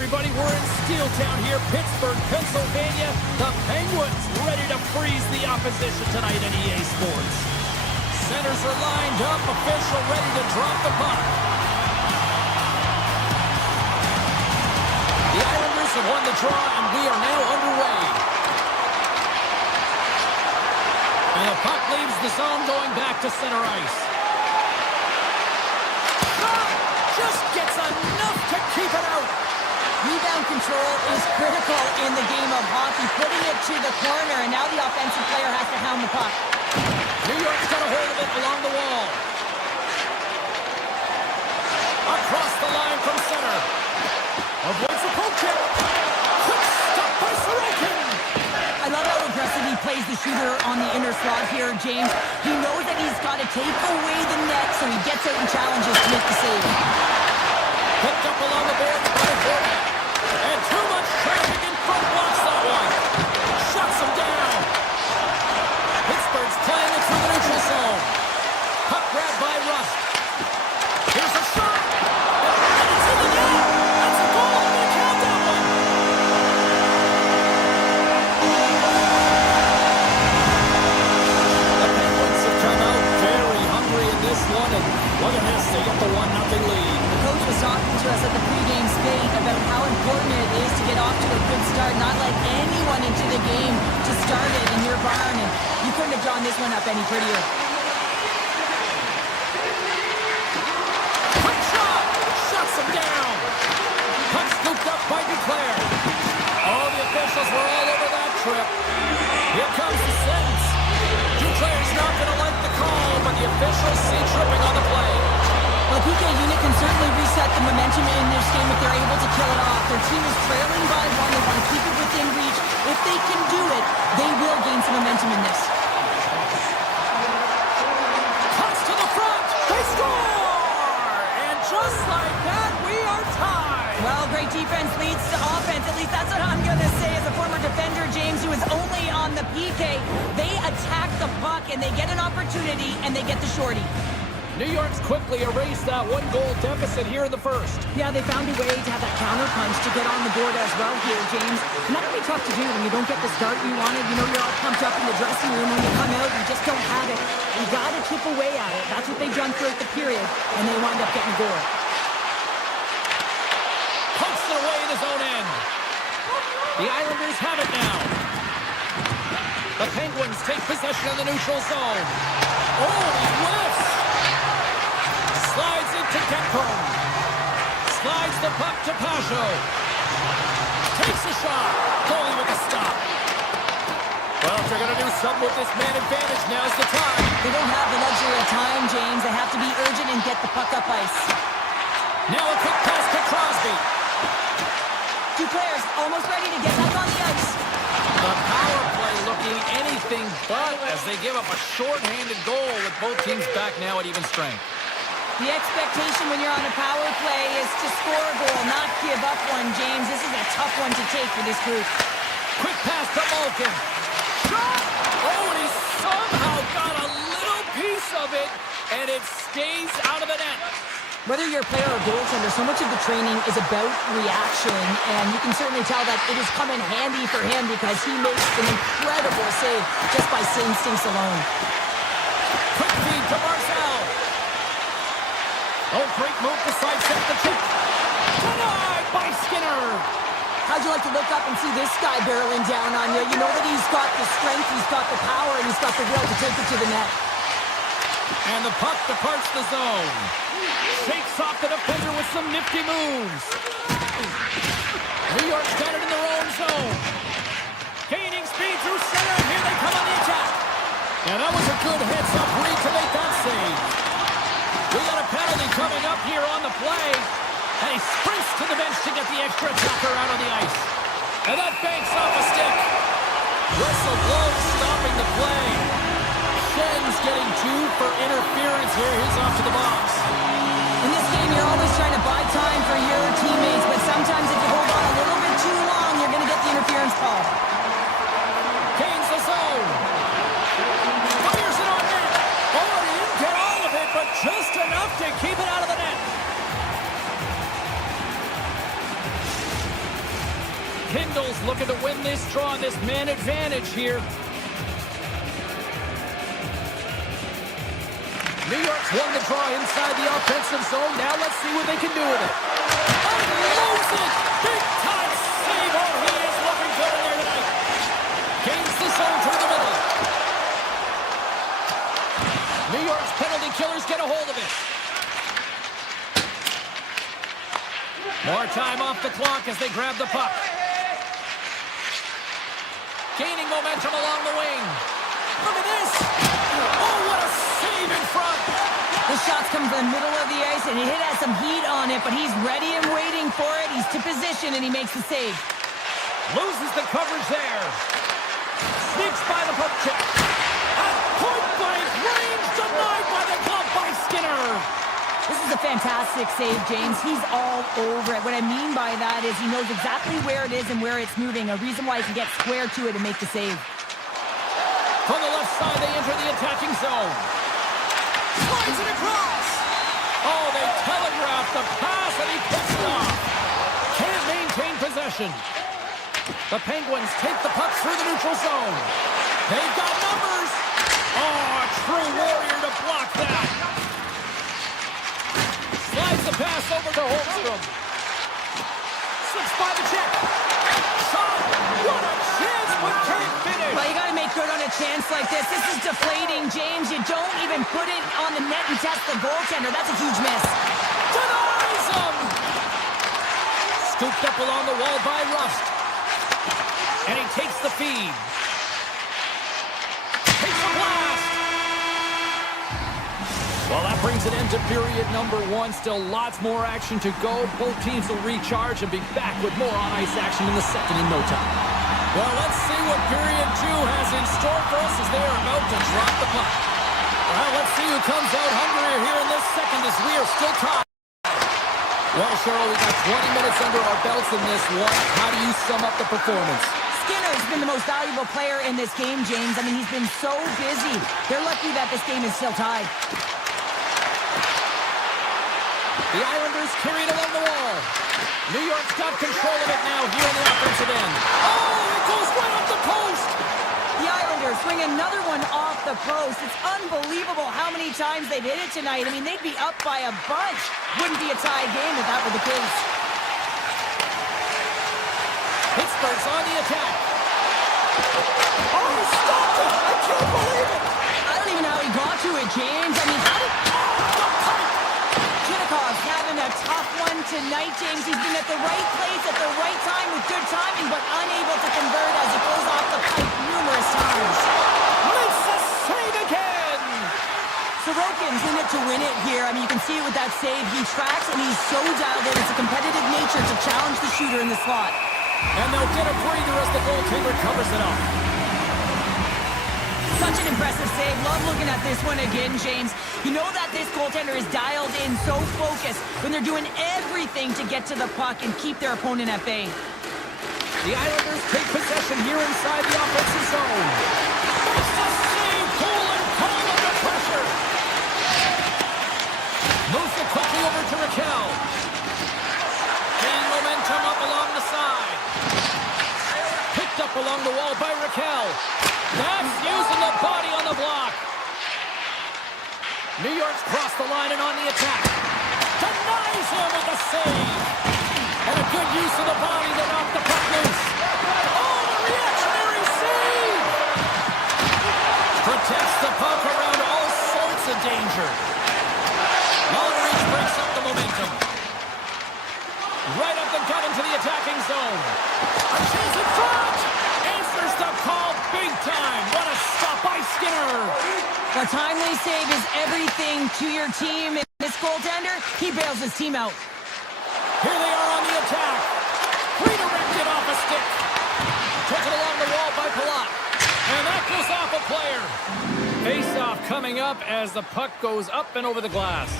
everybody, we're in Steel Town here, Pittsburgh, Pennsylvania. The Penguins ready to freeze the opposition tonight in EA Sports. Centers are lined up, official ready to drop the puck. The Islanders have won the draw, and we are now underway. And the puck leaves the zone going back to center ice. Just gets enough to keep it out. Rebound control is critical in the game of hockey. Putting it to the corner, and now the offensive player has to hound the puck. New York's got a hold of it along the wall. Across the line from center. Avoids the poke check. Quick stop by Sorokin. I love how aggressive he plays the shooter on the inner slot here, James. He knows that he's got to take away the net, so he gets out and challenges to make the save. Picked up along the boards by Hornet. And too much traffic in front blocks that one. Shuts him down. Pittsburgh's playing it through the neutral zone. Puck grab by Rust. Here's a shot. And it's in the net. That's a goal. I'm going to count that one. The Penguins have come out very hungry in this one. And look at this. They get the 1-0 lead. Coach was talking to us at the pregame skate about how important it is to get off to a good start, not let anyone into the game to start it in your barn, and you couldn't have drawn this one up any prettier. Quick shot! Shuts him down! Puck scooped up by Duclair. Oh, the officials were all over that trip. Here comes the sentence. Duclair's not going to like the call, but the officials see tripping on the play. Well, PK unit can certainly reset the momentum in this game if they're able to kill it off. Their team is trailing by one. They want to keep it within reach. If they can do it, they will gain some momentum in this. Cuts to the front. They score! And just like that, we are tied. Well, great defense leads to offense. At least that's what I'm going to say as a former defender, James, who is only on the PK. They attack the puck, and they get an opportunity, and they get the shorty. New York's quickly erased that one-goal deficit here in the first. Yeah, they found a way to have that counter punch to get on the board as well here, James. And that can be tough to do when you don't get the start you wanted. You know, you're all pumped up in the dressing room. When you come out, you just don't have it. You got to chip away at it. That's what they've done throughout the period, and they wind up getting a goal. Pumps it away in his own end. The Islanders have it now. The Penguins take possession of the neutral zone. Oh, he whiffs. Slides into Kempcom. Slides the puck to Pajot. Takes a shot. Goalie with a stop. Well, if they're going to do something with this man advantage, now's the time. They don't have the luxury of time, James. They have to be urgent and get the puck up ice. Now a quick pass to Crosby. Two players almost ready to get back on the ice. The power play looking anything but as they give up a short-handed goal with both teams back now at even strength. The expectation when you're on a power play is to score a goal, not give up one, James. This is a tough one to take for this group. Quick pass to Malkin. Shot! Oh, and he somehow got a little piece of it, and it stays out of the net. Whether you're a player or goaltender, so much of the training is about reaction, and you can certainly tell that it has come in handy for him because he makes an incredible save just by instincts alone. Quick feed to Marcel. Oh, great move to sidestep the chip. Denied by Skinner. How'd you like to look up and see this guy barreling down on you? You know that he's got the strength, he's got the power, and he's got the will to take it to the net. And the puck departs the zone. Shakes off the defender with some nifty moves. New York's got it in their own zone. Gaining speed through center, and here they come on the attack. And that was a good heads-up read to make that save. We got a penalty coming up here on the play. And he sprints to the bench to get the extra attacker out on the ice. And that banks off a stick. Whistle blows, stopping the play. Schen's getting 2 for interference here. He's off to the box. In this game, you're always trying to buy time for your teammates, but sometimes if you hold on a little bit too long, you're going to get the interference call. Gains the zone. Fires it on net. Oh, he didn't get all of it, but just enough to keep it out of the net. looking to win this draw, this man advantage here. New York's won the draw inside the offensive zone. Now let's see what they can do with it. Unloads it! Big time save! Oh, he is looking good in there tonight. Gains the zone through the middle. New York's penalty killers get a hold of it. More time off the clock as they grab the puck. Gaining momentum along the wing. Look at this! Oh, what a save in front! The shots come from the middle of the ice, and he has some heat on it, but he's ready and waiting for it. He's to position, and he makes the save. Loses the coverage there. Sneaks by the puck check. At point-blank range, denied by the glove by Skinner. This is a fantastic save, James. He's all over it. What I mean by that is he knows exactly where it is and where it's moving, a reason why he can get square to it and make the save. From the left side, they enter the attacking zone. Slides it across. Oh, they telegraph the pass, and he picks it off. Can't maintain possession. The Penguins take the puck through the neutral zone. They've got numbers. Oh, a true warrior to block that. Slides the pass over to Holmstrom. Slips by the check. Shot. What a chance, but can't finish. Well, you got to make good on a chance like this. This is deflating, James. You don't even put it on the net and test the goaltender. That's a huge miss. Denies him. Scooped up along the wall by Rust. And he takes the feed. Takes a blast. Well, that brings an end to period number one. Still lots more action to go. Both teams will recharge and be back with more on-ice action in the second in no time. Well, let's see what period two has in store for us as they are about to drop the puck. Well, let's see who comes out hungrier here in this second as we are still tied. Well, Cheryl, we got 20 minutes under our belts in this one. How do you sum up the performance? Skinner's been the most valuable player in this game, James. I mean, he's been so busy. They're lucky that this game is still tied. The Islanders carry it along the wall. New York's got control of it now here in the offensive end. Oh, it goes right off the post. The Islanders bring another one off the post. It's unbelievable how many times they've hit it tonight. I mean, they'd be up by a bunch. Wouldn't be a tie game if that were the case. Pittsburgh's on the attack. Oh, he stopped it! I can't believe it! I don't even know how he got to it, James. I mean, how did... Chinakov's having a tough one tonight, James. He's been at the right place at the right time with good timing, but unable to convert as it goes off the pipe numerous times. Makes the save again! Sorokin's in it to win it here. I mean, you can see it with that save. He tracks, and he's so dialed in. It's a competitive nature to challenge the shooter in the slot. And they'll get a breather as the goaltender covers it up. Such an impressive save. Love looking at this one again, James. You know that this goaltender is dialed in, so focused, when they're doing everything to get to the puck and keep their opponent at bay. The Islanders take possession here inside the offensive zone. Makes the save, cool and calm under pressure. Moves it quickly over to Raquel. Gaining momentum up along the side. Picked up along the wall by Raquel. That's using the body on the block. New York's crossed the line and on the attack. Denies him with the save. And a good use of the body to knock the puck loose. Oh, the reactionary save! Protects the puck around all sorts of danger. Long reach breaks up the momentum. Right up the gut into the attacking zone. A chance in front! Answers the call big time. What a stop by Skinner. A timely save is everything to your team. And this goaltender, he bails his team out. Here they are on the attack. Redirected off a stick. Taken along the wall by Palat. And that goes off a player. Face-off coming up as the puck goes up and over the glass.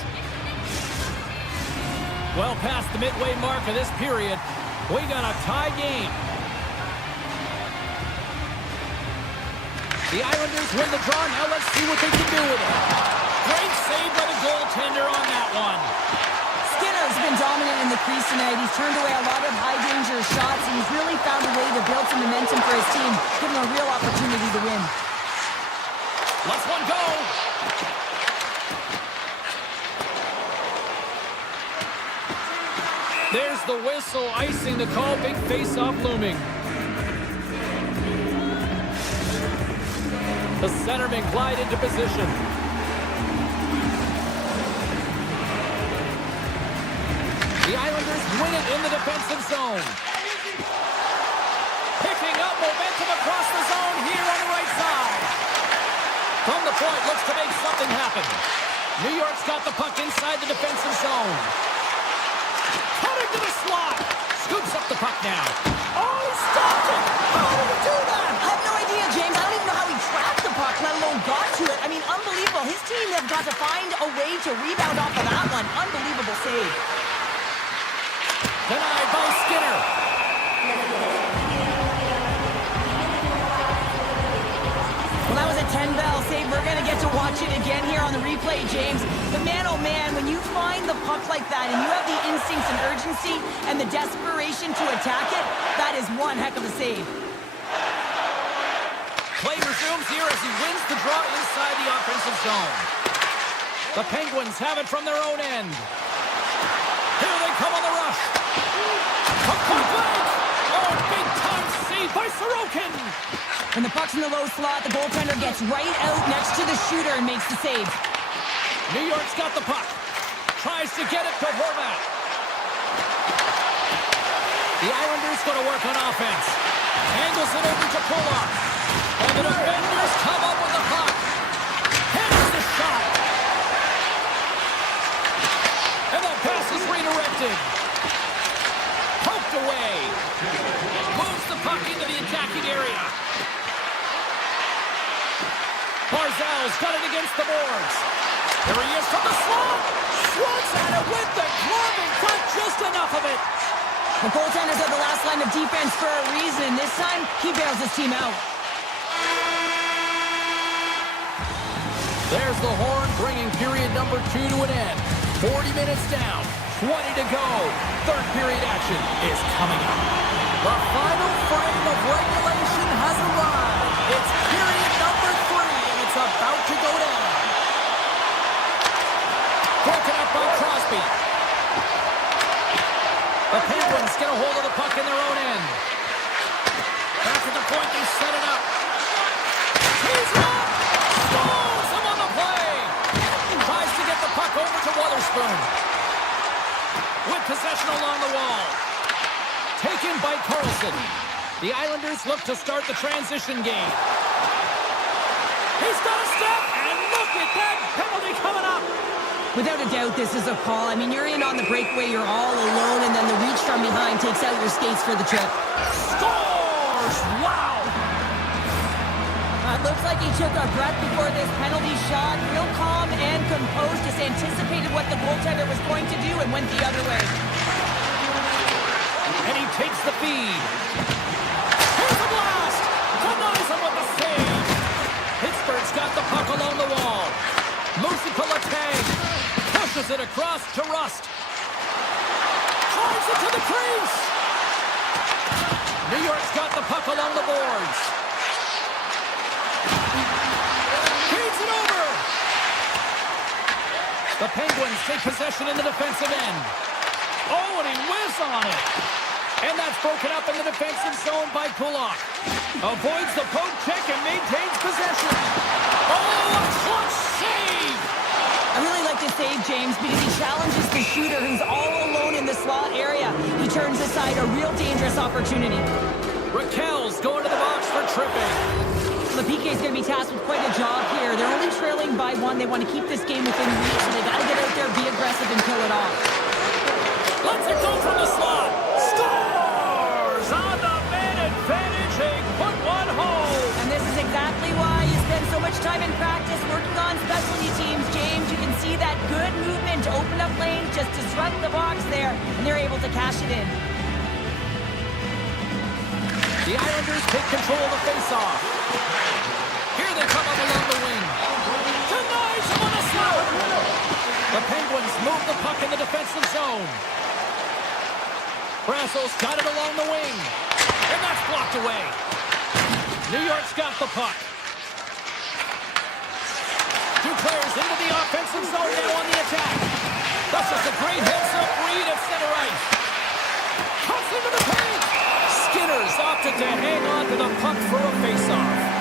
Well past the midway mark of this period, we got a tie game. The Islanders win the draw. Now let's see what they can do with it. Great save by the goaltender on that one. Skinner's been dominant in the crease tonight. He's turned away a lot of high-danger shots, and he's really found a way to build some momentum for his team, giving a real opportunity to win. Let's one go. There's the whistle, icing the call, big face-off looming. The centerman glide into position. The Islanders win it in the defensive zone. Picking up momentum across the zone here on the right side. From the point, looks to make something happen. New York's got the puck inside the defensive zone. Cutting to the slot. Scoops up the puck now. Oh, he stopped it! How did he do that? I have no idea, James. I don't even know how he tracked the puck, let alone got to it. I mean, unbelievable. His team have got to find a way to rebound off of that one. Unbelievable save. Denied by Skinner. Well, that was a 10-bell save. We're going to get to watch it again here on the replay, James. But man, oh man, when you find the puck like that and you have the instincts and urgency and the desperation to attack it, that is one heck of a save. Play resumes here as he wins the draw inside the offensive zone. The Penguins have it from their own end. Here they come on the rush. Puck leg. Oh, big-time save by Sorokin. When the puck's in the low slot, the goaltender gets right out next to the shooter and makes the save. New York's got the puck. Tries to get it to Horvat. The Islanders going to work on offense. Angles it over to Pulock. And the defenders come up with the puck. Here's the shot. And that pass is redirected. Poked away. Moves the puck into the attacking area. Barzal's got it against the boards. Here he is from the slot. Swats at it with the glove and got just enough of it. The goaltenders are the last line of defense for a reason. This time, he bails his team out. There's the horn, bringing period number 2 to an end. 40 minutes down, 20 to go. Third period action is coming up. The final frame of regulation has arrived. It's period number 3, and it's about to go down. Broken up by Crosby. The Penguins get a hold of the puck in their own end. Back at the point, they set it up. He's up! Scores him on the play! Tries to get the puck over to Wotherspoon. With possession along the wall. Taken by Carlson. The Islanders look to start the transition game. He's got a step, and look at that penalty coming up! Without a doubt, this is a call. I mean, you're in on the breakaway, you're all alone, and then the reach from behind takes out your skates for the trip. Scores! Wow! It looks like he took a breath before this penalty shot. Real calm and composed, just anticipated what the goaltender was going to do and went the other way. And he takes the feed. Here's the blast! Denies him with the save. Pittsburgh's got the puck along the wall. Moves it to Letang. Pushes it across to Rust. Drives it to the crease. New York's got the puck along the boards. Feeds it over. The Penguins take possession in the defensive end. Oh, and he whiffs on it. And that's broken up in the defensive zone by Pulock. Avoids the poke check and maintains possession. Oh, a clutch save! I really like this save, James, because he challenges the shooter who's all alone in the slot area. He turns aside a real dangerous opportunity. Raquel's going to the box for tripping. The PK is going to be tasked with quite a job here. They're only trailing by 1. They want to keep this game within reach, so they got to get out there, be aggressive, and kill it off. Lets it go from the slot. Scores on the man advantage. They put one home. And this is exactly why you spend so much time in practice working on specialty teams, James. You can see that good movement to open up lanes, just disrupt the box there, and they're able to cash it in. The Islanders take control of the faceoff. Here they come up along the wing. Denies him on the slot. The Penguins move the puck in the defensive zone. Brassel's got it along the wing. And that's blocked away. New York's got the puck. Two players into the offensive zone now on the attack. That's just a great heads-up read at center ice. Cuts into the paint. Skinner's opted to hang on to the puck for a face-off.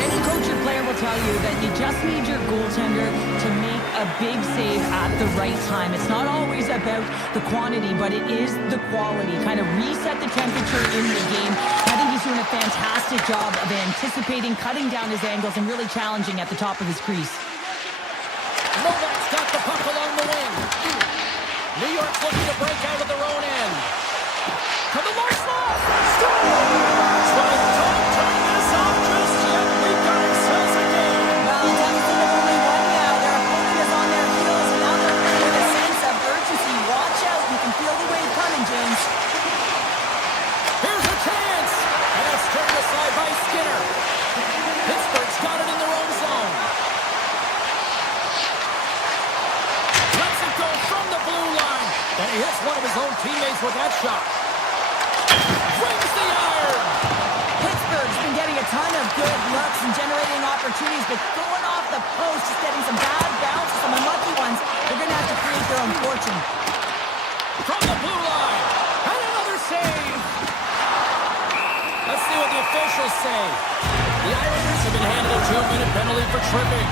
Any coach or player will tell you that you just need your goaltender to make a big save at the right time. It's not always about the quantity, but it is the quality. Kind of reset the temperature in the game. I think he's doing a fantastic job of anticipating, cutting down his angles, and really challenging at the top of his crease. Novak's got the puck along the wing. New York's looking to break out of their own end. To the low slot. Score! Don't turn this off just yet. We've got ourselves a game. Well, deficit of only one now. Their opponent is on their heels, and now they're playing with a sense of urgency. Watch out. You can feel the wave coming, James. Here's a chance. And it's turned aside by Skinner. Pittsburgh's got it in their own zone. Lets it go from the blue line. And he hits one of his own teammates with that shot. Rings the iron. Pittsburgh's been getting a ton of good looks and generating opportunities, but going off the post, just getting some bad bounces, some unlucky ones. They're going to have to create their own fortune. From the blue line. And another save. Let's see what the officials say. The Islanders have been handed a 2-minute penalty for tripping.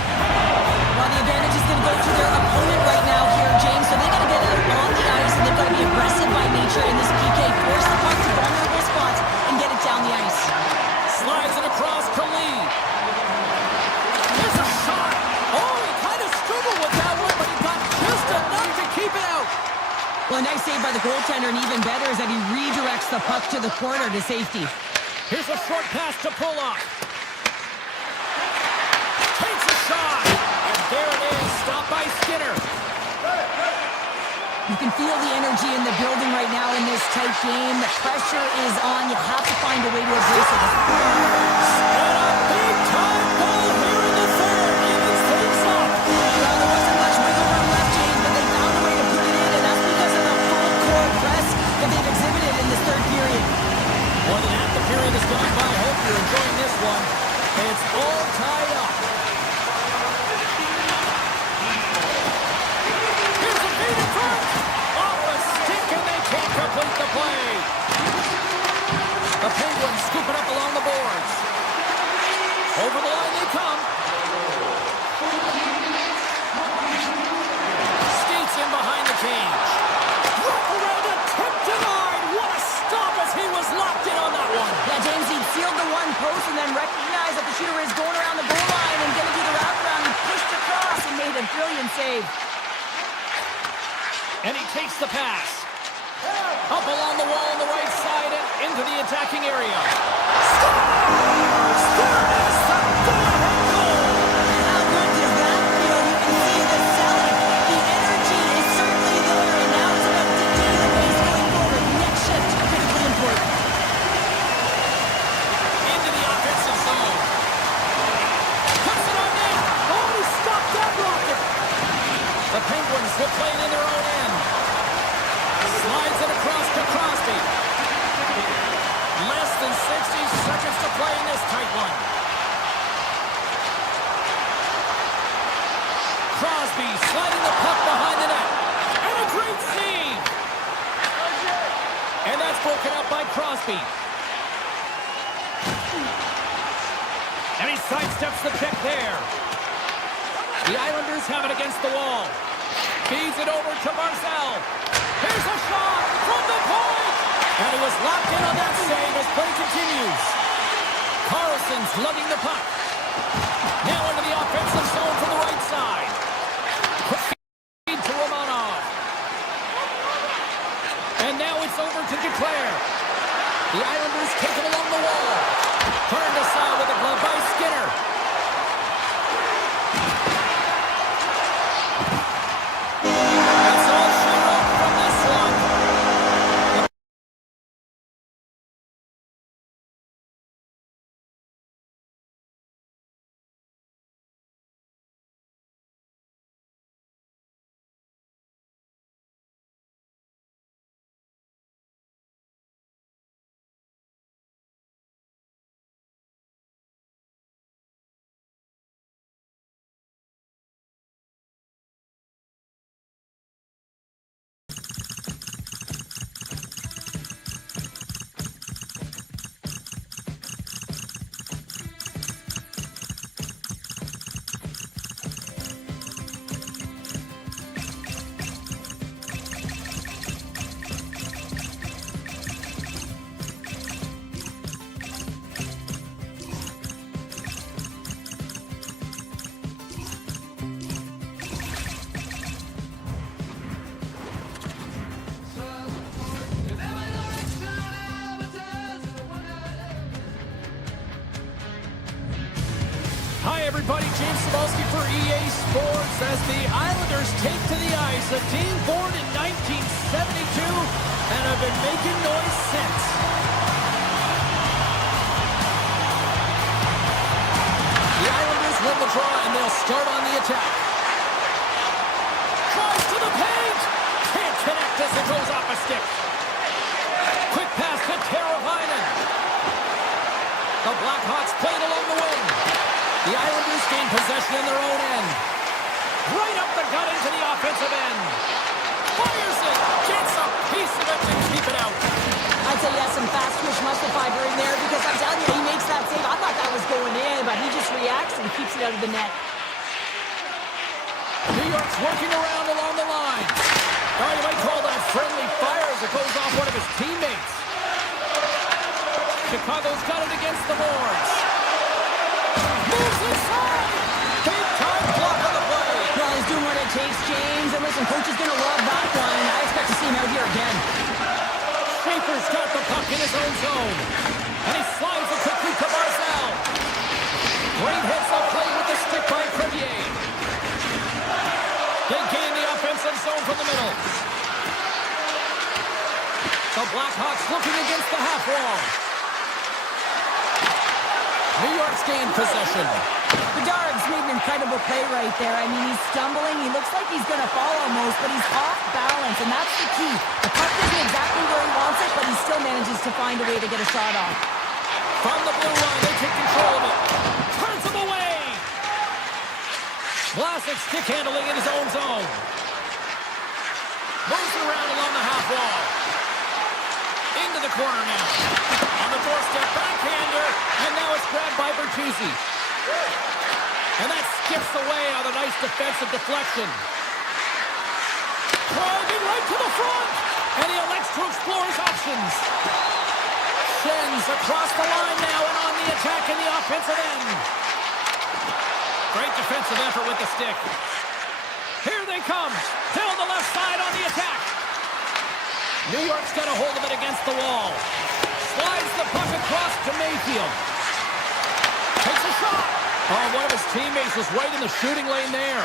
Well, the advantage is going to go to their opponent right now here, James, so they got to get out on the ice, and they've got to be aggressive by nature in this PK. Force the puck to vulnerable spots and get it down the ice. Slides it across to Lee. There's a shot. Oh, he kind of struggled with that one, but he got just enough to keep it out. Well, a nice save by the goaltender, and even better is that he redirects the puck to the corner to safety. Here's a short pass to Pulock. Takes a shot. And there it is. Stopped by Skinner. You can feel the energy in the building right now in this tight game. The pressure is on. You have to find a way to embrace it. And a big-time goal here in the third. Evens things up. Well, there wasn't much wiggle room left, James, but they found a way to put it in, and that's because of the full court press that they've exhibited in this third period. More than half the period has gone by. I hope you're enjoying this one. It's all tied up. Here's a feed in front. Off a stick, and they can't complete the play. The Penguins scoop it up along the boards. Over the line they come. Skates in behind the cage. Wrap around a tip denied. What a stop as he was locked in on that one. Yeah, James, he sealed the one post and then recognized that the shooter is going around the goal line and going to do the wraparound. He pushed across and made a brilliant save. And he takes the pass. Up along the wall on the right side and into the attacking area. Scores! There it is, the go-ahead goal! How good does that feel? You can see the selling. The energy is certainly there, and now it's about dictating the pace going forward. Next shift, critically important. Into the offensive zone. Puts it on net. Oh, he stopped that rocket. The Penguins will play it in their own end. Slides it across to Crosby. Less than 60 seconds to play in this tight one. Crosby sliding the puck behind the net. And a great save. And that's broken up by Crosby. And he sidesteps the check there. The Islanders have it against the wall. Feeds it over to Barzal. Here's a shot from the point. And he was locked in on that save as play continues. Carlson's lugging the puck. Now into the offensive zone from the right side. Quick feed to Romanov. And now it's over to Duclair. The Islanders take it along the wall. Turned aside with a glove by Skinner. everybody. James Cebulski for EA Sports as the Islanders take to the ice. A team born in 1972 and have been making noise since. The Islanders win the draw and they'll start on the attack. Tries to the paint. Can't connect as it goes off a stick. Quick pass to Teravainen. The Blackhawks played along the wing. The Islanders gain possession in their own end. Right up the gut into the offensive end. Fires it. Gets a piece of it to keep it out. I'd say he has some fast twitch muscle fiber in there because I'm telling you, he makes that save. I thought that was going in, but he just reacts and keeps it out of the net. New York's working around along the line. Oh, you might call that friendly fire as it goes off one of his teammates. Chicago's got it against the boards. Moves inside. Big time block on the play. Well, he's doing what it takes, James. And listen, coach is going to love that one. I expect to see him out here again. Schaefer's got the puck in his own zone. And he slides it quickly to Barzal. Great hits up play with the stick by Crevier. They gain the offensive zone from the middle. The Blackhawks looking against the half wall. New York's gained possession. Bedard's made an incredible play right there. I mean, he's stumbling. He looks like he's going to fall almost, but he's off balance, and that's the key. The puck isn't exactly where he wants it, but he still manages to find a way to get a shot off. From the blue line, they take control of it. Turns him away. Vlasic stick handling in his own zone. Moves around along the half wall. Into the corner now. On the doorstep, backhander, and now it's grabbed by Bertuzzi. And that skips away on a nice defensive deflection. Driving right to the front, and he elects to explore his options. Shins across the line now and on the attack in the offensive end. Great defensive effort with the stick. Here they come, down the left side on the attack. New York's got a hold of it against the wall. Slides the puck across to Mayfield. Takes a shot. Oh, one of his teammates was right in the shooting lane there.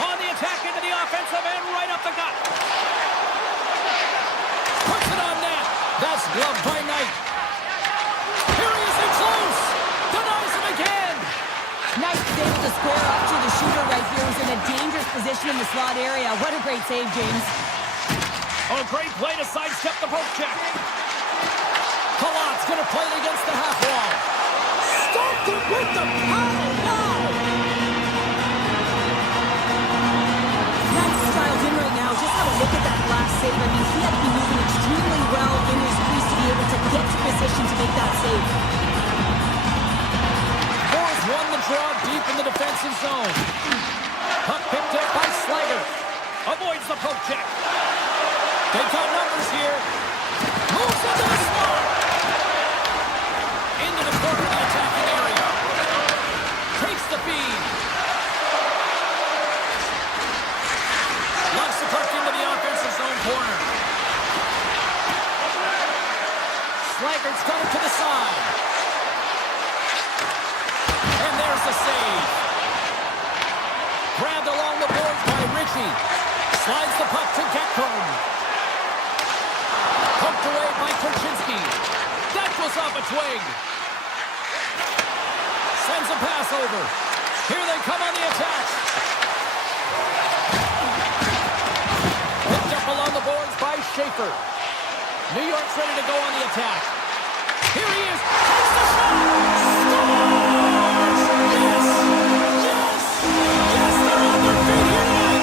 On the attack into the offensive end, right up the gut. Puts it on net. That's gloved by Knight. Here he is in close. Denies him again. Knight is able to square up to the shooter right here, who's in a dangerous position in the slot area. What a great save, James. Oh, great play to sidestep the poke check. Palat's going to play it against the half wall. Stopped it with the paddle. Wow! Knight's styled in right now. Just have a look at that last save. I mean, he had to be moving extremely well in his crease to be able to get to position to make that save. Boars won the draw deep in the defensive zone. Puck picked up by Slager. Avoids the poke check. They've got numbers here. Moves into the slot. Into the corner of the attacking area. Takes the feed. Locks the puck into the offensive zone corner. Slager's got it to the side. And there's the save. Grabbed along the boards by Ritchie. Slides the puck to Getcombe. Poked away by Korchinski. That goes off a twig. Sends a pass over. Here they come on the attack. Picked up along the boards by Schaefer. New York's ready to go on the attack. Here he is. Takes the shot. Scores! Yes! Yes! Yes! They're on their feet here tonight.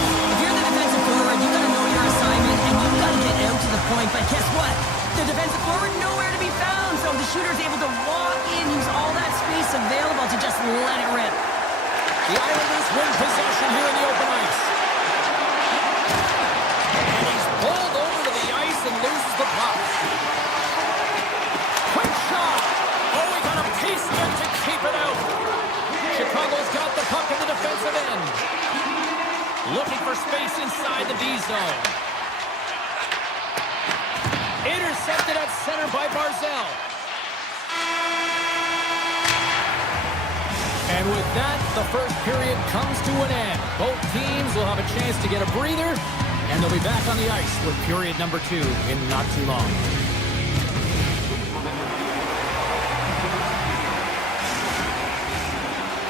If you're the defensive forward, you got to know your assignment, and you've got to get out to the point. But guess what? The defensive forward nowhere to be found, so the shooter's able to walk in, use all that space available to just let it rip. The Islanders win possession here in the open ice. And he's pulled over to the ice and loses the puck. Quick shot. Oh, he got a piece of it to keep it out. Chicago's got the puck in the defensive end. Looking for space inside the D zone. Intercepted at center by Barzal. And with that, the first period comes to an end. Both teams will have a chance to get a breather, and they'll be back on the ice with period number 2 in not too long.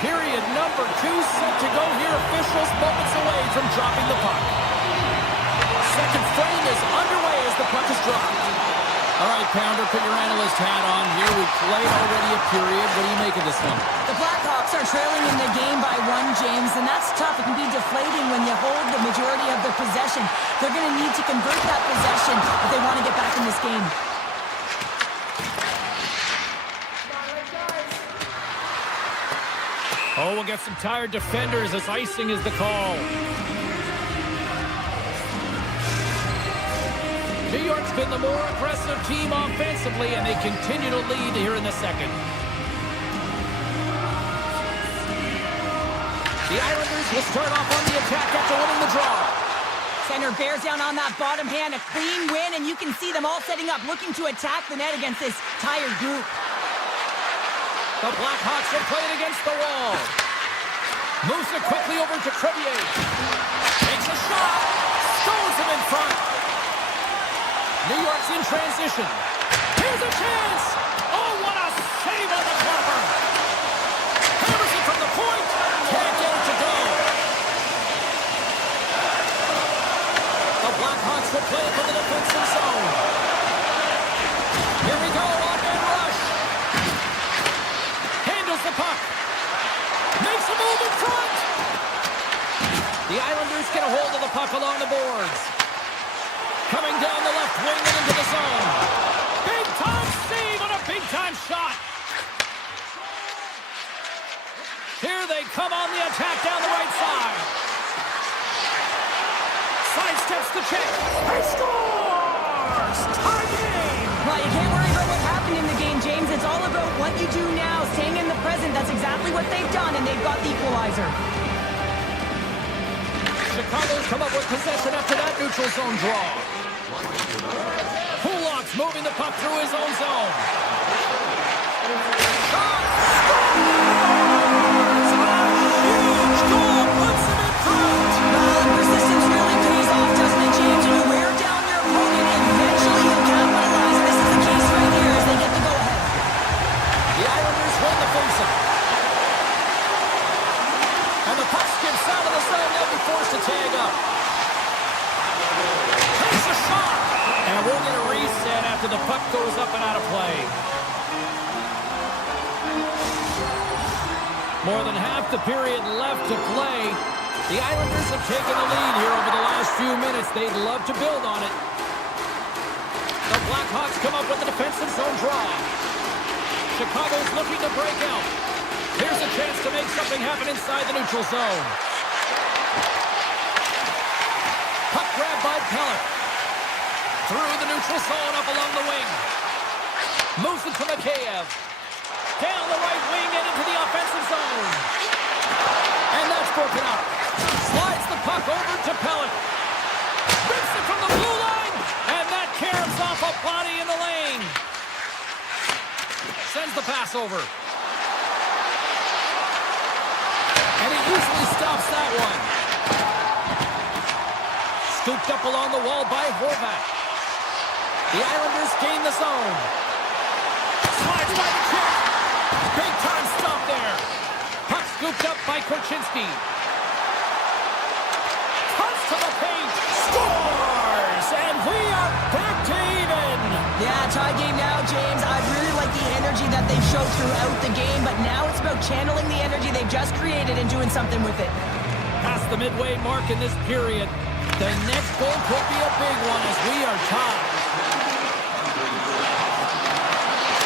Period number 2 set to go here. Officials moments away from dropping the puck. Second frame is underway as the puck is dropped. All right, Pounder, put your analyst hat on here. We've played already a period. What do you make of this one? The Blackhawks are trailing in the game by 1, James, and that's tough. It can be deflating when you hold the majority of the possession. They're going to need to convert that possession if they want to get back in this game. Oh, we'll get some tired defenders as icing is the call. New York's been the more aggressive team offensively, and they continue to lead here in the second. The Islanders will start off on the attack after winning the draw. Center bears down on that bottom hand, a clean win, and you can see them all setting up, looking to attack the net against this tired group. The Blackhawks have played against the wall. Moves it quickly over to Crevier. Takes a shot. Stones him in front. New York's in transition. Here's a chance. Oh, what a save on the cover. Hammers it from the point. Can't get it to go. The Blackhawks will play it from the defensive zone. Here we go. On-man rush. Handles the puck. Makes a move in front. The Islanders get a hold of the puck along the boards. Coming down the left wing and into the zone. Big-time save on a big-time shot. Here they come on the attack down the right side. Sidesteps the check. He scores! Tie game! Well, you can't worry about what happened in the game, James. It's all about what you do now, staying in the present. That's exactly what they've done, and they've got the equalizer. Chicago's come up with possession after that neutral zone draw. Kulak's moving the puck through his own zone. Shot! Scores! A huge goal puts him in front! Well, persistence really pays off, doesn't it, James? You wear down your opponent, and eventually you'll capitalize. This is the case right here as they get the go-ahead. The Islanders win the faceoff. And the puck skips out of the zone. They'll be forced to tag up. Takes a shot. And we'll get a reset after the puck goes up and out of play. More than half the period left to play. The Islanders have taken the lead here over the last few minutes. They'd love to build on it. The Blackhawks come up with the defensive zone draw. Chicago's looking to break out. Here's a chance to make something happen inside the neutral zone. Puck grab by Pellet. Through the neutral zone, up along the wing. Moves it to Mikheyev. Down the right wing and into the offensive zone. And that's broken up. Slides the puck over to Pellet. Rips it from the blue line. And that caroms off a body in the lane. Sends the pass over. And he easily stops that one. Scooped up along the wall by Horvat. The Islanders gain the zone. Slides by the kick. Big time stop there. Puck scooped up by Korchinski. Cuts to the paint. Scores! And we are back to even. Yeah, tie game now, James. I really like the energy that they've showed throughout the game, but now it's about channeling the energy they've just created and doing something with it. Past the midway mark in this period. The next goal could be a big one as we are tied.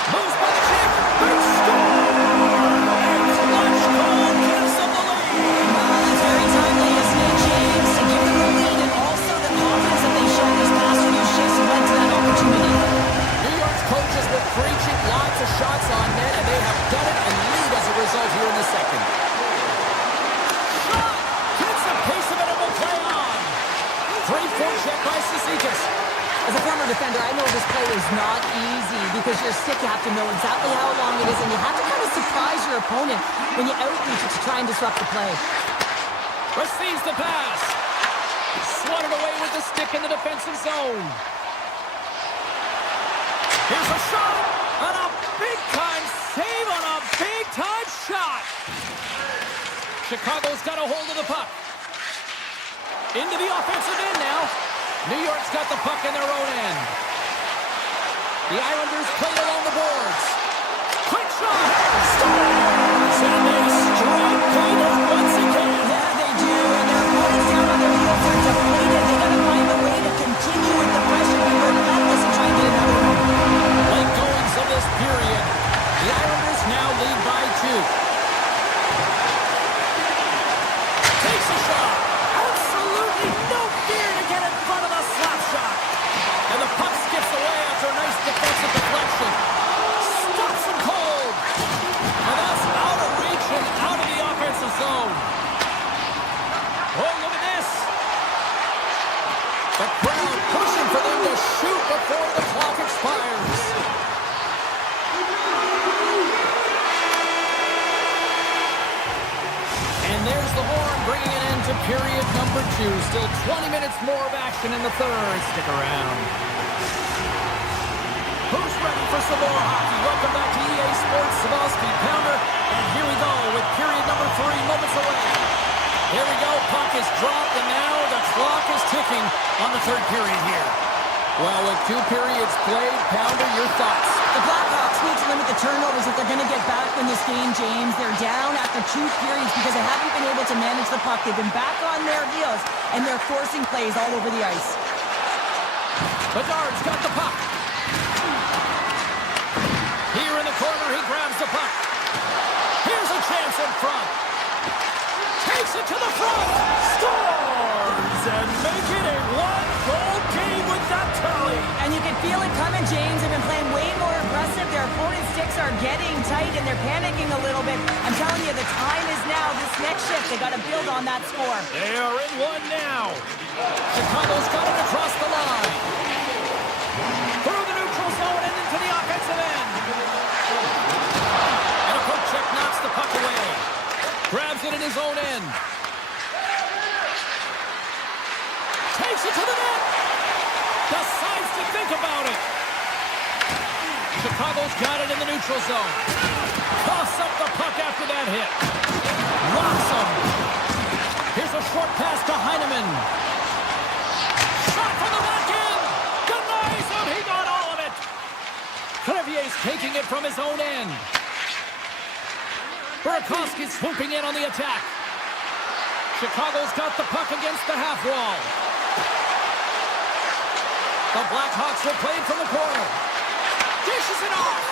Moves by the kick. Big score! And clutch goal gives them the lead. Well, that's very timely, isn't it, James? To give them the lead and also the confidence that they've shown these past few shifts led to that opportunity. New York's coaches were preaching lots of shots on net, and they have done it and lead as a result here in the second. Shot! Gets a piece of it and will play on. 3-4 check by Cizikas. As a former is not easy because you're sick. You have to know exactly how long it is, and you have to kind of surprise your opponent when you outreach it to try and disrupt the play. Receives the pass. Swatted away with the stick in the defensive zone. Here's a shot, and a big-time save on a big-time shot. Chicago's got a hold of the puck. Into the offensive end now. New York's got the puck in their own end. The Islanders played along the boards. Quick shot! Scores! And they strike Cleveland once again. Yeah, they do, and their opponents down on their heels are deflated. They got to find a way to continue with the pressure, be relentless, and try and get another one. Late goings of this period. The Islanders now lead by 2. Takes a shot. Absolutely no fear to get in front of the slap shot. And the puck skips away after a nice defensive deflection. Stops him cold. And that's out of reach and out of the offensive zone. Oh, look at this. The crowd pushing for them to shoot before the clock expires. And there's the horn bringing it into period number 2. Still 20 minutes more of action in the third. Stick around. Who's ready for some more hockey? Welcome back to EA Sports Savosky Pounder. And here we go with period number 3 moments away. Here we go. Puck is dropped, and now the clock is ticking on the third period here. Well, with 2 periods played, Pounder, your thoughts? The Blackhawks need to limit the turnovers if they're going to get back in this game, James. They're down after 2 periods because they haven't been able to manage the puck. They've been back on their heels, and they're forcing plays all over the ice. Bedard's got the puck. Here in the corner, he grabs the puck. Here's a chance in front. Takes it to the front. Scores! And make it a 1-goal game with that tally. And you can feel it coming, James. They've been playing way more aggressive. Their opponent's sticks are getting tight, and they're panicking a little bit. I'm telling you, the time is now. This next shift, they got to build on that score. They are in one now. Chicago's got it across the line. Through the neutral zone and into the offensive end. And a poke check knocks the puck away. Grabs it in his own end. Takes it to the net. Decides to think about it. Chicago's got it in the neutral zone. Toss up the puck after that hit. Rocks him. Here's a short pass to Heineman. Shot from the back end. Denies him. He got all of it. Crevier's taking it from his own end. Burakovsky swooping in on the attack. Chicago's got the puck against the half wall. The Blackhawks will play from the corner. Dishes it off.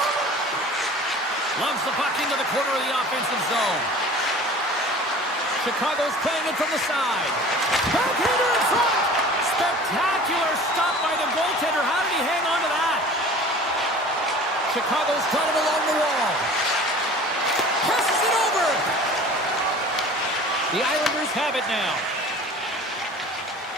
Loves the puck into the corner of the offensive zone. Chicago's playing it from the side. Backhander in front. Spectacular stop by the goaltender. How did he hang on to that? Chicago's got it along the wall. Passes it over. The Islanders have it now.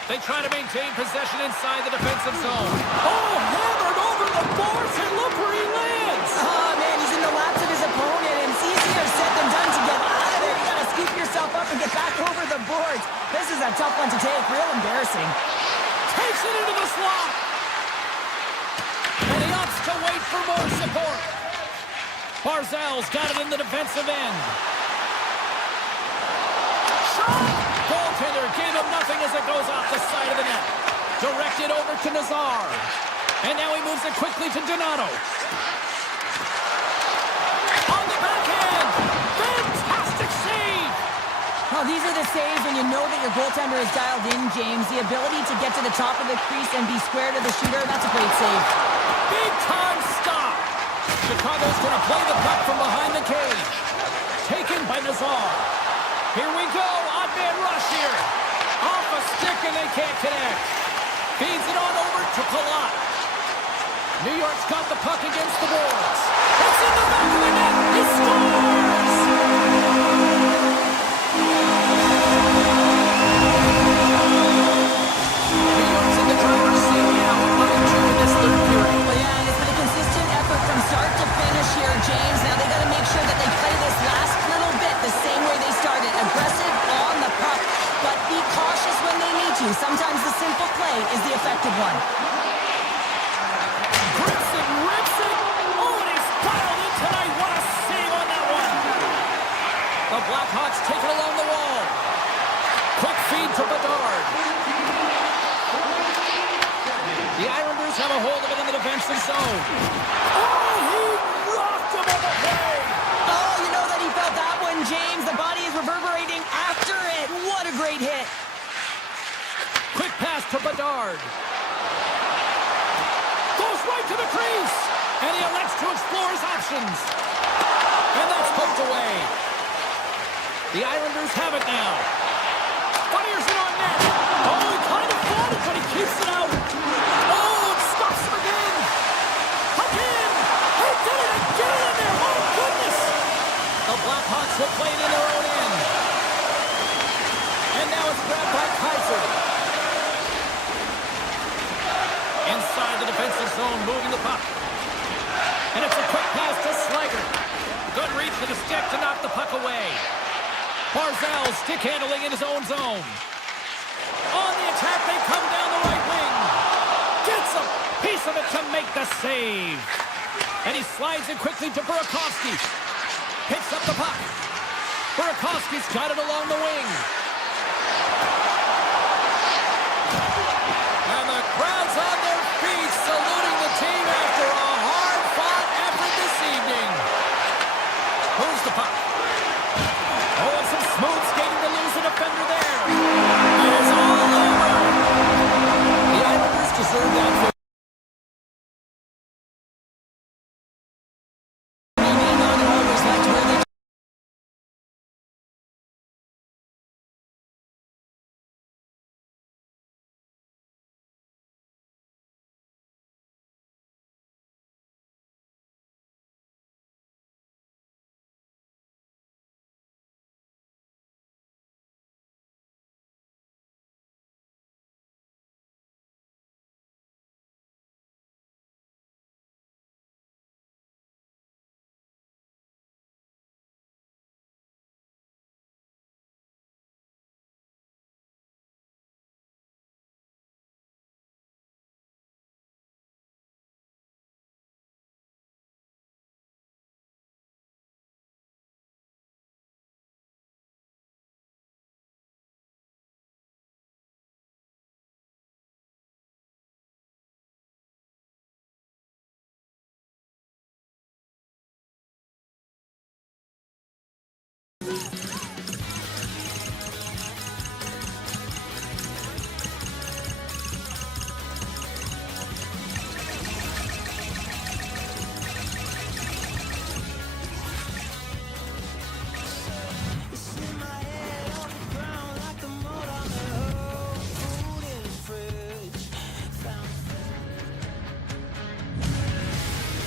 They try to maintain possession inside the defensive zone. Oh, hammered over the boards, and look where he lands. Oh, man, he's in the laps of his opponent, and it's easier said than done to get out of there. You got to scoop yourself up and get back over the boards. This is a tough one to take. Real embarrassing. Takes it into the slot. And he opts to wait for more support. Barzal's got it in the defensive end. Shot! Goaltender gave him nothing as it goes off the side of the net. Directed over to Nazar. And now he moves it quickly to Donato. On the backhand! Fantastic save! Oh, these are the saves when you know that your goaltender is dialed in, James. The ability to get to the top of the crease and be square to the shooter, that's a great save. Big time stop! Chicago's going to play the puck from behind the cage. Taken by Nazar. Here we go, odd man rush here. Off a stick and they can't connect. Feeds it on over to Palat. New York's got the puck against the boards. It's in the back of the net. He scores! New York's in the driver's seat now, 1-2 in this third period. Well, yeah, unexpected one. Grips it, rips it. Oh, and he's dialed in tonight. What a save on that one. The Blackhawks take it along the wall. Quick feed to Bedard. The Islanders have a hold of it in the defensive zone. Oh, he rocked him on the play. Oh, you know that he felt that one, James. The body is reverberating after it. What a great hit. Quick pass to Bedard. Goes right to the crease. And he elects to explore his options. And that's poked away. The Islanders have it now. Fires it on net. Oh, he kind of fought it, but he keeps it out. Oh, it stops him again. Puck in. He did it again in there. Oh, goodness. The Blackhawks will play it in their own end. And now it's grabbed by Kaiser. Inside the defensive zone, moving the puck. And it's a quick pass to Slager. Good reach to the stick to knock the puck away. Barzal stick handling in his own zone. On the attack, they come down the right wing. Gets a piece of it to make the save. And he slides it quickly to Burakovsky. Picks up the puck. Burakovsky's got it along the wing. And the crowd's on their feet, saluting the team after a hard-fought effort this evening. Moves the puck. Oh, and some smooth skating to lose a defender there. It's all over. The Islanders deserve that.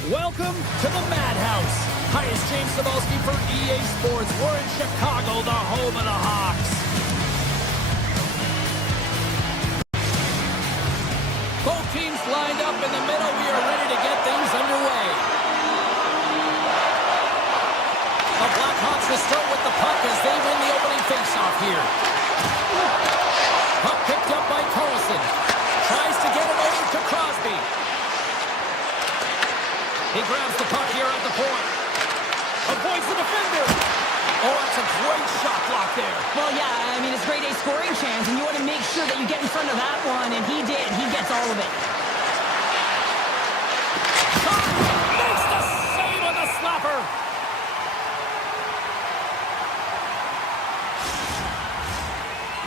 Welcome to the Madhouse. Hi, it's James Cebulski for EA Sports. We're in Chicago, the home of the Hawks. Both teams lined up in the middle. We are ready to get things underway. The Blackhawks will start with the puck as they win the opening faceoff here. Puck picked up by Carlson. Tries to get it over to Crosby. He grabs the puck here at the point. Avoids the defender. Oh, that's a great shot block there. Well, yeah, I mean, it's grade A scoring chance, and you want to make sure that you get in front of that one, and he did. He gets all of it. Makes the save on the slapper.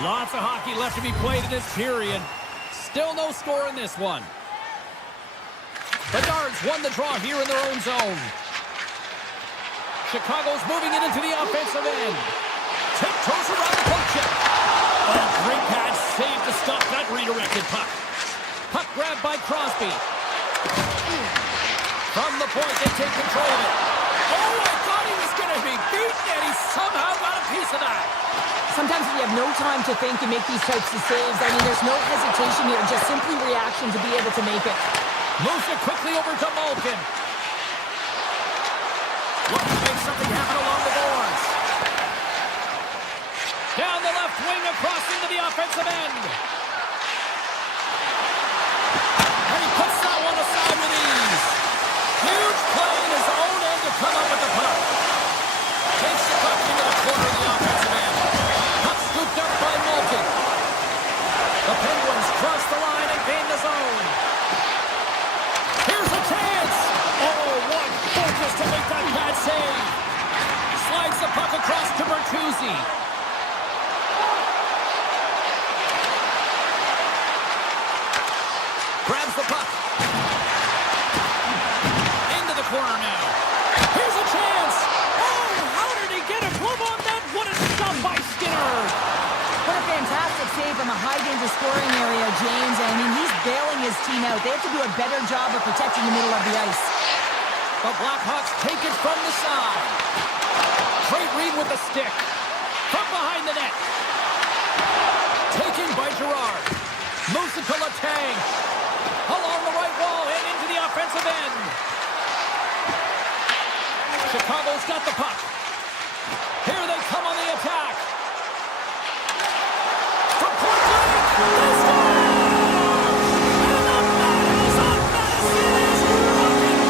Lots of hockey left to be played in this period. Still no score in this one. The Guards won the draw here in their own zone. Chicago's moving it into the offensive end. Tiptoes around the poke check. Oh, great pad save to stop that redirected puck. Puck grabbed by Crosby. From the point, they take control of it. Oh, I thought he was going to be beaten, and he somehow got a piece of that. Sometimes when you have no time to think and make these types of saves, I mean, there's no hesitation here, just simply reaction to be able to make it. Moves it quickly over to Malkin. Looking to make something happen along the boards. Down the left wing, across into the offensive end. Bertuzzi. Grabs the puck. Into the corner now. Here's a chance. Oh, how did he get a glove on that? What a stop by Skinner. What a fantastic save from a high-danger scoring area, James. I mean, he's bailing his team out. They have to do a better job of protecting the middle of the ice. The Blackhawks take it from the side. Great read with the stick. From behind the net. Taken by Gerard. Moves it to Letang. Along the right wall and into the offensive end. Chicago's got the puck. Here they come on the attack. From point blank, they score! And the Madhouse on Madison is rocking!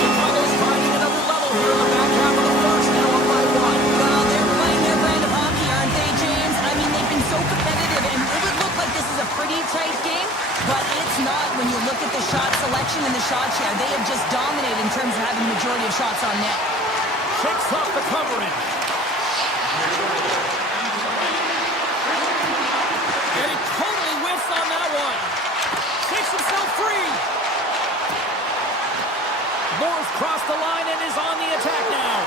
Chicago's finding another level here in the back half of the first, now up by one. Well, they're playing their brand of hockey, aren't they, James? I mean, they've been so competitive, and it would look like this is a pretty tight game, but it's not when you look at the shot selection and the shot share. They have just dominated in terms of having the majority of shots on net. Shakes off the coverage. And he totally whiffs on that one. Takes himself free. Moore's crossed the line and is on the attack now.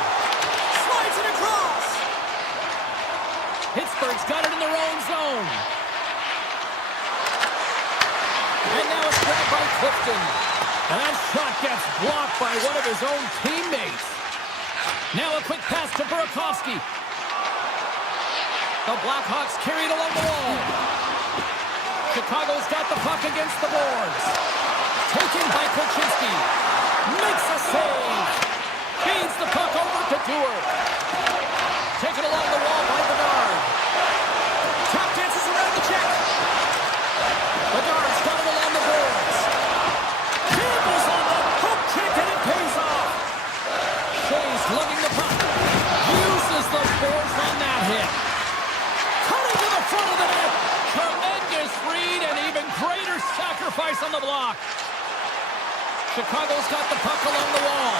Slides it across. Pittsburgh's got it in their own zone. And now it's grabbed by Clifton. And that shot gets blocked by one of his own teammates. Now a quick pass to Burakovsky. The Blackhawks carried along the wall. Chicago's got the puck against the boards. Taken by Korchinski. Makes a save. Feeds the puck over to Dewar. Taken along the wall by Bedard. Tap dances around the check. Bedard's got it along the boards. Campbell's on the hook kick and it pays off. Shea's lugging the puck. Uses the force on that hit. Cutting to the front of the net. Tremendous read and even greater sacrifice on the block. Chicago's got the puck along the wall.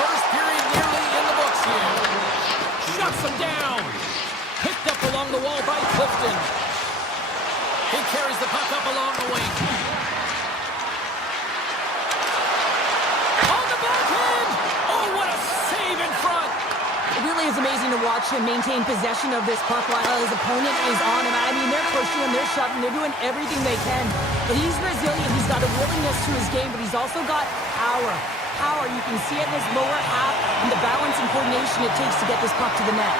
First period nearly in the books here. Shuts him down. Picked up along the wall by Clifton. He carries the puck up along the wing. On the backhand! Oh, what a save in front! It really is amazing to watch him maintain possession of this puck while his opponent is on him. I mean, they're pushing him, they're shoving, they're doing everything they can. But he's resilient, he's got a willingness to his game, but he's also got power. Power, you can see it in his lower half and the balance and coordination it takes to get this puck to the net.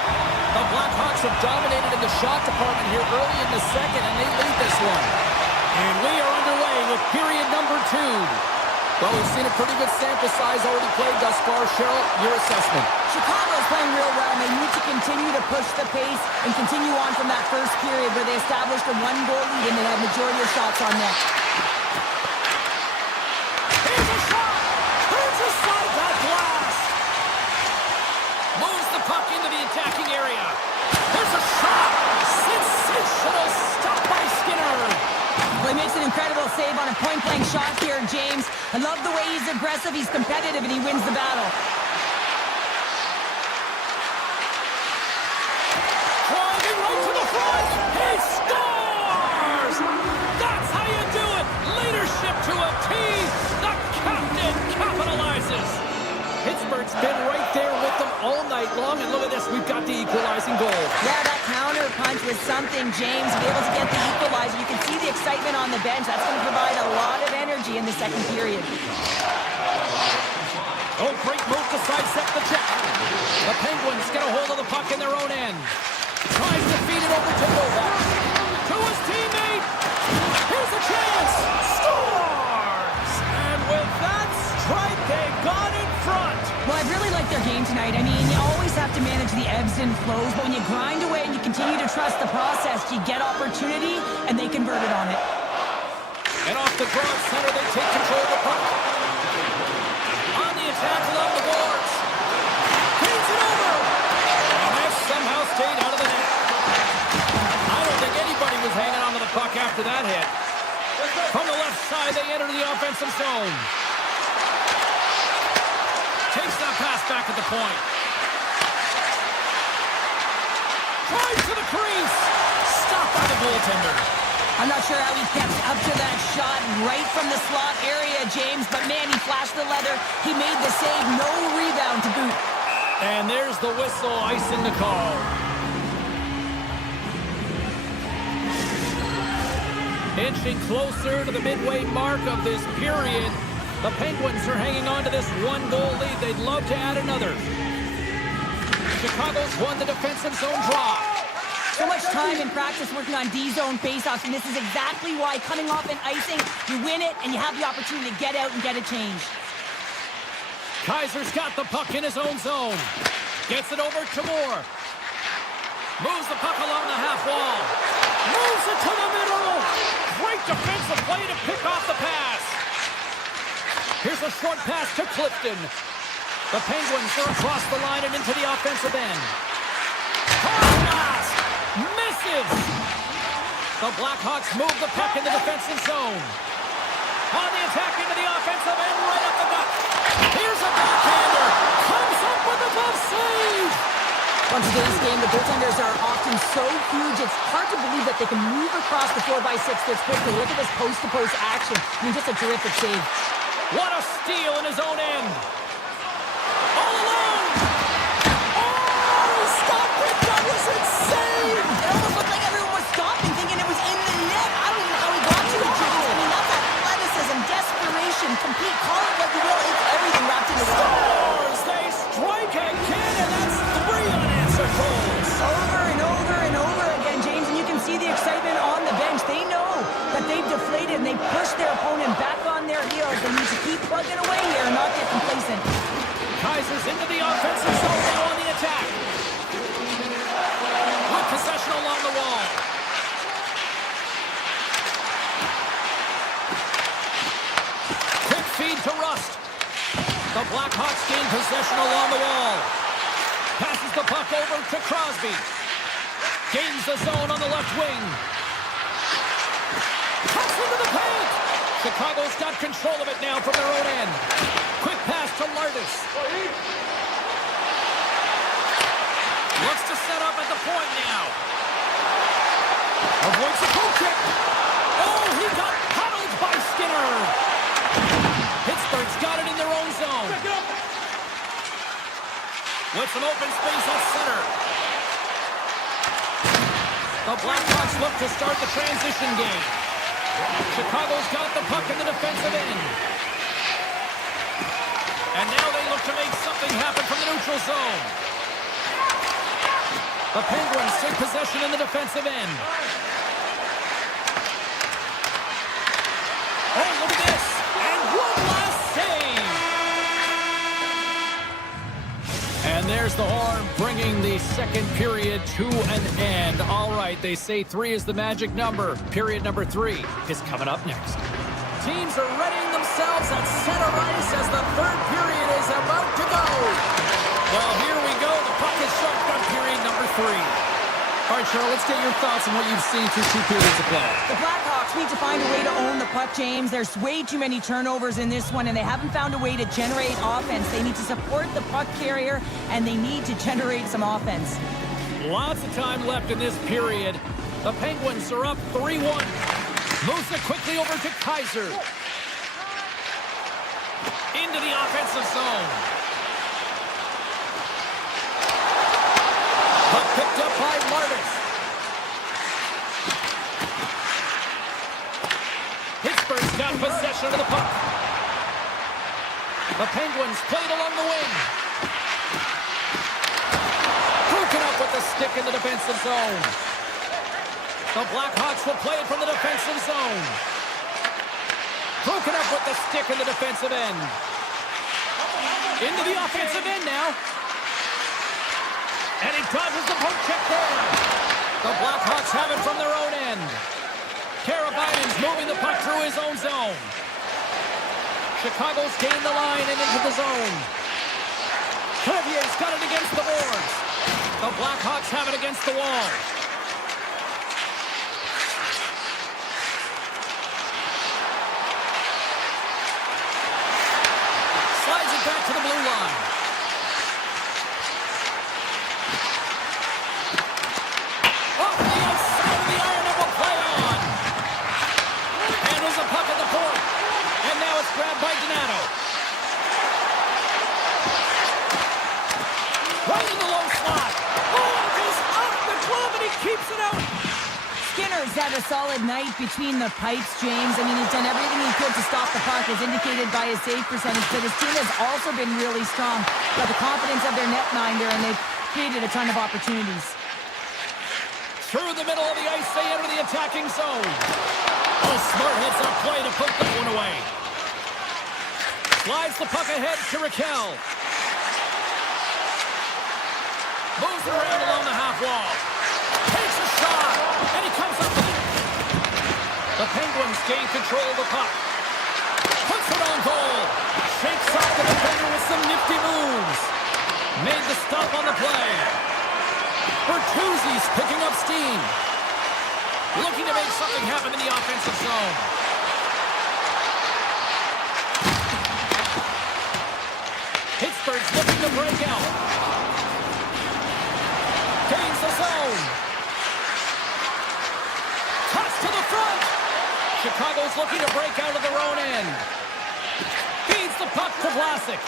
The Blackhawks have dominated in the shot department here early in the second, and they lead this one. And we are underway with period number 2. Well, we've seen a pretty good sample size already played thus far. Cheryl, your assessment. Chicago's playing real well, and they need to continue to push the pace and continue on from that first period where they established a 1-goal lead and they had majority of shots on net. Here's a shot! Turns aside that blast! Moves the puck into the attacking area. There's a shot! Sensational stop by Skinner! Well, he makes an incredible save on a point-blank shot here, James. I love the way he's aggressive, he's competitive, and he wins the battle. Driving right to the front! He scores! That's how you do it! Leadership to a T! The captain capitalizes! Pittsburgh's been right there with them all night long, and look at this, we've got the equalizing goal. Yeah, that counter punch was something, James. To be able to get the equalizer, you can see the excitement on the bench. That's going to provide a lot of energy in the second period. Oh, great move to sidestep the check. The Penguins get a hold of the puck in their own end. Tries to feed it over to Novak. To his teammate. Here's a chance. Scores! And with that strike, they got in front. Well, I really like their game tonight. I mean, you always have to manage the ebbs and flows, but when you grind away and you continue to trust the process, you get opportunity, and they converted on it. And off the draw at center, they take control of the puck. On the attack along the boards. Feeds it over. And that somehow stayed out of the net. I don't think anybody was hanging on to the puck after that hit. From the left side, they enter the offensive zone. Takes that pass back at the point. Drives to the crease. Stopped by the goaltender. I'm not sure how he kept up to that shot right from the slot area, James, but man, he flashed the leather. He made the save, no rebound to boot. And there's the whistle, icing the call. Inching closer to the midway mark of this period. The Penguins are hanging on to this one-goal lead. They'd love to add another. Chicago's won the defensive zone draw. So much time in practice working on D-zone faceoffs, and this is exactly why coming off an icing, you win it, and you have the opportunity to get out and get a change. Kaiser's got the puck in his own zone. Gets it over to Moore. Moves the puck along the half wall. Moves it to the middle. Great defensive play to pick off the pass. Here's a short pass to Clifton. The Penguins are across the line and into the offensive end. Hard pass. Misses. The Blackhawks move the puck in the defensive zone. On the attack into the offensive end, right up the gut. Here's a backhander. Comes up with a glove save. On today's game, the goaltenders are often so huge, it's hard to believe that they can move across the 4x6 this quickly. Look at this post-to-post action. I mean, just a terrific save. What a steal in his own end. All alone. Oh, stop it. That was insane. It almost looked like everyone was stopping, thinking it was in the net. I don't even know how he got to it, James. I mean, that's athleticism, desperation, complete, call it what you will. It's everything wrapped into one. Scores. They strike again, and that's 3 unanswered goals. Over and over and over again, James, and you can see the excitement on the bench. They know that they've deflated and they pushed their opponent back on their heels. They need to keep plugging away here and not get complacent. Kaiser's into the offensive zone now on the attack. With possession along the wall. Quick feed to Rust. The Blackhawks gain possession along the wall. Passes the puck over to Crosby. Gains the zone on the left wing. Cuts into the paint. Chicago's got control of it now from their own end. Quick pass to Lardis. Looks to set up at the point now. Avoids the goal kick. Oh, he got paddled by Skinner. Pittsburgh's got it in their own zone. With some open space at center. The Blackhawks look to start the transition game. Chicago's got the puck in the defensive end. And now they look to make something happen from the neutral zone. The Penguins take possession in the defensive end. Oh, look at this. And one last save. And there's the horn bringing the second period to an end. All right, they say 3 is the magic number. Period number 3 is coming up next. Teams are readying themselves at center ice as the third period is about to go. Well, here we go. The puck is shotgun period number 3. All right, Cheryl, let's get your thoughts on what you've seen through 2 periods of play. The Blackhawks need to find a way to own the puck, James. There's way too many turnovers in this one, and they haven't found a way to generate offense. They need to support the puck carrier, and they need to generate some offense. Lots of time left in this period. The Penguins are up 3-1. Moves it quickly over to Kaiser. Into the offensive zone. Puck picked up by Lardis. Pittsburgh's got possession of the puck. The Penguins played along the wing. Broken up with the stick in the defensive zone. The Blackhawks will play it from the defensive zone. Broken up with the stick in the defensive end. Into the offensive end now. And he dodges the poke check there. The Blackhawks have it from their own end. Karabainen's moving the puck through his own zone. Chicago's gained the line and into the zone. Crevier's got it against the boards. The Blackhawks have it against the wall. Slides it back to the blue line. Force it out. Skinner's had a solid night between the pipes, James. I mean, he's done everything he could to stop the puck, as indicated by his save percentage, but his team has also been really strong. Got the confidence of their netminder, and they've created a ton of opportunities. Through the middle of the ice, they enter the attacking zone. Oh, smart hits up play to put that one away. Slides the puck ahead to Raquel. Moves it around along the half wall. Takes a shot, and he comes up with it. The Penguins gain control of the puck. Puts it on goal. Shakes off the defender with some nifty moves. Made the stop on the play. Bertuzzi's picking up steam. Looking to make something happen in the offensive zone. Pittsburgh's looking to break out. Gains the zone. Toss to the front. Chicago's looking to break out of their own end. Feeds the puck to Vlasic.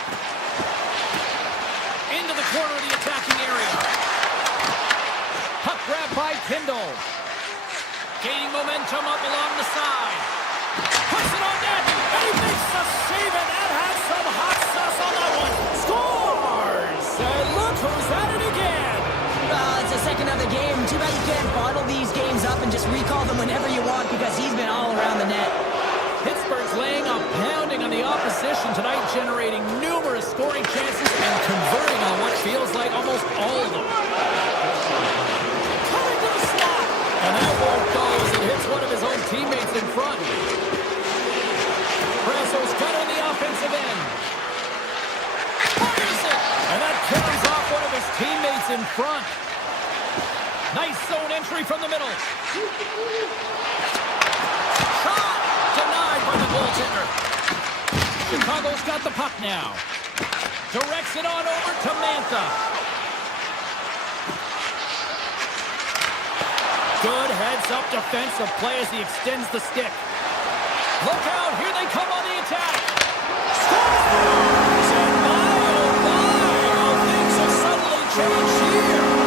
Into the corner of the attacking area. Puck grab by Kindle. Gaining momentum up along the side. Puts it on net. And he makes the save, and that has some hot sauce on that one. Scores! And look who's at it again. It's the second of the game. Too bad you can't bottle these games up and just recall them whenever you want, because he's been all around the net. Pittsburgh's laying a pounding on the opposition tonight, generating numerous scoring chances and converting on what feels like almost all of them. Coming to the slot. And that one goes and hits one of his own teammates in front. Brasso's cut on the offensive end. Fires it. And that carries off one of his teammates in front. Nice zone entry from the middle. Shot! Denied by the goaltender. Chicago's got the puck now. Directs it on over to Mantha. Good heads-up defensive play as he extends the stick. Look out, here they come on the attack. Scores! And my, oh my, how things have suddenly changed here.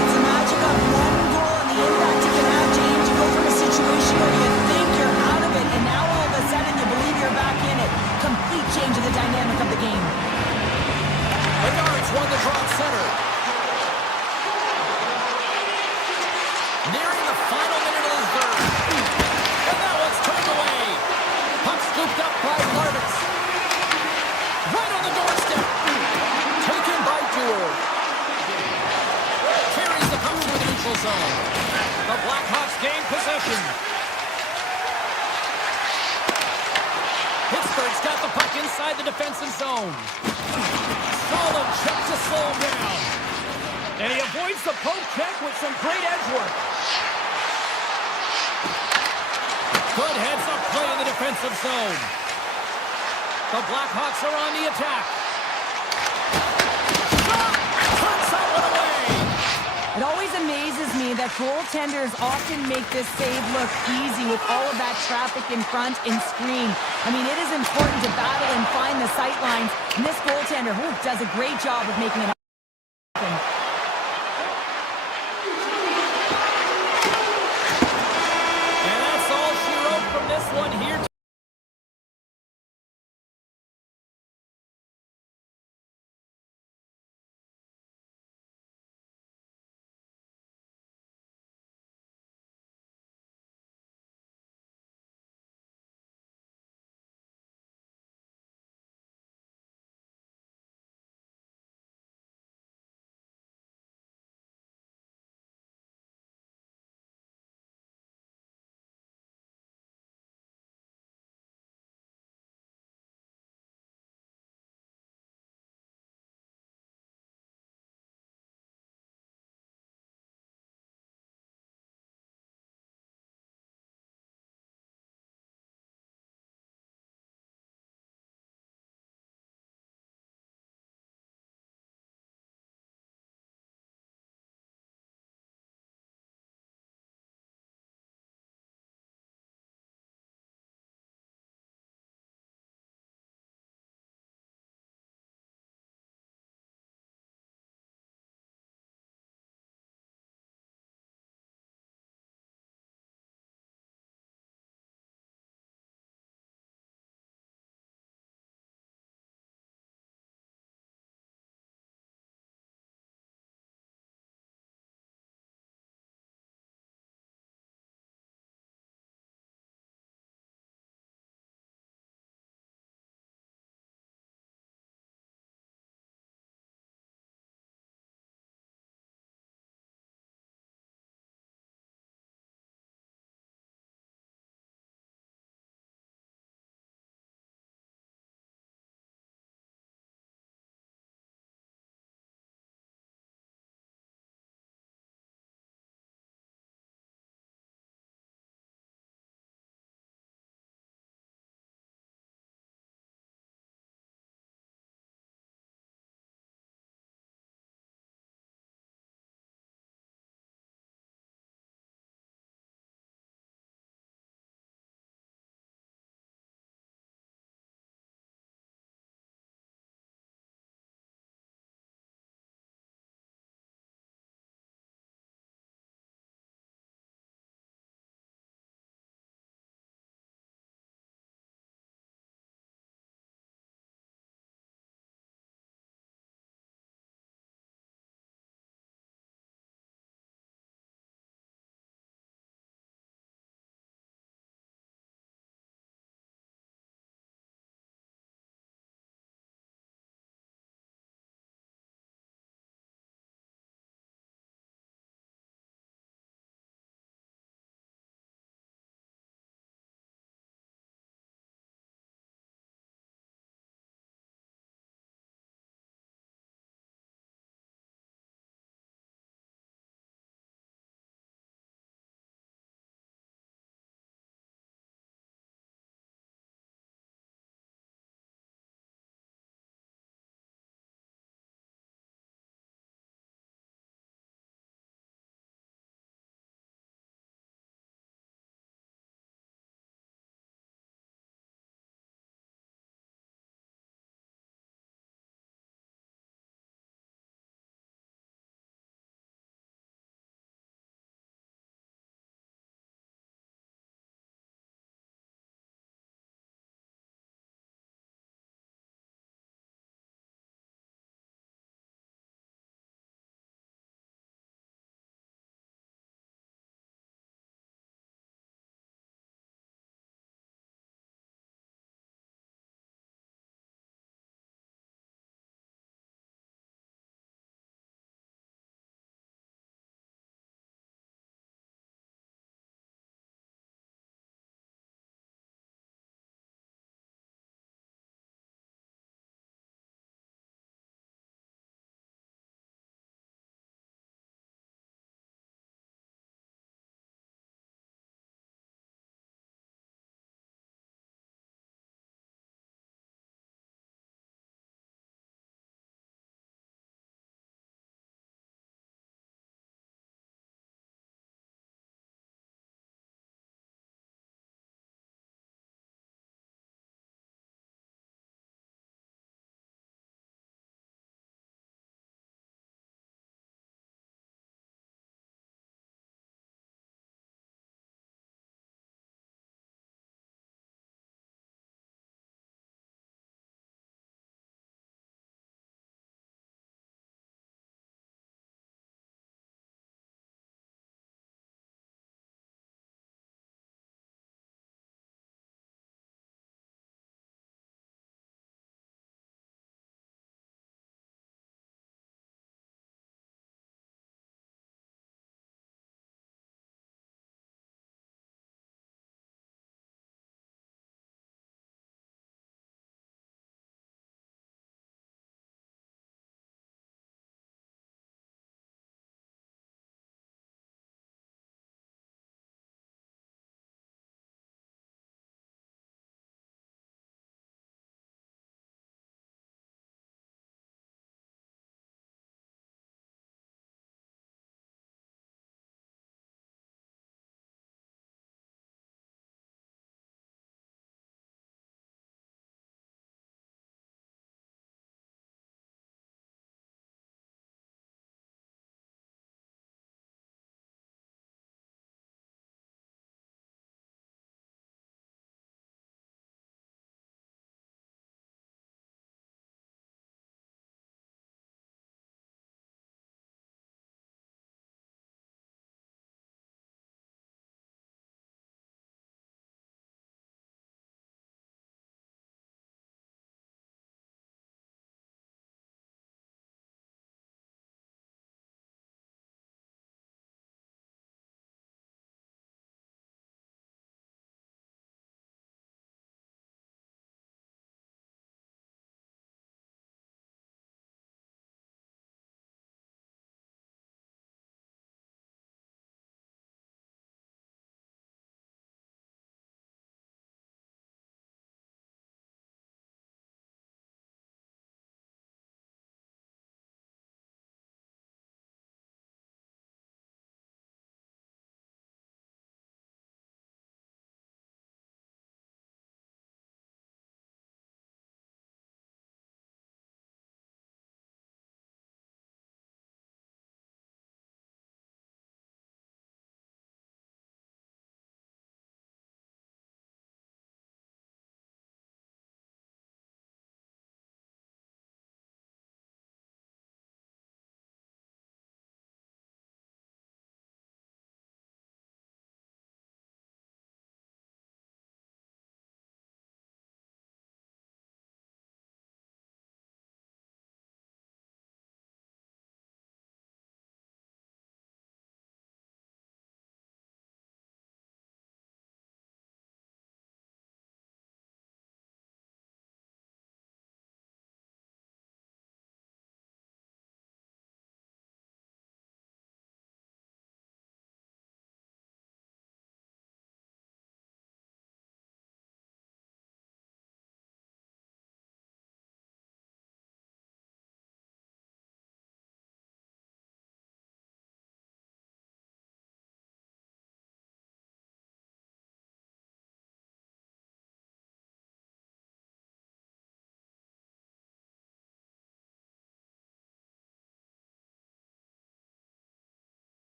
It's the magic of one goal and the impact it can have, James. You go from a situation where you think you're out of it, and now all of a sudden you believe you're back in it. Complete change of the dynamic of the game. Bedard's won the draw center. Nearing the final minute of the third. And that one's turned away. Puck scooped up by Larvitz. Right on the doorstep. Taken by Dewar. Carries the puck through the neutral zone. The Blackhawks gain possession. Pittsburgh's got the puck inside the defensive zone. Solid check to slow him down. And he avoids the poke check with some great edge work. Good heads-up play in the defensive zone. The Blackhawks are on the attack. Shot! Turns that one away. It always amazes me that goaltenders often make this save look easy with all of that traffic in front and screen. I mean, it is important to battle and find the sight lines, and this goaltender does a great job of making it happen.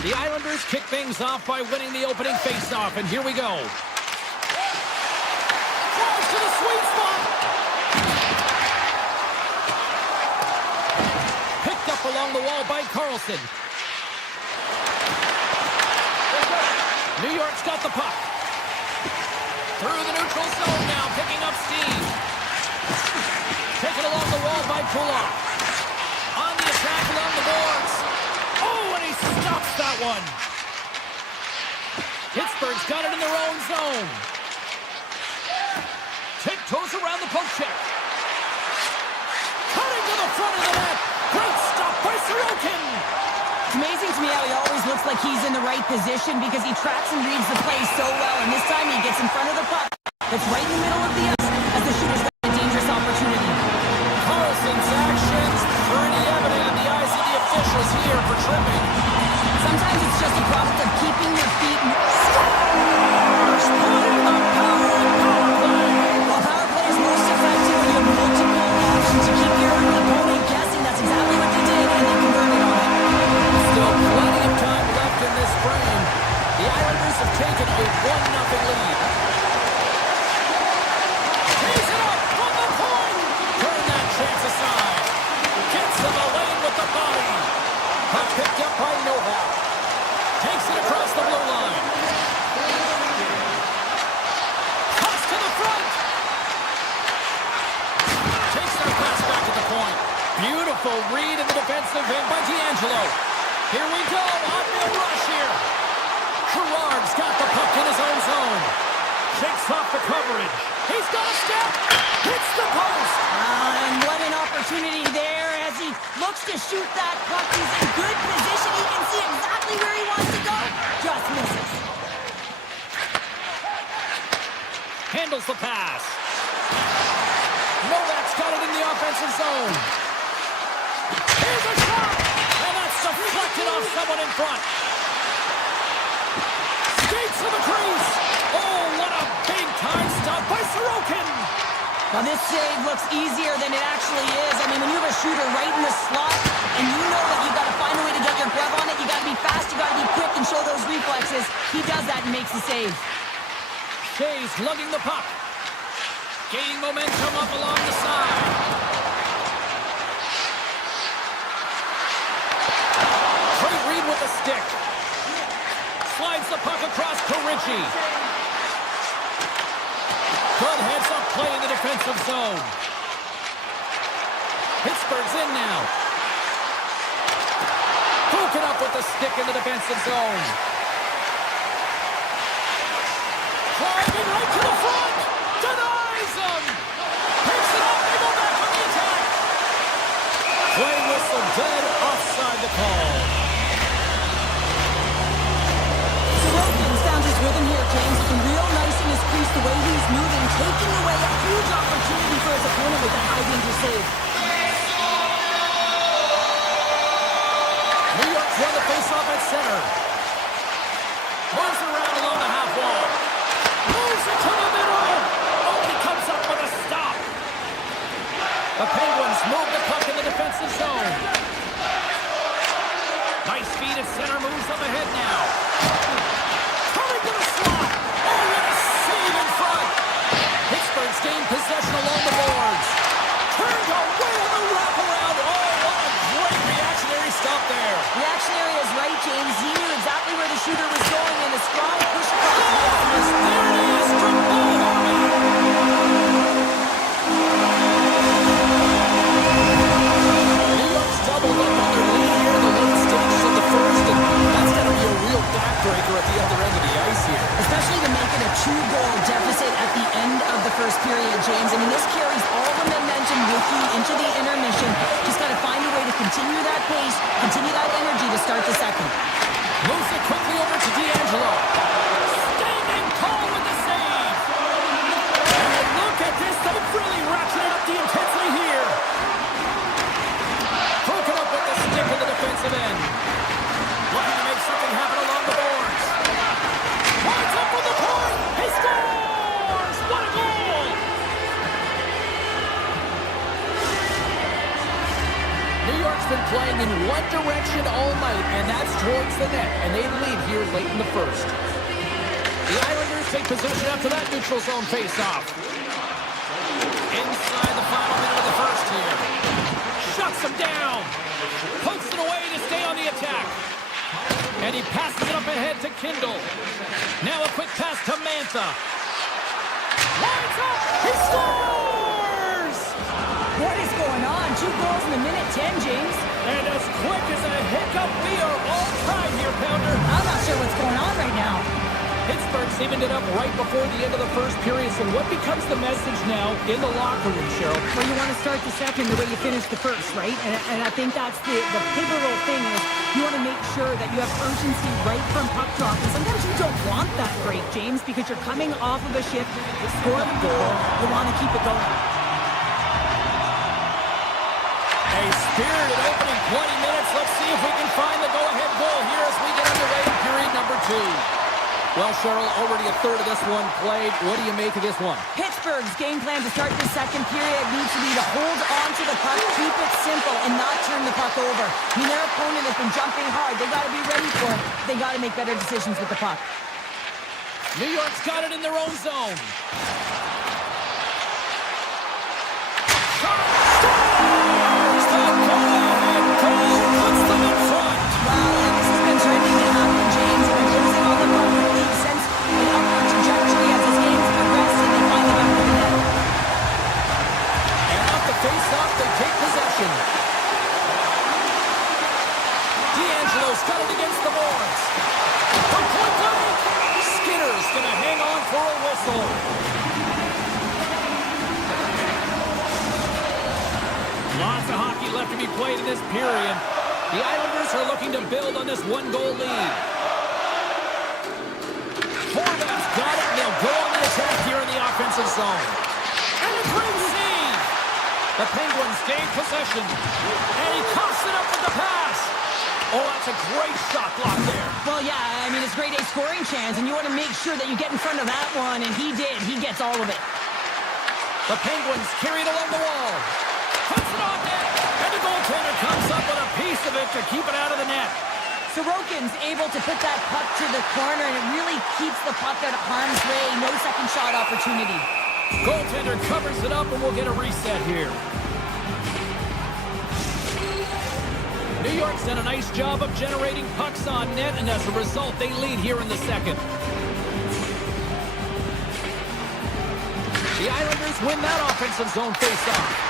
The Islanders kick things off by winning the opening faceoff, and here we go. Drives to the sweet spot. Picked up along the wall by Carlson. New York's got the puck. Through the neutral zone now, picking up steam. Taken along the wall by Pullock. On the attack along the boards. Oh, and he stops that one. Pittsburgh's got it in their own zone. Tiptoes around the poke check. Cutting to the front of the net. Great stop by Sorokin. It's amazing to me how he always looks like he's in the right position because he tracks and reads the play so well, and this time he gets in front of the puck. That's right in the middle of the ice as the shooter's got a dangerous opportunity. Carlson's actions pretty evident in the eyes of the officials here for tripping. Sometimes it's just a product of keeping your feet and stars. Putting the power in power play. While power play is most effective when you have multiple options to keep your opponent guessing, that's exactly what they did, and they converted on it. Still plenty of time left in this frame. The Islanders have taken a 1-0 lead. He's it up from the point. Turn that chance aside. Gets in the lane with the body. Puck picked up by Novak. Takes it across the blue line. Cuts to the front. Takes their pass back at the point. Beautiful read in the defensive end by D'Angelo. Here we go, on-field rush here. Gerard's got the puck in his own zone. Shakes off the coverage. He's got a step. Hits the post. And what an opportunity there as he looks to shoot that puck. He's in good position. He can see exactly where he wants to go. Just misses. Handles the pass. Novak's got it in the offensive zone. Here's a shot. And that's deflected off someone in front. Skates to the crease. Oh, what a big-time stop by Sorokin. Now this save looks easier than it actually is. I mean, when you have a shooter right in the slot and you know that you've got to find a way to get your glove on it, you got to be fast, you got to be quick and show those reflexes. He does that and makes the save. Shea's lugging the puck. Gaining momentum up along the side. Great read with the stick. Slides the puck across to Ritchie. Good heads-up play in the defensive zone. Pittsburgh's in now. Poke it up with the stick in the defensive zone. Driving right to the front. Denies him. Picks it up. They go back on the attack. Play whistle dead. Offside the call. Sorokin's found his rhythm here, James. Looking real nice in his crease, the way he's moving, taking away a huge opportunity for his opponent with a high-danger save. New York's won the face-off at center. Moves around along the half wall. Moves it to the middle. Oh, he comes up with a stop. The Penguins move the puck in the defensive zone. Nice speed at center. Moves up ahead now. Coming to the slot. Oh, what a save in front. Pittsburgh's gained possession along the boards. Turned away on the wraparound. Oh, what a great reactionary stop there. Reactionary is right, James. He knew exactly where the shooter was going and a strong push across the ice. There it is. Triple Harvey. New York's doubled up on their lead here in the late stages of the first, and that's going to be a real backbreaker at the other end of the ice here. Especially to make it a 2-goal deficit at the end of the first period, James. I mean, this carries all the momentum with you into the intermission. Just got to find a way to continue that pace, continue that energy to start the second. Moves it quickly over to D'Angelo. Standing tall with the save. And look at this. They've really ratcheted up the intensity here. Poking up with the stick in the defensive end. Looking to make something happen along the boards. Winds up with the point. He scores! What a goal! New York's been playing in one direction all night, and that's towards the net, and they lead here late in the first. The Islanders take possession after that neutral zone faceoff. Inside the final minute of the first here. Shuts him down. Pokes it away to stay on the attack. And he passes it up ahead to Kindle. Now a quick pass to Mantha. Lines up! He scores! What is going on? 2 goals in a minute 10, James. And as quick as a hiccup, we are all tied here, Pounder. I'm not sure what's going on right now. Pittsburgh evened it up right before the end of the first period. So what becomes the message now in the locker room, Cheryl? Well, you want to start the second the way you finished the first, right? And I think that's the pivotal thing is you want to make sure that you have urgency right from puck drop. And sometimes you don't want that break, James, because you're coming off of a shift, you score the goal, you want to keep it going. A spirited opening 20 minutes. Let's see if we can find the go-ahead goal here as we get underway in period number 2. Well, Cheryl, already a third of this one played. What do you make of this one? Pittsburgh's game plan to start the second period needs to be to hold on to the puck, keep it simple, and not turn the puck over. I mean, their opponent has been jumping hard. They got to be ready for it. They got to make better decisions with the puck. New York's got it in their own zone. Shot! Scores! The go-ahead goal puts them in front. Well, this has been trending to happen, James. They've been losing on the puck since the upward trajectory as this game's progressed, and they finally got rid of it. And off the face-off, they take possession. D'Angelo's got it against the boards. From point blank, Skinner's going to hang on for a whistle. Lots of hockey left to be played in this period. The Islanders are looking to build on this one-goal lead. Horvat's got it, and they'll go on the attack here in the offensive zone. And a great save! The Penguins gain possession. And he coughs it up with the pass. Oh, that's a great shot block there. Well, yeah, I mean, it's grade A scoring chance, and you want to make sure that you get in front of that one, and he did. He gets all of it. The Penguins carry it along the wall. Puts it on net. And the goaltender comes up with a piece of it to keep it out of the net. Sorokin's able to put that puck to the corner, and it really keeps the puck out of harm's way. No second shot opportunity. Goaltender covers it up, and we'll get a reset here. New York's done a nice job of generating pucks on net, and as a result, they lead here in the second. The Islanders win that offensive zone faceoff.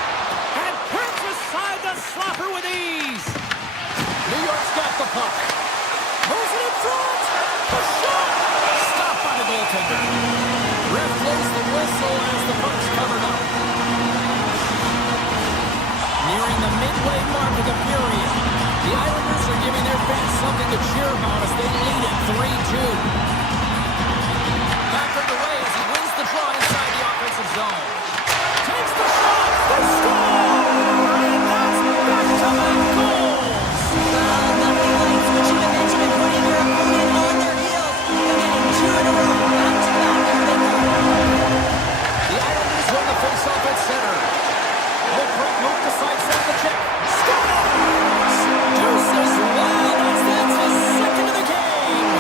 And Prince aside the slapper with ease. New York's got the puck. Moves it in front. The shot. Stopped by the goaltender. Ref blows the whistle as the puck's covered up. Nearing the midway mark of the period, the Islanders are giving their fans something to cheer about as they lead it 3-2. Back underway as he wins the draw inside the offensive zone. Takes the shot. They score! And that's back-to-back goals. Nothing like what you had mentioned and putting your opponent on their heels. They're getting 2 in a row, back-to-back, and they go. The Islanders win the face-off at center. The break move decides that the check. Scores! Deuces wild. That's his second of the game.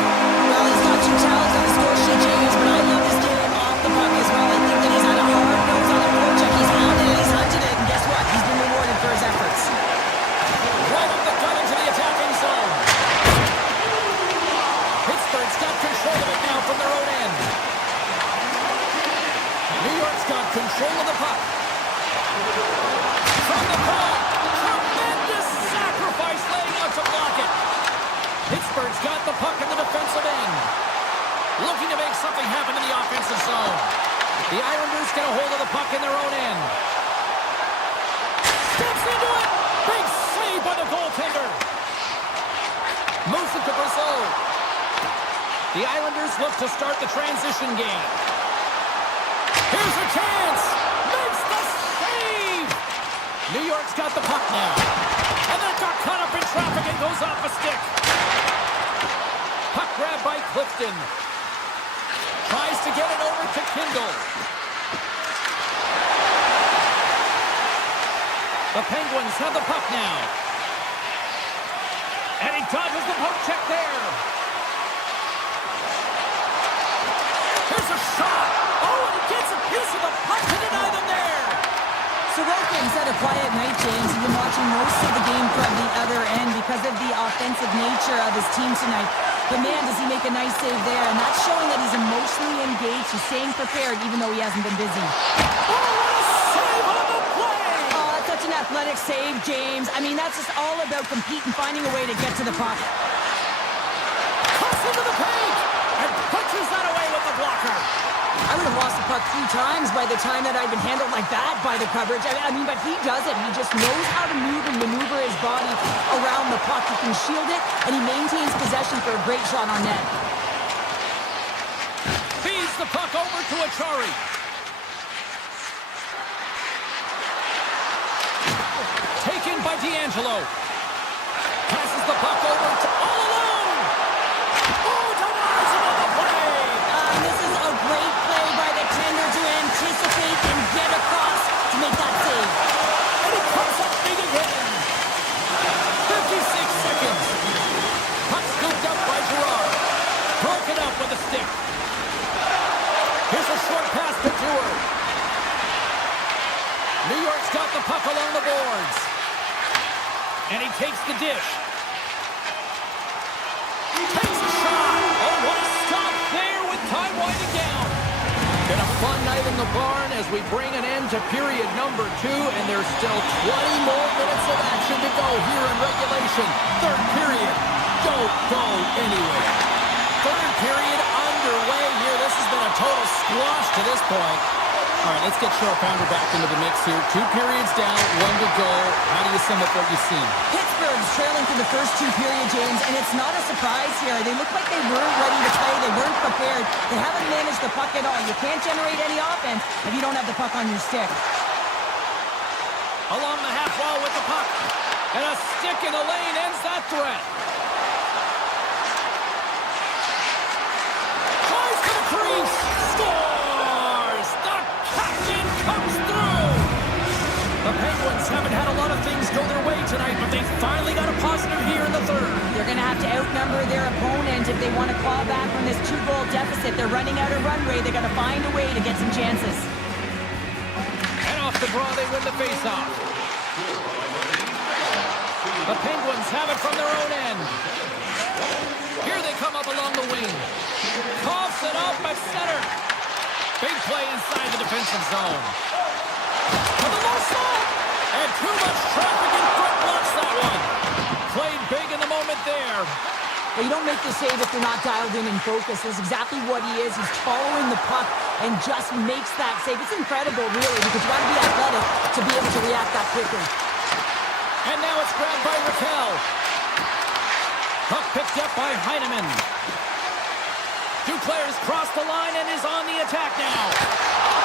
Well, he's got 2 talents on the score sheet, James, but I love his game off the puck as well. I think that he's had a hard nose on the forecheck. He's hounded it, he's hunted it, and guess what? He's been rewarded for his efforts. Right up the gut into the attacking zone. Pittsburgh's got control of it now from their own end. New York's got control of the puck. From the point, tremendous sacrifice laying out to block it. Pittsburgh's got the puck in the defensive end. Looking to make something happen in the offensive zone. The Islanders get a hold of the puck in their own end. Steps into it. Big save by the goaltender. Moves it to Brazil. The Islanders look to start the transition game. Here's a chance. Makes the save. New York's got the puck now. And that got caught up in traffic and goes off a stick. Puck grab by Clifton. Tries to get it over to Kindle. The Penguins have the puck now. And he dodges the poke check there. Here's a shot. Oh, and he gets a piece of the puck to deny them there. Sorokin's had a quiet night, James. He's been watching most of the game from the other end because of the offensive nature of his team tonight. But man, does he make a nice save there. And that's showing that he's emotionally engaged. He's staying prepared even though he hasn't been busy. Oh, what a save on the play. Oh, that's such an athletic save, James. I mean, that's just all about competing, finding a way to get to the puck. Cuts into the paint and punches that away with the blocker. I would have lost the puck 3 times by the time that I'd been handled like that by the coverage. I mean, but he does it. He just knows how to move and maneuver his body around the puck. He can shield it, and he maintains possession for a great shot on net. Feeds the puck over to Achari. Taken by D'Angelo. Passes the puck over to all alone. Oh, denies him on the play. This is a great play by the tender to anticipate and get across to make that save. And he comes up big again. 56 seconds. Puck scooped up by Gerard. Broken up with a stick. Here's a short pass to Dewar. New York's got the puck along the boards. And he takes the dish. Takes a shot. Oh, what a stop there with time winding down. Been a fun night in the barn as we bring an end to period number 2, and there's still 20 more minutes of action to go here in regulation. Third period. Don't go anywhere. Third period underway here. This has been a total squash to this point. All right, let's get Cheryl Pounder back into the mix here. 2 periods down, 1 to go. How do you sum up what you've seen? Pittsburgh's trailing through the first 2 periods, James, and it's not a surprise here. They look like they weren't ready to play. They weren't prepared. They haven't managed the puck at all. You can't generate any offense if you don't have the puck on your stick. Along the half wall with the puck. And a stick in the lane ends that threat. Tries to the crease. Scores! The captain comes through! The Penguins haven't had a lot of things go their way tonight, but they finally got a positive here in the third. They're going to have to outnumber their opponent if they want to claw back from this 2-goal deficit. They're running out of runway. They're going to find a way to get some chances. And off the draw, they win the faceoff. The Penguins have it from their own end. Here they come up along the wing. Coughs it up at center. Big play inside the defensive zone. To the low slot. And too much traffic in front blocks that one. Played big in the moment there. Well, you don't make the save if you're not dialed in and focused. That's exactly what he is. He's following the puck and just makes that save. It's incredible, really, because you got to be athletic to be able to react that quickly. And now it's grabbed by Raquel. Puck picked up by Heineman. 2 players cross the line and is on the attack now.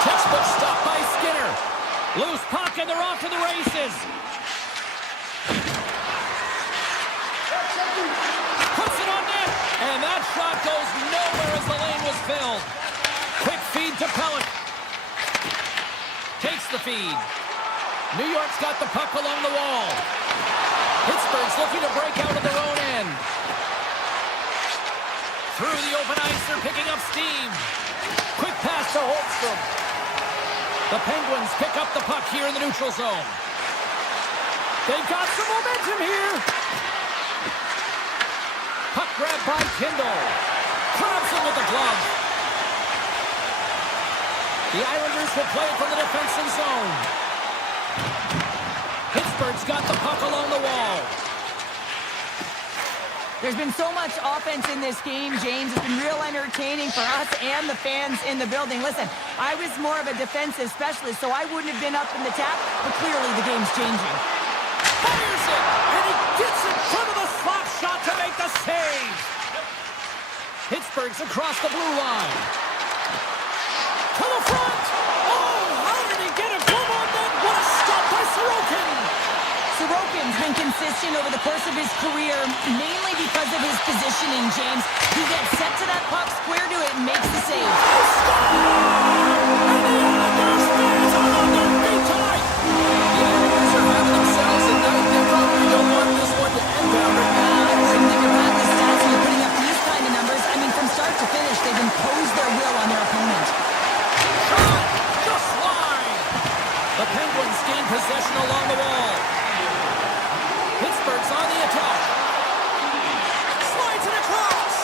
Textbook stop by Skinner. Loose puck and they're off to the races. Puts it on net. And that shot goes nowhere as the lane was filled. Quick feed to Pellick. Takes the feed. New York's got the puck along the wall. Pittsburgh's looking to break out of their own end. Through the open ice, they're picking up steam. Quick pass to Holmstrom. The Penguins pick up the puck here in the neutral zone. They've got some momentum here. Puck grab by Kindle. Grabs him with the glove. The Islanders will play it from the defensive zone. Pittsburgh's got the puck along the wall. There's been so much offense in this game, James. It's been real entertaining for us and the fans in the building. Listen, I was more of a defensive specialist, so I wouldn't have been up in the tap, but clearly the game's changing. Fires it, and he gets in front of the slap shot to make the save. Pittsburgh's across the blue line. To the front. Oh, how did he get a glove on that? What a stop by Sorokin. Sorokin's been consistent over the course of his career, mainly because of his positioning, James. He gets set to that puck, square to it, and makes the save. And the Islanders fans are on their feet tonight. The Islanders are having themselves a night they probably don't want this one to end, Pounder. possession along the wall. Pittsburgh's on the attack. Slides it across.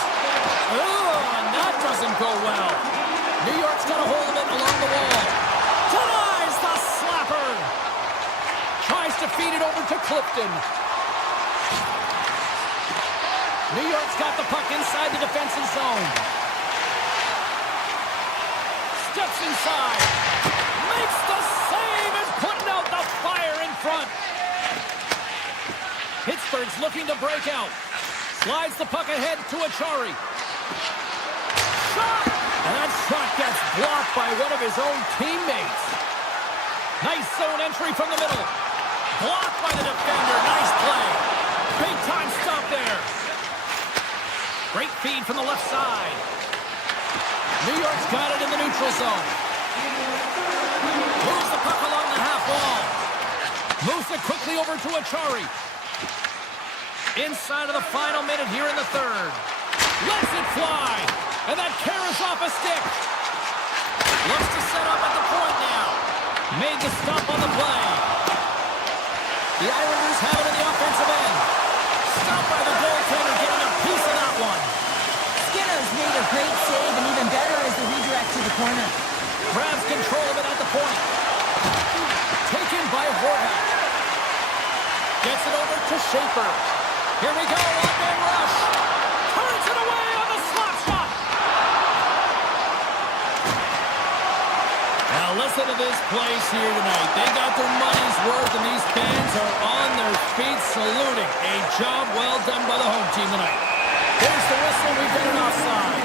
Oh, and that doesn't go well. New York's got a hold of it along the wall. Denies the slapper. Tries to feed it over to Clifton. New York's got the puck inside the defensive zone. Steps inside. Makes the save and putting out the fire in front. Pittsburgh's looking to break out. Slides the puck ahead to Achari. Shot! And that shot gets blocked by one of his own teammates. Nice zone entry from the middle. Blocked by the defender. Nice play. Big time stop there. Great feed from the left side. New York's got it in the neutral zone. Moves the puck along the half wall. Moves it quickly over to Achari. Inside of the final minute here in the third. Lets it fly. And that carries off a stick. Looks to set up at the point now. Made the stop on the play. The Islanders have it in the offensive end. Stopped by the goaltender, getting a piece of that one. Skinner's made a great save, and even better is the redirect to the corner. Grabs control of it at the point. Taken by Horvat. Gets it over to Schaefer. Here we go, one-man rush. Turns it away on the slap shot. Now listen to this place here tonight. They got their money's worth, and these fans are on their feet saluting. A job well done by the home team tonight. There's the whistle. We've got an offside.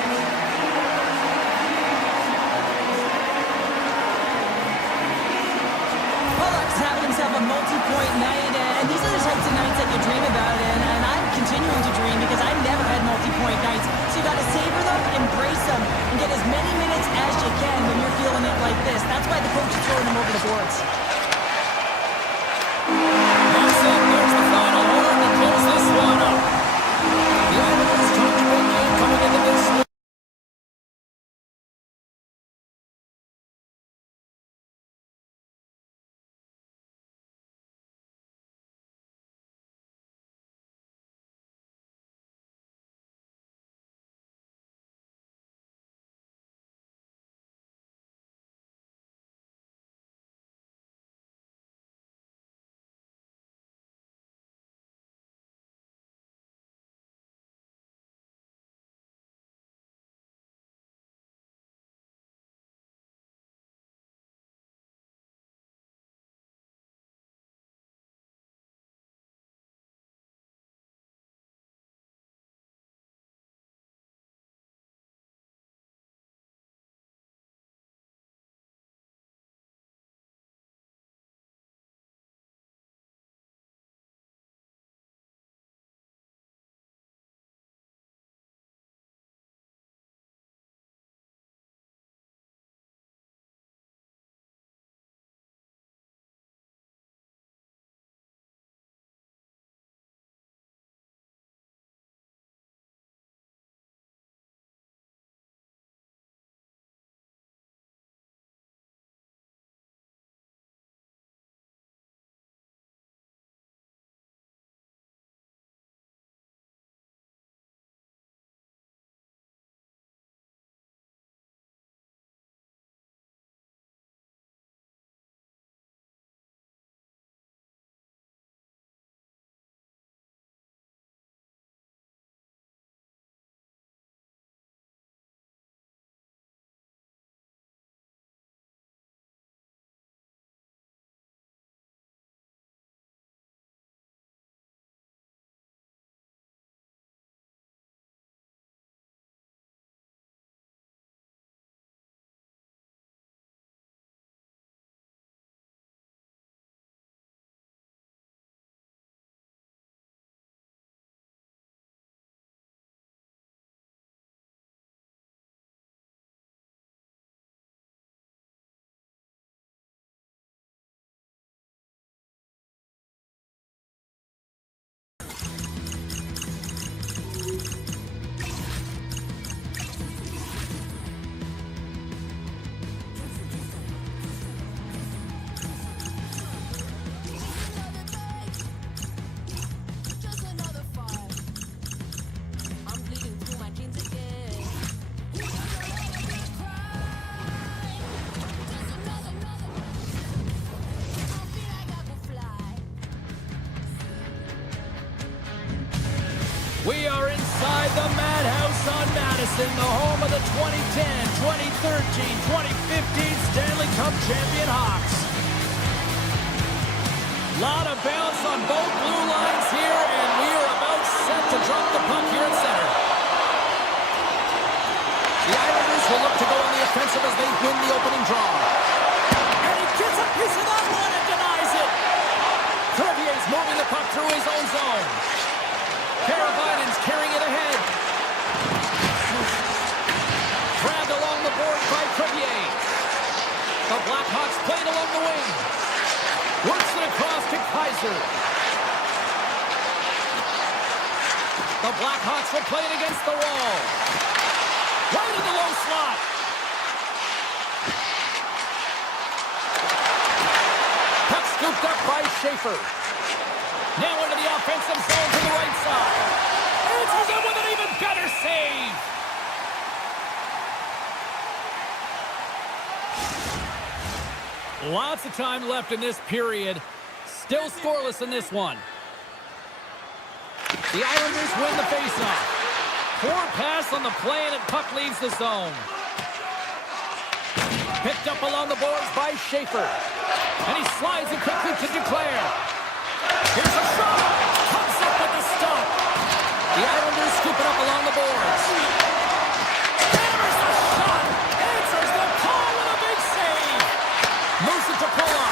Pollock's having himself a multi-point night, and these are the types of nights that you dream about, and I'm continuing to dream because I've never had multi-point nights. So you got to savor them, embrace them, and get as many minutes as you can when you're feeling it like this. That's why the coach is throwing them over the boards. We are inside the Madhouse on Madison, the home of the 2010, 2013, 2015 Stanley Cup champion Hawks. Lot of bounce on both blue lines here, and we are about set to drop the puck here at center. The Islanders will look to go on the offensive as they win the opening draw. And he gets a piece of that one and denies it. Crevier's moving the puck through his own zone. Karabainen's carrying it ahead. Grabbed along the board by Crevier. The Blackhawks played along the wing. Works it across to Kaiser. The Blackhawks will play it against the wall. Right in the low slot. Puck scooped up by Schaefer. Now into the offensive zone to the right side. Answers it with an even better save. Lots of time left in this period. Still scoreless in this one. The Islanders win the faceoff. Poor pass on the play, and puck leaves the zone. Picked up along the boards by Schaefer. And he slides it quickly to Duclair. Here's a shot. Comes up with the stop. The Islanders scoop it up along the boards. Hammers the shot. Answers the call with a big save. Moves it to Pulla.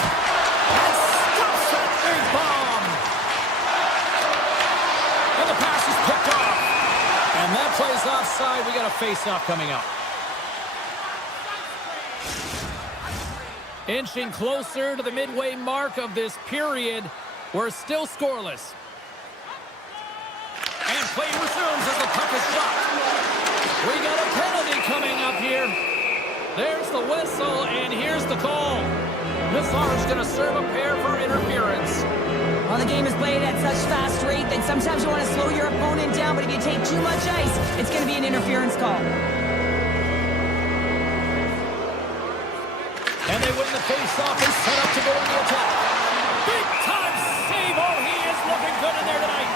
And stops that big bomb. And the pass is picked off. And that play's offside. We got a face-off coming up. Inching closer to the midway mark of this period. We're still scoreless. And play resumes as the puck is shot. We got a penalty coming up here. There's the whistle, and here's the call. Nazar's going to serve a pair for interference. Well, the game is played at such fast rate that sometimes you want to slow your opponent down, but if you take too much ice, it's going to be an interference call. And they win the face-off and set up to go in the attack. Big-time save. Oh, he is looking good in there tonight.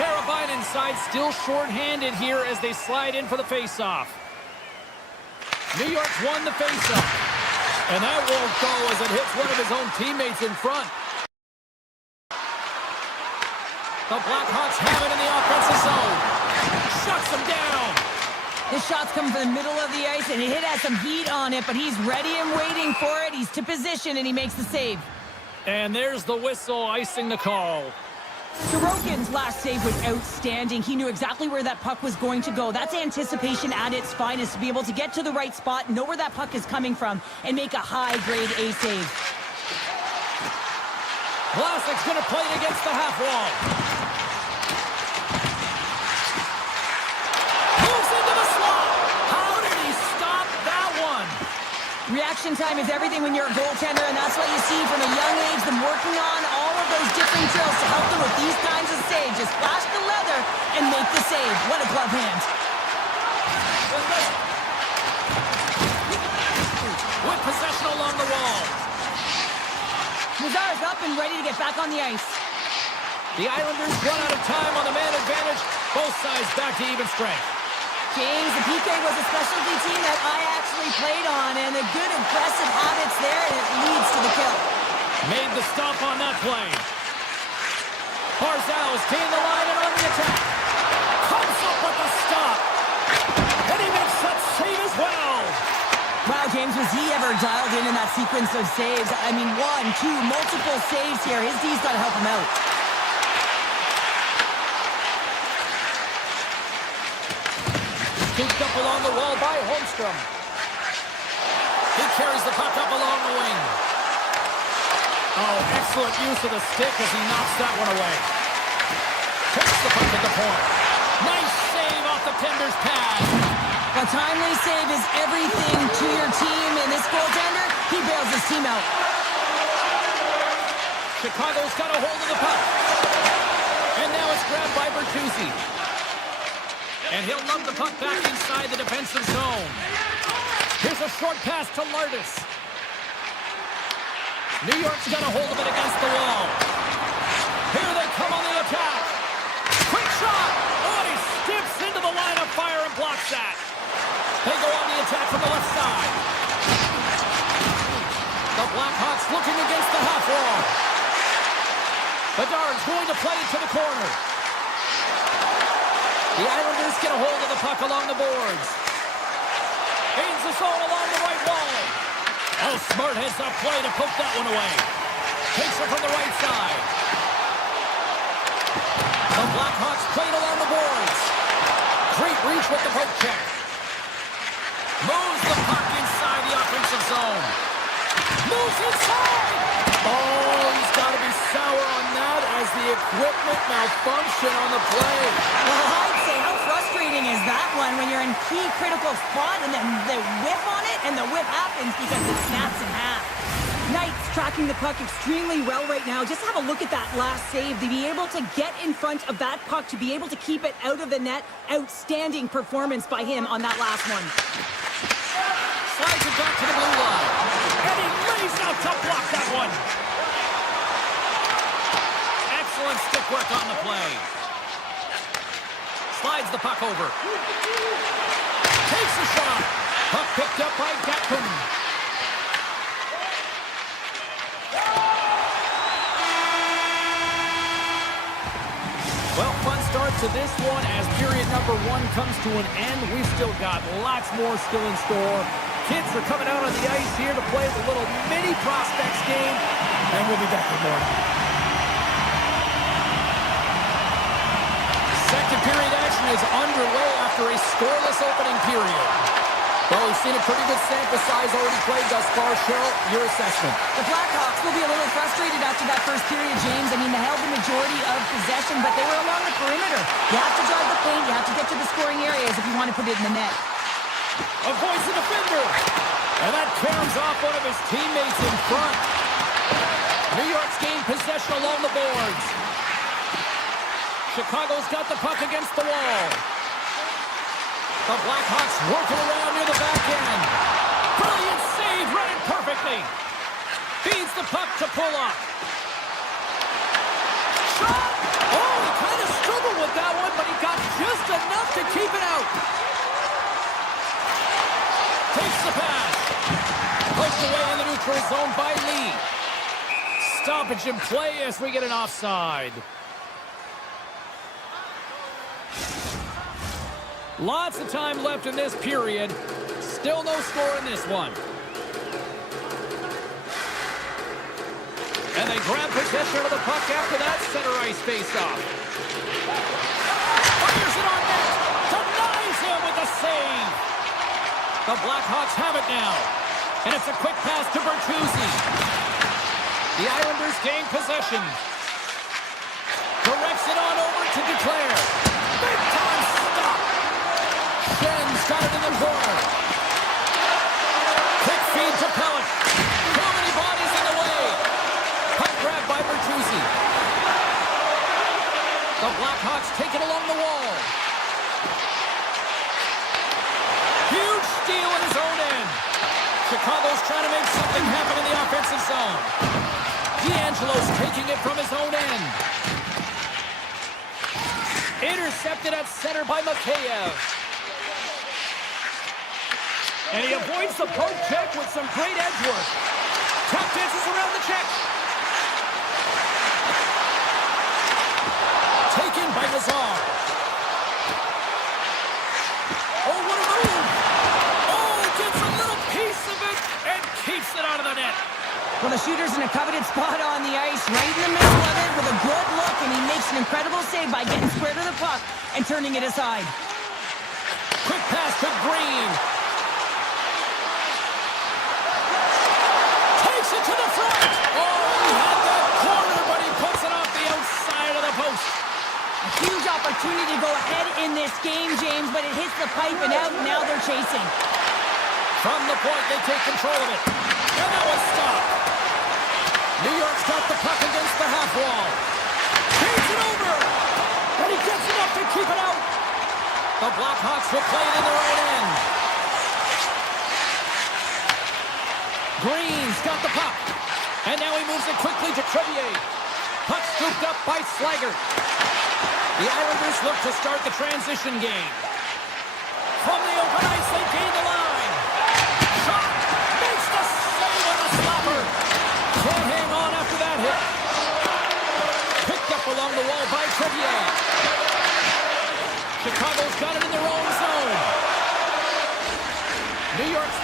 Karabainen inside, still short-handed here as they slide in for the face-off. New York's won the face-off. And that won't go as it hits one of his own teammates in front. The Blackhawks have it in the offensive zone. Shuts him down. This shot's coming from the middle of the ice, and it has some heat on it, but he's ready and waiting for it. He's to position, and he makes the save. And there's the whistle icing the call. Sorokin's last save was outstanding. He knew exactly where that puck was going to go. That's anticipation at its finest, to be able to get to the right spot, know where that puck is coming from, and make a high-grade A save. Vlasic's going to play it against the half wall. Moves into the slot. How did he stop that one? Reaction time is everything when you're a goaltender, and that's what you see from a young age, them working on all of those different drills to help them with these kinds of saves. Just flash the leather and make the save. What a glove hand. With possession along the wall. Nazar's up and ready to get back on the ice. The Islanders run out of time on the man advantage. Both sides back to even strength. James, the PK was a specialty team that I actually played on, and a good aggressive habits there, and it leads to the kill. Made the stop on that play. Barzal's gained the line and on the attack. Comes up with the stop. And he makes that save as well. Wow, James, was he ever dialed in that sequence of saves? I mean, one, two, multiple saves here. His D's got to help him out. Scooped up along the wall by Holmstrom. He carries the puck up along the wing. Oh, excellent use of the stick as he knocks that one away. Takes the puck at the point. Nice save off the tender's pad. A timely save is everything to your team, and this goaltender, he bails his team out. Chicago's got a hold of the puck. And now it's grabbed by Bertuzzi. And he'll lug the puck back inside the defensive zone. Here's a short pass to Lardis. New York's got a hold of it against the wall. looking against the half wall. Bedard's going to play it to the corner. The Islanders get a hold of the puck along the boards. Gains the zone along the right wall. Oh, smart heads up play to poke that one away. Takes it from the right side. The Blackhawks play it along the boards. Great reach with the poke check. Moves the puck inside the offensive zone. Moves inside. Oh, he's got to be sour on that as the equipment malfunction on the play. Well, I'd say how frustrating is that one when you're in key critical spot and then the whiff on it and the whiff happens because it snaps in half. Knights tracking the puck extremely well right now. Just have a look at that last save. To be able to get in front of that puck, to be able to keep it out of the net, outstanding performance by him on that last one. Slides it back to the blue line. And he lays out to block that one. Excellent stick work on the play. Slides the puck over. Takes a shot. Puck picked up by Gatcomb. Well, fun start to this one as period number 1 comes to an end. We've still got lots more still in store. Kids are coming out on the ice here to play the little mini prospects game, and we'll be back in the morning. Second period action is underway after a scoreless opening period. Well, we've seen a pretty good sample size already played thus far. Cheryl, your assessment. The Blackhawks will be a little frustrated after that first period, James. I mean, they held the majority of possession, but they were along the perimeter. You have to drive the paint. You have to get to the scoring areas if you want to put it in the net. Avoids the defender. And that tears off one of his teammates in front. New York's gained possession along the boards. Chicago's got the puck against the wall. The Blackhawks working around near the back end. Brilliant save, read it perfectly. Feeds the puck to Pulock. Shot! Oh, he kind of struggled with that one, but he got just enough to keep it out. Takes the pass. Poked away in the neutral zone by Lee. Stoppage in play as we get an offside. Lots of time left in this period. Still no score in this one. And they grab possession of the puck after that center ice face-off. Fires it on net. Denies him with the save. The Blackhawks have it now. And it's a quick pass to Bertuzzi. The Islanders gain possession. Directs it on over to Declare. Big time stop. Shen's got it in the corner. Quick feed to Pellick. Too many bodies in the way. Puck grab by Bertuzzi. The Blackhawks take it along the wall. Huge steal in his own end. Chicago's trying to make something happen in the offensive zone. D'Angelo's taking it from his own end. Intercepted at center by Mikheyev. And he avoids the poke check with some great edge work. Tap dances around the check. Taken by Nazar. Oh, what a move. Oh, gets a little piece of it and keeps it out of the net. Well, the shooter's in a coveted spot on the ice, right in the middle of it with a good look, and he makes an incredible save by getting square to the puck and turning it aside. Quick pass to Green. Takes it to the front. Oh, he had that corner, but he puts it off the outside of the post. A huge opportunity to go ahead in this game, James, but it hits the pipe and out, and now they're chasing. From the point, they take control of it. And that was stopped. New York's got the puck against the half wall. Takes it over. And he gets enough to keep it out. The Blackhawks will play it in the right end. Green's got the puck. And now he moves it quickly to Trevier. Puck scooped up by Slaggert. The Islanders look to start the transition game. From the open ice, they gain the line. Shot. Makes the save on the stopper.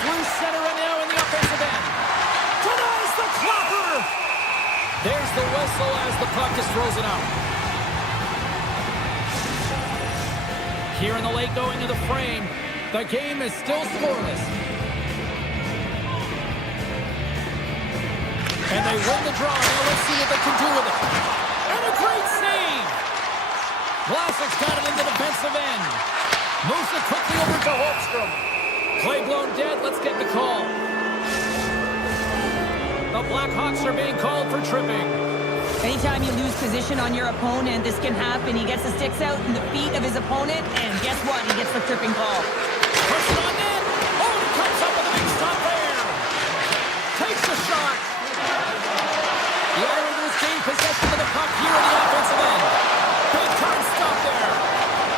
through center and now in the offensive end. Denies the clopper! There's the whistle as the puck is frozen out. Here in the late going of the frame, the game is still scoreless. And they win the draw. Now let's see what they can do with it. And a great save! Vlasic's got it in the defensive end. Moves it quickly over to Holmstrom. Play blown dead. Let's get the call. The Blackhawks are being called for tripping. Anytime you lose position on your opponent, this can happen. He gets the sticks out in the feet of his opponent, and guess what? He gets the tripping call. Puts it on net. Oh, he comes up with a big stop there. Takes the shot. The Islanders gain possession of the puck here in the offensive end. Big time stop there.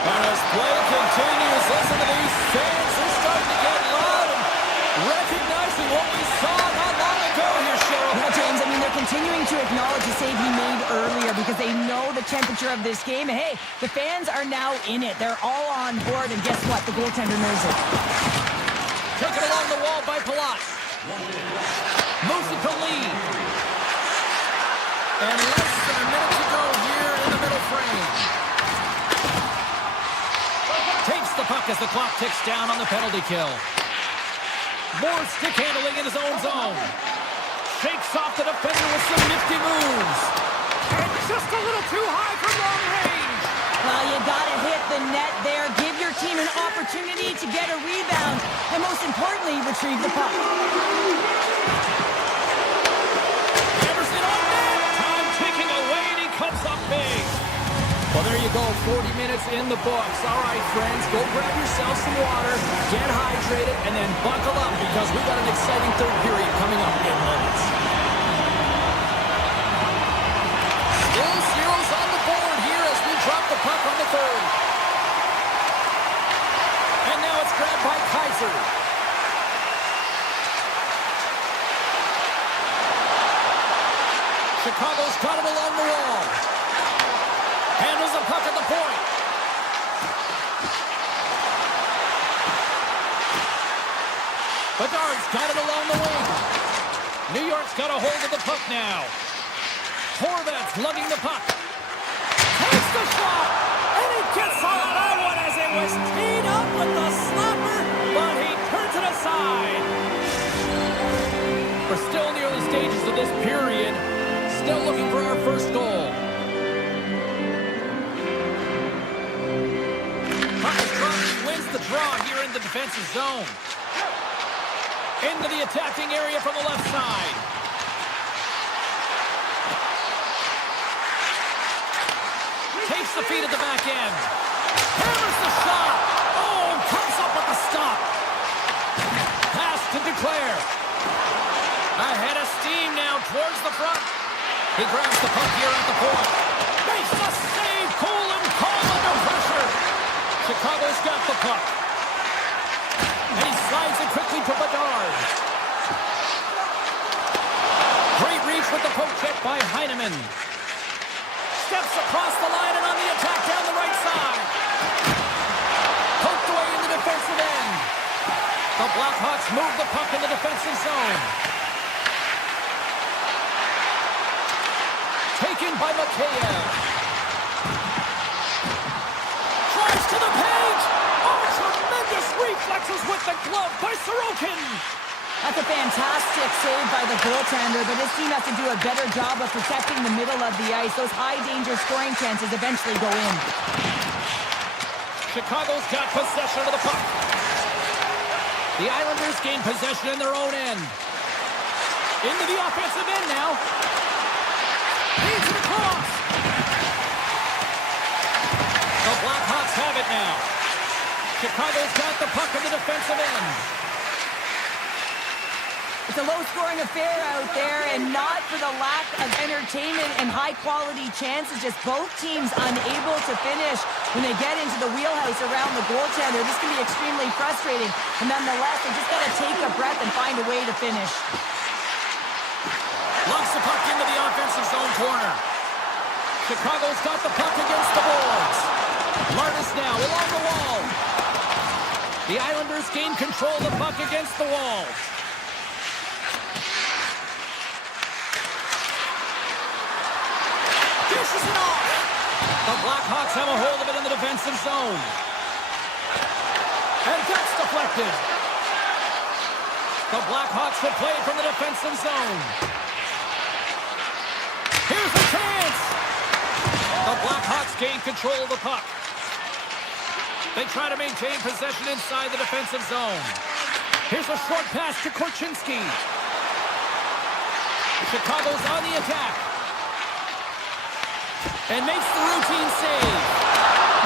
And as play continues, listen to these fans. They're starting to get loud and recognizing what we saw not long ago here, Cheryl. Yeah, James, I mean, they're continuing to acknowledge the save he made earlier because they know the temperature of this game. And hey, the fans are now in it. They're all on board, and guess what? The goaltender knows it. Taken along the wall by Palat. Moves it to Lee. And less than a minute to go here in the middle frame. Takes the puck as the clock ticks down on the penalty kill. More stick handling in his own zone. Shakes off the defender with some nifty moves. And just a little too high for long range. Well, you gotta hit the net there. Give your team an opportunity to get a rebound. And most importantly, retrieve the puck. Well, there you go, 40 minutes in the books. All right, friends, go grab yourself some water, get hydrated, and then buckle up because we've got an exciting third period coming up in moments. Still zeros on the board here as we drop the puck on the third. And now it's grabbed by Kaiser. Chicago's got it along the wall. Handles the puck at the point. Bedard's got it along the wing. New York's got a hold of the puck now. Horvat's lugging the puck. Takes the shot. And he gets on that one as it was teed up with the slapper. But he turns it aside. We're still in the early stages of this period. Still looking for our first goal. Wins the draw here in the defensive zone. Into the attacking area from the left side. Takes the feed at the back end. Hammers the shot. Oh, comes up with the stop. Pass to Duclair. Ahead of steam now towards the front. He grabs the puck here at the point. Makes the save. Cool and calm under pressure. Chicago's got the puck. And he slides it quickly to Bedard. Great reach with the poke check by Heineman. Steps across the line and on the attack down the right side. Poked away in the defensive end. The Blackhawks move the puck in the defensive zone. Taken by Mikheyev. To the page! Oh, tremendous reflexes with the glove by Sorokin! That's a fantastic save by the goaltender, but his team has to do a better job of protecting the middle of the ice. Those high-danger scoring chances eventually go in. Chicago's got possession of the puck. The Islanders gain possession in their own end. Into the offensive end now. Feeds it across. The Blackhawks have it now. Chicago's got the puck in the defensive end. It's a low-scoring affair out there, and not for the lack of entertainment and high-quality chances. Just both teams unable to finish when they get into the wheelhouse around the goaltender. This can be extremely frustrating, and nonetheless, they just got to take a breath and find a way to finish. Locks the puck into the offensive zone corner. Chicago's got the puck against the boards. Lartis now along the wall. The Islanders gain control of the puck against the wall. Dishes it off. The Blackhawks have a hold of it in the defensive zone. And that's deflected. The Blackhawks will play it from the defensive zone. Here's the chance. The Blackhawks gain control of the puck. They try to maintain possession inside the defensive zone. Here's a short pass to Korchinski. Chicago's on the attack. And makes the routine save.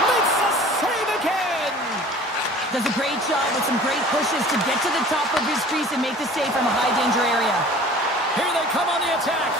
Makes a save again. Does a great job with some great pushes to get to the top of his crease and make the save from a high-danger area. Here they come on the attack.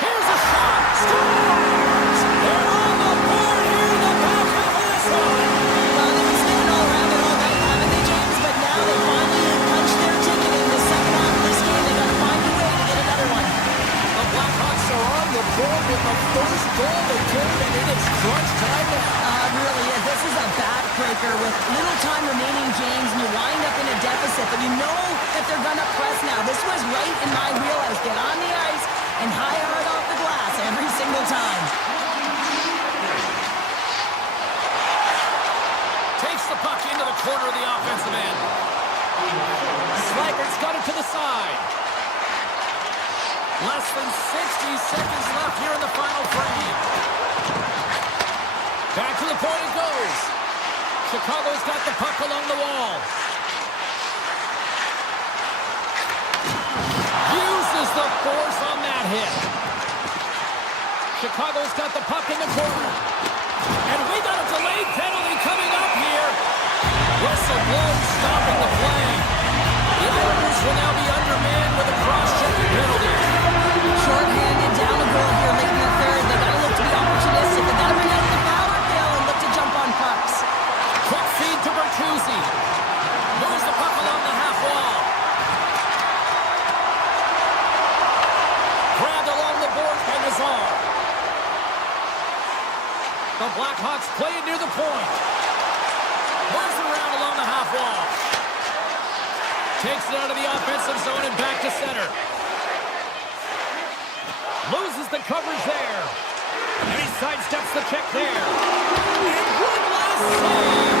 Here's a shot. Scores! They're on the board here in the back half of this one. Well, they've been sniffing all around it all night, haven't they, James? But now they finally punched their ticket in the second half of this game. They got to find a way to get another one. The Blackhawks are on the board with the first goal of the game, and it is crunch time now. It really is. This is a backbreaker with little time remaining, James, and you wind up in a deficit, but you know that they're going to press now. This was right in my wheelhouse. Get on the ice and high hard off the glass every single time. Takes the puck into the corner of the offensive end. Slager's got it to the side. Less than 60 seconds left here in the final frame. Back to the point it goes. Chicago's got the puck along the wall. Uses the force on that hit. Chicago's got the puck in the corner. And we got a delayed penalty coming up here. Whistle blows, stopping the play. The Islanders will now be undermanned with a cross-checking penalty. Short-handed down the goal here late in the third. They got to look to be opportunistic. They got to bring out the power play and look to jump on pucks. Quick feed to Bertuzzi. Moves the puck along the half wall. Grabbed along the boards by Nazar. The Blackhawks play it near the point. Moves it around along the half wall. Takes it out of the offensive zone and back to center. Loses the coverage there. And he sidesteps the check there. And one last save.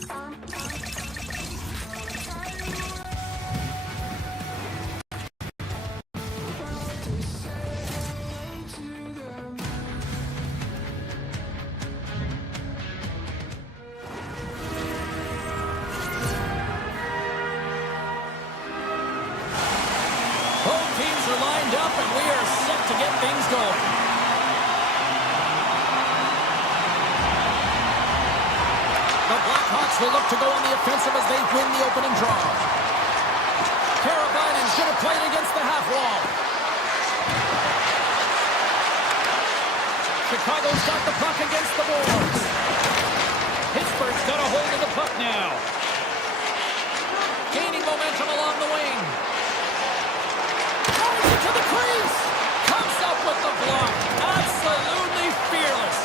Both teams are lined up, and we are set to get things going. The Blackhawks will look to go on the offensive as they win the opening draw. Carabinen's going to play it against the half wall. Chicago's got the puck against the boards. Pittsburgh's got a hold of the puck now. Gaining momentum along the wing. Throws it to the crease. Comes up with the block. Absolutely fearless.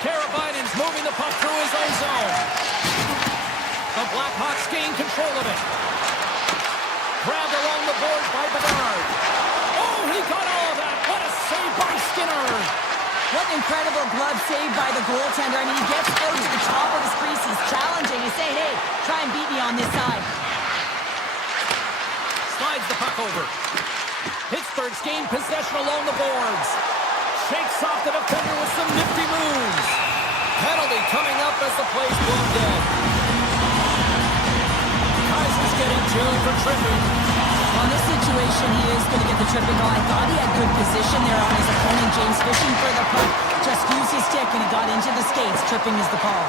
Carabinen's moving the puck through his own zone. The Blackhawks gain control of it. Grabbed along the boards by Bedard. Oh, he got all of that. What a save by Skinner. What an incredible glove save by the goaltender. I mean, he gets out to the top of his crease. He's challenging. He's saying, hey, try and beat me on this side. Slides the puck over. Pittsburgh's gained possession along the boards. Shakes off the defender with some nifty moves. Penalty coming up as the play's blown dead. Kaiser's getting two for tripping. On this situation, he is going to get the tripping goal. I thought he had good position there on his opponent, James, fishing for the puck. Just used his stick and he got into the skates. Tripping is the call.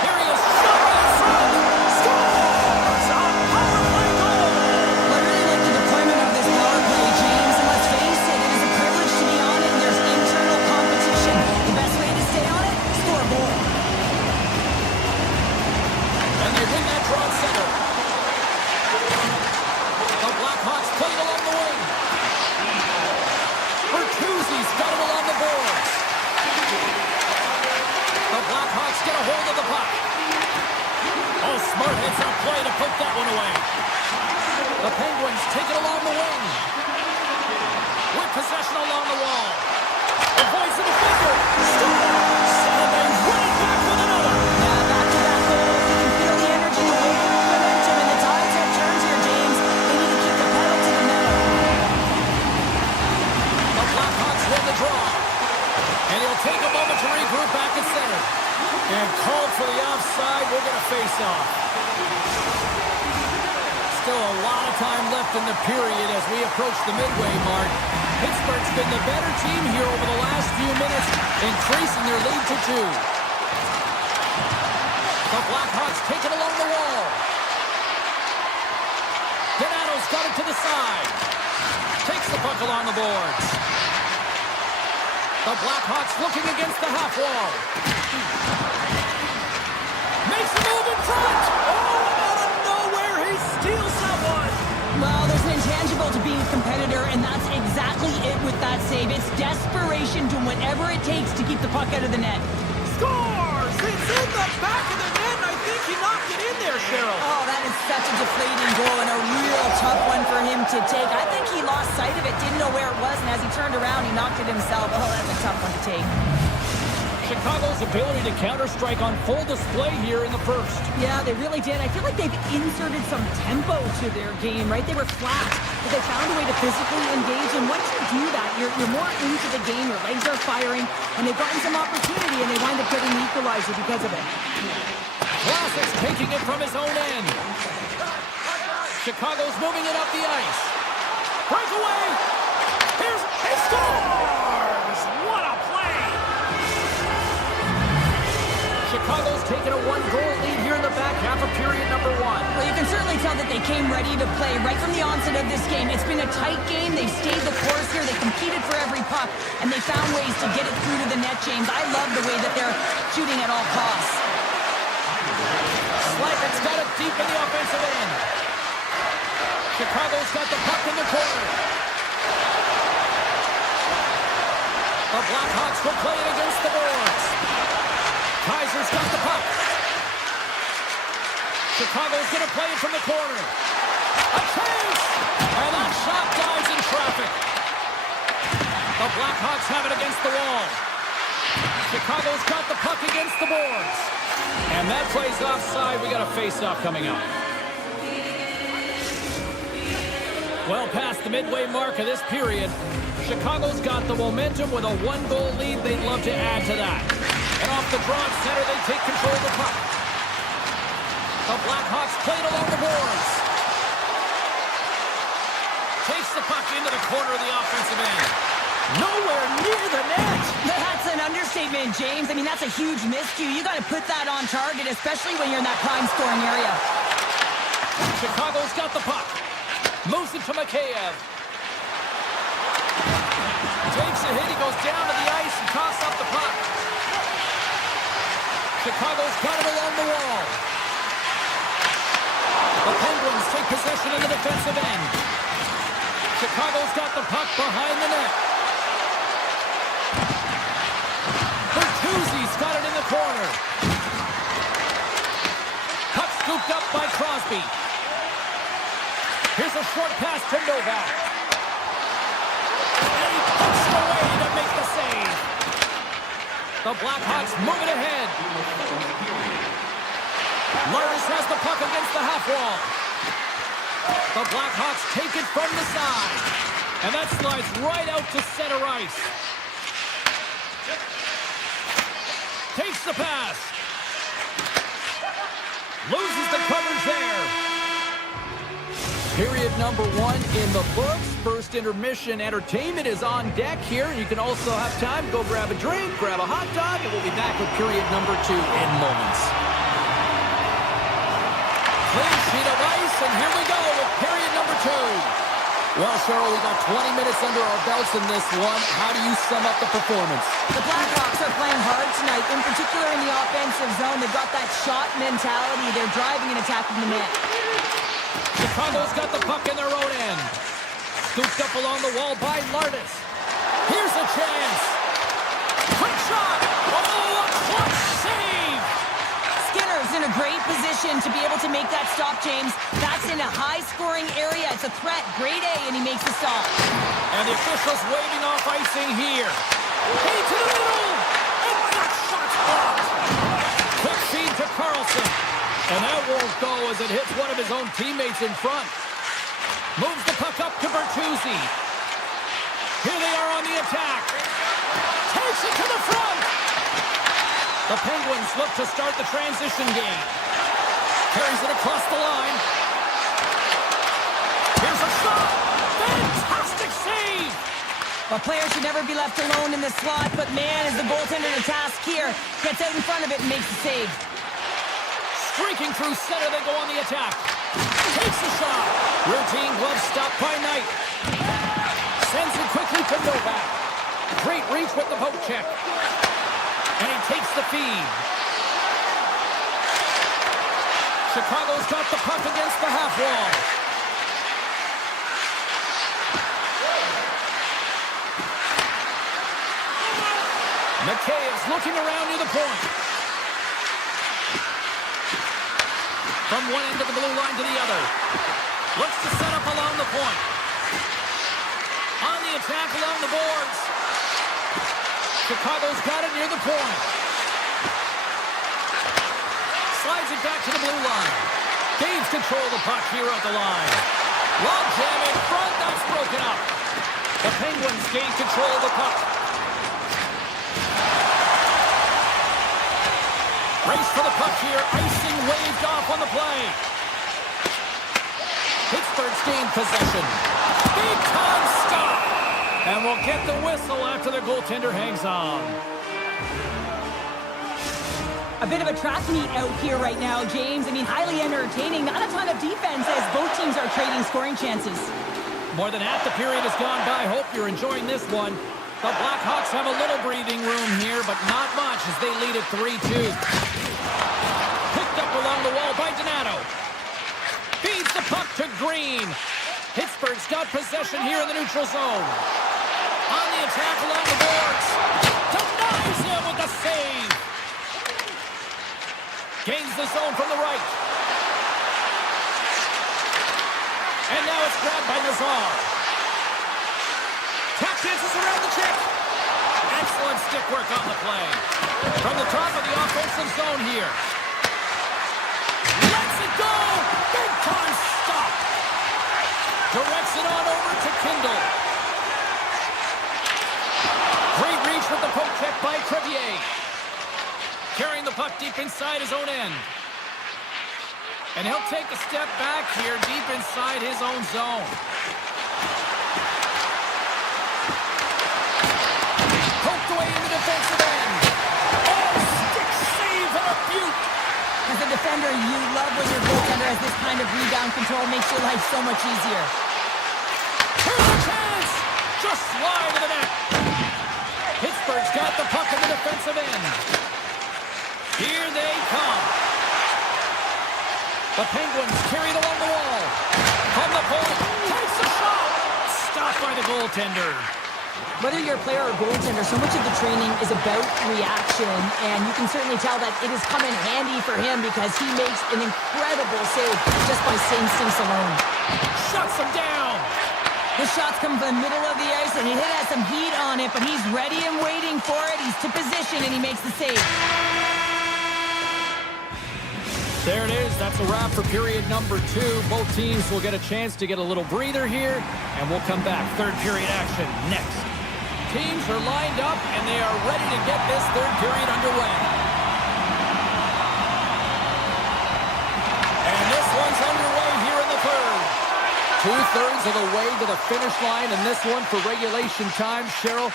Here he is, shot inside. Scores! A power play goal! Well, I really like the deployment of this power play, James. And let's face it, it is a privilege to be on it. And there's internal competition. The best way to stay on it, score a goal. And they win that draw center. The Blackhawks play it along the wing. Bertuzzi's got it along the boards. The Blackhawks get a hold of the puck. Oh, smart hits that play to put that one away. The Penguins take it along the wing. With possession along the wall. Avoids the defender. Scores! And they win it back with another. Yeah, back-to-back goals. You can feel the energy, the wave, the momentum, and the tides have turned here, James. They need to keep the pedal to the metal. The Blackhawks win the draw. And he'll take a moment to regroup back at center. And called for the offside. We're going to face off. Still a lot of time left in the period as we approach the midway mark. Pittsburgh's been the better team here over the last few minutes, increasing their lead to 2. The Blackhawks take it along the wall. Donato's got it to the side. Takes the puck along the boards. The Blackhawks looking against the half wall. Makes a move in front. Oh, and out of nowhere, he steals someone. Well, there's an intangible to being a competitor, and that's exactly it with that save. It's desperation, doing whatever it takes to keep the puck out of the net. Scores! It's in the back of the net, and I think he knocked it in there, Cheryl. Oh, that is such a deflating goal and a real tough one for him to take. I think he lost sight of it, didn't know where it was, and as he turned around, he knocked it himself. Oh, that's a tough one to take. Chicago's ability to counter-strike on full display here in the first. Yeah, they really did. I feel like they've inserted some tempo to their game, right? They were flat, but they found a way to physically engage, and once you do that, you're more into the game, your legs are firing, and they've gotten some opportunity, and they wind up getting the equalizer because of it. Vlasic's taking it from his own end. Chicago's moving it up the ice. Breakaway! Here's... He scores! What a play! Chicago's taken a 1-goal lead here in the back half of period number 1. Well, you can certainly tell that they came ready to play right from the onset of this game. It's been a tight game. They've stayed the course here. They competed for every puck, and they found ways to get it through to the net, James. I love the way that they're shooting at all costs. Slavic's got it deep in the offensive end. Chicago's got the puck in the corner. The Blackhawks will play it against the boards. Kaiser's got the puck. Chicago's going to play it from the corner. A chase! And that shot dies in traffic. The Blackhawks have it against the wall. Chicago's got the puck against the boards. And that play's offside. We got a face-off coming up. Well past the midway mark of this period, Chicago's got the momentum with a one-goal lead. They'd love to add to that. And off the draw center, they take control of the puck. The Blackhawks played along the boards. Takes the puck into the corner of the offensive end. Nowhere near the net. That's an understatement, James. I mean, that's a huge miscue. You got to put that on target, especially when you're in that prime scoring area. Chicago's got the puck. Moves it to Mikheyev. Takes a hit. He goes down to the ice and coughs up the puck. Chicago's got it along the wall. The Penguins take possession in the defensive end. Chicago's got the puck behind the net. Bertuzzi's got it in the corner. Puck scooped up by Crosby. Here's a short pass to Novak. And he puts it away to make the save. The Blackhawks move it ahead. Lars has the puck against the half wall. The Blackhawks take it from the side. And that slides right out to center ice. Takes the pass. Loses the coverage there. Period number 1 in the books. First intermission entertainment is on deck here. You can also have time to go grab a drink, grab a hot dog, and we'll be back with period number 2 in moments. Clean sheet of ice, and here we go with period number 2. Well, Cheryl, we got 20 minutes under our belts in this one. How do you sum up the performance? The Blackhawks are playing hard tonight, in particular in the offensive zone. They've got that shot mentality. They're driving and attacking the net. Chicago's got the puck in their own end. Scooped up along the wall by Lardis. Here's a chance. Quick shot. Oh, a clutch save. Skinner's in a great position to be able to make that stop, James. That's in a high-scoring area. It's a threat. Grade A, and he makes the stop. And the officials waving off icing here. Hey, to the middle. And that shot's blocked. Quick feed to Carlson. And that won't go as it hits one of his own teammates in front. Moves the puck up to Bertuzzi. Here they are on the attack. Takes it to the front. The Penguins look to start the transition game. Carries it across the line. Here's a shot. Fantastic save. A player should never be left alone in the slot, but man, is the goaltender to task here. Gets out in front of it and makes the save. Streaking through center, they go on the attack. Takes the shot. Routine glove stop by Knight. Sends it quickly to Novak. Great reach with the poke check. And he takes the feed. Chicago's got the puck against the half wall. Mikheyev's looking around near the point. From one end of the blue line to the other. Looks to set up along the point. On the attack along the boards. Chicago's got it near the point. Slides it back to the blue line. Gains control of the puck here at the line. Long jam in front. That's broken up. The Penguins gain control of the puck. Race for the puck here. Icing waved off on the play. Pittsburgh's gained possession. Big time stop. And we'll get the whistle after the goaltender hangs on. A bit of a track meet out here right now, James. I mean, highly entertaining. Not a ton of defense as both teams are trading scoring chances. More than half the period has gone by. Hope you're enjoying this one. The Blackhawks have a little breathing room here, but not much as they lead at 3-2. Picked up along the wall by Donato. Feeds the puck to Green. Pittsburgh's got possession here in the neutral zone. On the attack along the boards. Denies him with the save. Gains the zone from the right. And now it's grabbed by Nazar. Tap chances around the check. Excellent stick work on the play. From the top of the offensive zone here. Lets it go! Big time stop! Directs it on over to Kindle. Great reach with the poke check by Crevier. Carrying the puck deep inside his own end. And he'll take a step back here deep inside his own zone. Poked away in the defensive end. Oh, stick save and a beaut. As a defender, you love when your goaltender has this kind of rebound control. Makes your life so much easier. Here's a chance. Just slide to the net. Pittsburgh's got the puck in the defensive end. Here they come. The Penguins carried along the wall. From the point, takes a shot. Stopped by the goaltender. Whether you're a player or goaltender, so much of the training is about reaction, and you can certainly tell that it has come in handy for him because he makes an incredible save just by instincts alone. Shuts him down. The shots come from the middle of the ice, and he has some heat on it, but he's ready and waiting for it. He's to position, and he makes the save. There it is. That's a wrap for period number 2. Both teams will get a chance to get a little breather here, and we'll come back. Third period action next. Teams are lined up, and they are ready to get this third period underway. And this one's underway here in the third. 2/3 of the way to the finish line, and this one for regulation time. Cheryl,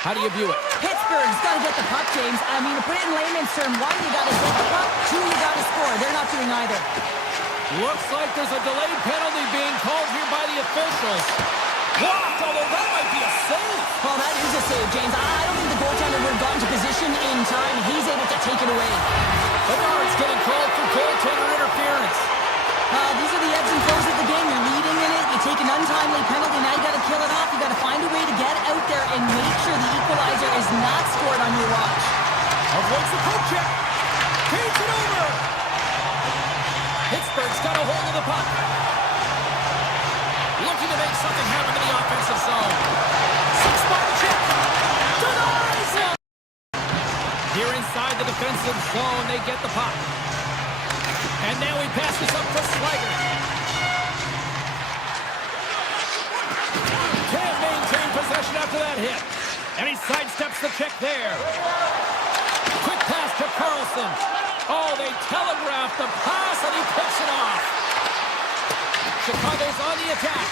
how do you view it? Pittsburgh's got to get the puck, James. I mean, to put it in layman's term, 1, you got to get the puck, 2, you got to score. They're not doing either. Looks like there's a delayed penalty being called here by the officials. Blocked, although that might be a save. Well, that is a save, James. I don't think the goaltender would have gotten to position in time. He's able to take it away. Bernard's getting called for goaltender interference. These are the ebbs and flows of the game. You're leading in it. You take an untimely penalty. Now you got to kill it off. You got to find a way to get out there and make sure the equalizer is not scored on your watch. Avoids the poke check. Feeds it over. Pittsburgh's got a hold of the puck. Looking to make something happen in the offensive zone. Six-spot check. Denies him. Here inside the defensive zone, they get the puck. And now he passes up to Slager. Can't maintain possession after that hit. And he sidesteps the check there. Quick pass to Carlson. Oh, they telegraphed the pass, and he picks it off. Chicago's on the attack.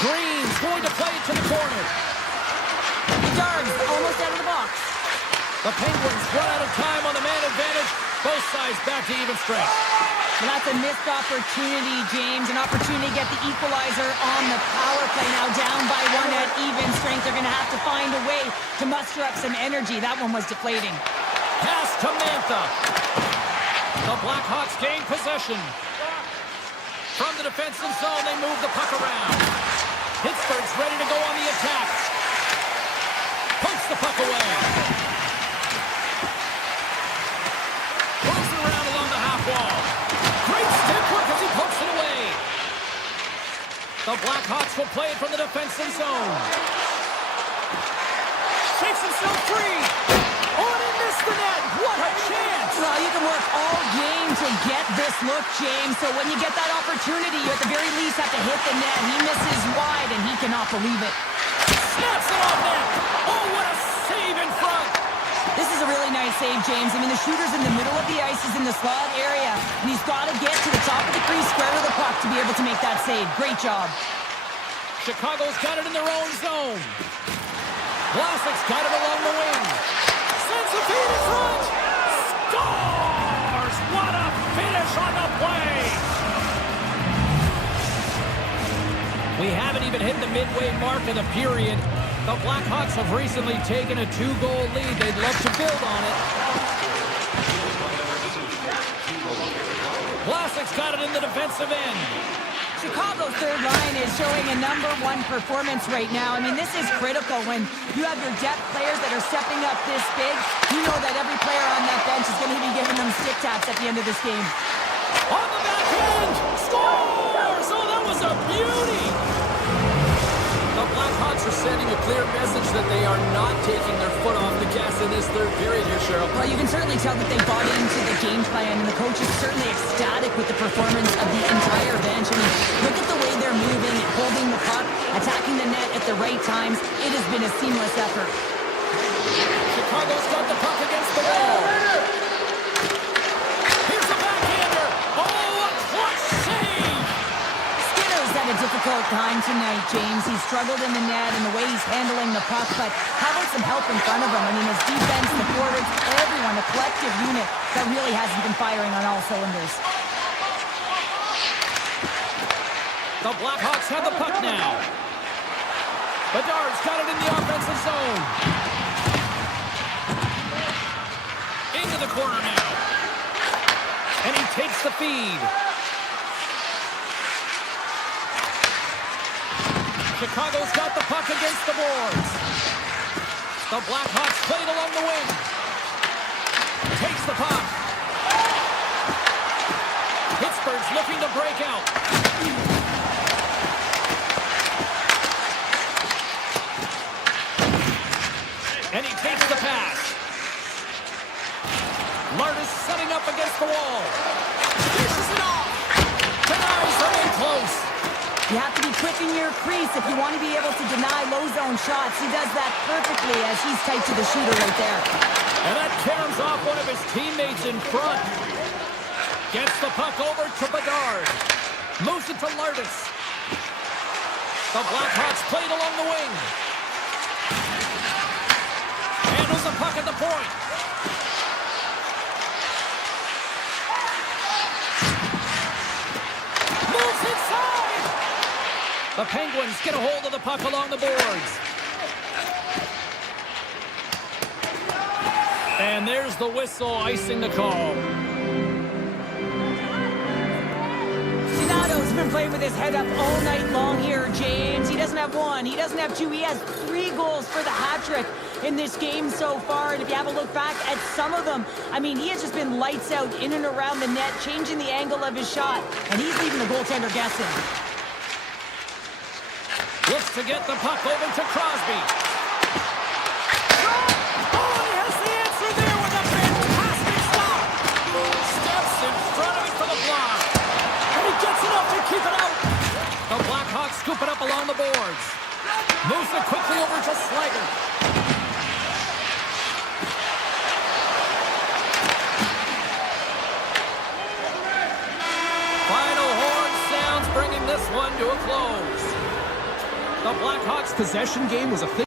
Green's going to play it to the corner. Dargs almost out of the box. The Penguins run out of time on the man advantage. Both sides back to even strength. And that's a missed opportunity, James. An opportunity to get the equalizer on the power play. Now down by 1 at even strength. They're going to have to find a way to muster up some energy. That one was deflating. Pass to Mantha. The Blackhawks gain possession. From the defensive zone, they move the puck around. Pittsburgh's ready to go on the attack. Pokes the puck away. Moves it around along the half wall. Great stick work as he pokes it away. The Blackhawks will play it from the defensive zone. Shakes himself free. Oh, and he missed the net. What a chance. Well, you can work all game to get this look, James. So when you get that opportunity, you at the very least have to hit the net. He misses wide, and he cannot believe it. Snaps it off net. Oh, what a save in front. This is a really nice save, James. I mean, the shooter's in the middle of the ice. He's in the slot area, and he's got to get to the top of the crease, square to the puck to be able to make that save. Great job. Chicago's got it in their own zone. Vlasic's got it along the wing. Sends the feed in front. Scores! What a finish on the play! We haven't even hit the midway mark of the period. The Blackhawks have recently taken a 2-goal lead. They'd love to build on it. Vlasic's got it in the defensive end. Chicago's third line is showing a #1 performance right now. I mean, this is critical when you have your depth players that are stepping up this big. You know that every player on that bench is going to be giving them stick taps at the end of this game. On the backhand! Scores! Oh, that was a beauty! The The Blackhawks are sending a clear message that they are not taking their foot off the gas in this third period here, Cheryl. Well, you can certainly tell that they bought into the game plan, and the coach is certainly ecstatic with the performance of the entire bench. I mean, look at the way they're moving, holding the puck, attacking the net at the right times. It has been a seamless effort. Chicago's got the puck against the wall. Here's the backhander. Oh, a clutch save! Skinner's had a difficult time tonight, James. He's struggled in the net and the way he's handling the puck, but having some help in front of him. I mean, his defense, the forwards, everyone, a collective unit that really hasn't been firing on all cylinders. The Blackhawks have the puck now. Bedard's got it in the offensive zone. Into the corner now. And he takes the feed. Chicago's got the puck against the boards. The Blackhawks played along the wing. Takes the puck. Pittsburgh's looking to break out. And he takes the pass. Lartis setting up against the wall. Dishes it off. Denies them in close. You have to be quick in your crease if you want to be able to deny low zone shots. He does that perfectly as he's tight to the shooter right there. And that caroms off one of his teammates in front. Gets the puck over to Bedard. Moves it to Lartis. The Blackhawks played along the wing. Handles the puck at the point. Moves inside. The Penguins get a hold of the puck along the boards. And there's the whistle icing the call. Donato's been playing with his head up all night long here, James. He doesn't have one. He doesn't have two. He has 3 goals for the hat trick in this game so far. And if you have a look back at some of them, I mean, he has just been lights out in and around the net, changing the angle of his shot. And he's leaving the goaltender guessing. Looks to get the puck over to Crosby. Oh, he has the answer there with a fantastic stop. Steps in front of it for the block. And he gets enough to keep it out. The Blackhawks scoop it up along the boards. Moves it quickly over to Slager. Final horn sounds, bringing this one to a close. The Blackhawks' possession game was a thing.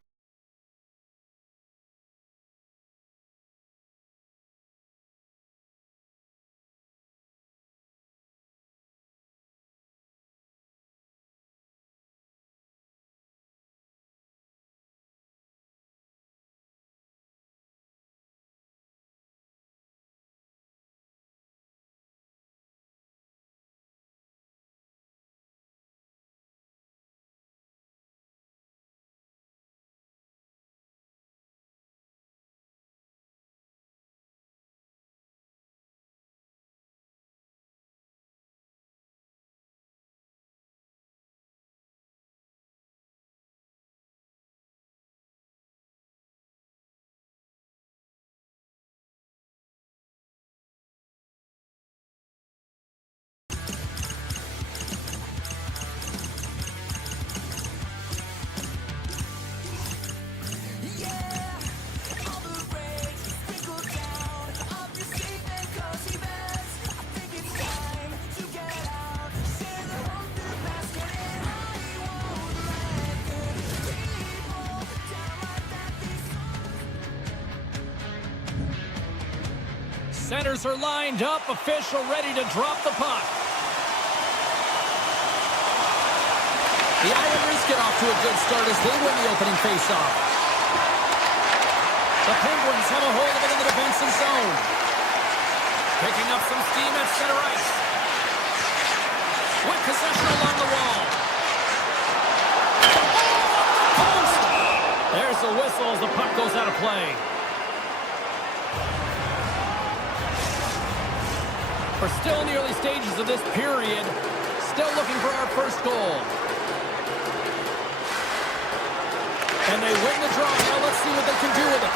Centers are lined up, official ready to drop the puck. The Islanders get off to a good start as they win the opening faceoff. The Penguins have a hold of it in the defensive zone. Picking up some steam at center ice. With possession along the wall. Oh, there's the whistle as the puck goes out of play. We're still in the early stages of this period. Still looking for our first goal. And they win the draw. Now let's see what they can do with it.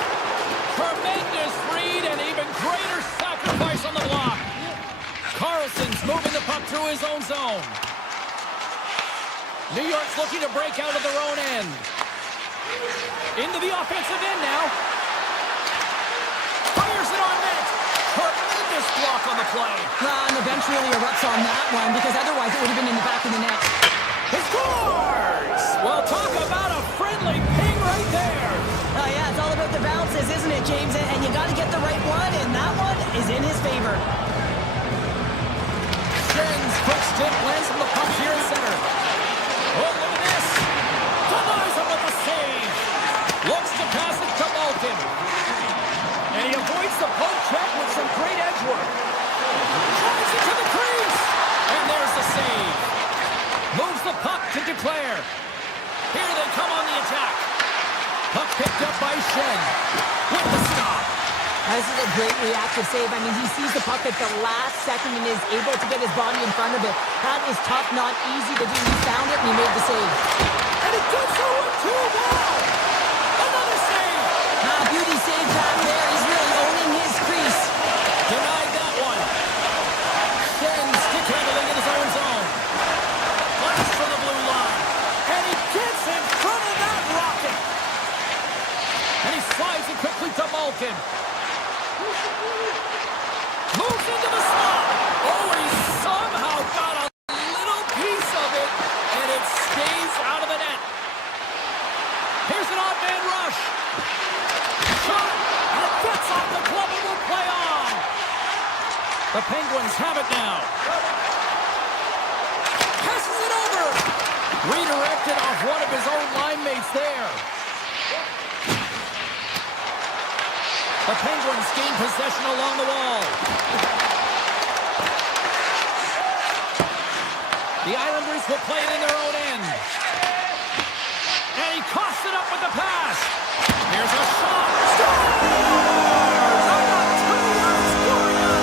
Tremendous read and even greater sacrifice on the block. Carlson's moving the puck through his own zone. New York's looking to break out of their own end. Into the offensive end now. Fires it on net. Tremendous block on the play. And the bench really erupts on that one because otherwise it would have been in the back of the net. He scores! Well, talk about a friendly ping right there. Oh, yeah, it's all about the bounces, isn't it, James? And you got to get the right one, and that one is in his favor. Schen's quick stick lands from the puck here in center. Oh, look at this. Denies him with the save. Looks to pass it to Malkin. And he avoids the poke check with some great edge work. Drives it to the crease. And there's the save. Moves the puck to declare. Here they come on the attack. Puck picked up by Schenn. With the stop. This is a great reactive save. I mean, he sees the puck at the last second and is able to get his body in front of it. That is tough, not easy to do. He found it and he made the save. And he gets over to a wall. Another save. Beauty save back there. He's really owning his crease. Denied that one. Schenn stick handling in his own zone. Flies for the blue line. And he gets in front of that rocket. And he slides it quickly to Malkin. Moves into the slot. Oh, and he somehow got a little piece of it, and it stays out of the net. Here's an off-man rush. Shot, and it gets off the glove and will play on. The Penguins have it now. Passes it over. Redirected off one of his own line mates there. The Penguins gain possession along the wall. The Islanders will play it in their own end. And he coughs it up with the pass. Here's a shot. Scores! I'm not too words for you.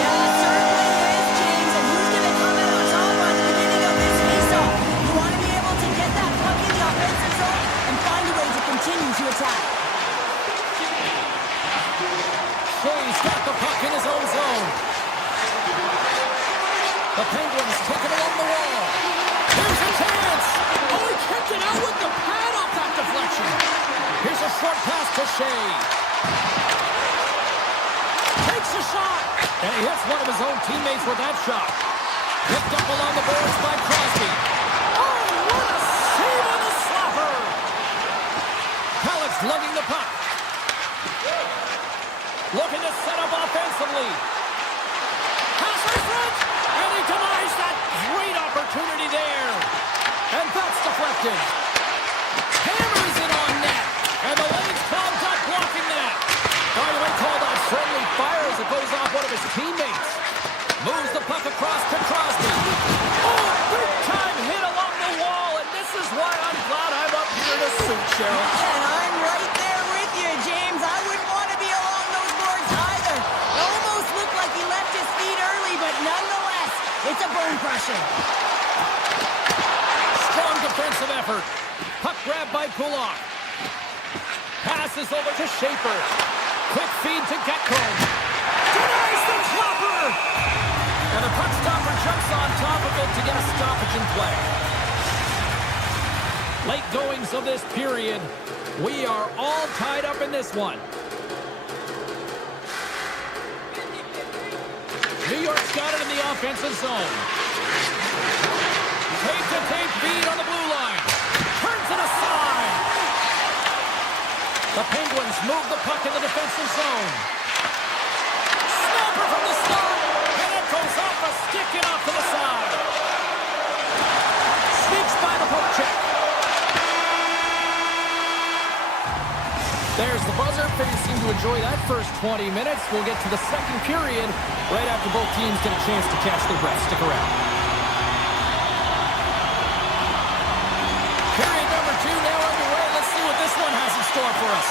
Yeah, certainly is, James. And who's going to come out on top on the beginning of this face-off? You want to be able to get that puck in the offensive zone and find a way to continue to attack. Shea's got the puck in his own zone. The Penguins take it along the wall. Here's a chance. Oh, he kept it out with the pad off that deflection. Here's a short pass to Shea. Takes a shot. And he hits one of his own teammates with that shot. Picked up along the boards by Crosby. Oh, what a save on the slapper. Halleck's lugging the puck. Looking to set up offensively. Pass in front. And he denies that great opportunity there. And that's deflected. Hammers it on net. And the Lanes clogged up blocking that. Oh, you might call that friendly fire as it goes off one of his teammates. Moves the puck across to Crosby. Oh, big time hit along the wall. And this is why I'm glad I'm up here to suit, Cheryl. And I'm right there with you, James. I wouldn't want to be along those boards either. It almost looked like he left his feet early, but nonetheless, it's a bone crusher. Strong defensive effort. Puck grab by Kulak. Passes over to Schaefer. Quick feed to Getcomb. Denies the chopper. And the puck stopper jumps on top of it to get a stoppage in play. Late goings of this period. We are all tied up in this one. New York's got it in the offensive zone. Tape-to-tape feed on the blue line. Turns it aside. The Penguins move the puck in the defensive zone. Snapper from the slot. And it goes off a stick and off to the side. Sneaks by the poke check. There's the buzzer. Fans seem to enjoy that first 20 minutes. We'll get to the second period right after both teams get a chance to catch their breath. Stick around. Period number 2 now underway. Let's see what this one has in store for us.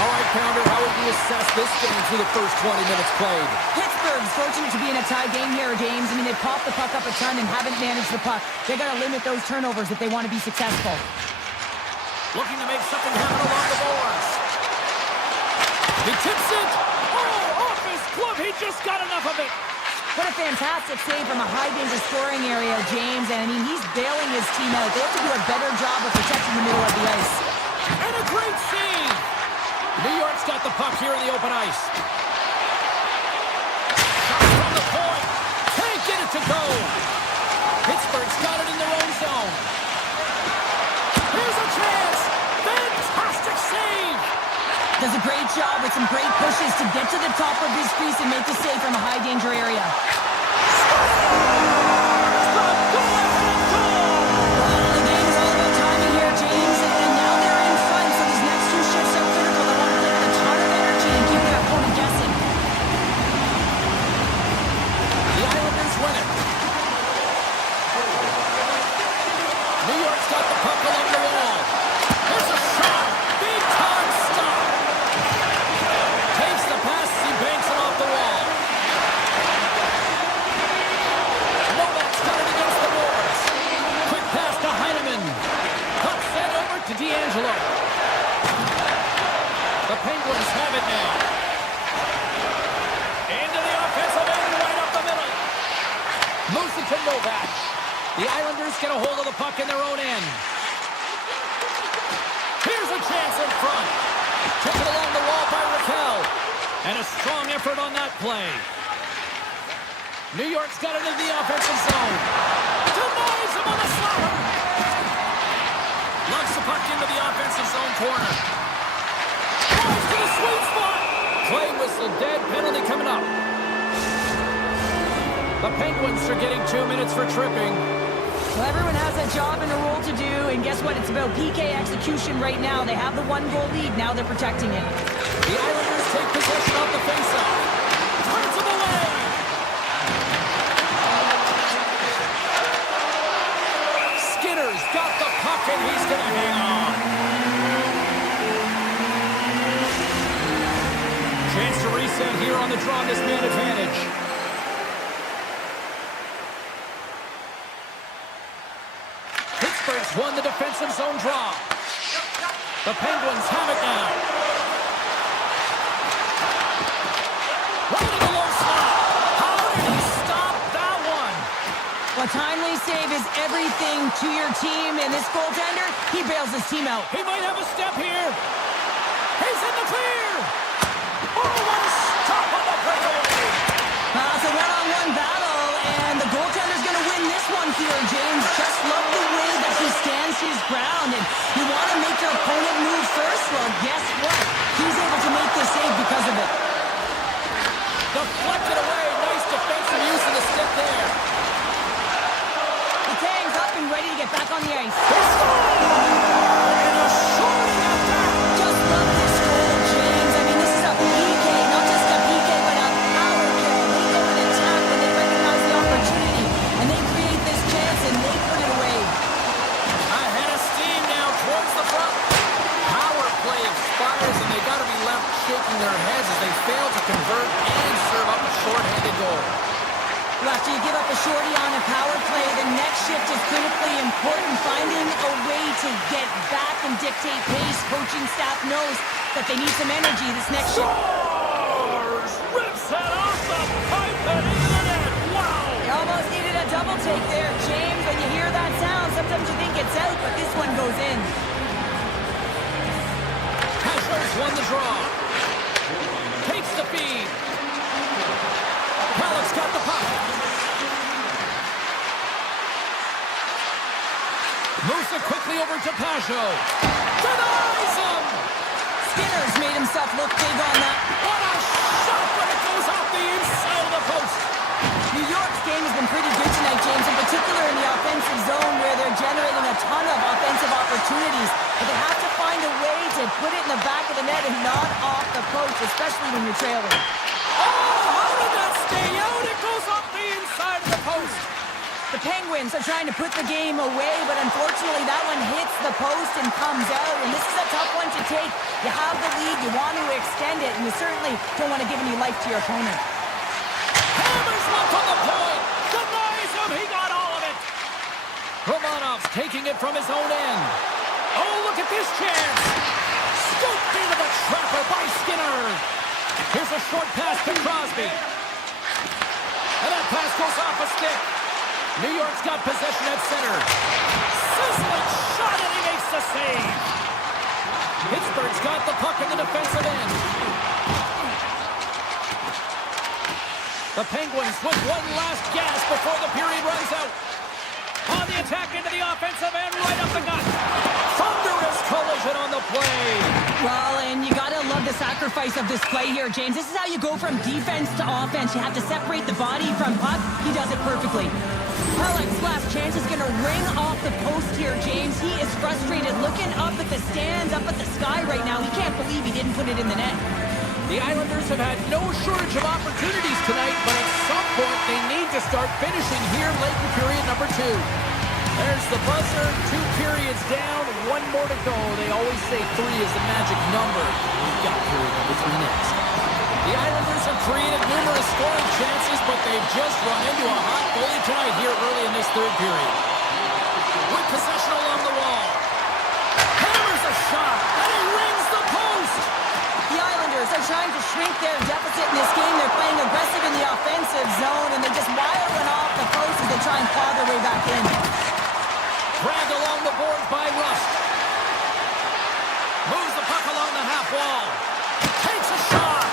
All right, Pounder, how would you assess this game through the first 20 minutes played? Pittsburgh's fortunate to be in a tie game here, James. I mean, they've popped the puck up a ton and haven't managed the puck. They got to limit those turnovers if they want to be successful. Looking to make something happen along the boards. He tips it. Oh, off his glove. He just got enough of it. What a fantastic save from a high-danger scoring area, James. And, I mean, he's bailing his team out. They have to do a better job of protecting the middle of the ice. And a great save. New York's got the puck here in the open ice. Shot from the point. Can't get it to go. Pittsburgh's got it in their own zone. Here's a chance. Fantastic save. Does a great job with some great pushes to get to the top of his crease and make the save from a high-danger area. The game is all about timing here, James, and now they're in front, so these next two shifts are critical. They want to play with a ton of energy and keep their opponent guessing. The Islanders win it. New York's got the puck along the wall. Here's a shot. Big time stop. Takes the pass as he banks it off the wall. Novak's got it against the boards. Quick pass to Heineman. Puck sent over to D'Angelo. The Penguins have it now. Into the offensive end, right up the middle. Moves it to Novak. The Islanders get a hold of the puck in their own end. Here's a chance in front. Took it along the wall by Raquel. And a strong effort on that play. New York's got it in the offensive zone. Denies him on the slaughter. Lugs the puck into the offensive zone corner. Drives to the sweet spot. Play whistle dead. Penalty coming up. The Penguins are getting 2 minutes for tripping. Well, everyone has a job and a role to do, and guess what? It's about PK execution right now. They have the one-goal lead. Now they're protecting it. The Islanders take possession of the faceoff. Turns him away. Skinner's got the puck, and he's going to hang on. Chance to reset here on the draw this man advantage. Pittsburgh's won the defensive zone draw. The Penguins have it now. Right in the low slot. How did he stop that one? A timely save is everything to your team, and this goaltender, he bails his team out. He might have a step here. He's in the clear. Oh, what a stop on the breakaway. It's a one-on-one battle, and the goaltender's going to win this one here, James. Just love the way that he stands his ground, and you want to make your opponent move first? Well, guess what? He's able to make this save because of it. Deflected away. Nice defensive use of the stick there. The Tang's up and ready to get back on the ice. He scored! And a shorty at that. Just love this goal, James. I mean, this is a PK, not just a PK, but a power play. They go and attack when they recognize the opportunity, and they create this chance, and they put it away. Ahead of steam now towards the front. Power play expires, and they got to be left shaking their heads as they fail to convert and serve up a shorthanded goal. Well, after you give up a shorty on a power play, the next shift is critically important. Finding a way to get back and dictate pace. Coaching staff knows that they need some energy this next shift. Scores! Rips it off the pipe and into the net. Wow! They almost needed a double take there, James. When you hear that sound, sometimes you think it's out, but this one goes in. Cashers won the draw. Takes the feed. Halleck's got the puck. Moves it quickly over to Pajot. Denies him! Skinner's made himself look big on that. What a shot when it goes off the inside of the post. New York's game has been pretty good tonight, James, in particular in the offensive zone where they're generating a ton of offensive opportunities. But they have to find a way to put it in the back of the net and not off the post, especially when you're trailing. Oh, how did that stay out? It goes off the inside of the post. The Penguins are trying to put the game away, but unfortunately that one hits the post and comes out, and this is a tough one to take. You have the lead, you want to extend it, and you certainly don't want to give any life to your opponent. Hammers one from the point. Denies him. He got all of it. Romanov's taking it from his own end. Oh, look at this chance. Scooped into the trapper by Skinner. Here's a short pass to Crosby. And that pass goes off a stick. New York's got possession at center. Sizzling shot, and he makes the save. Pittsburgh's got the puck in the defensive end. The Penguins with one last gas before the period runs out. On the attack into the offensive end, right up the gut. Thunderous collision on the play. Well, and you gotta love the sacrifice of this play here, James. This is how you go from defense to offense. You have to separate the body from puck. He does it perfectly. Pellick's last chance is going to ring off the post here, James. He is frustrated, looking up at the stands, up at the sky right now. He can't believe he didn't put it in the net. The Islanders have had no shortage of opportunities tonight, but at some point they need to start finishing here late in period number 2. There's the buzzer, 2 periods down, 1 more to go. They always say 3 is the magic number. We've got period number 3 next. The Islanders have created numerous scoring chances, but they've just run into a hot goalie tonight here early in this 3rd period. With possession along the wall. Hammers a shot, and he rings the post. The Islanders are trying to shrink their deficit in this game. They're playing aggressive in the offensive zone, and they just wire one off the post as they try and claw their way back in. Dragged along the boards by Rust. Moves the puck along the half wall. Takes a shot.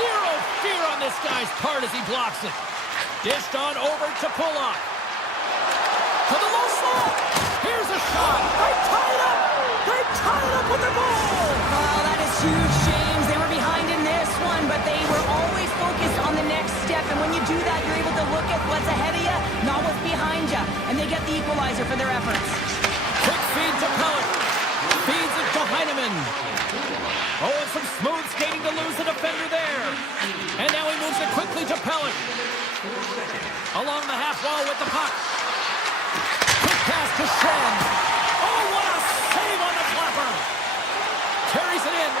Zero fear on this guy's part as he blocks it. Dished on over to Pulock. To the low slot. Here's a shot. They tie it up. They tie it up with the goal. Oh, that is huge, James. They were behind in this one, but they were always focused on the next step. And when you do that, you're able to look at what's ahead of you, not what's behind you. And they get the equalizer for their efforts. Quick feed to Pellick. Feeds it to Heineman. Oh, and some smooth skating to lose the defender there. And now he moves it quickly to Pellick. Along the half wall with the puck. Quick pass to Shen. Oh, what a save on the flapper. Carries it in.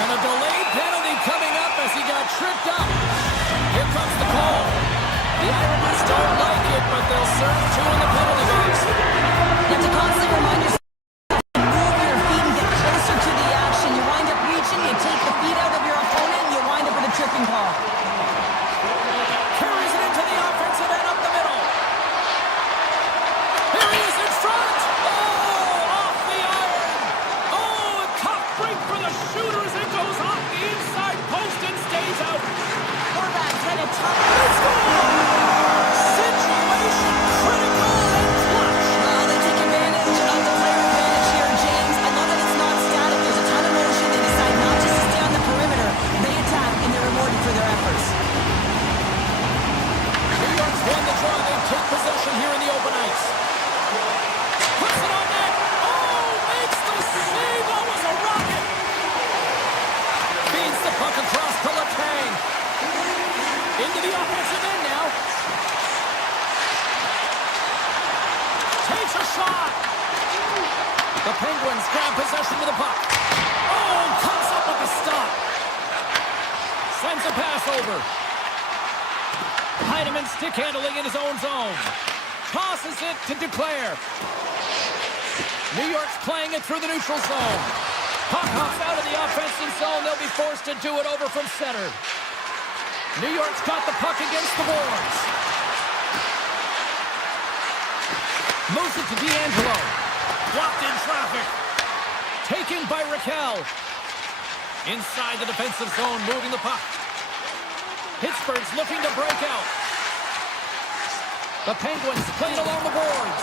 And a delayed penalty coming up as he got tripped up. Here comes the call. The Islanders don't like it, but they'll serve 2 in the penalty box. You have to constantly remind yourself to move your feet and get closer to the action. You wind up reaching, you take the feet out of your opponent, and you wind up with a tripping call. Carries it into the offensive end up the middle. Here he is in front. Oh, off the iron. Oh, a tough break for the shooter as it goes off the inside post and stays out. Horvat's had a tough... Situation critical and clutch. Well, they take advantage of the player advantage here, James. I love that it's not static. There's a ton of motion. They decide not just to stay on the perimeter. They attack, and they're rewarded for their efforts. New York's won the draw. They take possession here in the open ice. Puts it on net. Oh, makes the save. That was a rocket. Feeds the puck across to Letang. Into the offensive end now. Takes a shot. The Penguins grab possession with the puck. Oh, comes up with the stop. Sends a pass over. Heineman stick handling in his own zone. Tosses it to Declare. New York's playing it through the neutral zone. Puck hops out of the offensive zone. They'll be forced to do it over from center. New York's got the puck against the boards. Moves it to D'Angelo. Blocked in traffic. Taken by Raquel. Inside the defensive zone, moving the puck. Pittsburgh's looking to break out. The Penguins playing along the boards.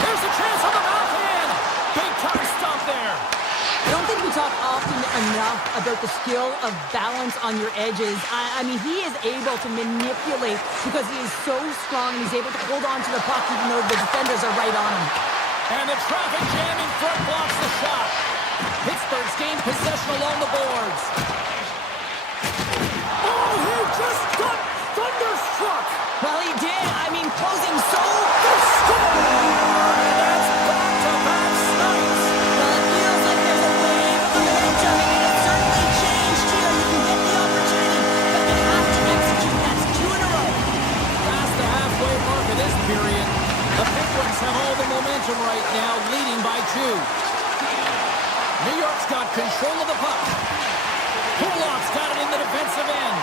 Here's a chance on the backhand. Big time stop there. I don't think we talk often enough about the skill of balance on your edges. I mean, he is able to manipulate because he is so strong and he's able to hold on to the puck even though the defenders are right on him. And the traffic jam in front blocks the shot. Pittsburgh's gained possession along the boards. Oh, he New York's got control of the puck. Kulak's got it in the defensive end.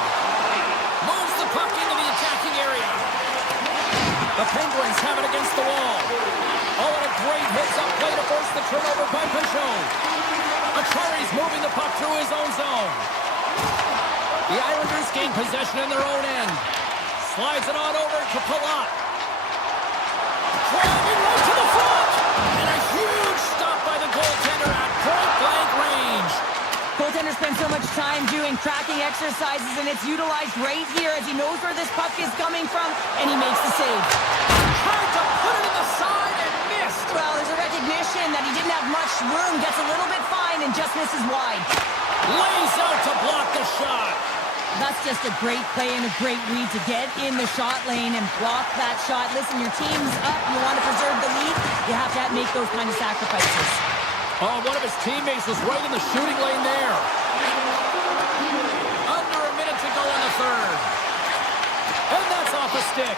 Moves the puck into the attacking area. The Penguins have it against the wall. Oh, and a great hits-up play to force the turnover by Peugeot. Achari's moving the puck through his own zone. The Islanders gain possession in their own end. Slides it on over to Palat. Driving right to the front. And a huge stop by the goaltender at point-blank range. Goaltender spends so much time doing tracking exercises, and it's utilized right here as he knows where this puck is coming from, and he makes the save. Tried to put it in the side and missed. Well, there's a recognition that he didn't have much room, gets a little bit fine, and just misses wide. Lays out to block the shot. That's just a great play and a great read to get in the shot lane and block that shot. Listen, your team's up. You want to preserve the lead. You have to make those kind of sacrifices. Oh, one of his teammates was right in the shooting lane there. Under a minute to go in the third. And that's off a stick.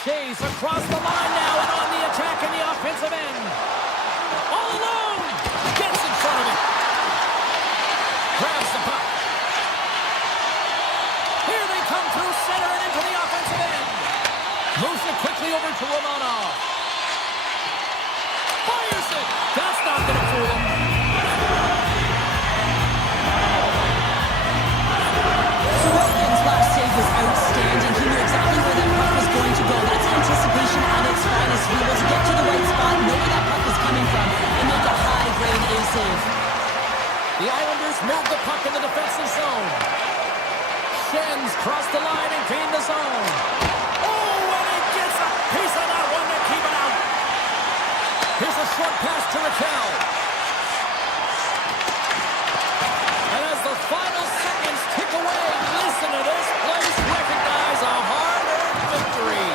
Shays across the line now and on the attack in the offensive end. All alone. Gets in front of it. Grabs the puck. Here they come through center and into the offensive end. Moves it quickly over to Romanov. Fires it. That's not going to fool him. Sorokin's last save was outstanding. He knew exactly where that puck was going to go. That's anticipation at its finest. He was able to get to the right spot, know where that puck was coming from, and make a high-grade A save. The Islanders move the puck in the defensive zone. Schenns cross the line and gain the zone. Oh, and he gets a piece of that one to keep it out. Here's a short pass to Raquel. And as the final seconds tick away, listen to this place recognize a hard-earned victory.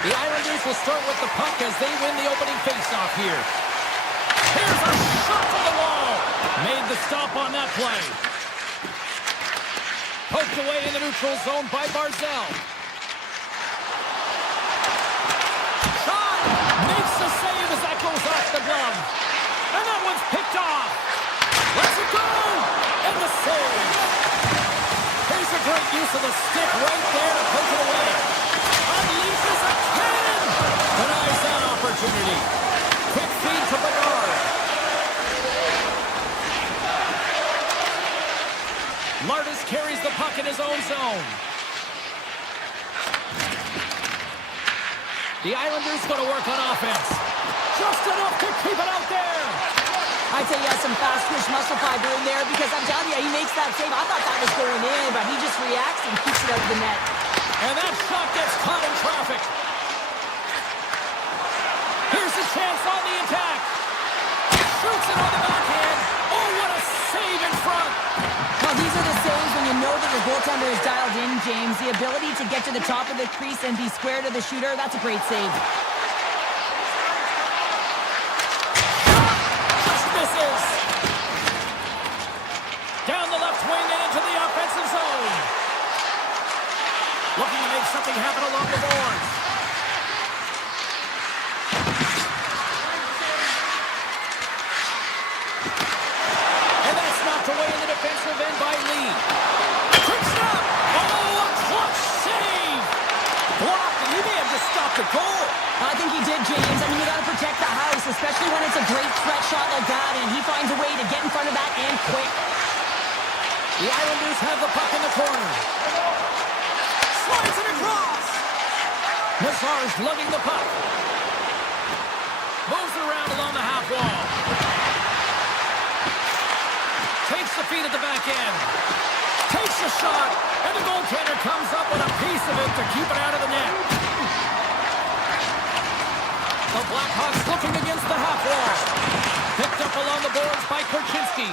The Islanders will start with the puck as they win the opening faceoff here. Here's a shot to the wall. Made the stop on that play. Poked away in the neutral zone by Barzal. Shot! Makes the save as that goes off the glove. And that one's picked off. Let's it go! And the save. Here's a great use of the stick right there to poke it away. Unleashes a cannon! Denies that opportunity. Quick feed to Bernard. Lardis carries the puck in his own zone. The Islanders going to work on offense. Just enough to keep it out there. I'd say he has some fast twitch muscle fiber in there because I'm telling you, he makes that save. I thought that was going in, but he just reacts and keeps it out of the net. And that shot gets caught in traffic. Here's a chance on the attack. Shoots it on the backhand. Oh, what a save in front. Well, these are the saves when you know that your goaltender is dialed in, James. The ability to get to the top of the crease and be square to the shooter, that's a great save. Just misses. Down the left wing and into the offensive zone. Looking to make something happen along the boards. And that's knocked away in the defensive end by Lee. Quick stop! Oh, a clutch save! Blocked, and he may have just stopped the goal. I think he did, James. I mean, you got to protect the house, especially when it's a great threat shot like that, and he finds a way to get in front of that and quick. The Islanders have the puck in the corner. Slides it across. Mazar's lugging the puck. Moves it around along the half wall. Takes the feed at the back end. Takes the shot, and the goaltender comes up with a piece of it to keep it out of the net. The Blackhawks looking against the half wall. Picked up along the boards by Korchinski.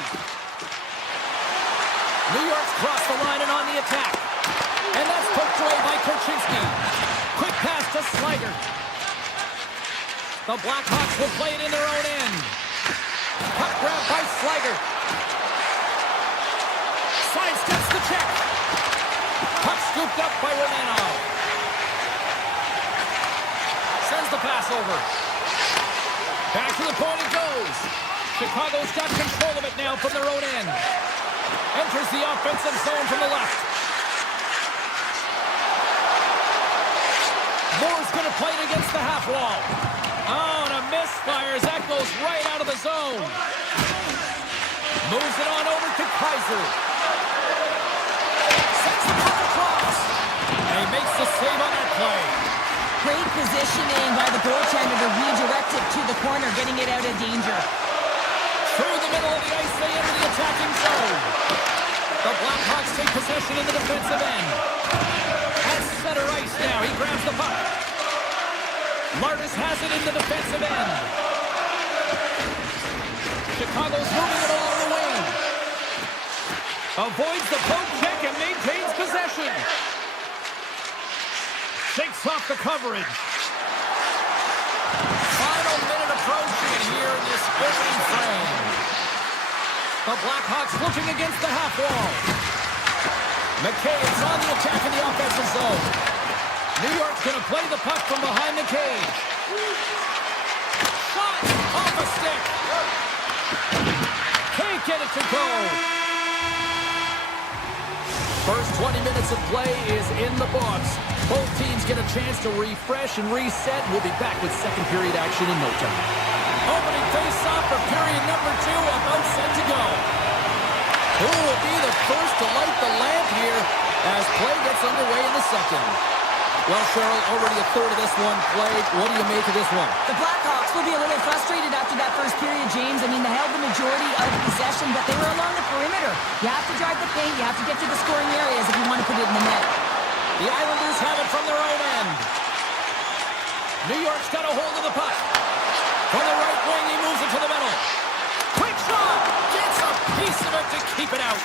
New York's crossed the line and on the attack. And that's poked away by Korchinski. Quick pass to Sliger. The Blackhawks will play it in their own end. Puck grab by Sliger. Sidesteps the check. Puck scooped up by Romanov. Sends the pass over. Back to the point it goes. Chicago's got control of it now from their own end. Enters the offensive zone from the left. Moore's going to play it against the half wall. Oh, and a misfire as that goes right out of the zone. Moves it on over to Kaiser. Sends the puck across. And he makes the save on that play. Great positioning by the goaltender to redirect it to the corner, getting it out of danger. Through the middle of the ice, they enter the attacking zone. The Blackhawks take possession in the defensive end. At center ice now, he grabs the puck. Lardis has it in the defensive end. Chicago's moving it along the wing. Avoids the poke check and maintains possession. Shakes off the coverage. Final minute approaching here in this opening frame. The Blackhawks looking against the half wall. McKay is on the attack in the offensive zone. New York's going to play the puck from behind the cage. Shot off a stick. Can't get it to go. First 20 minutes of play is in the books. Both teams get a chance to refresh and reset. We'll be back with second period action in no time. Opening face-off for period number 2, about set to go. Who will be the first to light the lamp here as play gets underway in the second? Well, Cheryl, already a third of this one played. What do you make of this one? The Blackhawks will be a little frustrated after that first period, James. I mean, they held the majority of possession, but they were along the perimeter. You have to drive the paint. You have to get to the scoring areas if you want to put it in the net. The Islanders have it from their own end. New York's got a hold of the puck. From the right wing, he moves it to the middle. Quick shot! Gets a piece of it to keep it out.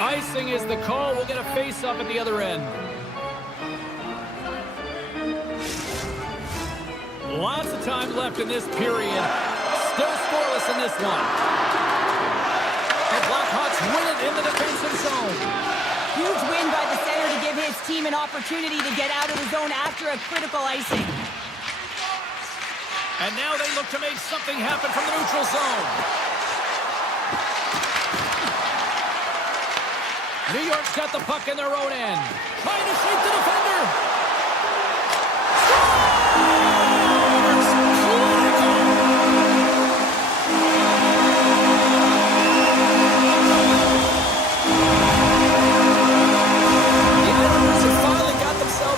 Icing is the call. We'll get a face-up at the other end. Lots of time left in this period. Still scoreless in this one. The Blackhawks win it in the defensive zone. Huge win by the center to give his team an opportunity to get out of the zone after a critical icing. And now they look to make something happen from the neutral zone. New York's got the puck in their own end. Trying to shake the defender.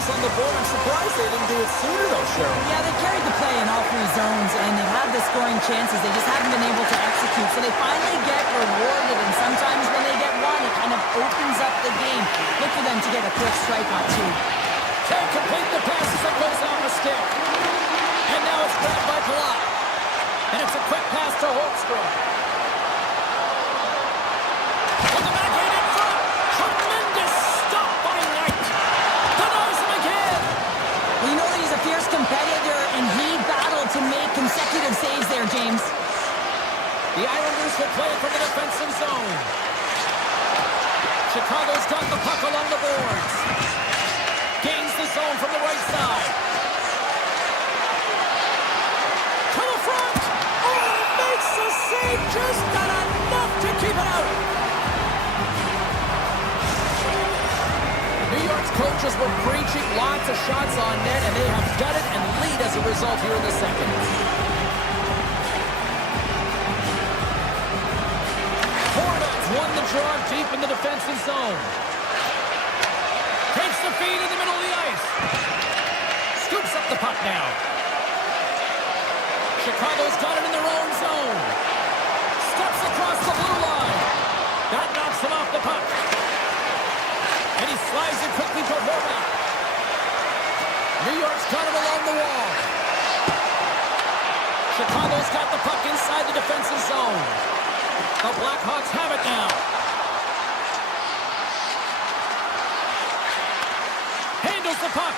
On the board. I'm surprised they didn't do it sooner, though, Cheryl. Yeah, they carried the play in all three zones, and they've had the scoring chances. They just haven't been able to execute, so they finally get rewarded, and sometimes when they get one, it kind of opens up the game. Look for them to get a quick strike on two. Can't complete the pass as it goes off the stick. And now it's grabbed by Palat. And it's a quick pass to Holmstrom. On the backhand in front. Tremendous stop by Knight. Denies him again. Well, you know that he's a fierce competitor, and he battled to make consecutive saves there, James. The Islanders will play it from the defensive zone. Chicago's got the puck along the boards. Gains the zone from the right side. To the front. Oh, makes the save. Just not enough to keep it out. New York's coaches were preaching lots of shots on net, and they have done it and lead as a result here in the second. Hornets won the draw deep in the defensive zone. Takes the feed in the middle of the ice. Scoops up the puck now. Chicago's got it in their own zone. Steps across the blue line. That knocks him off the puck. And he slides it quickly to Horvat. New York's got it along the wall. Chicago's got the puck inside the defensive zone. The Blackhawks have it now. Handles the puck.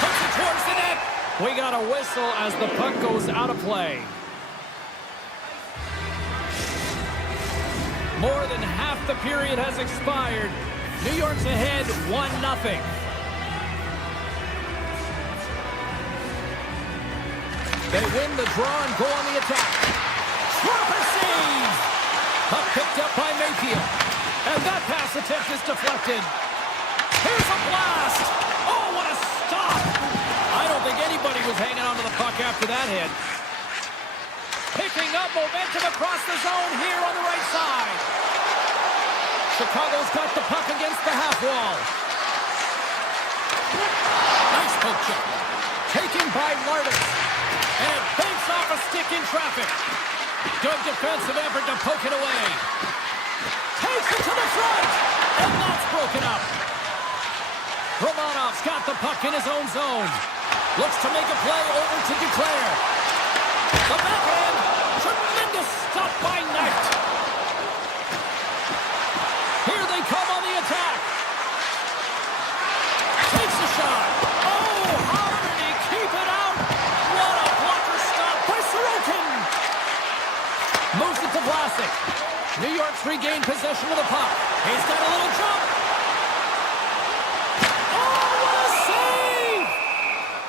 Puts it towards the net. We got a whistle as the puck goes out of play. More than half the period has expired. New York's ahead 1-0. They win the draw and go on the attack. Proper save! Puck picked up by Mayfield. And that pass attempt is deflected. Here's a blast! Oh, what a stop! I don't think anybody was hanging on to the puck after that hit. Picking up momentum across the zone here on the right side. Chicago's got the puck against the half wall. Nice poke check. Taken by Lartis. And it banks off a stick in traffic. Good defensive effort to poke it away. Takes it to the front. And that's broken up. Romanov's got the puck in his own zone. Looks to make a play over to Duclair. The backhand. Tremendous stop by Knight. Here they come on the attack. Takes a shot. Oh, how did he keep it out? What a blocker stop by Sorokin. Moves it to Vlasic. New York's regained possession of the puck. He's got a little jump. Oh, what a save!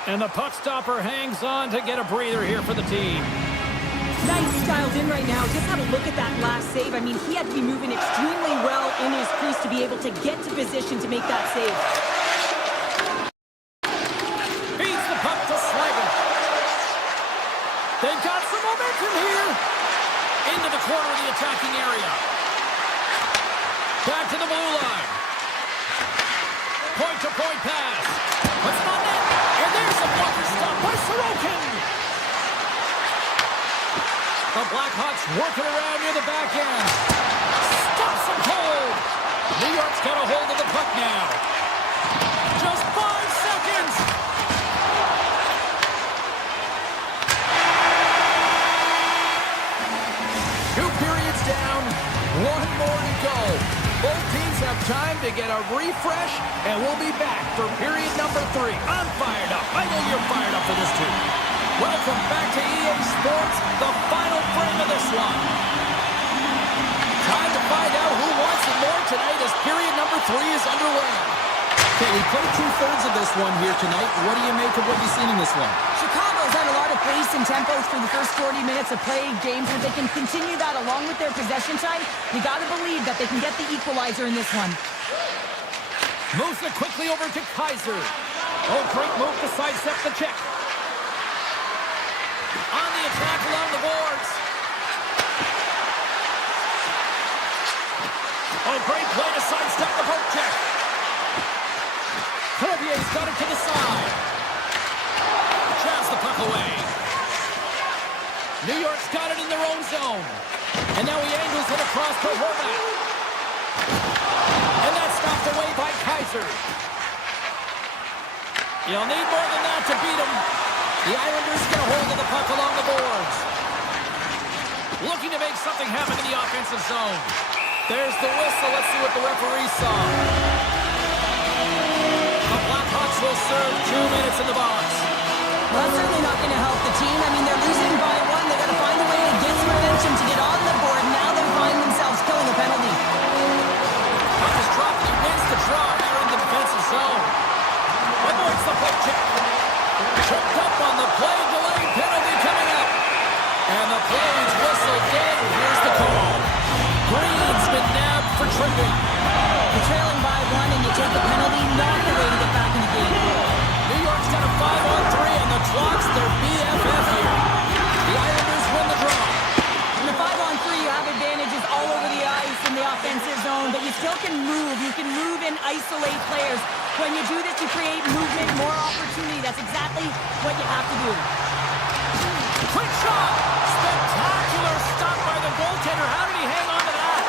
And the puck stopper hangs on to get a breather here for the team. Nice dialed in right now. Just have a look at that last save. I mean, he had to be moving extremely well in his crease to be able to get to position to make that save. Feeds the puck to Slager. They've got some momentum here. Into the corner of the attacking area. Back to the blue line. Point-to-point pass. Puts it on net. And there's a blocker stop by Sorokin. The Blackhawks working around near the back end. Stops him cold. New York's got a hold of the puck now. Just 5 seconds. Two periods down. One more to go. to get a refresh, and we'll be back for period number 3. I'm fired up. I know you're fired up for this too. Welcome back to EA Sports, the final frame of this one. Time to find out who wants it more tonight as period number 3 is underway. Okay, we played 2/3 of this one here tonight. What do you make of what you've seen in this one? Chicago's had a lot of pace and tempos through the first 40 minutes of play, James. If they can continue that along with their possession time, you got to believe that they can get the equalizer in this one. Moves it quickly over to Kaiser. Oh, great move to sidestep the check. On the attack along the boards. Oh, great play to sidestep the poke check. Crevier's got it to the side. Jabs the puck away. New York's got it in their own zone. And now he angles it across to Horvat. And that's stopped away by Kaiser. You'll need more than that to beat him. The Islanders get a hold of the puck along the boards. Looking to make something happen in the offensive zone. There's the whistle. Let's see what the referee saw. The Blackhawks will serve 2 minutes in the box. Well, that's certainly not going to help the team. I mean, they're losing by 1. They've got to find a way to get some momentum to get on the board. Now they find themselves killing a penalty. Puck is dropped. He wins the draw here in the defensive zone. Avoids the poke check. Tripped up on the play. Delaying penalty coming up. And the play is whistled dead. Here's the call. Green's been nabbed for tripping. You're trailing by 1 and you take the penalty. Not the way to get back in the game. New York's got a 5-on-3 and the clock's their BFF here. The Islanders win the draw. In the 5-on-3, you have advantages all over the ice in the offensive zone, but you still can move. You can move and isolate players. When you do this, you create movement, more opportunity. That's exactly what you have to do. Quick shot! Spectacular stop by the goaltender. How did he hang on to that?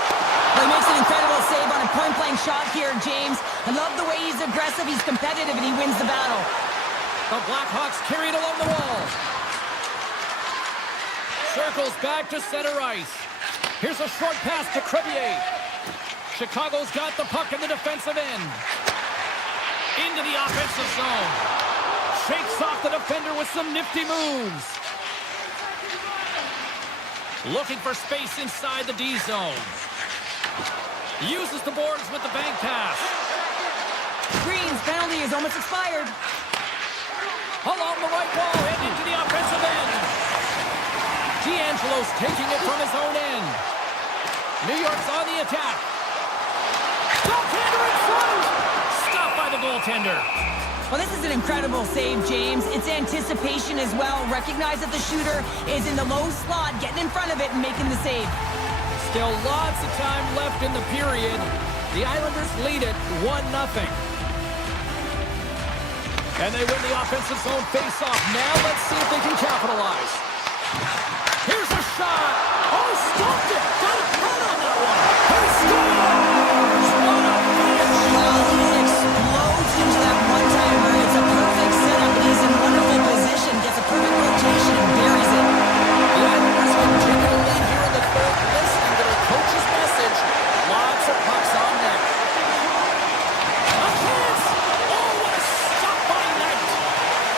Well, he makes an incredible save on a point-blank shot here, James. I love the way he's aggressive, he's competitive, and he wins the battle. The Blackhawks carry it along the wall. Circles back to center ice. Here's a short pass to Crevier. Chicago's got the puck in the defensive end. Into the offensive zone. Shakes off the defender with some nifty moves. Looking for space inside the D zone. Uses the boards with the bank pass. Green's penalty is almost expired. Along the right wall and into the offensive end. D'Angelo's taking it from his own end. New York's on the attack. Goaltender in front! Stopped by the goaltender. Well, this is an incredible save, James. It's anticipation as well. Recognize that the shooter is in the low slot, getting in front of it and making the save. Still lots of time left in the period. The Islanders lead it 1-0. And they win the offensive zone face-off. Now let's see if they can capitalize. Here's a shot. Oh, stopped it. Got a run on that one. He scores! What a finish! Well, he explodes into that one-timer. It's a perfect setup. He's in wonderful position. Gets a perfect rotation and buries it. The Islanders continue to lead here in the third, listening to their coach's message. Lots of pucks on net. A chance! Oh, what a stop by Knight!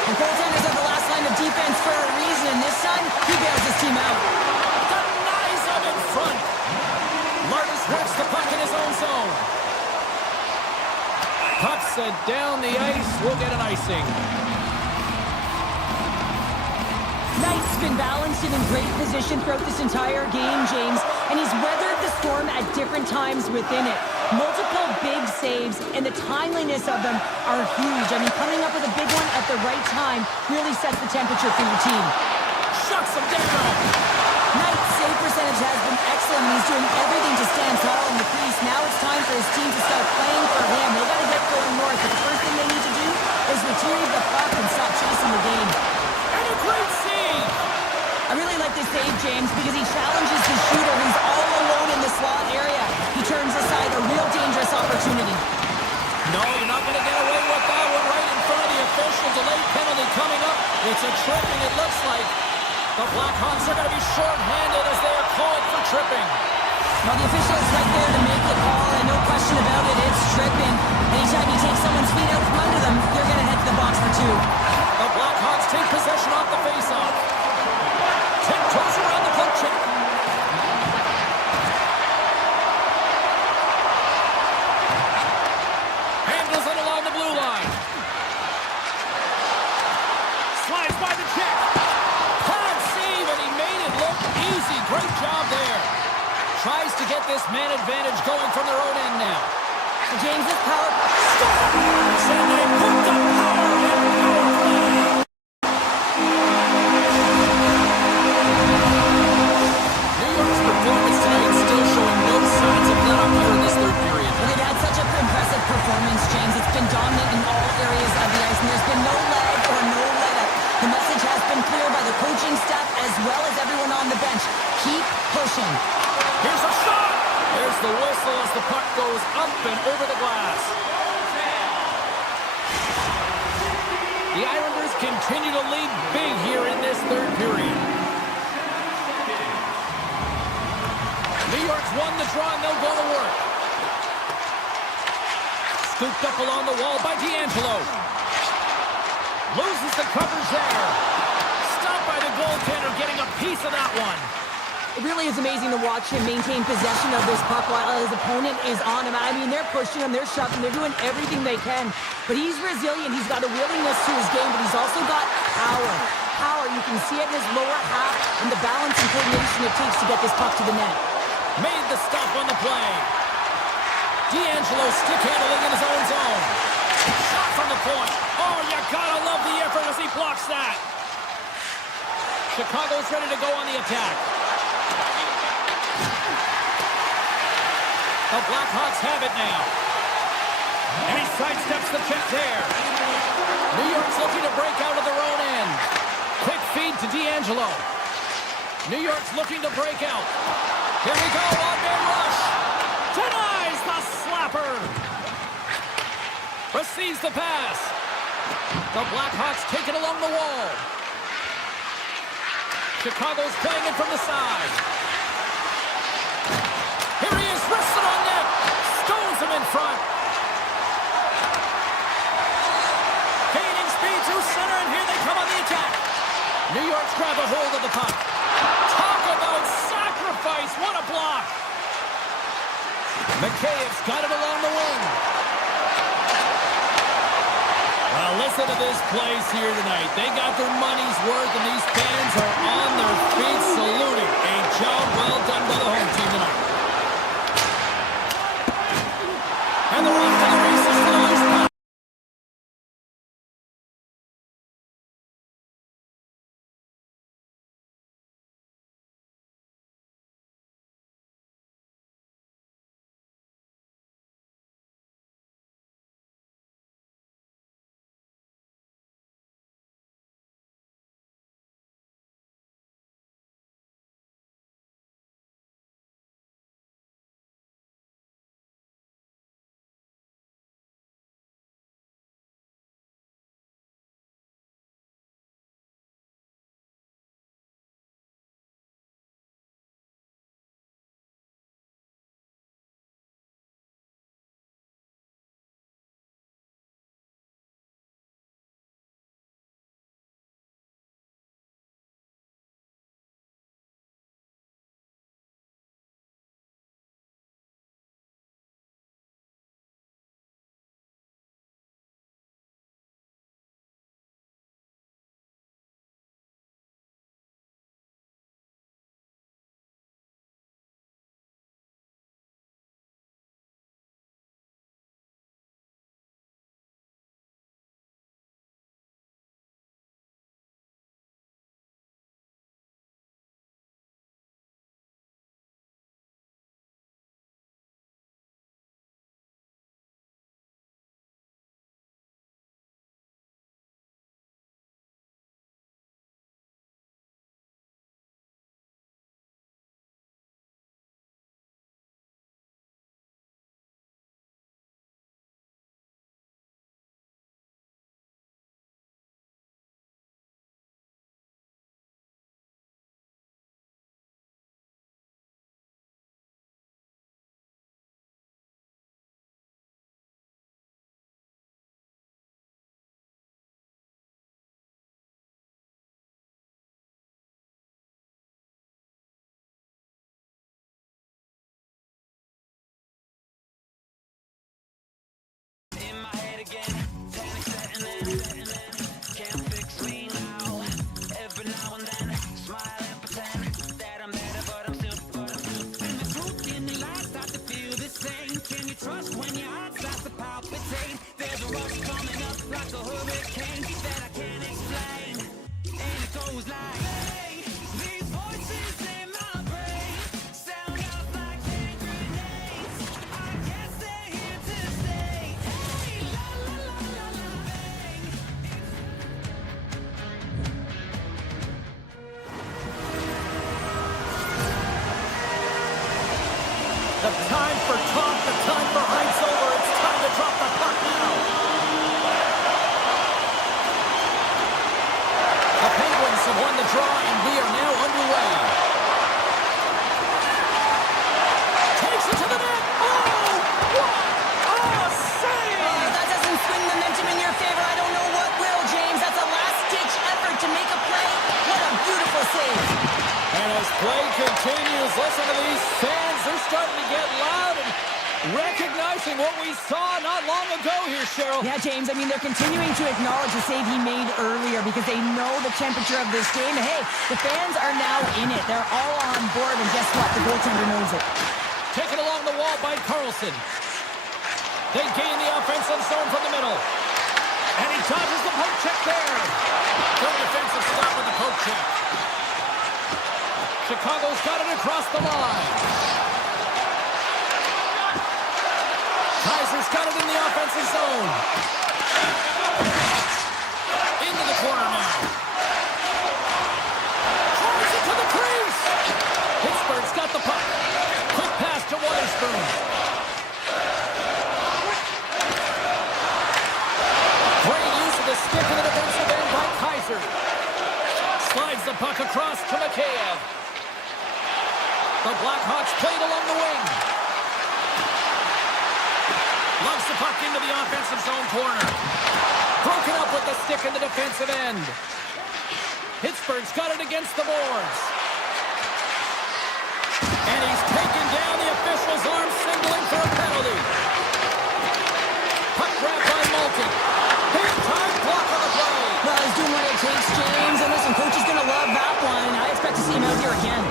And goaltenders are the last line of defense for a reason. This time, he bails his team out. Denies him in front. Martis works the puck in his own zone. Puck set down the ice. We'll get an icing. Knight's been balanced and in great position throughout this entire game, James, and he's weathered the storm at different times within it. Multiple big saves, and the timeliness of them are huge. I mean, coming up with a big one at the right time really sets the temperature for your team. Shuts him down. Knight's save percentage has been excellent. He's doing everything to stand tall in the crease. Now it's time for his team to start playing for him. They got to get going north, but the first thing they need to do is retrieve the puck and stop chasing the game. And a great save. I really like this save, James, because he challenges the shooter who's all alone in the slot area. He turns aside a real dangerous opportunity. No, you're not going to get away with that one right in front of the official. Delayed penalty coming up. It's a tripping, it looks like. The Blackhawks are going to be short-handed as they are called for tripping. Well, the official's right there to make the call, and no question about it, it's tripping. Anytime you take someone's feet out from under them, you're going to head to the box for two. The Blackhawks take possession off the faceoff. Tiptoes around the poke check. Handles it along the blue line. Slides by the check. Hard save, and he made it look easy. Great job there. Tries to get this man advantage going from their own end now. So James, this power... And they hooked up power and power play. New York's performance tonight still showing no signs of let up here in this third period. Well, they've had such a impressive performance, James. It's been dominant in all areas of the ice, and there's been no lag or no let-up. The message has been clear by the coaching staff as well as everyone on the bench. Keep pushing. Here's a shot! There's the whistle as the puck goes up and over the glass. The Islanders continue to lead big here in this third period. New York's won the draw and they'll go to work. Scooped up along the wall by D'Angelo. Loses the coverage there. Stopped by the goaltender, getting a piece of that one. It really is amazing to watch him maintain possession of this puck while his opponent is on him. I mean, they're pushing him, they're shoving, they're doing everything they can. But he's resilient, he's got a willingness to his game, but he's also got power. Power, you can see it in his lower half and the balance and coordination it takes to get this puck to the net. Made the stop on the play. D'Angelo stick handling in his own zone. Shot from the point. Oh, you gotta love the effort as he blocks that. Chicago's ready to go on the attack. The Blackhawks have it now. And he sidesteps the check there. New York's looking to break out of their own end. Quick feed to D'Angelo. New York's looking to break out. Here we go, one-man rush. Denies the slapper. Receives the pass. The Blackhawks take it along the wall. Chicago's playing it from the side. Here he is, wristed on net. Stones him in front. Gaining speed through center, and here they come on the attack. New York's grab a hold of the puck. Talk about sacrifice. What a block. McCabe's got it along the wing. Well, listen to this place here tonight. They got their money's worth, and these fans are on their feet saluting. A job well done by the home team tonight. And they're off to the races for the loose puck. time for talk. The time for Heinz over. It's time to drop the puck now. The Penguins have won the draw, and we are now underway. Takes it to the net. Oh, what a save! That doesn't swing momentum in your favor. I don't know what will, James. That's a last-ditch effort to make a play. What a beautiful save. And as play continues, listen to these fans. They're starting to get loud and recognizing what we saw not long ago here, Cheryl. Yeah, James, I mean, they're continuing to acknowledge the save he made earlier because they know the temperature of this game. And hey, the fans are now in it. They're all on board, and guess what? The goaltender knows it. Taken along the wall by Carlson. They gain the offensive zone from the middle. And he dodges the poke check there. Good defensive stop with the poke check. Chicago's got it across the line. Kaiser's got it in the offensive zone. Into the corner now. Drives it to the crease. Pittsburgh's got the puck. Quick pass to Witherspoon. Great use of the stick in the defensive end by Kaiser. Slides the puck across to Mikheyev. The Blackhawks played along the wing. Loves the puck into the offensive zone corner. Broken up with the stick in the defensive end. Pittsburgh's got it against the boards. And he's taken down the official's arm, signaling for a penalty. Puck grab by Malton. Big time block on the play. Well, he's doing what it takes, James. And listen, coach is going to love that one. I expect to see him out here again.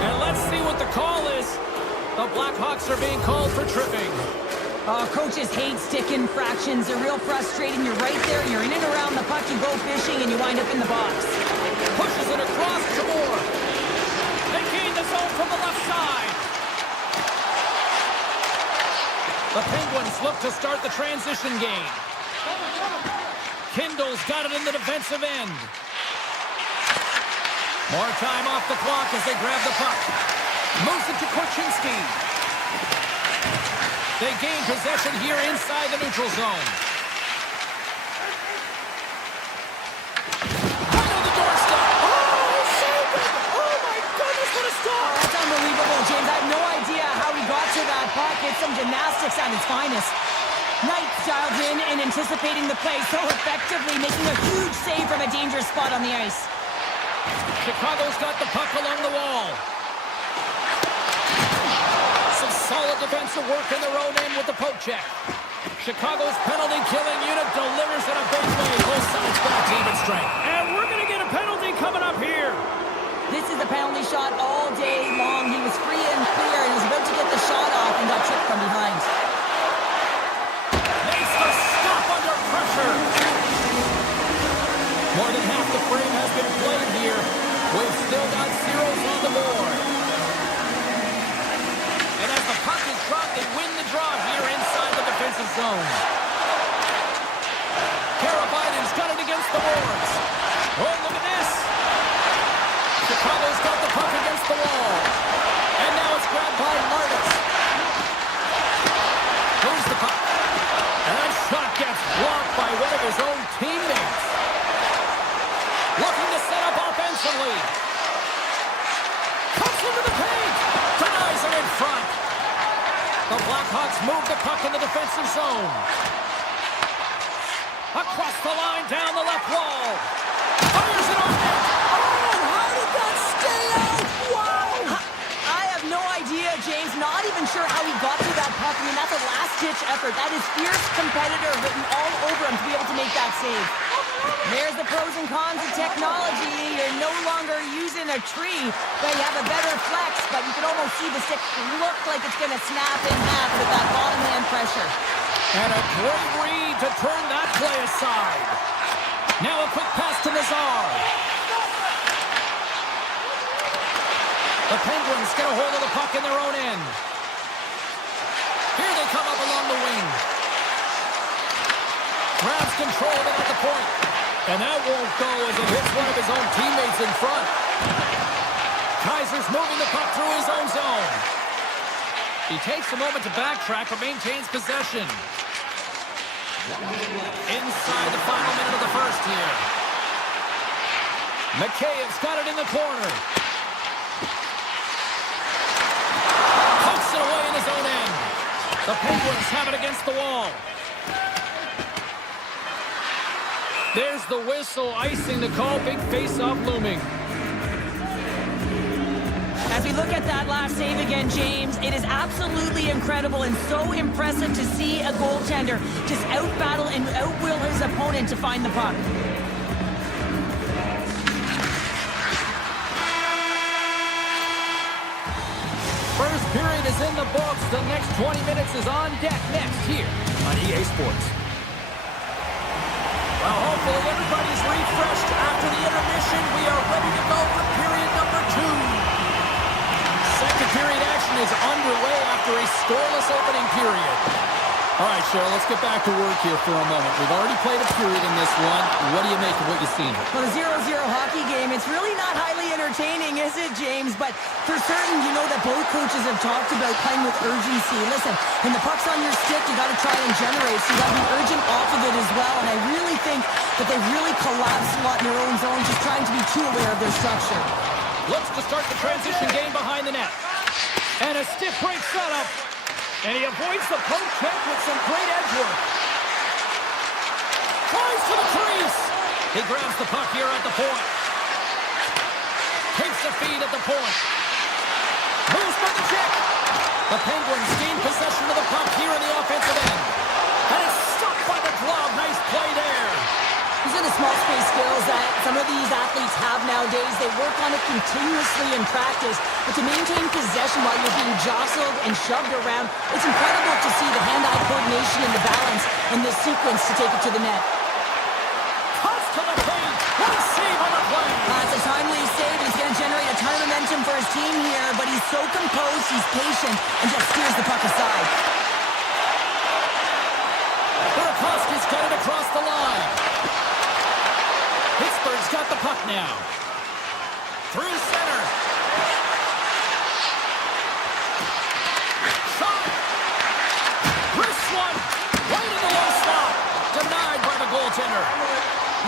And let's see what the call is. The Blackhawks are being called for tripping. Coaches hate stick infractions. They're real frustrating. You're right there. You're in and around the puck. You go fishing, and you wind up in the box. Pushes it across to Moore. They gain the zone from the left side. The Penguins look to start the transition game. Kindle's got it in the defensive end. More time off the clock as they grab the puck. Moves it to Korchinski. They gain possession here inside the neutral zone. Right on the doorstep. Oh, saved it! Oh, my goodness, what a stop! That's unbelievable, James. I have no idea how he got to that puck. It's some gymnastics at its finest. Knight dialed in and anticipating the play so effectively, making a huge save from a dangerous spot on the ice. Chicago's got the puck along the wall. Some solid defensive work in their own end with the poke check. Chicago's penalty-killing unit delivers in a big way. Both sides back to even strength. And we're going to get a penalty coming up here. This is a penalty shot all day long. He was free and clear and was about to get the shot off and got tripped from behind. Makes the stop under pressure. More than half the frame has been played here. We've still got zeros on the board. And as the puck is dropped, they win the draw here inside the defensive zone. Karabainen's got it against the boards. Oh, look at this. Chicago's got the puck against the wall. And now it's grabbed by Martis. Moves the puck. And that shot gets blocked by one of his own teammates. Looking to set up offensively. Comes into the paint. Denies her in front. The Blackhawks move the puck in the defensive zone. Across the line, down the left wall. Fires it on net. Oh, how did that stay out? Wow! I have no idea, James. Not even sure how he got to that puck. I mean, that's a last-ditch effort. That is fierce competitor written all over him to be able to make that save. There's the pros and cons of technology. You're no longer using a tree, but you have a better flex, but you can almost see the stick look like it's going to snap in half with that bottom hand pressure. And a great read to turn that play aside. Now a quick pass to Nazar. The Penguins get a hold of the puck in their own end. Here they come up along the wing. Grabs control of it at the point. And that won't go as it hits one of his own teammates in front. Kaiser's moving the puck through his own zone. He takes a moment to backtrack, but maintains possession. Inside the final minute of the first here. McCabe's got it in the corner. Pokes it away in his own end. The Penguins have it against the wall. There's the whistle, icing the call, big face-off looming. As we look at that last save again, James, it is absolutely incredible and so impressive to see a goaltender just out-battle and out-will his opponent to find the puck. First period is in the books. The next 20 minutes is on deck next here on EA Sports. Well, hopefully everybody's refreshed after the intermission. We are ready to go for period number 2. Second period action is underway after a scoreless opening period. All right, Cheryl, let's get back to work here for a moment. We've already played a period in this one. What do you make of what you've seen? Well, the 0-0 hockey game, it's really not highly entertaining, is it, James? But for certain, you know that both coaches have talked about playing with urgency. Listen, when the puck's on your stick, you got to try and generate, so you got to be urgent off of it as well. And I really think that they really collapsed a lot in their own zone, just trying to be too aware of their structure. Looks to start the transition game behind the net. And a stiff break setup. And he avoids the poke check with some great edge work. Tries to the crease. He grabs the puck here at the point. Takes the feed at the point. Moves by the check. The Penguins gain possession of the puck here in the offensive end. And it's stopped by the glove. Nice play there. These are the small space skills that some of these athletes have nowadays. They work on it continuously in practice. But to maintain possession while you're being jostled and shoved around, it's incredible to see the hand-eye coordination and the balance in this sequence to take it to the net. Cuts to the paint. What a save on the play. It's a timely save, and he's going to generate a ton of momentum for his team here. But he's so composed, he's patient, and just steers the puck aside. Burakovsky's got it across the line. Pittsburgh's got the puck now. Through center. Shot. Wrist one. Right in the low slot. Denied by the goaltender.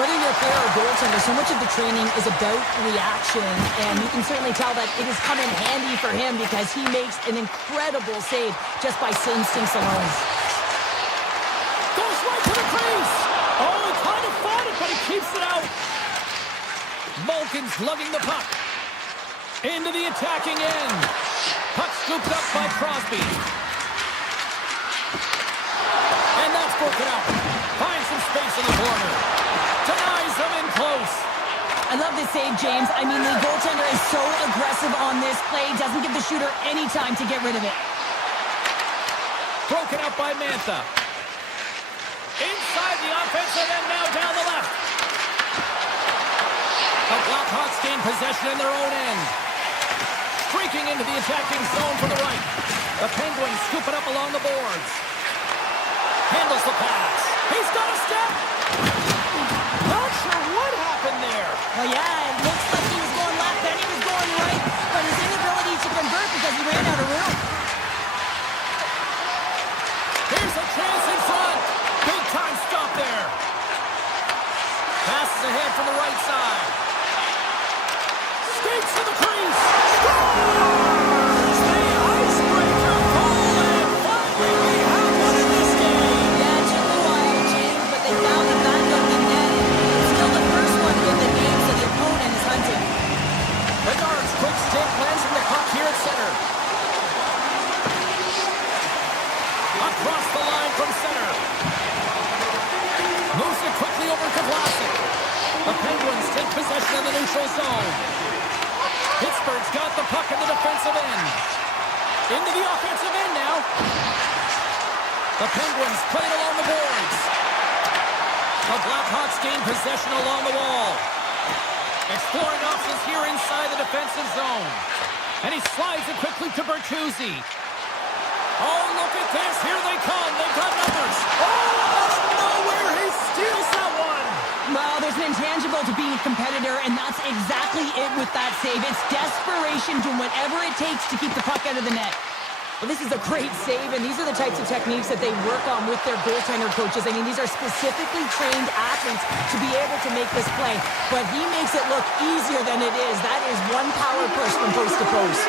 Whether you're a player or goaltender, so much of the training is about reaction, and you can certainly tell that it has come in handy for him because he makes an incredible save just by instincts alone. Goes right to the crease. Oh, he kind of fought it, but he keeps it out. Malkin's lugging the puck. Into the attacking end. Puck scooped up by Crosby. And that's broken out. Finds some space in the corner. Denies them in close. I love this save, James. I mean, the goaltender is so aggressive on this play. Doesn't give the shooter any time to get rid of it. Broken out by Mantha. Inside the offensive end, now down the left. The Blackhawks gain possession in their own end. Streaking into the attacking zone from the right. The Penguins scoop it up along the boards. Handles the pass. He's got a step. Not sure what happened there. Well, yeah, it looks like he was going left, then he was going right, but his inability to convert because he ran out of room. Here's a chance in front. Big time stop there. Passes ahead from the right side. Skates to the crease. Scores! The icebreaker goal, and finally we have one in this game. Yeah, it took a while, James, but they found the back of the net. It's still the first one in the game, so the opponent is hunting. Bedard's quick stick lands from the puck here at center. Across the line from center. Moves it quickly over to Vlasic. The Penguins take possession of the neutral zone. Pittsburgh's got the puck in the defensive end. Into the offensive end now. The Penguins play it along the boards. The Blackhawks gain possession along the wall. Exploring options here inside the defensive zone. And he slides it quickly to Bertuzzi. Oh, look at this. Here they come. They've got numbers. Oh, out of nowhere, he steals that one. Well, there's an intangible to being a competitor, and that's exactly it with that save. It's desperation, doing whatever it takes to keep the puck out of the net. Well, this is a great save, and these are the types of techniques that they work on with their goaltender coaches. I mean, these are specifically trained athletes to be able to make this play, but he makes it look easier than it is. That is one power push from post to post.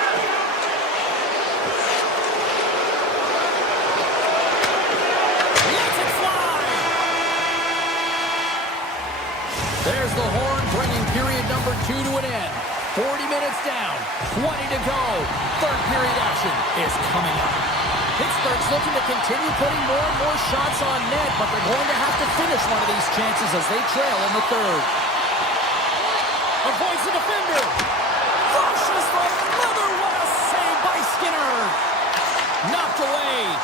Lets it fly! There's the horn, bringing period number 2 to an end. 40 minutes down, 20 to go. Third period action is coming up. Pittsburgh's looking to continue putting more and more shots on net, but they're going to have to finish one of these chances as they trail in the third. Avoids the defender. Crushes the leather. What a save by Skinner. Knocked away.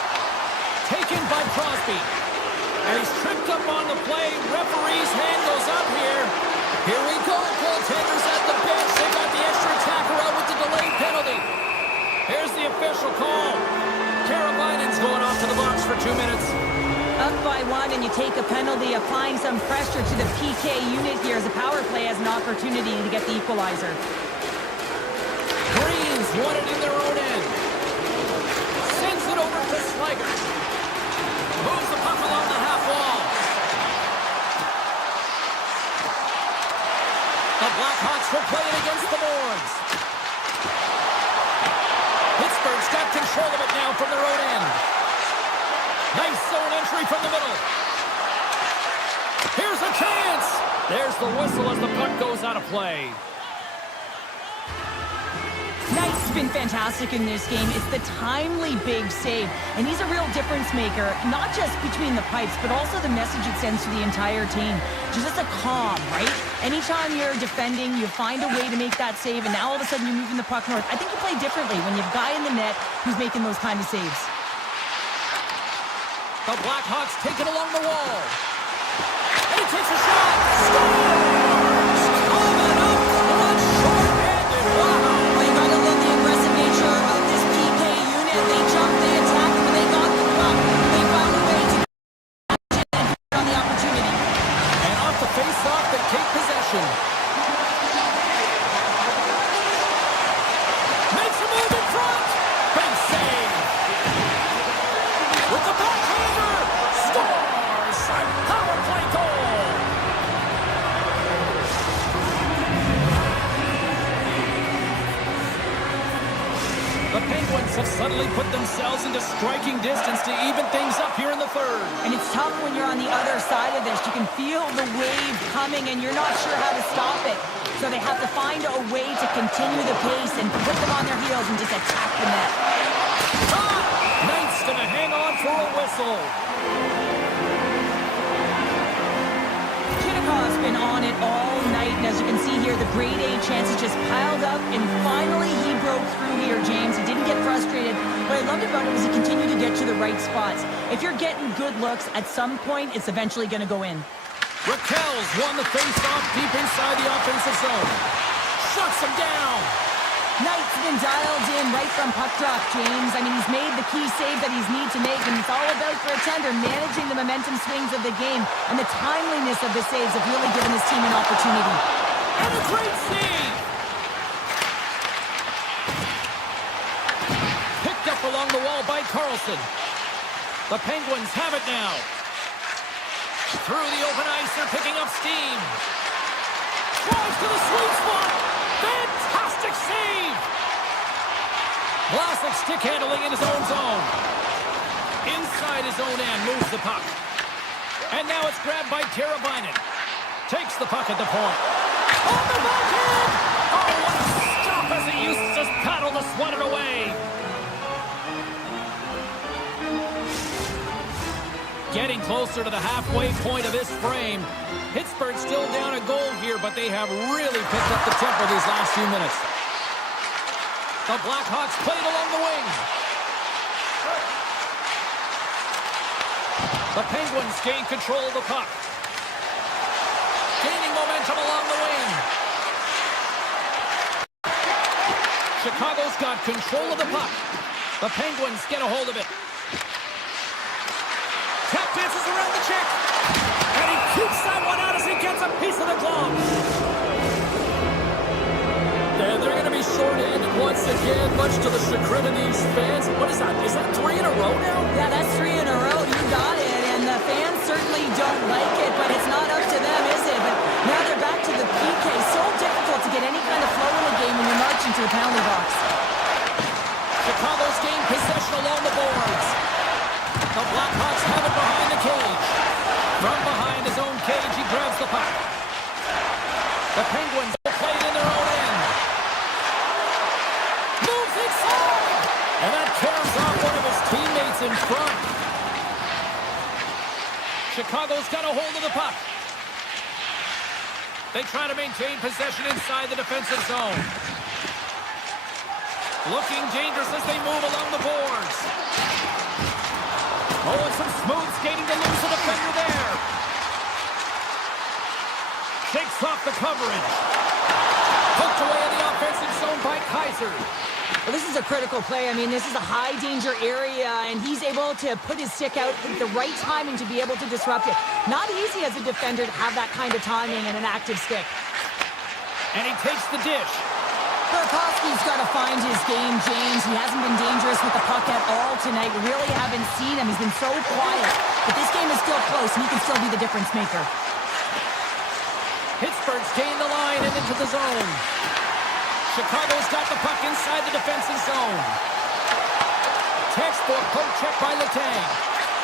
Taken by Crosby. And he's tripped up on the play. Referee's hand goes up here. Here we go. Goaltenders at the bench. They got the extra attacker out with the delayed penalty. Here's the official call. Karabainen's going off to the box for 2 minutes. Up by 1, and you take a penalty, applying some pressure to the PK unit here as the power play has an opportunity to get the equalizer. Greens won it in their own end. Sends it over to Slager. Moves the puck along the half wall. The Blackhawks will play it against the boards. Pittsburgh's got control of it now from their own end. Nice zone entry from the middle. Here's a chance. There's the whistle as the puck goes out of play. Knight's been fantastic in this game. It's the timely big save, and he's a real difference maker, not just between the pipes, but also the message it sends to the entire team. Just a calm, right? Anytime you're defending, you find a way to make that save, and now all of a sudden you're moving the puck north. I think you play differently when you have a guy in the net who's making those kind of saves. The Blackhawks take it along the wall. And he takes a shot. Scores! Coming up clutch, short-handed. Wow! Well, you gotta love the aggressive nature of this PK unit. They jumped, they attacked, but they got the puck. They found a way to get on the opportunity. And off the face-off, they take possession. Makes a move in front. Big save. With the backhander. Scores! A power play goal. The Penguins have suddenly put themselves into striking distance to even things up here in the third. And it's tough when you're on the other side of this. You can feel the wave coming, and you're not sure how to stop it. So they have to find a way to continue the pace and put them on their heels and just attack the net. Knight's gonna hang on for a whistle. Kinnikov's been on it all night, and as you can see here, the grade A chances just piled up, and finally he broke through here, James. He didn't get frustrated. What I loved about it was he continued to get to the right spots. If you're getting good looks, at some point, it's eventually going to go in. Raquel's won the face-off deep inside the offensive zone. Shuts him down. Knight's been dialed in right from puck drop, James. I mean, he's made the key save that he's need to make, and it's all about, for a tender, managing the momentum swings of the game, and the timeliness of the saves have really given his team an opportunity. And a great save. Picked up along the wall by Carlson. The Penguins have it now. Through the open ice, they're picking up steam. Drives to the sweet spot. Fantastic save. Vlasic stick handling in his own zone. Inside his own end, moves the puck. And now it's grabbed by Karabainen. Takes the puck at the point. On the backhand! Oh, what a stop as he used his paddle to sweat it away. Getting closer to the halfway point of this frame. Pittsburgh still down a goal here, but they have really picked up the tempo these last few minutes. The Blackhawks played along the wing. The Penguins gain control of the puck. Gaining momentum along the wing. Chicago's got control of the puck. The Penguins get a hold of it. Tap dances around the check. And he keeps that one out as he gets a piece of the glove. They're going to be short-handed once again, much to the chagrin of these fans. What is that? Is that 3 in a row now? Yeah, that's 3 in a row. You got it. And the fans certainly don't like it, but it's not up to them, is it? But now they're back to the PK. So difficult to get any kind of flow in the game when you're marching to the penalty box. Chicago's gained possession along the boards. The Blackhawks have it behind the cage. From behind his own cage, he grabs the puck. The Penguins will play it in their own end. Moves inside! And that tears off one of his teammates in front. Chicago's got a hold of the puck. They try to maintain possession inside the defensive zone. Looking dangerous as they move along the boards. Oh, and some smooth skating to lose the defender there. Shakes off the coverage. Hooked away in the offensive zone by Kaiser. Well, this is a critical play. I mean, this is a high-danger area, and he's able to put his stick out at the right timing to be able to disrupt it. Not easy as a defender to have that kind of timing and an active stick. And he takes the dish. Burakovsky's got to find his game, James. He hasn't been dangerous with the puck at all tonight. We really haven't seen him. He's been so quiet. But this game is still close, and he can still be the difference maker. Pittsburgh's gained the line and into the zone. Chicago's got the puck inside the defensive zone. Textbook poke check by Letang.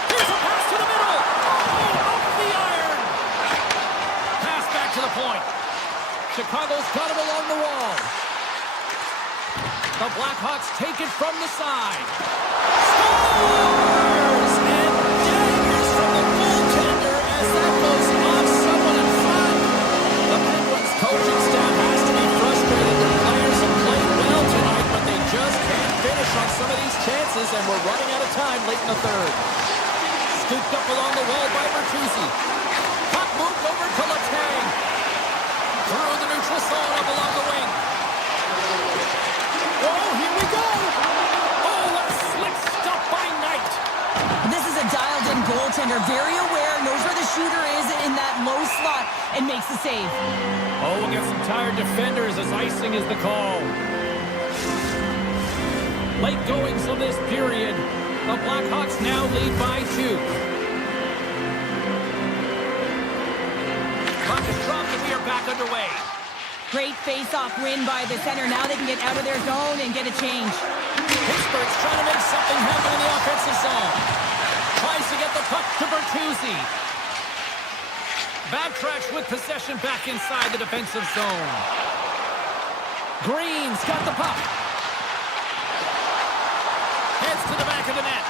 Here's a pass to the middle. Oh, off the iron. Pass back to the point. Chicago's got him along the wall. The Blackhawks take it from the side. Scores! And daggers from the goaltender as that goes off someone in front. The Penguins coaching staff has to be frustrated. Their players have played well tonight, but they just can't finish on some of these chances, and we're running out of time late in the third. Scooped up along the wall by Bertuzzi. Puck moved over to Letang. Through the neutral zone up along the wing. Oh, here we go! Oh, what a slick stuff by Knight! This is a dialed-in goaltender, very aware, knows where the shooter is in that low slot, and makes the save. Oh, we'll get some tired defenders as icing is the call. Late goings of this period. The Blackhawks now lead by 2. Puck is dropped and we are back underway. Great face-off win by the center. Now they can get out of their zone and get a change. Pittsburgh's trying to make something happen in the offensive zone. Tries to get the puck to Bertuzzi. Backtracks with possession back inside the defensive zone. Green's got the puck. Heads to the back of the net.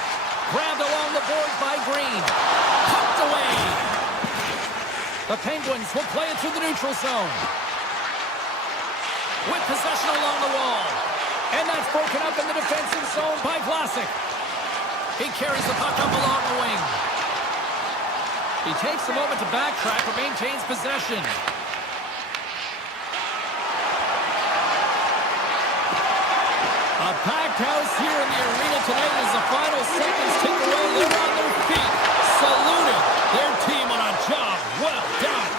Grabbed along the boards by Green. Pucked away. The Penguins will play it through the neutral zone. With possession along the wall. And that's broken up in the defensive zone by Vlasic. He carries the puck up along the wing. He takes a moment to backtrack but maintains possession. A packed house here in the arena tonight as the final seconds tick away. They're on their feet, saluting their team on a job well done.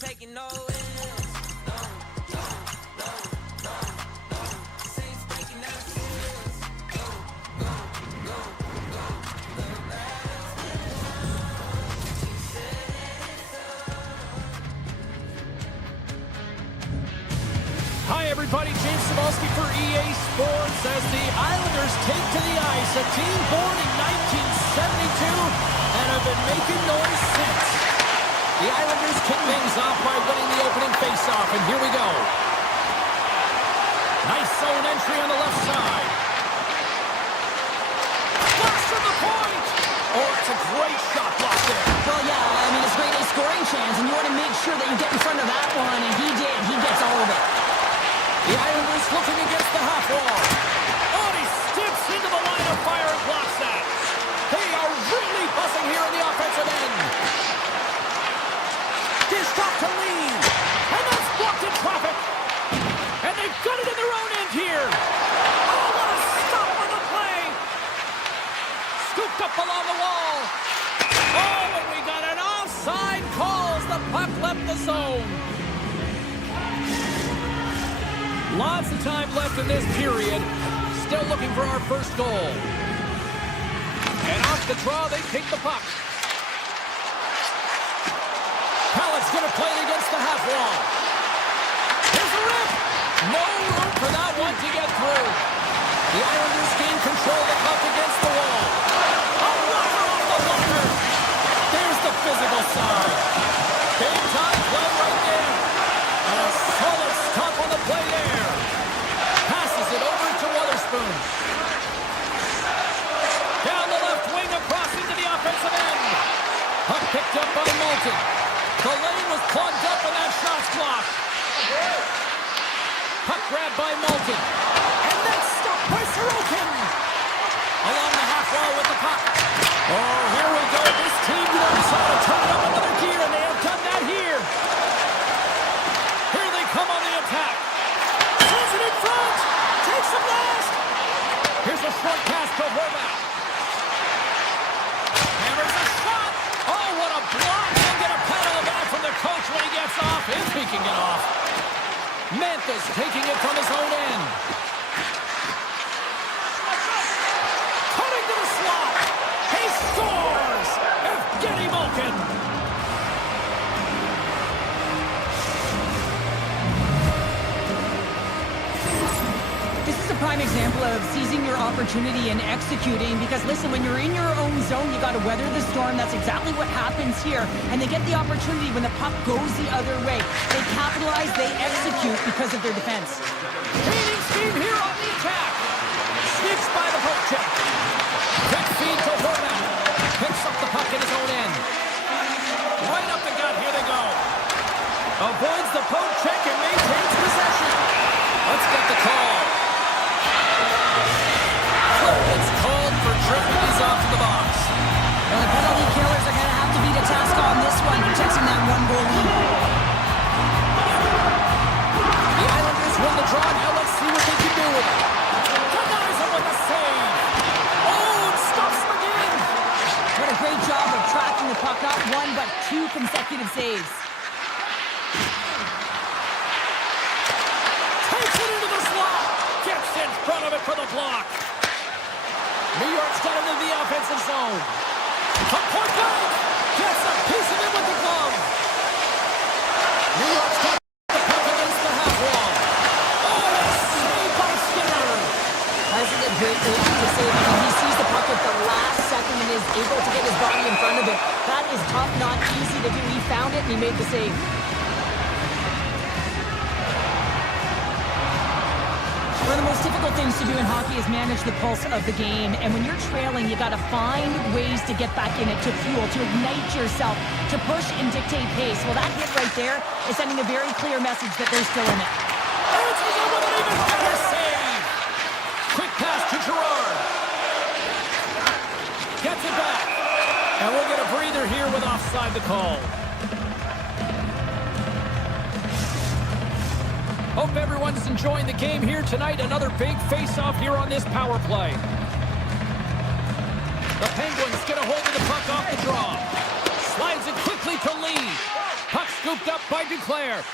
Taking no L's. No, no, no, no, no. Saints breaking down the seals. Go, go, go, go. The battle's won. He said it's on. Hi, everybody. James Cebulski for EA Sports as the Islanders take to the ice. A team born in 1972 and have been making noise since. The Islanders kick things off by winning the opening faceoff, and here we go. Nice zone entry on the left side. Flash from the point! Oh, it's a great shot block there. Well, yeah, I mean, it's great a scoring chance, and you want to make sure that you get in front of that one, and he did. He gets all of it. The Islanders looking against the half wall. Oh, and he steps into the line of fire and blocks that. They are really buzzing here in the offensive end. Dished off to Lee. And that's blocked in traffic. And they've got it in their own end here. Oh, what a stop on the play. Scooped up along the wall. Oh, and we got an offside call as the puck left the zone. Lots of time left in this period. Still looking for our first goal. And off the draw, they take the puck. Pallett's going to play it against the half wall. Here's the rip. No room for that one to get through. The Islanders gain control of the puck against the wall. A blocker off the blocker. There's the physical side. Big time play right there. And a solid stop on the play there. Passes it over to Witherspoon. Down the left wing across into the offensive end. Puck picked up by Moulton. The lane was plugged up and that shot's blocked. Puck grabbed by Moulton. And that's stopped by Sorokin. Along the half wall with the puck. Oh, here we go. This team knows how to turn it up another gear, and they have done that here. Here they come on the attack. Sends it in front. Takes the blast. Here's a short pass to Horvath. Hammers a shot. Oh, what a block. He'll get a pat on the back from the coach when he gets off, if he can get off. Memphis taking it from his own end. Cutting to the slot. He scores! Evgeny Malkin. This is a prime example of seizing your opportunity and executing, because listen, when you're in your own zone, you got to weather the storm. That's exactly what happens here. And they get the opportunity when the puck goes the other way. They capitalize, they execute because of their defense. Gaining steam here on the attack. Sneaks by the poke check. Quick feed to Horvath. Picks up the puck in his own end. Right up the gut, here they go. Avoids the poke check and maintains possession. Let's get the call. It's called for tripping these off to the box. Well, the penalty killers are going to have to beat a task on this one, protecting that one-goal lead. The Islanders win the draw. Now let's see what they can do with it. Denies him with a save. Oh, it stops him again. What a great job of tracking the puck, not one, but two consecutive saves. Takes it into the slot. Gets in front of it for the block. New York's got into the offensive zone. A point blank. Gets a piece of it with the glove. New York's got the puck against the half wall. Oh, a save by Skinner. That's a great reaction save. I mean, he sees the puck at the last second and is able to get his body in front of it. That is tough, not easy to do. He found it and he made the save. One of the most difficult things to do in hockey is manage the pulse of the game. And when you're trailing, you got to find ways to get back in it, to fuel, to ignite yourself, to push and dictate pace. Well, that hit right there is sending a very clear message that they're still in it. Answers it with an even better save. Quick pass to Gerard. Gets it back. And we'll get a breather here with offside the call. Hope everyone's enjoying the game here tonight. Another big face-off here on this power play. The Penguins get a hold of the puck off the draw. Slides it quickly to Lee. Puck scooped up by Duclair.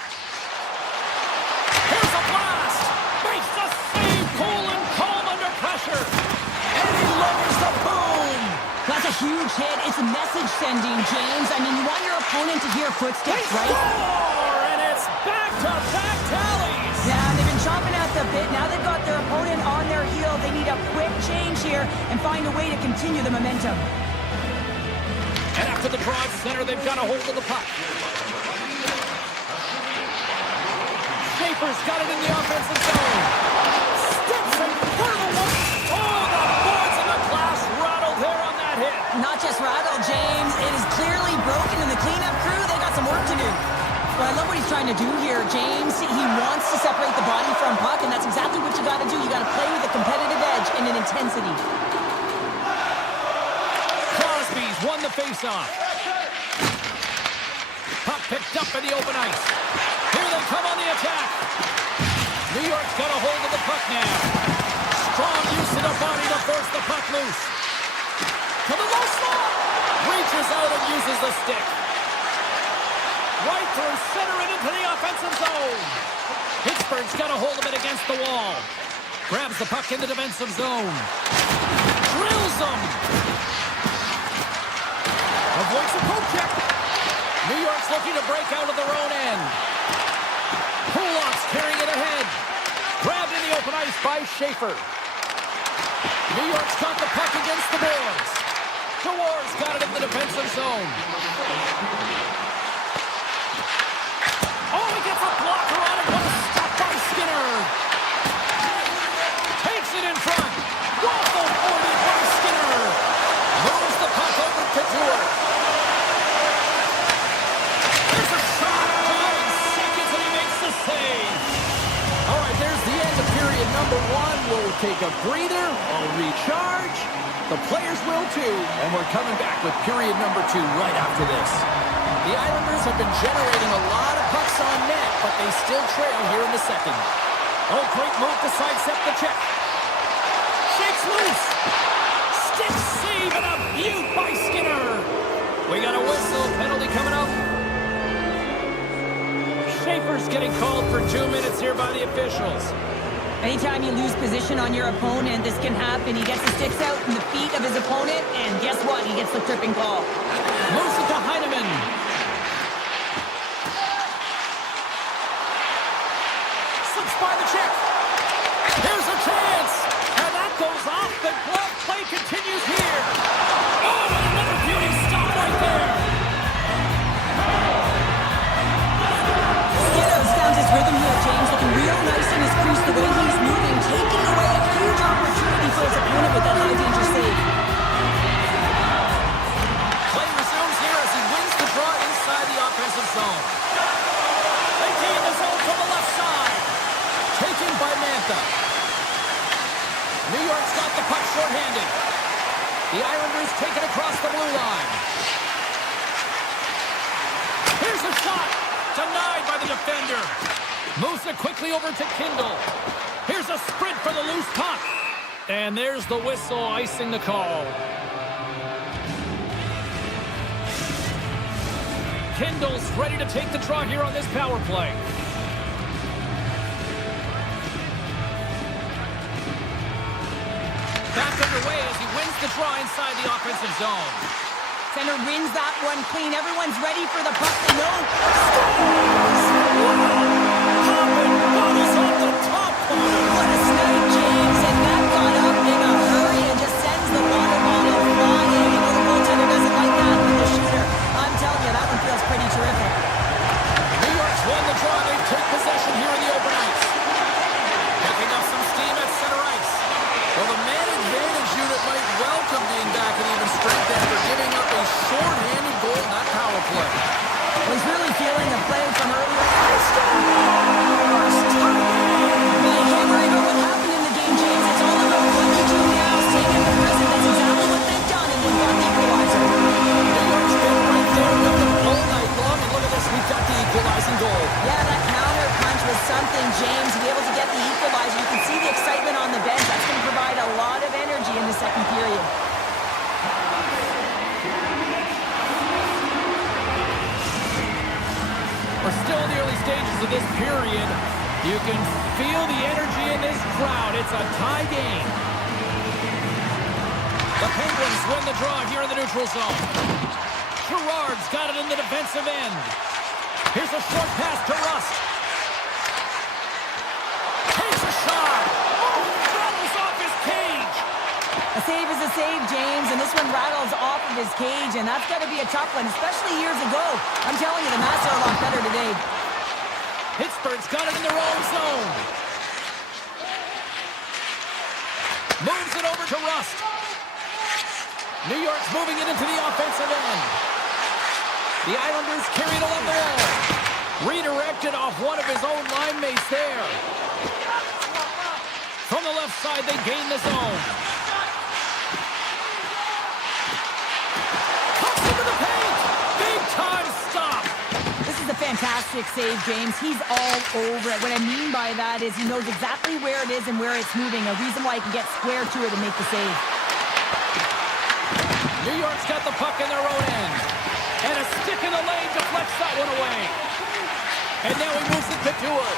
Here's a blast. Makes the save. Cool and calm under pressure. And he lowers the boom. That's a huge hit. It's a message sending, James. I mean, you want your opponent to hear footsteps, They right? score, and it's back-to-back tallies. Yeah, they've been chomping at the bit. Now they've got their opponent on their heel. They need a quick change here and find a way to continue the momentum. And after the draw at center, they've got a hold of the puck. Schaefer's got it in the offensive zone. Steps in for the one. Oh, the boards and the glass rattled there on that hit. Not just rattled, James. It is clearly broken, and the cleanup crew, they got some work to do. Well, I love what he's trying to do here, James. He wants to separate the body from puck, and that's exactly what you got to do. You got to play with a competitive edge and an intensity. Crosby's won the faceoff. Puck picked up in the open ice. Here they come on the attack. New York's got a hold of the puck now. Strong use of the body to force the puck loose. To the low slot. Reaches out and uses the stick. Right through center and into the offensive zone. Pittsburgh's got a hold of it against the wall. Grabs the puck in the defensive zone. Drills them. Avoids a poke check. New York's looking to break out of their own end. Kulak's carrying it ahead. Grabbed in the open ice by Schaefer. New York's got the puck against the boards. Dewar's got it in the defensive zone. Oh, he gets a blocker on it. What a stop by Skinner. Takes it in front. Waffle 40 by Skinner. Moves the puck over to Dewar. There's a shot. 9 seconds and he makes the save. All right, there's the end of period number 1. We'll take a breather. We'll recharge. The players will too. And we're coming back with period number 2 right after this. The Islanders have been generating a lot of pucks on net, but they still trail here in the second. Oh, great move to sidestep the check. Shakes loose. Stick save and a beaut by Skinner. We got a whistle. Penalty coming up. Schaefer's getting called for 2 minutes here by the officials. Anytime you lose position on your opponent, this can happen. He gets the sticks out from the feet of his opponent, and guess what? He gets the tripping call. Moves it to Heineman. Slips by the check. Here's a chance. And that goes off. The glove play continues here. Oh, and another beauty stop right there. Skinner's found his rhythm here, James. Looking real nice in his crease. The way he's moving, taking away a huge opportunity for his opponent with that high-danger save. Play resumes here as he wins the draw inside the offensive zone. They gain the zone from the left side. Taken by Mantha. New York's got the puck shorthanded. The Islanders take it across the blue line. Here's a shot. Denied by the defender. Moves it quickly over to Kindle. Here's a sprint for the loose puck. And there's the whistle icing the call. Kindle's ready to take the draw here on this power play. Back underway as he wins the draw inside the offensive zone. Center wins that one clean. Everyone's ready for the puck to know. Poppin' bottles off the top corner. What a snipe, James. And that got up in a hurry and just sends the water bottle flying. You know the goaltender doesn't like that with the shooter. I'm telling you, that one feels pretty terrific. New York's won the draw. They take possession here in the open ice. Picking up some steam at center ice. Well, the man advantage unit might welcome being back at even strength after giving up a short-handed goal in that power play. Was really feeling the play from earlier. Well, you can't worry about what happened in the game, James. It's all about what you do now. Staying in the present. That's exactly what they've done, and they've got the equalizer. New York's been right there with them all night long, and look at this. We've got the equalizing goal. Yeah, that counter punch was something, James. To be able to get the equalizer, you can see the excitement on the bench. That's going to provide a lot of energy in the second period. We're still in the early stages of this period. You can feel the energy in this crowd. It's a tie game. The Penguins win the draw here in the neutral zone. Gerard's got it in the defensive end. Here's a short pass to Rust. Takes a shot. Oh, rattles off his cage. A save is a save, James, and this one rattles off of his cage, and that's got to be a tough one, especially years ago. I'm telling you, the Mats are a lot better today. It's Pittsburgh's got it in their own zone. Moves it over to Rust. New York's moving it into the offensive end. The Islanders carry it along the wall. Redirected off one of his own line mates there. From the left side, they gain the zone. Cuts into the paint. Big time stop. This is a fantastic save, James. He's all over it. What I mean by that is he knows exactly where it is and where it's moving. A reason why he can get square to it and make the save. New York's got the puck in their own end. And a stick in the lane deflects that one away. And now he moves it to Dewar.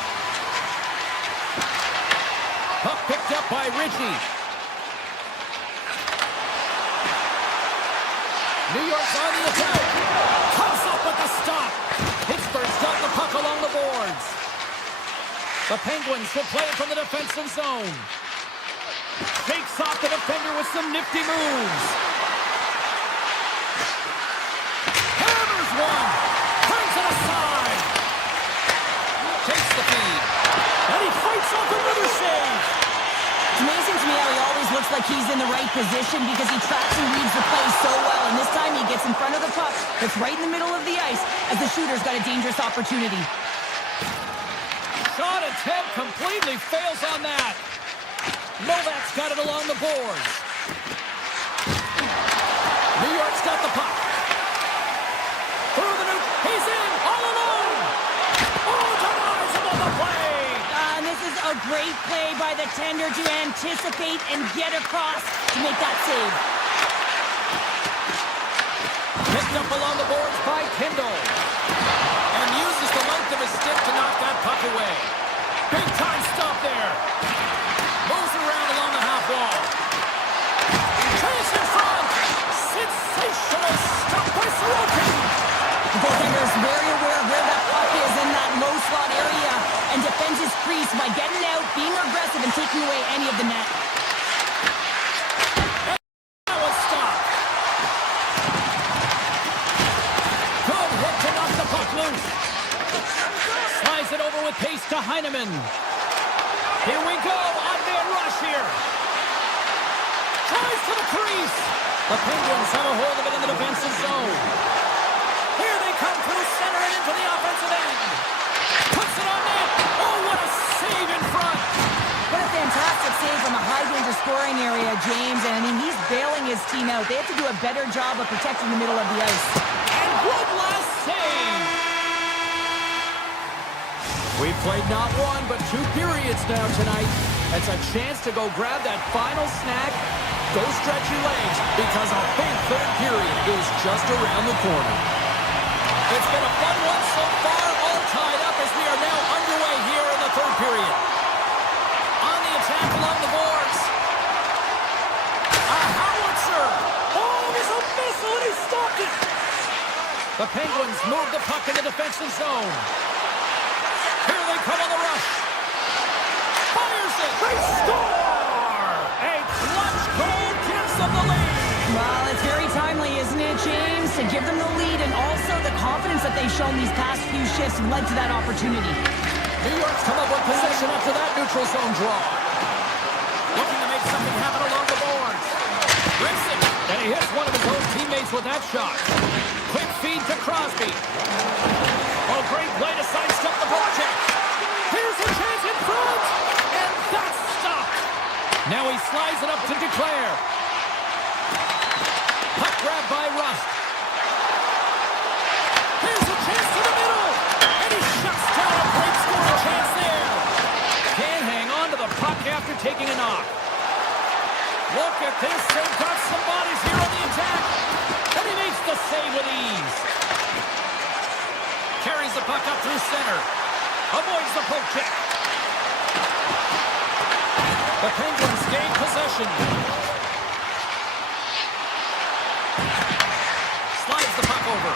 Puck picked up by Ritchie. New York's on the attack. Comes up with the stop. Pittsburgh's got the puck along the boards. The Penguins will play it from the defensive zone. Shakes off the defender with some nifty moves. Hammers one. Turns it aside. Takes the feed. And he fights off another save. It's amazing to me how he always looks like he's in the right position because he tracks and reads the play so well. And this time he gets in front of the puck that's right in the middle of the ice as the shooter's got a dangerous opportunity. Shot attempt completely fails on that. Novak's got it along the boards. New York's got the puck. Through the nuke. He's in all alone. Oh, denies him on the play. And this is a great play by the tender to anticipate and get across to make that save. Picked up along the boards by Kendall. And uses the length of his stick to knock that puck away. Big time stop there. Moves around along the half wall. Trace in front. Sensational stop by Sorokin. The goaltender is very aware of where that puck is in that low slot area and defends his crease by getting out, being aggressive, and taking away any of the net. That was stopped. Good hit to knock the puck loose. Slides it over with pace to Heineman. Here we go. Odd-man rush here. Tries to the crease. The Penguins have a hold of it in the defensive zone. Here they come through center and into the offensive end. Puts it on net. Oh, what a save in front. What a fantastic save from a high-danger scoring area, James. And, I mean, he's bailing his team out. They have to do a better job of protecting the middle of the ice. And one last save. We've played not one, but 2 periods now tonight. It's a chance to go grab that final snack. Go stretch your legs, because a big third period is just around the corner. It's been a fun one so far, all tied up as we are now underway here in the third period. On the attack along the boards. A howitzer. Oh, there's a missile, and he stopped it. The Penguins move the puck in the defensive zone. Here they come on the rush. Fires it. They score! A clutch goal gives them the lead. Well, it's very timely, isn't it, James? To give them the lead and also the confidence that they've shown these past few shifts led to that opportunity. New York's come up with possession after that neutral zone draw. Looking to make something happen along the boards. Rips it, and he hits one of his own teammates with that shot. Quick feed to Crosby. Oh, great play to sidestep the project. Here's a chance in front, and that's stopped. Now he slides it up to Declare. Puck grab by Rust. Here's a chance to the middle, and he shuts down a great scoring chance there. Can't hang on to the puck after taking a knock. Look at this, they've got some bodies here on the attack, and he makes the save with ease. Carries the puck up through center. Avoids the poke check. The Penguins gain possession. Slides the puck over.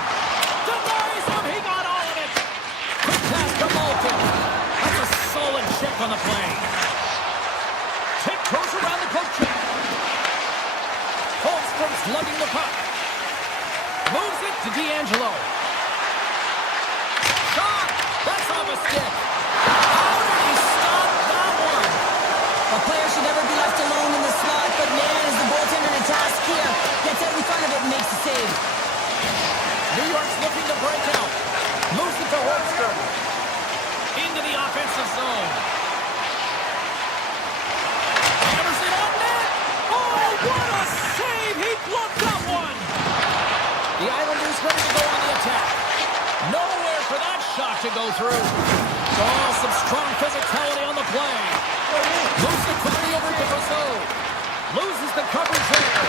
Denies him. He got all of it. Quick pass to Malkin. That's a solid check on the play. Tiptoes around the poke check. Holmstrom's lugging the puck. Moves it to D'Angelo. Shot! That's off a stick. shot to go through. Oh, some strong physicality on the play. Moves it quickly over to Brazeau. Loses the coverage there.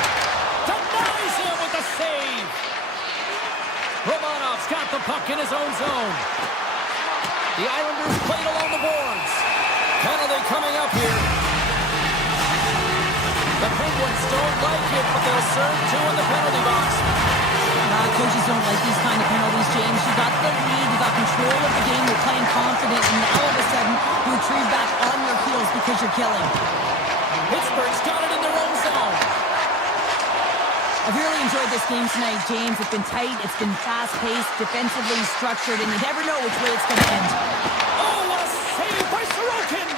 Denies him with the save. Romanov's got the puck in his own zone. The Islanders played along the boards. Penalty coming up here. The Penguins don't like it, but they'll serve two in the penalty box. Coaches don't like these kind of penalties, James. You got the lead, you got control of the game, you're playing confident, and now all of a sudden, you retrieve back on your heels because you're killing. Pittsburgh's got it in their own zone. I've really enjoyed this game tonight, James. It's been tight, it's been fast-paced, defensively structured, and you never know which way it's going to end. Oh, what a save by Sorokin!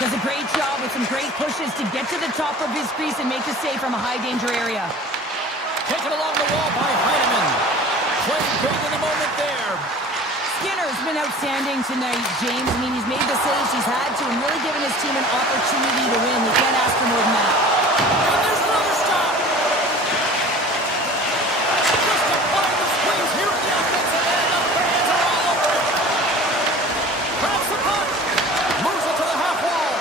Does a great job with some great pushes to get to the top of his crease and make the save from a high-danger area. Taken along the wall by Heineman. Playing big in the moment there. Skinner's been outstanding tonight, James. I mean, he's made the saves he's had to and really given his team an opportunity to win. You can't ask for more than that. And there's another stop. Just a final squeeze here in the offensive end. The fans are all over it. Grabs the puck. Moves it to the half wall.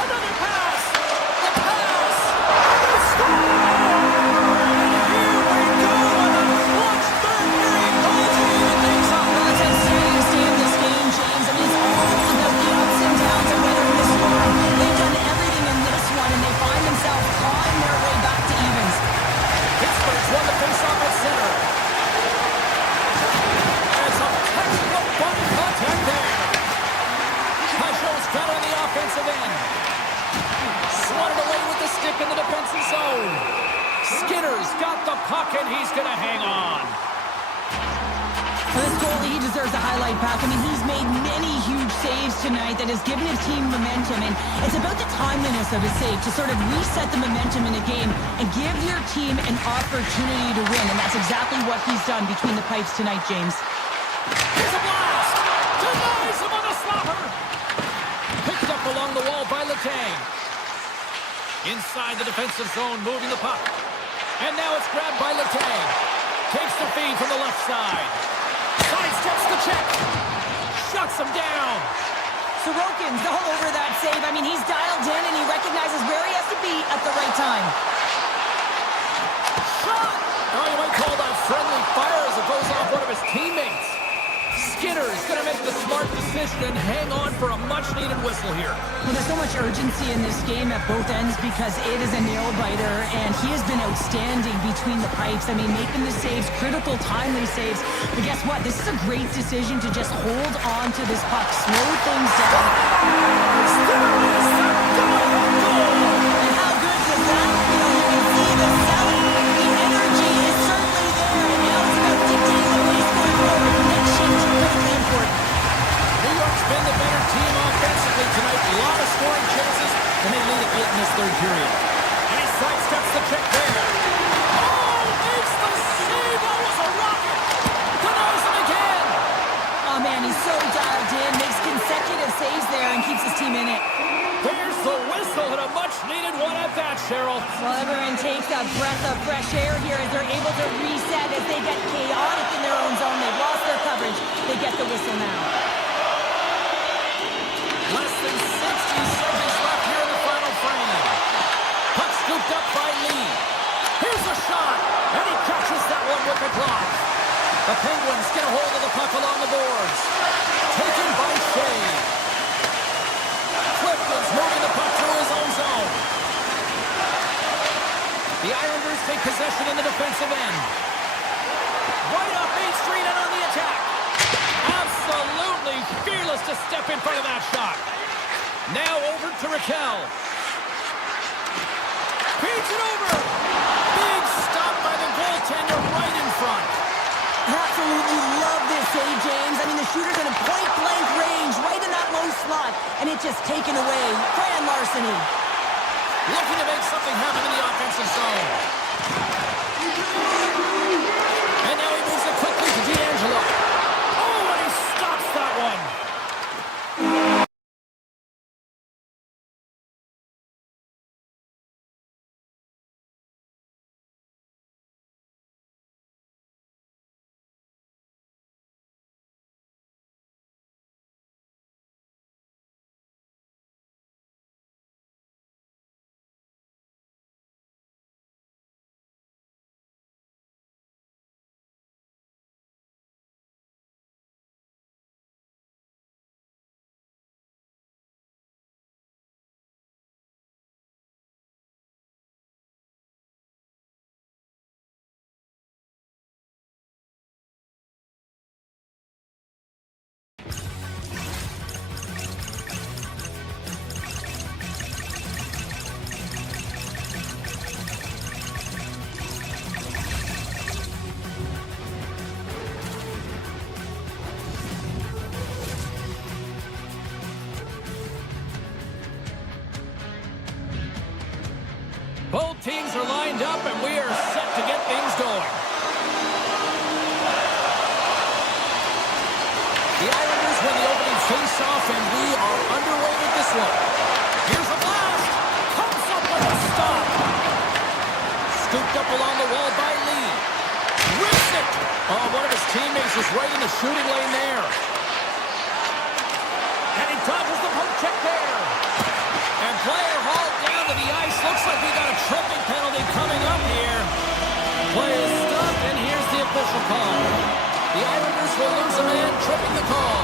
Another pass. The pass. And the score. Won the face-off at center. And some technical body contact there. Pageau's got on the offensive end. Swatted away with the stick in the defensive zone. Skinner's got the puck, and he's going to hang on. For this goalie, he deserves a highlight pack. I mean, he's made many huge saves tonight that has given his team momentum, and it's about the timeliness of his save to sort of reset the momentum in a game and give your team an opportunity to win, and that's exactly what he's done between the pipes tonight, James. Here's a blast! Denies him on the slapper! Picked up along the wall by Letang. Inside the defensive zone, moving the puck. And now it's grabbed by Letang. Takes the feed from the left side. Sidesteps the check. Shuts him down. Sorokin's all over that save. I mean, he's dialed in and he recognizes where he has to be at the right time. Shot! Oh, you might call that friendly fire as it goes off one of his teammates. Skinner is going to make the smart decision and hang on for a much-needed whistle here. Well, there's so much urgency in this game at both ends because it is a nail-biter, and he has been outstanding between the pipes. I mean, making the saves, critical, timely saves. But guess what? This is a great decision to just hold on to this puck, slow things down. And how good was that? You know, you can see the selling. The energy is certainly there, and now it's about dictating the pace going forward. Next change is critically important. New York's been the better team offensively tonight. A lot of scoring chances, and they lead it late in this third period. And he sidesteps the check there. Oh, makes the save. That was a rocket. Denies him again. Oh, man, he's so dialed in, makes consecutive saves there, and keeps his team in it. There's the whistle and a much-needed one at that, Cheryl. Well, everyone takes a breath of fresh air here as they're able to reset as they get chaotic in their own zone. They've lost their coverage. They get the whistle now. Less than 60 seconds left here in the final frame. Puck scooped up by Lee. Here's a shot, and he catches that one with the glove. The Penguins get a hold of the puck along the boards. Taken by Shea. Clifton's moving the puck through his own zone. The Islanders take possession in the defensive end. Right off Main Street and on the attack. Absolutely fearless to step in front of that shot. Now over to Raquel. Feeds it over. Big stop by the goaltender right in front. Absolutely love this save, James. I mean, the shooter's in a point-blank range, right in that low slot, and it's just taken away. Grand larceny. Looking to make something happen in the offensive zone. up, and we are set to get things going. The Islanders win the opening face-off, and we are underway with this one. Here's a blast. Comes up with a stop. Scooped up along the wall by Lee. Rips it. Oh, one of his teammates is right in the shooting lane there. And he dodges the poke check there. And player hauled down to the ice. Looks like we got a tripping penalty coming up here. Play is stopped, and here's the official call. The Islanders will lose a man, tripping the call.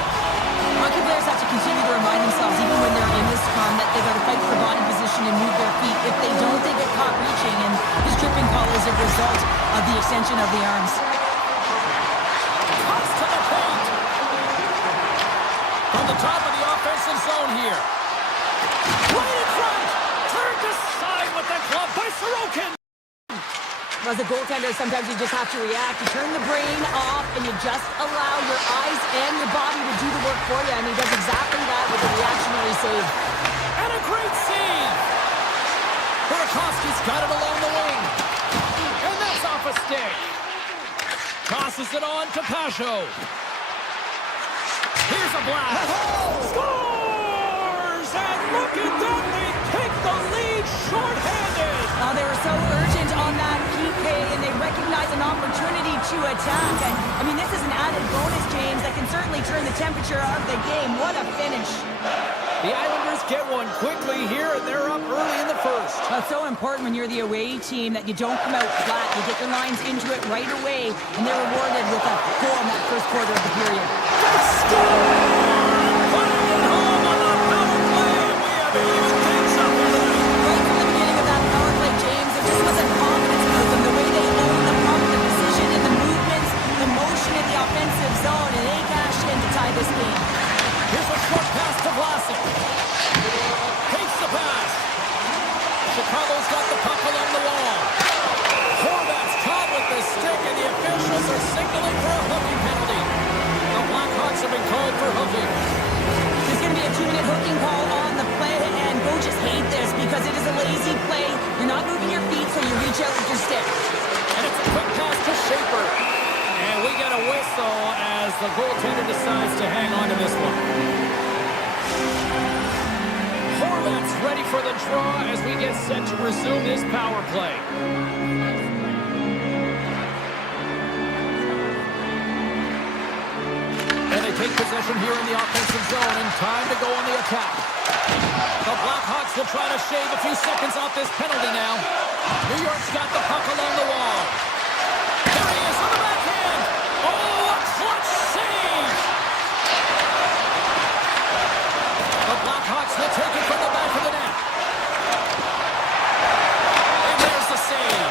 Hockey players have to continue to remind themselves, even when they're in this scrum, that they got to fight for body position and move their feet. If they don't, they get caught reaching, and this tripping call is a result of the extension of the arms. Comes to the paint. From the top of the offensive zone here. Right in front. Turned aside with the glove by Sorokin. As a goaltender, sometimes you just have to react. You turn the brain off, and you just allow your eyes and your body to do the work for you. And he does exactly that with a reactionary save. And a great save. Burakovsky's got it along the wing. And that's off a stick. Tosses it on to Pasho. Here's a blast. Scores! And look at that. They take the lead shorthanded. They were so urgent on that PK, and they recognize an opportunity to attack. And, I mean, this is an added bonus, James, that can certainly turn the temperature of the game. What a finish. The Islanders get one quickly here, and they're up early in the first. That's so important when you're the away team that you don't come out flat. You get your lines into it right away, and they're rewarded with a goal in that first quarter of the period. They score! Putting it home on the power play, and we have even things up in the night. Right from the beginning of that power play, James, there just was a confidence about them. The way they own the puck, the precision in the movements, the motion in the offensive zone, and they cashed in to tie this game. Here's a short pass to Vlasic. Takes the pass. Chicago's got the puck along the wall. Horvat's caught with the stick, and the officials are signaling for a hooking penalty. The Blackhawks have been called for hooking. There's going to be a 2-minute hooking call on the play, and coaches hate this because it is a lazy play. You're not moving your feet, so you reach out with your stick. And it's a quick pass to Schaefer. And we get a whistle as the goaltender decides to hang on to this one. Horvat's ready for the draw as we get set to resume this power play. And they take possession here in the offensive zone, and time to go on the attack. The Blackhawks will try to shave a few seconds off this penalty now. New York's got the puck along the wall. There he is on the backhand. Oh, a clutch save! The Blackhawks will take it from the back of the net. And there's the save.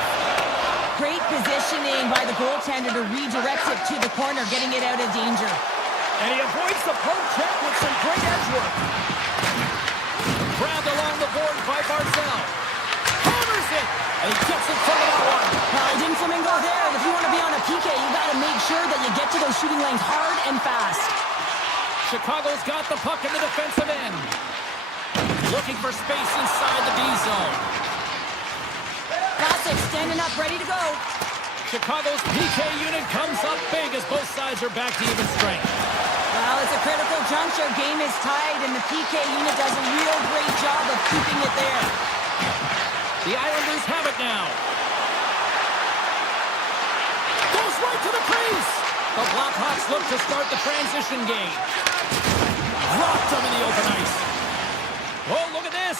Great positioning by the goaltender to redirect it to the corner, getting it out of danger. And he avoids the poke check with some great edge work. Grabbed along the board by Barzal. Hammers it! And he gets in front of that one. He didn't flamingo there, and if you want to be on a PK, you got to make sure that you get to those shooting lanes hard and fast. Chicago's got the puck in the defensive end. Looking for space inside the D zone. Vlasic standing up, ready to go. Chicago's PK unit comes up big as both sides are back to even strength. Well, it's a critical juncture. Game is tied, and the PK unit does a real great job of keeping it there. The Islanders have it now. Goes right to the crease. The Blackhawks look to start the transition game. Dropped them in the open ice. Oh, look at this.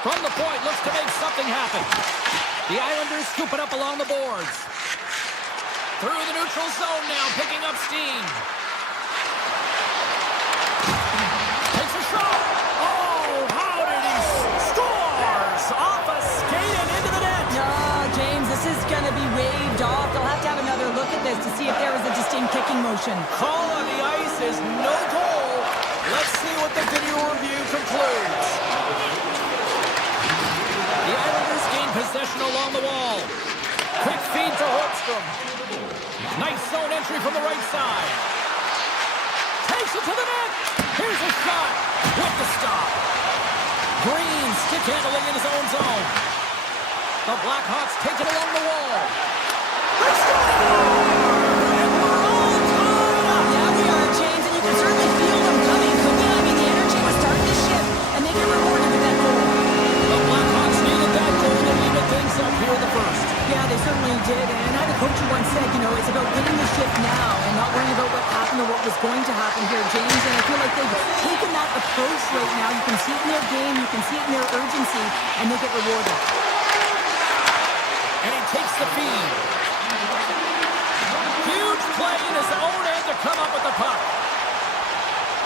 From the point, looks to make something happen. The Islanders scoop it up along the boards. Through the neutral zone now, picking up steam. Takes a shot. Oh, how did he scores? Off a skate and into the net. No, James, this is going to be waved off. They'll have to have another look at this to see if there was a distinct kicking motion. Call on the ice is no goal. Let's see what the video review concludes. The Islanders gain possession along the wall. Quick feed to Holmstrom. Nice zone entry from the right side. Takes it to the net. Here's a shot with the stop. Green stick handling in his own zone. The Blackhawks take it along the wall. Yeah, we are, James, and you can certainly feel them coming, couldn't you? I mean, the energy was starting to shift, and they get rewarded with that goal. The Blackhawks needed that goal to even things up here in the first. Yeah, they certainly did, and I had a coach who once said, it's about winning the shift now and not worrying about what happened or what was going to happen here, James, and I feel like they've taken that approach right now. You can see it in their game, you can see it in their urgency, and they get rewarded. And he takes the feed. Huge play in his own end to come up with the puck.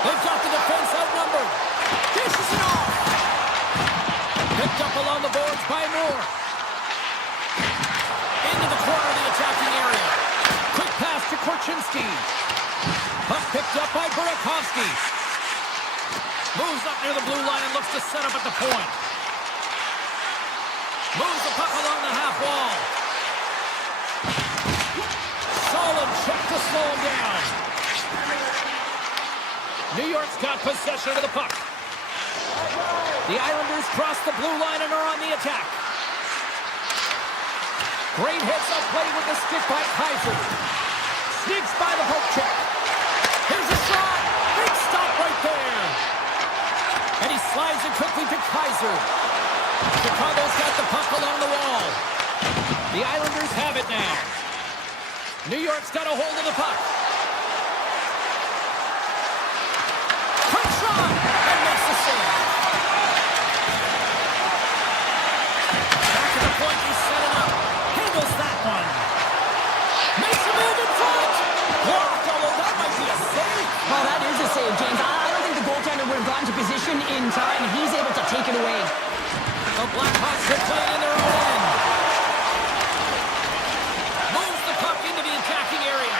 They've got the defense outnumbered. Dishes it off. Picked up along the boards by Moore. Into the corner of the attacking area. Quick pass to Korchinski. Puck picked up by Burakovsky. Moves up near the blue line and looks to set up at the point. Moves the puck along the half wall. Solid check to slow him down. New York's got possession of the puck. The Islanders cross the blue line and are on the attack. Great hits up play with the stick by Kaiser. Sneaks by the poke check. Here's a shot. Big stop right there. And he slides it quickly to Kaiser. Chicago's got the puck along the wall. The Islanders have it now. New York's got a hold of the puck. Quick shot! And makes the save. Back to the point, he's set it up. Handles that one. Makes a move in front. Blocked, although that might be a save. Well, that is a save, James. I don't think the goaltender would have gotten to position in time, and he's able to take it away. The Blackhawks are playing in their own end. Moves the puck into the attacking area.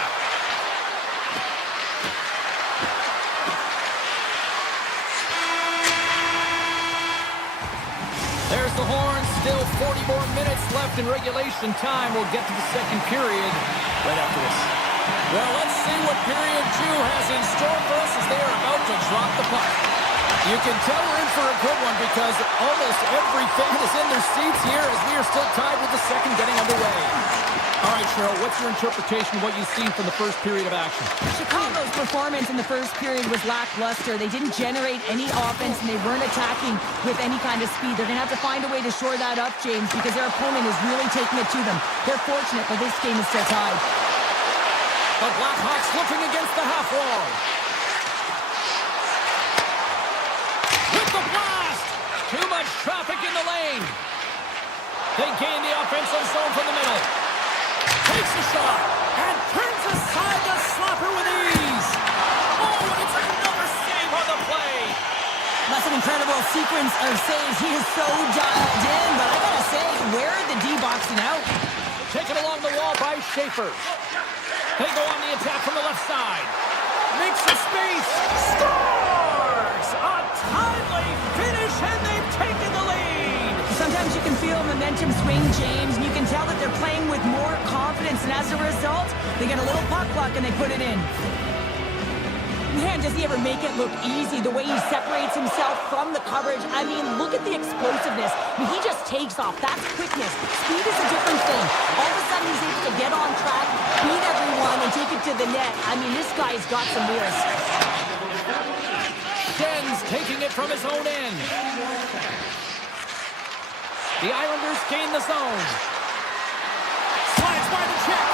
There's the horn. Still 40 more minutes left in regulation time. We'll get to the second period right after this. Well, let's see what period 2 has in store for us as they are about to drop the puck. You can tell we're in for a good one because almost every fan is in their seats here as we are still tied with the second getting underway. All right, Cheryl, what's your interpretation of what you've seen from the first period of action? Chicago's performance in the first period was lackluster. They didn't generate any offense, and they weren't attacking with any kind of speed. They're going to have to find a way to shore that up, James, because their opponent is really taking it to them. They're fortunate, but this game is still tied. The Blackhawks looking against the half wall. With the blast! Too much traffic in the lane. They gain the offensive zone from the middle. Takes a shot and turns aside the slapper with ease. Oh, and it's another save on the play. That's an incredible sequence of saves. He is so dialed in, but I gotta say, where are the D-boxing out? Taken along the wall by Schaefer. They go on the attack from the left side. Makes some space. Scores! A timely finish, and they've taken the lead. Sometimes you can feel momentum swing, James, and you can tell that they're playing with more confidence, and as a result, they get a little puck luck and they put it in. Man, does he ever make it look easy, the way he separates himself from the coverage. I mean, look at the explosiveness. I mean, he just takes off. That's quickness. Speed is a different thing. All of a sudden, he's able to get on track, beat everyone, and take it to the net. I mean, this guy's got some wheels. Schen's taking it from his own end. The Islanders gain the zone. Slides by the check.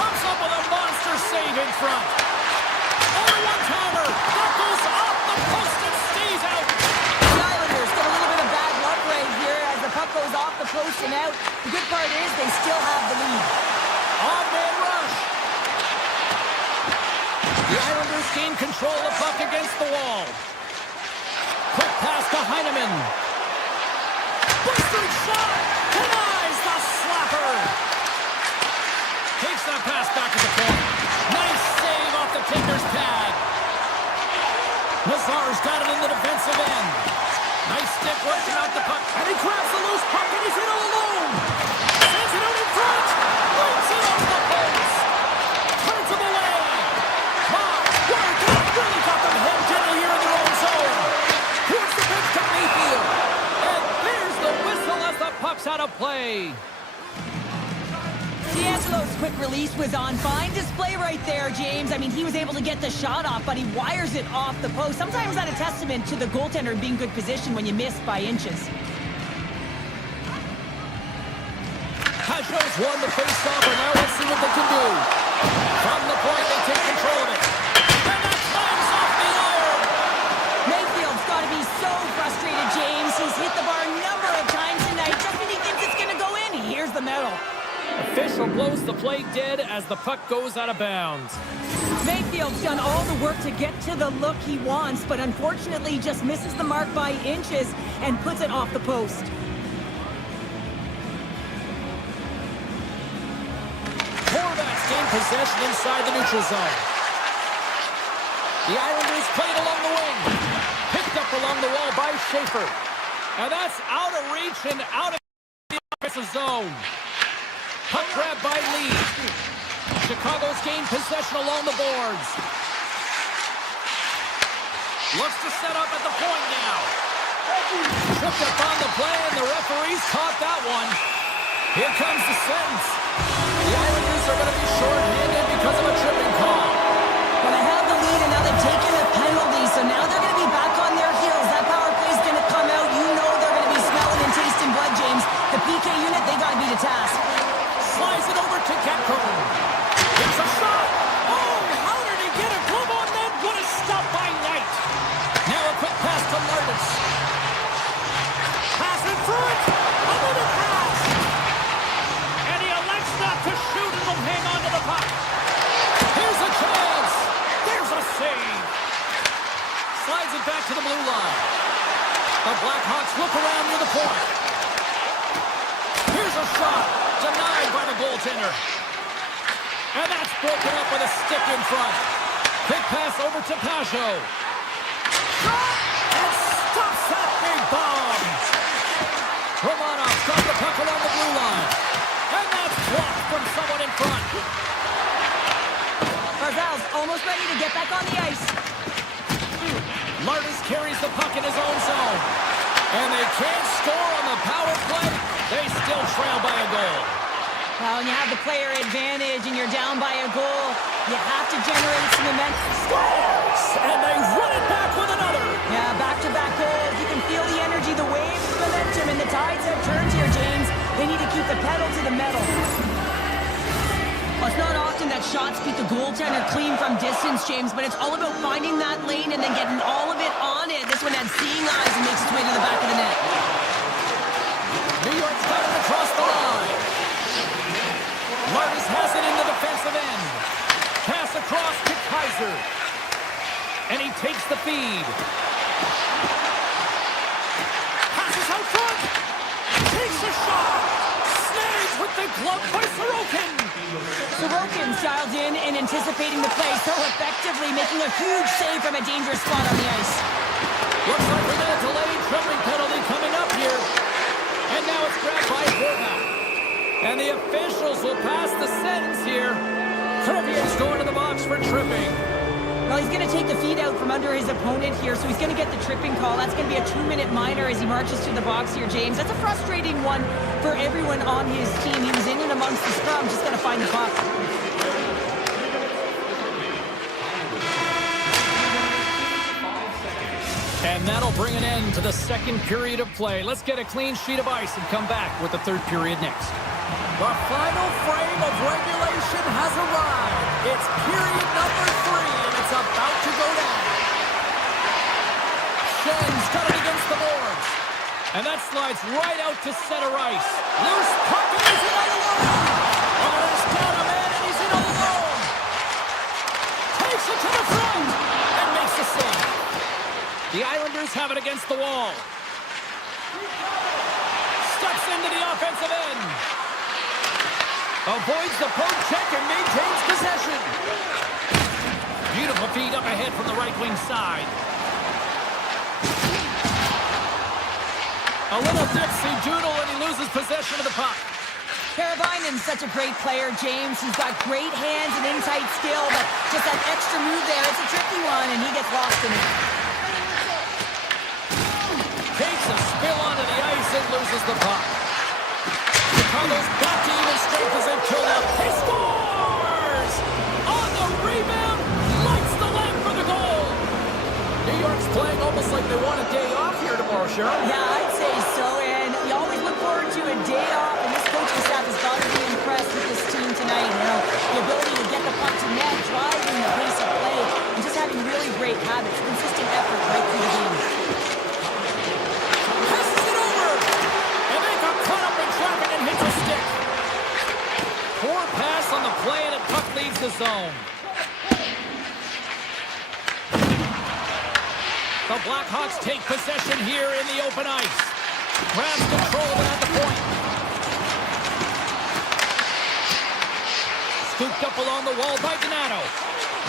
Comes up with a monster save in front. Only one-timer. That goes off the post and stays out. The Islanders get a little bit of bad luck right here as the puck goes off the post and out. The good part is they still have the lead. On-man rush. The Islanders gain control of the puck against the wall. Quick pass to Heineman. Boosted shot. Denies the slapper. Takes that pass back to the point. Nice save off the Tinker's pad. Nazar's got it in the defensive end. Nice stick working out the puck. And he grabs the loose puck and he's in all alone. Sends it out in front. Brings it off the post. Turns him away. Wow, really got them hemmed in here in their own zone. Here's the pitch to Mayfield. Blackhawks out of play. D'Angelo's quick release was on. Fine display right there, James. I mean, he was able to get the shot off, but he wires it off the post. Sometimes that's a testament to the goaltender being good position when you miss by inches. Pajot's won the face-off, and now let's see what they can do. From the point, they take control of it. And that time's off the iron. Mayfield's got to be so frustrated, James. He's hit the bar a number of times tonight. Just when he thinks it's going to go in, he hears the medal. Official blows the play dead as the puck goes out of bounds. Mayfield's done all the work to get to the look he wants, but unfortunately just misses the mark by inches and puts it off the post. Horvat's gain possession inside the neutral zone. The Islanders played along the wing. Picked up along the wall by Schaefer. And that's out of reach and out of the offensive zone. Puck grab by Lee. Chicago's gained possession along the boards. Looks to set up at the point now. Tripped up on the play, and the referees caught that one. Here comes the sentence. The Islanders are going to be short-handed because of a tripping call. Well, they have the lead, and now they've taken a penalty, so now they're going to be back on their heels. That power play is going to come out. You know they're going to be smelling and tasting blood, James. The PK unit, they got to be the task. Slides it over to Getko. It's a shot. Oh, how did he get a glove on that? What a stop by Knight. Now a quick pass to Martins. Pass in front. Another pass. And he elects not to shoot and will hang on to the puck. Here's a chance. There's a save. Slides it back to the blue line. The Blackhawks look around near the point. Here's a shot. Denied by the goaltender. And that's broken up with a stick in front. Quick pass over to Pajot. Shot! And stops that big bomb. Romanov's got the puck along the blue line. And that's blocked from someone in front. Barzal's almost ready to get back on the ice. Martins carries the puck in his own zone. And they can't score on the power play. They still trail by a goal. Well, when you have the player advantage and you're down by a goal, you have to generate some momentum. Scores! And they run it back with another. Yeah, back-to-back goals. You can feel the energy, the waves, the momentum, and the tides have turned here, James. They need to keep the pedal to the metal. Well, it's not often that shots beat the goaltender clean from distance, James, but it's all about finding that lane and then getting all of it on it. This one had seeing eyes and makes its way to the back of the net. New York's got it across the line. Martins has it in the defensive end. Pass across to Kaiser. And he takes the feed. Passes out front. Takes a shot. Snags with the glove by Sorokin. Sorokin's dialed in and anticipating the play so effectively, making a huge save from a dangerous spot on the ice. Looks like we got a delayed tripping penalty coming up here. And now it's grabbed by Horvat. And the officials will pass the sentence here. Crevier's going to the box for tripping. Well, he's going to take the feed out from under his opponent here, so he's going to get the tripping call. That's going to be a 2-minute minor as he marches to the box here, James. That's a frustrating one for everyone on his team. He was in and amongst the scrum, just got to find the puck. And that'll bring an end to the second period of play. Let's get a clean sheet of ice and come back with the third period next. The final frame of regulation has arrived. It's period number 3, and it's about to go down. Schen's got it against the boards. And that slides right out to center ice. Loose puck, and he's in all alone. Oh, there's down a man, and he's in all alone. Takes it to the front, and makes the save. The Islanders have it against the wall. Steps into the offensive end. Avoids the poke check and maintains possession. Beautiful feed up ahead from the right wing side. A little dipsy doodle and he loses possession of the puck. Karavainen's such a great player, James. He's got great hands and insight skill, but just that extra move there, it's a tricky one, and he gets lost in it. Takes a spill onto the ice and loses the puck. Chicago's back to even strength as they've killed out. He scores! On the rebound, lights the lamp for the goal. New York's playing almost like they want a day off here tomorrow, Cheryl. Yeah, I'd say so, and you always look forward to a day off, and this coaching staff has got to be impressed with this team tonight. You know, the ability to get the puck to net, driving the pace of play, and just having really great habits, consistent effort right through the game. Passes it over! And they got caught up in traffic and hits a stick. Poor pass on the play, and the puck leaves the zone. The Blackhawks take possession here in the open ice. Grabs control of it at the point. Scooped up along the wall by Donato.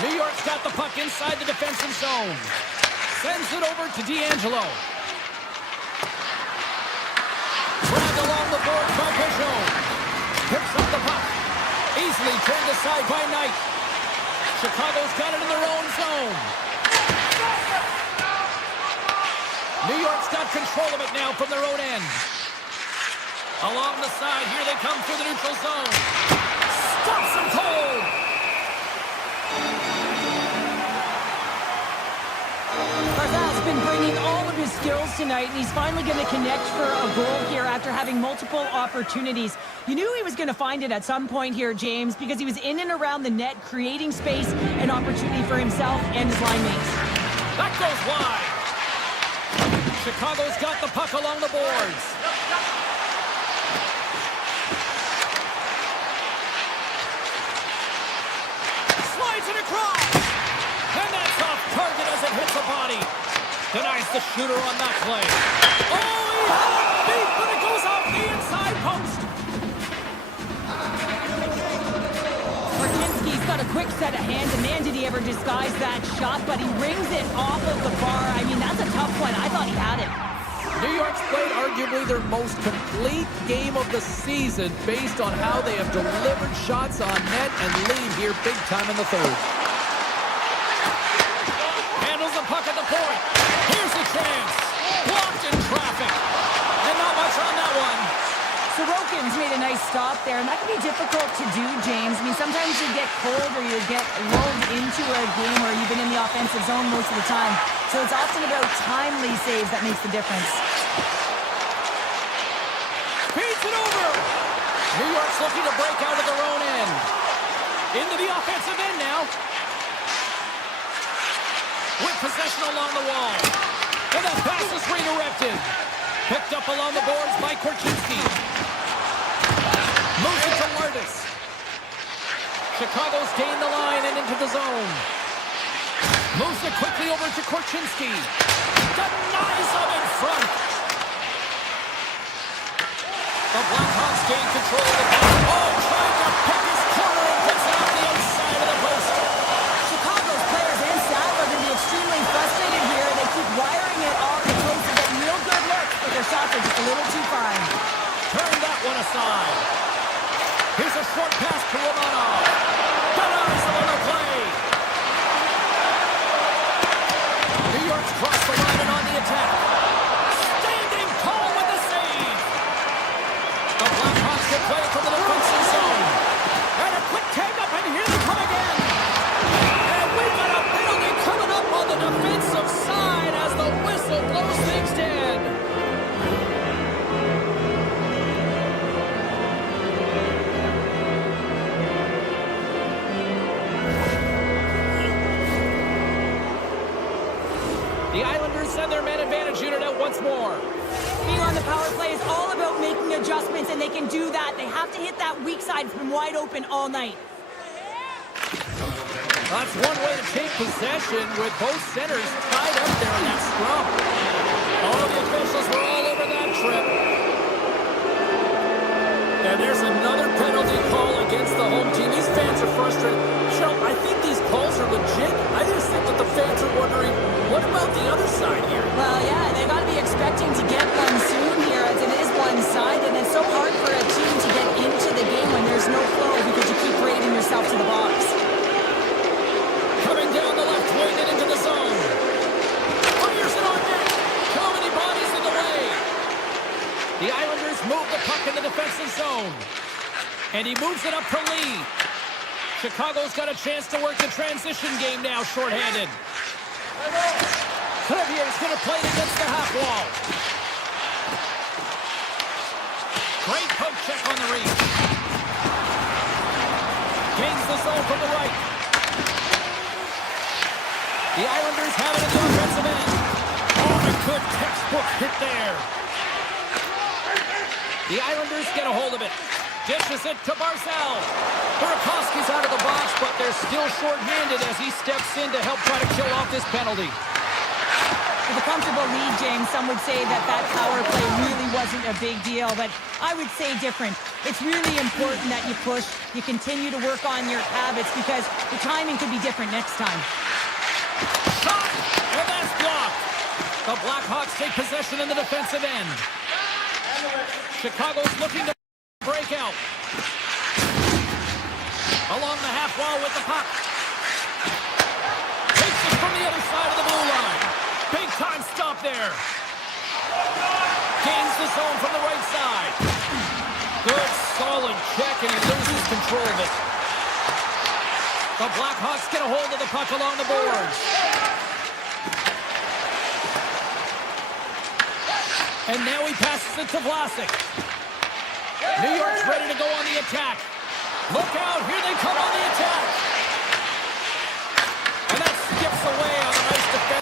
New York's got the puck inside the defensive zone. Sends it over to D'Angelo. Grabbed along the boards by Peugeot. Picks up the puck. Easily turned aside by Knight. Chicago's got it in their own zone. New York's got control of it now from their own end. Along the side, here they come through the neutral zone. Stops them cold. Barzal's been bringing all of his skills tonight, and he's finally going to connect for a goal here after having multiple opportunities. You knew he was going to find it at some point here, James, because he was in and around the net, creating space and opportunity for himself and his line mates. That goes wide. Chicago's got the puck along the boards. Slides it across. And that's off target as it hits the body. Denies the shooter on that play. Oh, he had it beat, but it goes off the inside post. Martinski's got a quick set of hands, and man, did he ever disguise that shot, but he rings it off of the bar. I mean, that's a tough one. I thought he had it. New York's played arguably their most complete game of the season based on how they have delivered shots on net and lead here big time in the third. Handles the puck at the point. Here's a chance. Blocked in traffic. And not much on that one. Sorokin's made a nice stop there, and that can be difficult to do, James. I mean, sometimes you get cold or you get lulled into a game where you've been in the offensive zone most of the time. So it's often about timely saves that makes the difference. Feeds it over. New York's looking to break out of their own end. Into the offensive end now. With possession along the wall. And the pass is redirected. Picked up along the boards by Korchinski. Moves it to Lardis. Chicago's gained the line and into the zone. Moves it quickly over to Korchinski. Denies him in front. The Blackhawks gain control of the puck. Oh, trying to pick his corner and puts it off the outside of the post. Chicago's players and staff are going to be extremely frustrated here. They keep wiring it off the post and get real good looks, but their shots are just a little too fine. Turn that one aside. Here's a short pass to Romanov. Denies him on the play. New York's crossed the line and on the attack. Standing tall with the save. The Blackhawks get play from the defensive zone. And a quick tag up, and here they come again. And we've got a penalty coming up on the defensive side as the whistle blows things dead. The Islanders send their man advantage unit out once more. Being on the power play is all about making adjustments, and they can do that. They have to hit that weak side from wide open all night. That's one way to take possession with both centers tied up there in that scrum. All the officials were all over that trip. And there's another penalty call against the home team. These fans are frustrated. Cheryl, I think these calls are legit. I just think that the fans are wondering, what about the other side here? Well, yeah, they got to be expecting to get one soon here, as it is one-sided, and it's so hard for a team to get into the game when there's no flow because you keep raiding yourself to the box. Coming down the left wing and into the zone. Fires it on net. Too many bodies in the way. The Islanders move the puck in the the defensive zone. And he moves it up to Lee. Chicago's got a chance to work the transition game now, shorthanded. Clevier's going to play it against the half wall. Great poke check on the reach. Gains the zone from the right. The Islanders have it in the offensive end. Oh, a good textbook hit there. The Islanders get a hold of it. Dishes it to Barzal. Burakovsky's out of the box, but they're still short-handed as he steps in to help try to kill off this penalty. With a comfortable lead, James, some would say that power play really wasn't a big deal, but I would say different. It's really important that you push, you continue to work on your habits because the timing could be different next time. Shot! And that's blocked. The Blackhawks take possession in the defensive end. Chicago's looking to break out. Along the half wall with the puck. Takes it from the other side of the blue line. Big time stop there. Gains the zone from the right side. Good solid check and he loses control of it. The Blackhawks get a hold of the puck along the boards. And now he passes it to Vlasic. New York's ready to go on the attack. Look out, here they come on the attack. And that skips away on a nice defense.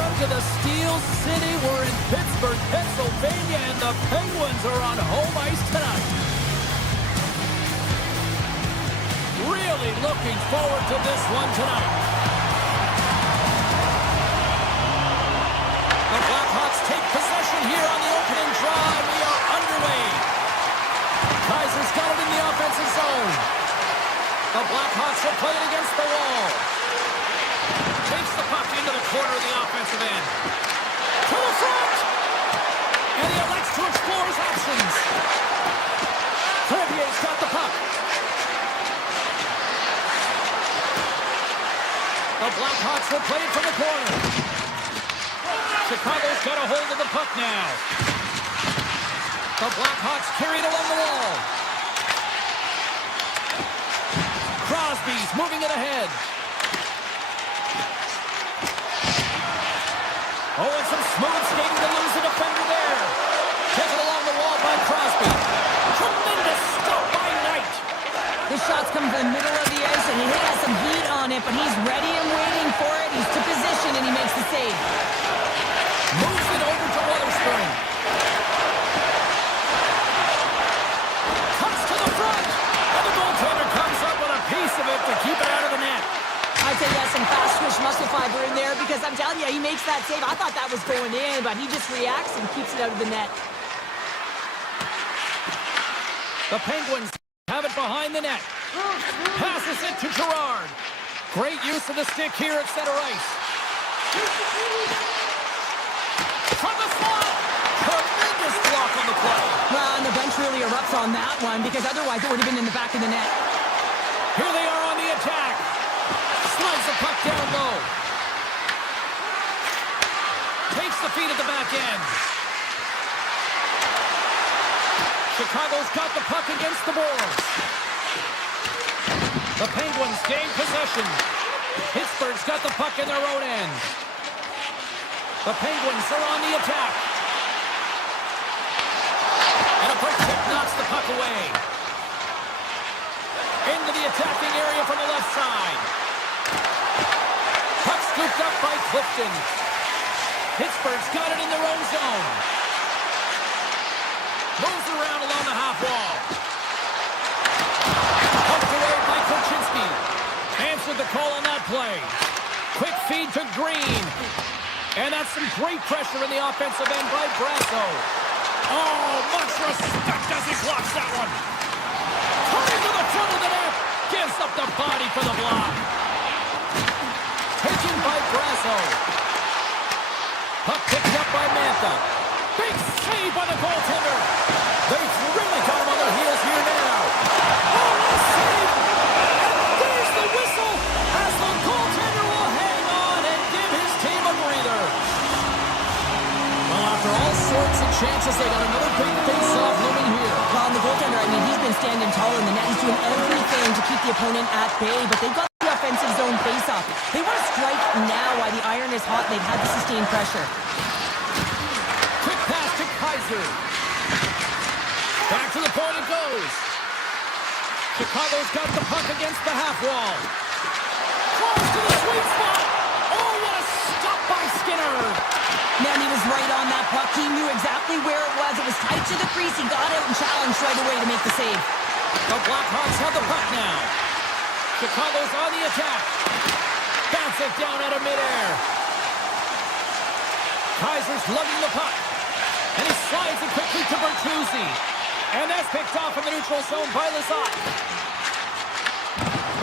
Welcome to the Steel City. We're in Pittsburgh, Pennsylvania, and the Penguins are on home ice tonight. Really looking forward to this one tonight. The Blackhawks take possession here on the opening drive. We are underway. Kaiser's got it in the offensive zone. The Blackhawks are playing against the wall. Takes the puck into the corner of the offensive end. To the front! And he elects to explore his options. Crevier's got the puck. The Blackhawks will play it from the corner. Chicago's got a hold of the puck now. The Blackhawks carry it along the wall. Crosby's moving it ahead. Oh, and some smooth skating to lose the defender there. Taken along the wall by Crosby. Tremendous stop by Knight. The shot's coming from the middle of the ice, and he has some heat on it, but he's ready and waiting for it. He's to position, and he makes the save. Moves it over to Weatherspoon. Cuts to the front. And the goaltender comes up with a piece of it to keep it out of the net. I'd say he has some fast twitch muscle fiber in there because I'm telling you, he makes that save. I thought that was going in, but he just reacts and keeps it out of the net. The Penguins have it behind the net. Passes it to Gerard. Great use of the stick here at center ice. From the slot. Tremendous block on the play. Well, and the bench really erupts on that one because otherwise it would have been in the back of the net. Here they are on the attack. Slides the puck down low. Takes the feed at the back end. Chicago's got the puck against the boards. The Penguins gain possession. Pittsburgh's got the puck in their own end. The Penguins are on the attack. And a quick tip knocks the puck away. Into the attacking area from the left side. Puck scooped up by Clifton. Pittsburgh's got it in their own zone. Moves around along the half wall. Poked away by Korchinski. Answered the call on that play. Quick feed to Green. And that's some great pressure in the offensive end by Brasso. Oh, much respect as he blocks that one. Turning to the front of the net. Gives up the body for the block. Taken by Brasso. Puck picked up by Mantha. Big save by the goaltender. They've really got him on their heels here now. Oh, what a save! And there's the whistle as the goaltender will hang on and give his team a breather. Well, after all sorts of chances, they got another big face-off looming here. Well, and the goaltender, I mean, he's been standing tall in the net. He's doing everything to keep the opponent at bay, but they've got the offensive zone face-off. They want to strike now while the iron is hot. They've had to sustain pressure. Quick pass to Kaiser. Back to the point it goes. Chicago's got the puck against the half wall. Close to the sweet spot. Oh, what a stop by Skinner. Man, he was right on that puck. He knew exactly where it was. It was tight to the crease. He got out and challenged right away to make the save. The Blackhawks have the puck now. Chicago's on the attack. Bounce it down out of midair. Kaiser's lugging the puck. And he slides it quickly to Bertuzzi. And that's picked off in the neutral zone by Lizotte.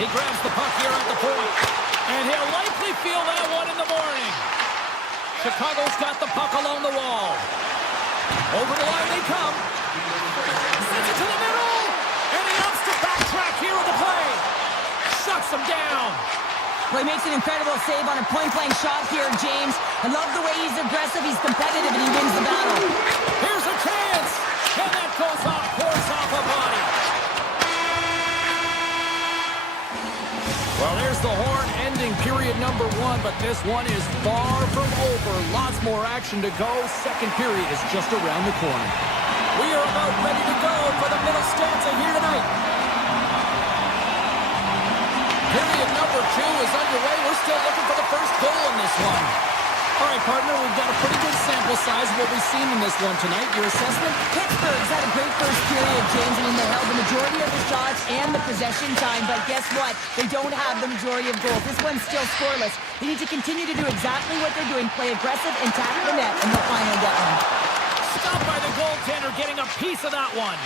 He grabs the puck here at the point. And he'll likely feel that one in the morning. Chicago's got the puck along the wall. Over the line they come. Sends it to the middle. And he opts to backtrack here on the play. Shuts him down. Well, he makes an incredible save on a point-blank shot here, James. I love the way he's aggressive, he's competitive, and he wins the battle. Here's a chance. And that goes off, pours off a body. Well, there's the horn ending period number 1, but this one is far from over. Lots more action to go. Second period is just around the corner. We are about ready to go for the middle stanza here tonight. Period number 2 is underway. We're still looking for the first goal in this one. All right, partner, we've got a pretty good sample size of what we've seen in this one tonight. Your assessment? Pittsburgh's had a great first period, James. I mean, they held the majority of the shots and the possession time, but guess what? They don't have the majority of goals. This one's still scoreless. They need to continue to do exactly what they're doing, play aggressive and tap the net, and they'll finally get one. Stopped by the goaltender, getting a piece of that one.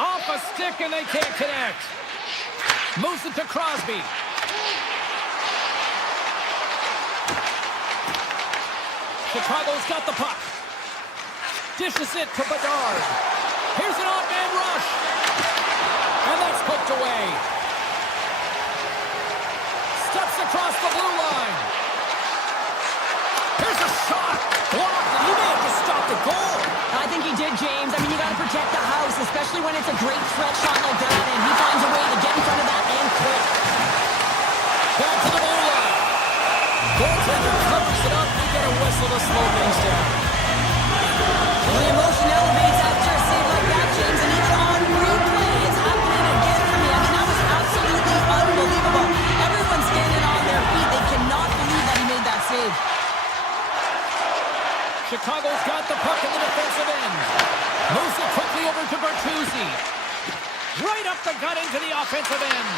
Off a stick, and they can't connect. Moves it to Crosby. Chicago's got the puck. Dishes it to Bedard. Here's an off-man rush. And that's poked away. Steps across the blue line. Here's a shot. Blocked, and he may have just stopped the goal. I think he did, James. I mean, you got to protect the house, especially when it's a great threat shot like that, and he finds a way to get in front of that and quick. Back to the blue line. Goaltender covers it up. We get a whistle to slow things down. Well, the emotion elevates after a save like that, James, and even on replay, it's happening again for me. I mean, that was absolutely unbelievable. Everyone's standing on their feet. They cannot believe that he made that save. Chicago's got the puck in the defensive end. Moves it quickly over to Bertuzzi. Right up the gut into the offensive end.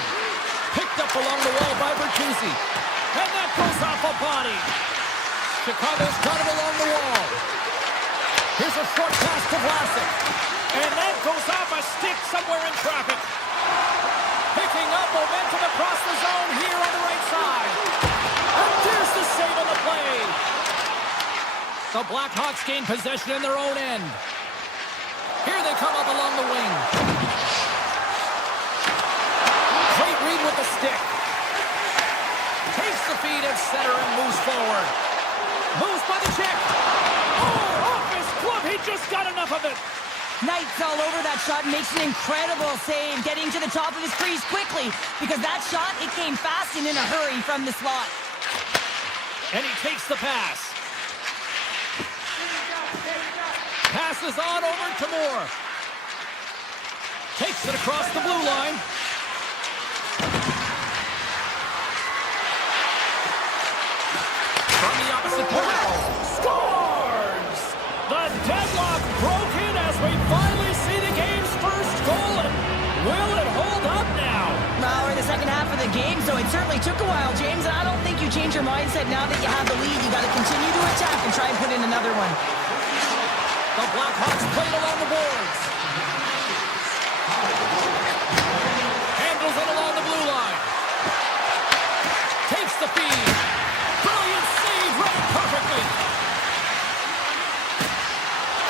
Picked up along the wall by Bertuzzi. And that goes off a body. Chicago's got it along the wall. Here's a short pass to Vlasic. And that goes off a stick somewhere in traffic. Picking up momentum across the zone here on the right side. And there's the save on the play. The Blackhawks gain possession in their own end. Here they come up along the wing. Great read with the stick. Takes the feed at center and moves forward. Moves by the check. Oh, off his glove. He just got enough of it. Knight's all over that shot, makes an incredible save, getting to the top of his crease quickly, because that shot, it came fast and in a hurry from the slot. And he takes the pass. Passes on over to Moore. Takes it across the blue line. From the opposite point. Scores! The deadlock broken as we finally see the game's first goal. And will it hold up now? Well, we're in the second half of the game, so it certainly took a while, James, and I don't think you change your mindset now that you have the lead. You got to continue to attack and try and put in another one. The Blackhawks played along the boards. Handles it along the blue line. Takes the feed. Brilliant save, read it perfectly.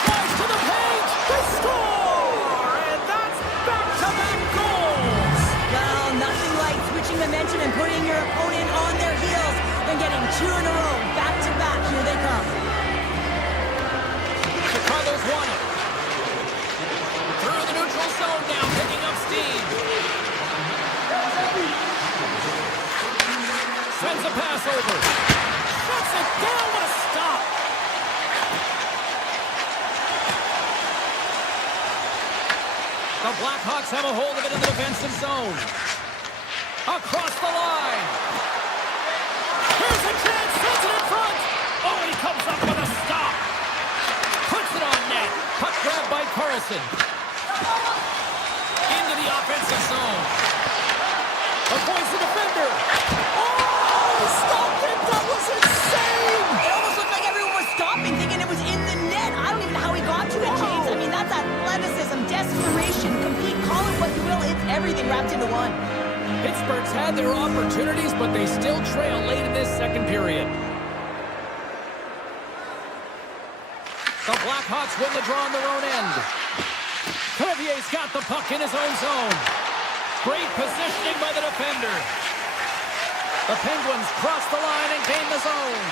Tries to the paint. They score! And that's back-to-back goals. Well, nothing like switching momentum and putting your opponent on their heels than getting two in a row, back-to-back. Here they come. Chicago's won it. Through the neutral zone now, picking up steam. Sends a pass over. Shuts it down. What a stop. The Blackhawks have a hold of it in the defensive zone. Across the line. Here's a chance. Sends it in front. Oh, and he comes up with a stop. Puts it on net. Puck grab by Carlson. Into the offensive zone. Avoids the defender. Oh, stopped it. That was insane. It almost looked like everyone was stopping, thinking it was in the net. I don't even know how he got to it, James. I mean, that's athleticism, desperation, complete, call it what you will. It's everything wrapped into one. Pittsburgh's had their opportunities, but they still trail late in this second period. The Blackhawks win the draw on their own end. Clevier's got the puck in his own zone. Great positioning by the defender. The Penguins cross the line and gain the zone.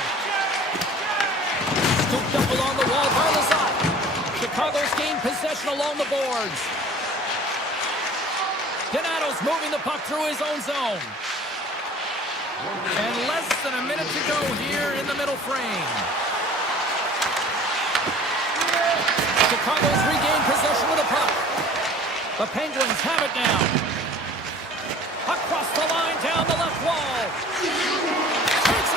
Scooped up along the wall by Lazat. Chicago's gained possession along the boards. Donato's moving the puck through his own zone. And less than a minute to go here in the middle frame. Chicago's regained possession of the puck. The Penguins have it now. Across the line, down the left wall. Takes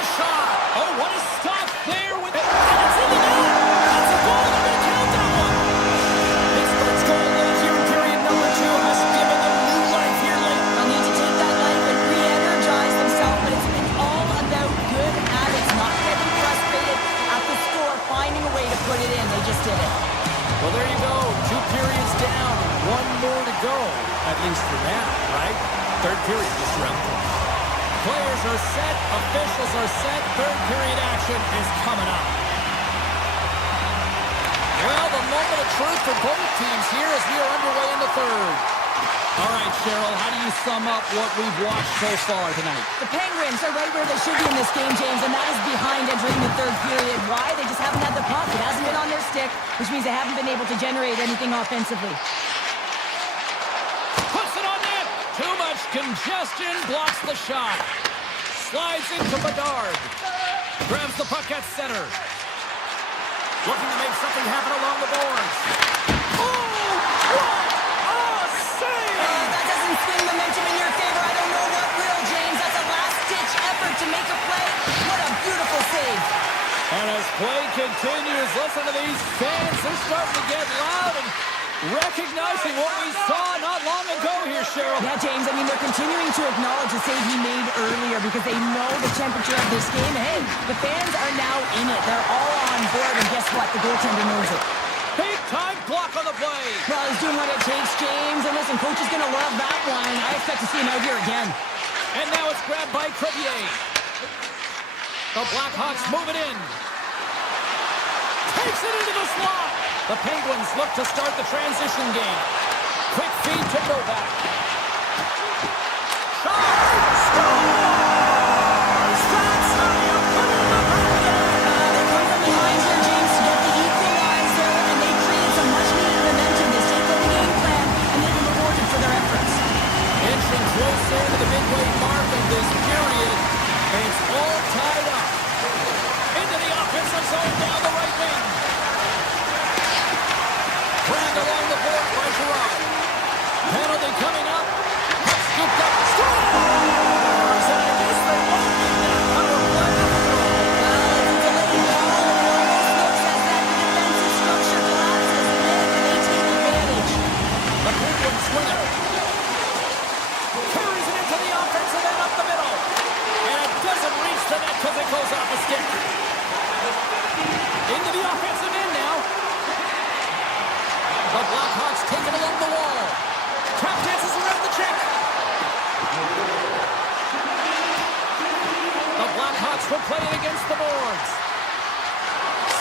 Well, there you go. 2 periods down. 1 more to go. At least for now, right? Third period, Mr. Elton. Players are set. Officials are set. Third period action is coming up. Well, the moment of truth for both teams here as we are underway in the third. All right, Cheryl, how do you sum up what we've watched so far tonight? The Penguins are right where they should be in this game, James, and that is behind entering the third period. Why? They just haven't had the puck. It hasn't been on their stick, which means they haven't been able to generate anything offensively. Puts it on net. Too much congestion. Blocks the shot. Slides into Bedard. Grabs the puck at center. Looking to make something happen along the boards. Oh, what a save! That doesn't swing momentum in your favor. I don't know what will, James. That's a last-ditch effort to make a play. What a beautiful save. And as play continues, listen to these fans. They're starting to get loud and recognizing what we saw not long ago here, Cheryl. Yeah, James, I mean, they're continuing to acknowledge the save he made earlier because they know the temperature of this game. Hey, the fans are now in it. They're all on board, and guess what? The goaltender knows it. Big-time block on the play. Well, he's doing what it takes, James. And listen, coach is going to love that one. I expect to see him out here again. And now it's grabbed by Crevier. The Blackhawks move it in. Takes it into the slot. The Penguins look to start the transition game. Quick feed to Novak. Shot! Scores! That's how you put it in the basket! They come from behind here, James, to get the equalizer, and they created some much-needed momentum. They stayed with the game plan, and they've been rewarded for their efforts. Inching closer to the midway mark of this period, and it's all tied up. Into the offensive zone down the right wing. Dragged along the board by Gerard. Penalty coming up. Scooped up. Scores! And I guess they won't need that power play. It's a delayed goal, and it almost looks as that the defensive structure collapses, and then they take advantage. The Penguins swing it. Carries it into the offensive end up the middle. And it doesn't reach the net because it goes off a stick. Into the offensive end now. The Blackhawks take it along the wall. Trap dances around the check. The Blackhawks will play it against the boards.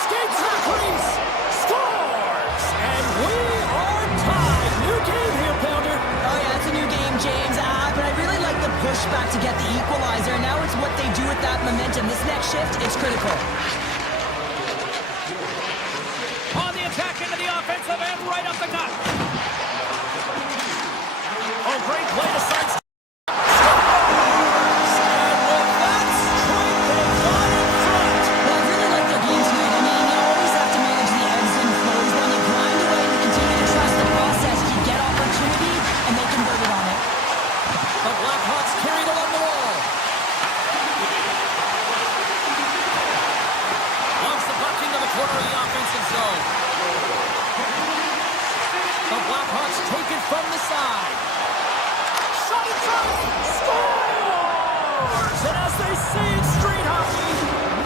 Skates to the crease. Scores! And we are tied. New game here, Pounder. Oh, yeah, it's a new game, James. But I really like the pushback to get the equalizer. Now it's what they do with that momentum. This next shift, it's critical. On the attack into the offensive end, right up the gut. Oh, great play to sidestep. Scores! And with that strike, they got in front. Well, I really like their game tonight. I mean, you always have to manage the ebbs and flows. When you grind away and you continue to trust the process, you get opportunity, and they converted on it. The Blackhawks carried along the wall. Launch the puck into the corner of the offensive zone. The Blackhawks take it from the side. Shot in front. Scores! And as they say in street hockey,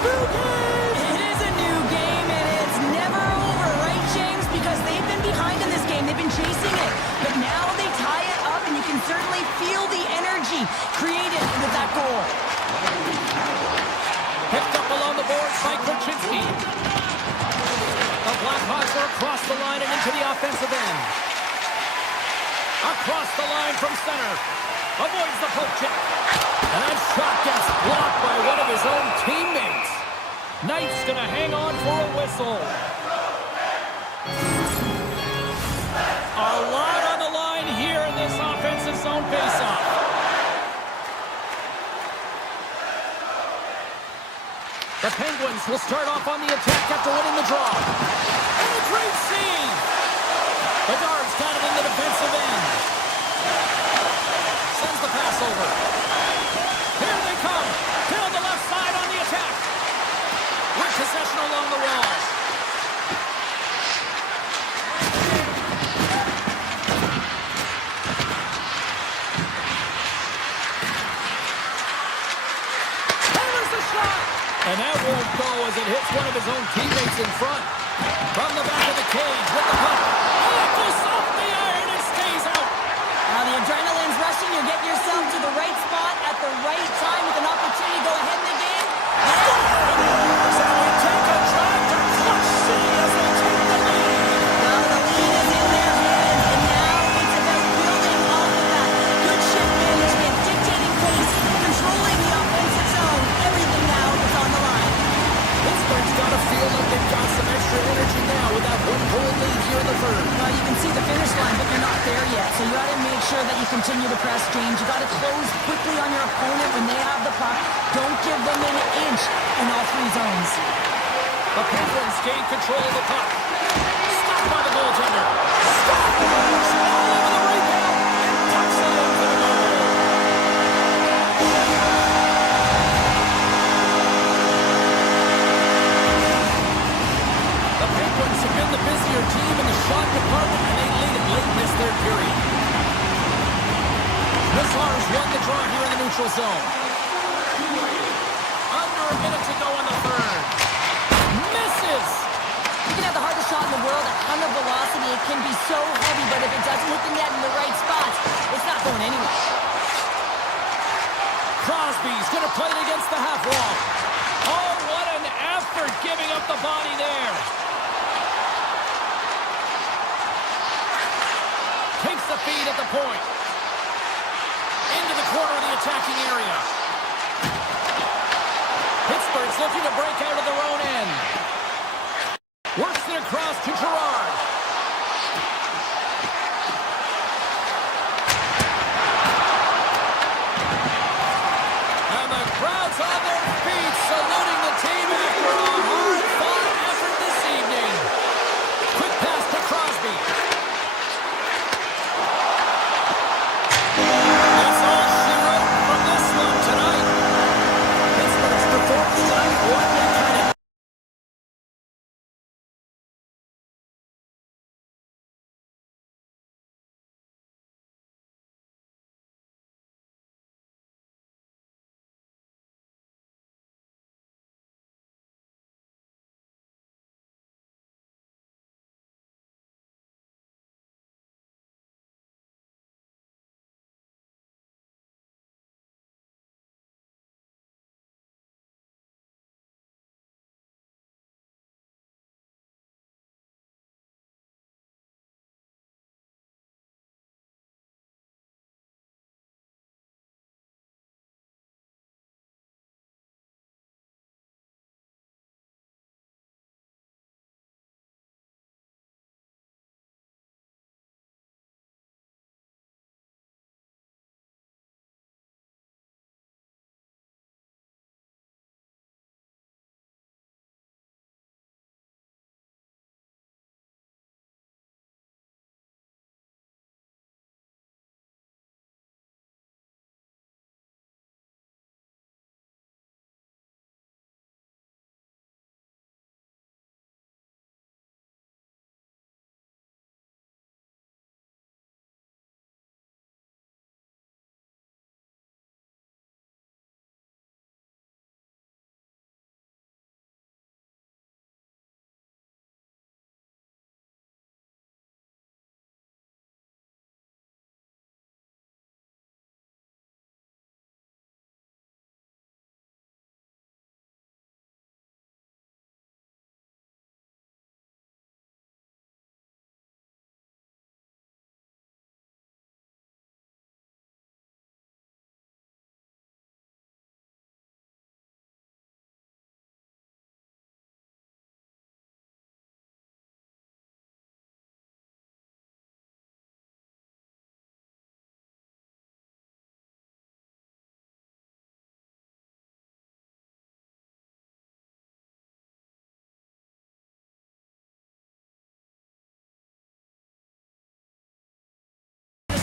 new game! It is a new game, and it's never over, right, James? Because they've been behind in this game. They've been chasing it. But now they tie it up, and you can certainly feel the energy created with that goal. Picked up along the boards by Korchinski. The Blackhawks are across the line and into the offensive end. Across the line from center. Avoids the poke check. And that shot gets blocked by one of his own teammates. Knight's going to hang on for a whistle. A lot on the line here in this offensive zone faceoff. The Penguins will start off on the attack after winning the draw. And a great save! Bedard's got it in the defensive end. Sends the pass over. Here they come. Down the left side on the attack. With possession along the wall. There's the shot! And that won't go as it hits one of his own teammates in front. From the back of the cage with the puck. Oh, just off the iron and stays out. Now the adrenaline's rushing. You get yourself to the right spot at the right time with an opportunity to go ahead in the game. So we take a drive to clutch city as they take the lead. Well, the lead is in their hands, and now it's about building off of that. Good shift management, dictating pace, controlling the offensive zone. Everything now is on the line. Pittsburgh's got to feel like they've got some extra energy now with that one-goal lead here in the third. Well, you can see the finish line, but you're not there yet. So you got to make sure that you continue to press, James. You got to close quickly on your opponent when they have the puck. Don't give them an inch in all three zones. The Penguins gain control of the puck. Stopped by the goaltender. Stopped! All over the rebound and tucks it into the goal. The Penguins have been the busier team in the shot department, and they lead it late in this third period. The Stars won the draw here in the neutral zone. Under a minute to go in the third. Misses! You can have the hardest shot in the world, a ton of velocity. It can be so heavy, but if it doesn't hit the net in the right spots, it's not going anywhere. Crosby's going to play it against the half wall. Oh, what an effort giving up the body there. Takes the feed at the point. Into the corner of the attacking area. Pittsburgh's looking to break out of their own end. Works it across to Gerard. And the crowd's on their feet, saluting the team after a hard-fought effort this evening. Quick pass to Crosby. That's all she wrote from this one tonight. Pittsburgh's performance tonight won that kind of.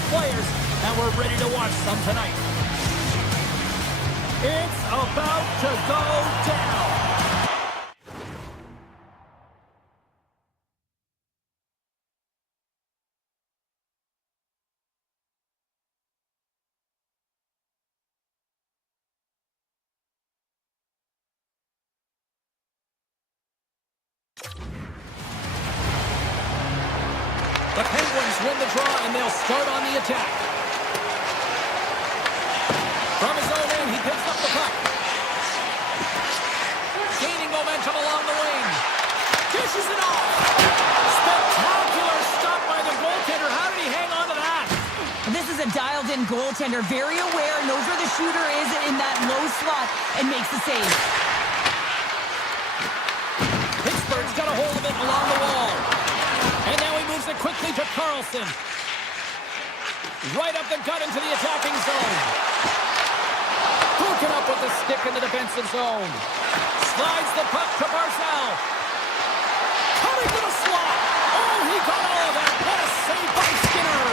Players, and we're ready to watch some tonight. It's about to go down. Islanders win the draw, and they'll start on the attack. From his own end, he picks up the puck. Gaining momentum along the wing. Dishes it off. Spectacular stop by the goaltender. How did he hang on to that? This is a dialed-in goaltender, very aware, knows where the shooter is in that low slot, and makes the save. Pittsburgh's got a hold of it along the wall. And now he moves it quickly to Carlson. Right up the gut into the attacking zone. Broken up with the stick in the defensive zone. Slides the puck to Barzal. Coming to the slot. Oh, he got all of that. What a save by Skinner.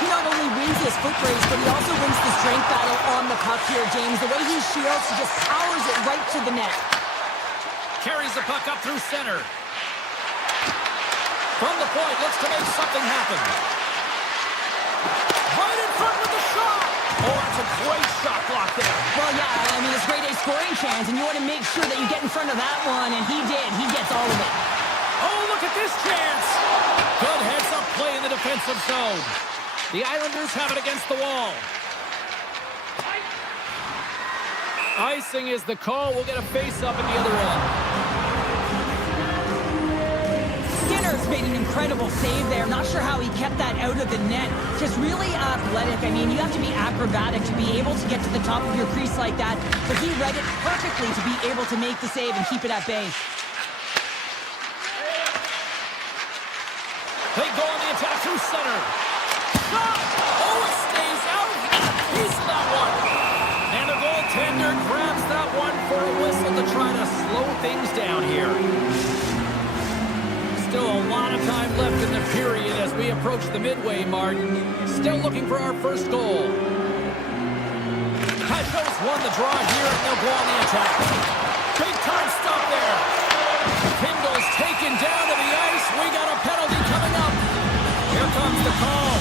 He not only wins his foot race, but he also wins the strength battle on the puck here, James. The way he shields, he just powers it right to the net. Carries the puck up through center. From the point, looks to make something happen. Right in front with the shot. Oh, that's a great shot block there. Well, yeah, I mean, it's grade A scoring chance, and you want to make sure that you get in front of that one, and he did. He gets all of it. Oh, look at this chance. Good heads-up play in the defensive zone. The Islanders have it against the wall. Icing is the call. We'll get a face-up at the other end. Skinner's made an incredible save there. Not sure how he kept that out of the net. Just really athletic. I mean, you have to be acrobatic to be able to get to the top of your crease like that. But he read it perfectly to be able to make the save and keep it at bay. They go on the attack through center. Shot! Oh, it stays out. He got a piece of that one. And the goaltender grabs that one for a whistle to try to slow things down here. Still a lot of time left in the period as we approach the midway mark. Still looking for our first goal. Pashos won the draw here, and they'll go on the attack. Big time stop there. Kindle's taken down to the ice. We got a penalty coming up. Here comes the call.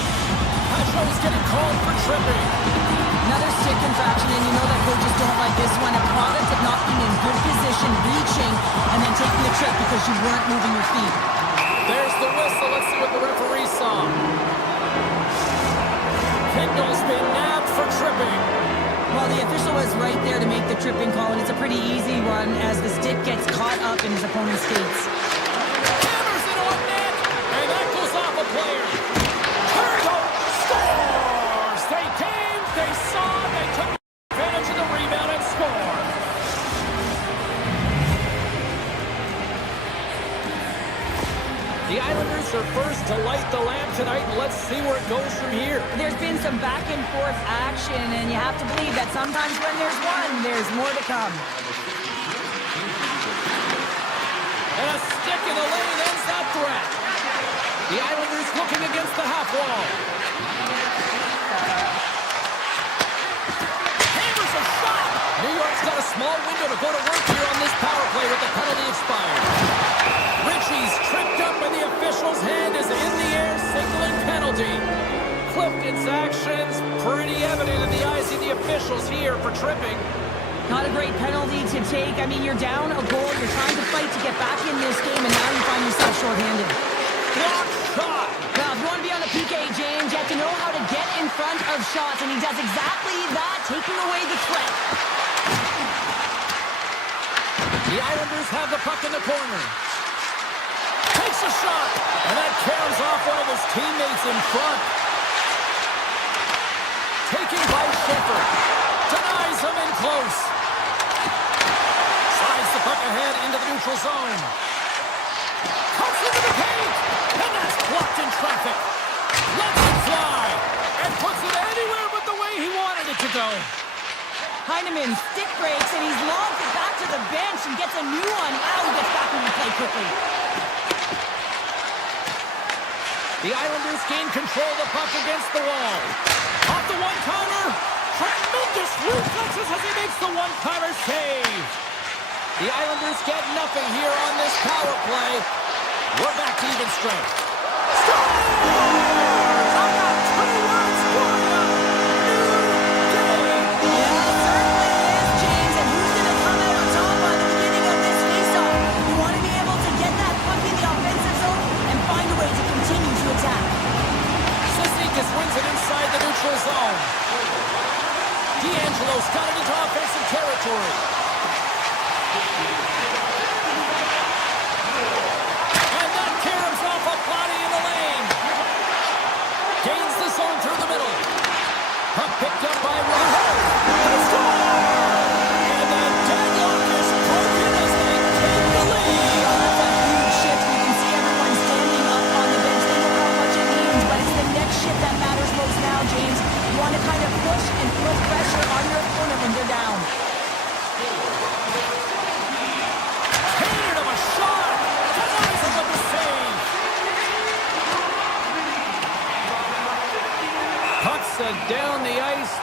Pashos getting called for tripping. Another stick infraction, and you know that coaches don't like this one. A product of not being in good position, reaching, and then taking the trip because you weren't moving your feet. There's the whistle. Let's see what the referee saw. Kindle's been nabbed for tripping. Well, the official was right there to make the tripping call, and it's a pretty easy one as the stick gets caught up in his opponent's skates. Hammers it on net, and that goes off a player. Turtle scores! They came, they saw, they took advantage of the rebound and scored. The Islanders are first to light the lamp tonight, and let's see where it goes from here. There's been some back and forth action, and you have to believe that sometimes when there's one, there's more to come. And a stick in the lane ends that threat. The Islanders looking against the half wall. Hammers a shot! New York's got a small window to go to work here on this power play with the penalty expired. Ritchie's tripped up and the official's hand is in the air, signaling penalty. Clifton's actions pretty evident in the eyes of the officials here for tripping. Not a great penalty to take. I mean, you're down a goal. You're trying to fight to get back in this game, and now you find yourself shorthanded. Block shot! Now, if you want to be on the PK, James, you have to know how to get in front of shots, and he does exactly that, taking away the threat. The Islanders have the puck in the corner. Takes a shot, and that caroms off one of his teammates in front. Taking by Schiffer. Denies him in close. Slides the puck ahead into the neutral zone. Comes into the paint, and that's blocked in traffic. Lets it fly, and puts it anywhere but the way he wanted it to go. Heineman stick breaks, and he's lobbed it back to the bench and gets a new one. Now he gets back into play quickly. The Islanders gain control of the puck against the wall. Off the one-timer. Tremendous reflexes as he makes the one-timer save. The Islanders get nothing here on this power play. We're back to even strength. Scores! I'm not two-words for you. New day. Yeah, it certainly is, James. And who's going to come out on top by the beginning of this faceoff? You want to be able to get that puck in the offensive zone and find a way to continue to attack.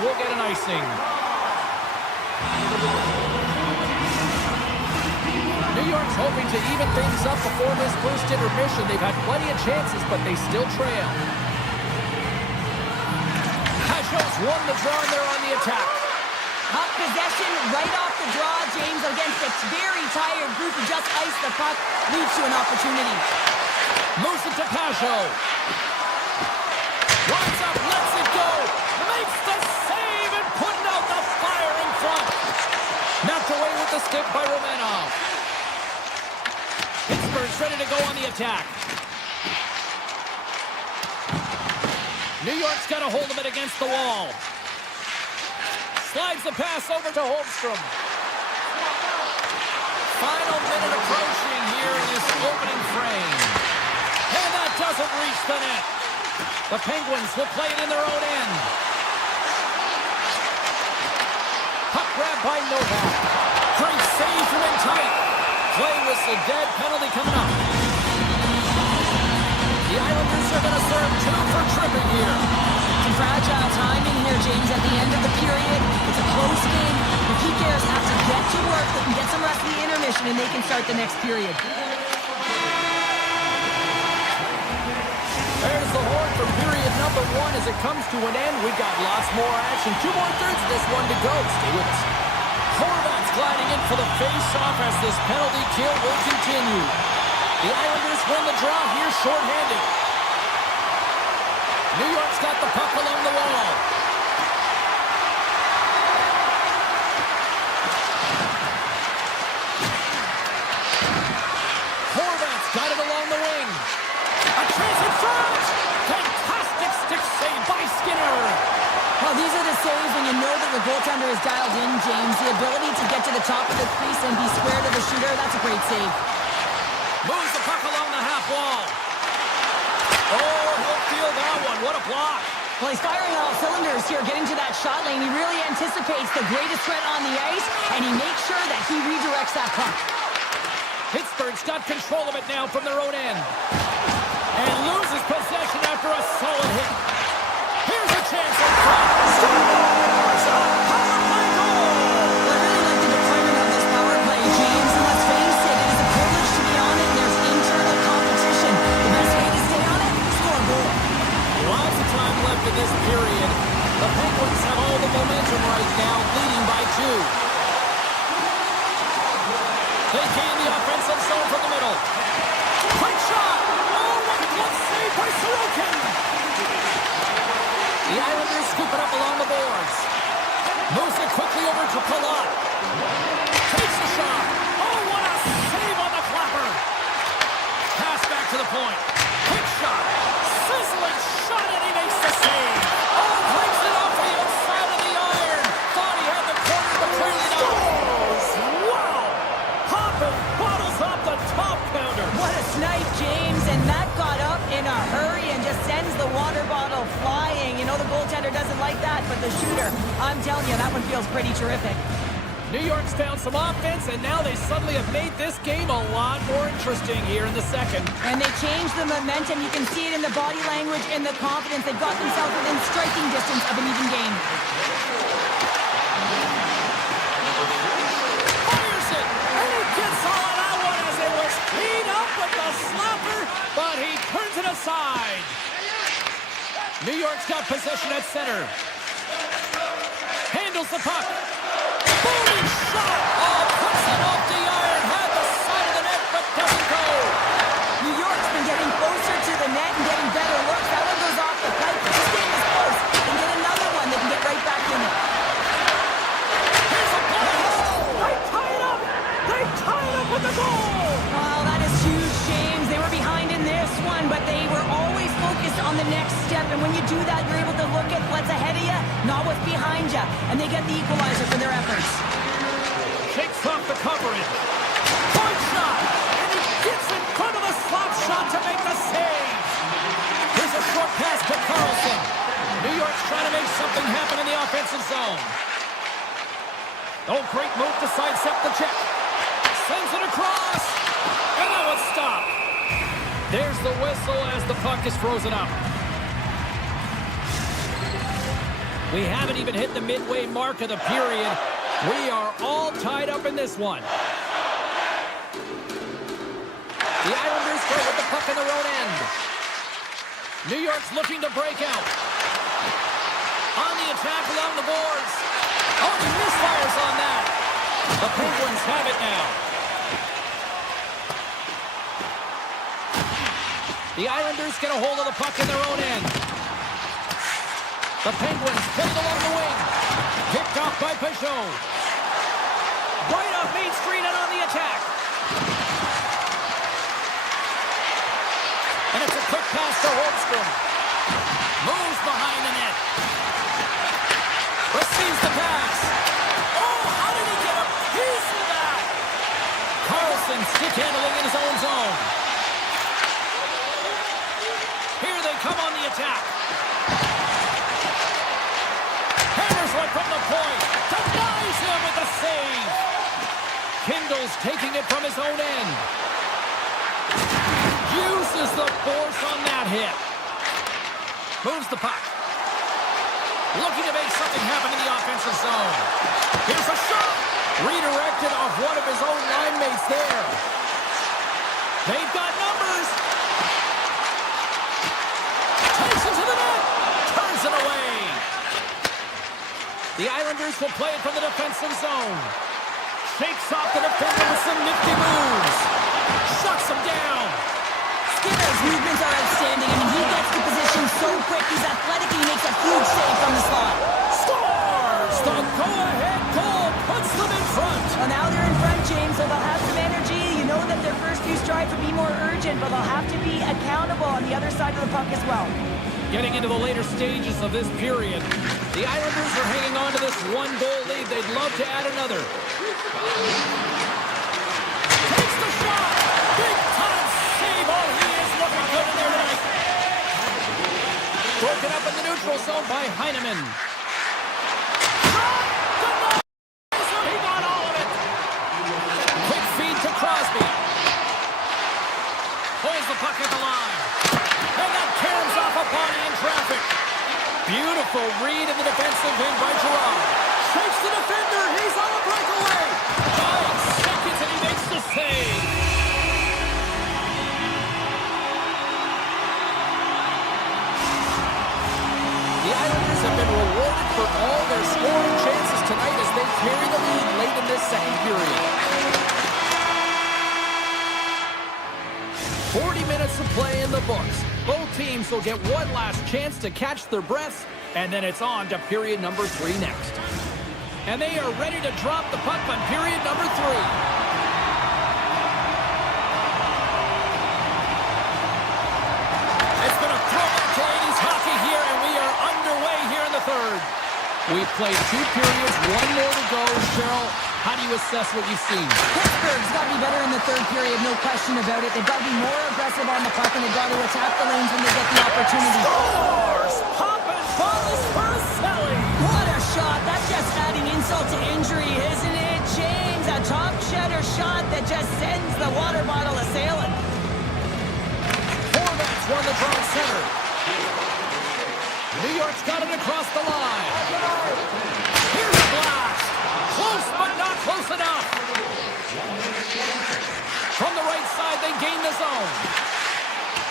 will get an icing. New York's hoping to even things up before this first intermission. They've had plenty of chances, but they still trail. Pashos won the draw, and they're on the attack. Puck possession right off the draw, James, against a very tired group who just iced the puck, leads to an opportunity. Moves it to Pasho. Lines up, lets it go. Makes the save and putting out the fire in front. Knocked away with the stick by Romanov. Pittsburgh's ready to go on the attack. New York's got a hold of it against the wall. Slides the pass over to Holmstrom. Final minute approaching here in this opening frame. And that doesn't reach the net. The Penguins will play it in their own end. Puck grab by Novak. Great save from in tight. Play whistle dead, penalty coming up. The Islanders are going to serve 2 for tripping here. Some fragile timing here, James, at the end of the period. It's a close game. The PKers have to get to work. They can get some rest of the intermission, and they can start the next period. There's the horn for period number 1 as it comes to an end. We've got lots more action. 2 more thirds of this one to go. Stay with us. Horvat's gliding in for the face-off as this penalty kill will continue. The Islanders win the draw here shorthanded. New York's got the puck along the wall. Horvat's got it along the wing. A chance in front! Fantastic stick save by Skinner! Well, these are the saves when you know that your goaltender is dialed in, James. The ability to get to the top of the crease and be square to the shooter, that's a great save. Moves the puck along the half wall. Oh, he'll feel that one. What a block. Well, he's firing on all cylinders here, getting to that shot lane. He really anticipates the greatest threat on the ice, and he makes sure that he redirects that puck. Pittsburgh's got control of it now from their own end. And loses possession after a solid hit. Here's a chance in front. Scores! A power play goal! Well, I really like the deployment of this power play, James. And let's face it, it is a privilege to be on it, and there's internal competition. The best way to stay on it, score a goal. Lots of time left in this period. The Penguins have all the momentum right now, leading by 2. They gain the offensive zone from the middle. Quick shot! Oh, what a good save by Sorokin! The Islanders scoop it up along the boards. Moves it quickly over to Palat. Takes the shot. Oh, what a save on the clapper! Pass back to the point. Quick shot. Sizzling shot, and he makes the save. Oh, breaks it off the outside of the iron. Thought he had the corner, but clearly not. Wow! Popping bottles off the top counter. What a snipe, James, and that got up in a hurry and just sends the water bottle flying. You know the goaltender doesn't like that, but the shooter, I'm telling you, that one feels pretty terrific. New York's found some offense, and now they suddenly have made this game a lot more interesting here in the second. And they changed the momentum. You can see it in the body language and the confidence. They've got themselves within striking distance of an even game. Fires it, and he gets all of that one as it was cleaned up with the slapper, but he turns it aside. New York's got possession at center. Handles the puck. Booming shot! Oh, puts it off the iron. Had the side of the net, but doesn't go. New York's been getting closer to the net and getting better looks. That one goes off the pipe. This game is close. And get another one. They can get right back in it. Here's a blast! They tie it up! They tie it up with the goal! Oh, that is huge, James. They were behind in this one, but they were always focused on the next step. And when you do that, you're able to look at what's ahead of you, not what's behind you. And they get the equalizer for their efforts. Shakes off the coverage. Point shot! And he gets in front of the slap shot to make the save! Here's a short pass to Carlson. New York's trying to make something happen in the offensive zone. Oh, great move to sidestep the check. Sends it across. And that one's stopped. There's the whistle as the puck is frozen up. We haven't even hit the midway mark of the period. We are all tied up in this one. The Islanders go with the puck in their own end. New York's looking to break out. On the attack along the boards. Oh, he misfires on that. The Penguins have it now. The Islanders get a hold of the puck in their own end. The Penguins play it along the wing. Picked off by Peugeot. Right off Main Street and on the attack. And it's a quick pass to Holmstrom. Moves behind the net. Receives the pass. Oh, how did he get a piece of that? Carlson stick handling in his own zone. Here they come on the attack. Hammers one from the point. Denies him with the save. Kindle's taking it from his own end. Uses the force on that hit. Moves the puck. Looking to make something happen in the offensive zone. Here's a shot. Redirected off one of his own line mates there. They've got numbers. Takes it to the net. Turns it away. The Islanders will play it from the defensive zone. Shakes off the defender with some nifty moves. Shuts him down. Skinner's movements are outstanding. I mean, he gets the position so quick. He's athletic and he makes a huge save from the slot. Scores! The go-ahead goal puts them in front. Well, now they're in front, James, so they'll have some energy. You know that their first few strides will be more urgent, but they'll have to be accountable on the other side of the puck as well. Getting into the later stages of this period, the Islanders are hanging on to this one-goal lead. They'd love to add another. Takes the shot! Big-time save! Oh, he is looking good in there tonight. Broken up in the neutral zone by Heineman. He got all of it. Quick feed to Crosby. Pulls the puck at the line. And that caroms off a body in traffic. Beautiful read in the defensive end by Gerard. Shakes the defender. He's on a breakaway. 9 seconds and he makes the save. The Islanders have been rewarded for all their scoring chances tonight as they carry the lead late in this second period. 40 minutes of play in the books. Both teams will get one last chance to catch their breaths, and then it's on to period number 3 next. And they are ready to drop the puck on period number 3. It's been a throwback to 80s hockey here, and we are underway here in the third. We've played 2 periods, 1 more to go. Cheryl, how do you assess what you've seen? Pittsburgh's got to be better in the third period, no question about it. They've got to be more aggressive on the puck, and they've got to attack the lanes when they get the opportunity. Scores! Pop and buzz for Selly! What a shot! That's just adding insult to injury, isn't it, James? A top shutter shot that just sends the water bottle a-sailing. Horvats won the draw center. New York's got it across the line. Here's a blast. Close, but not close enough. From the right side, they gain the zone.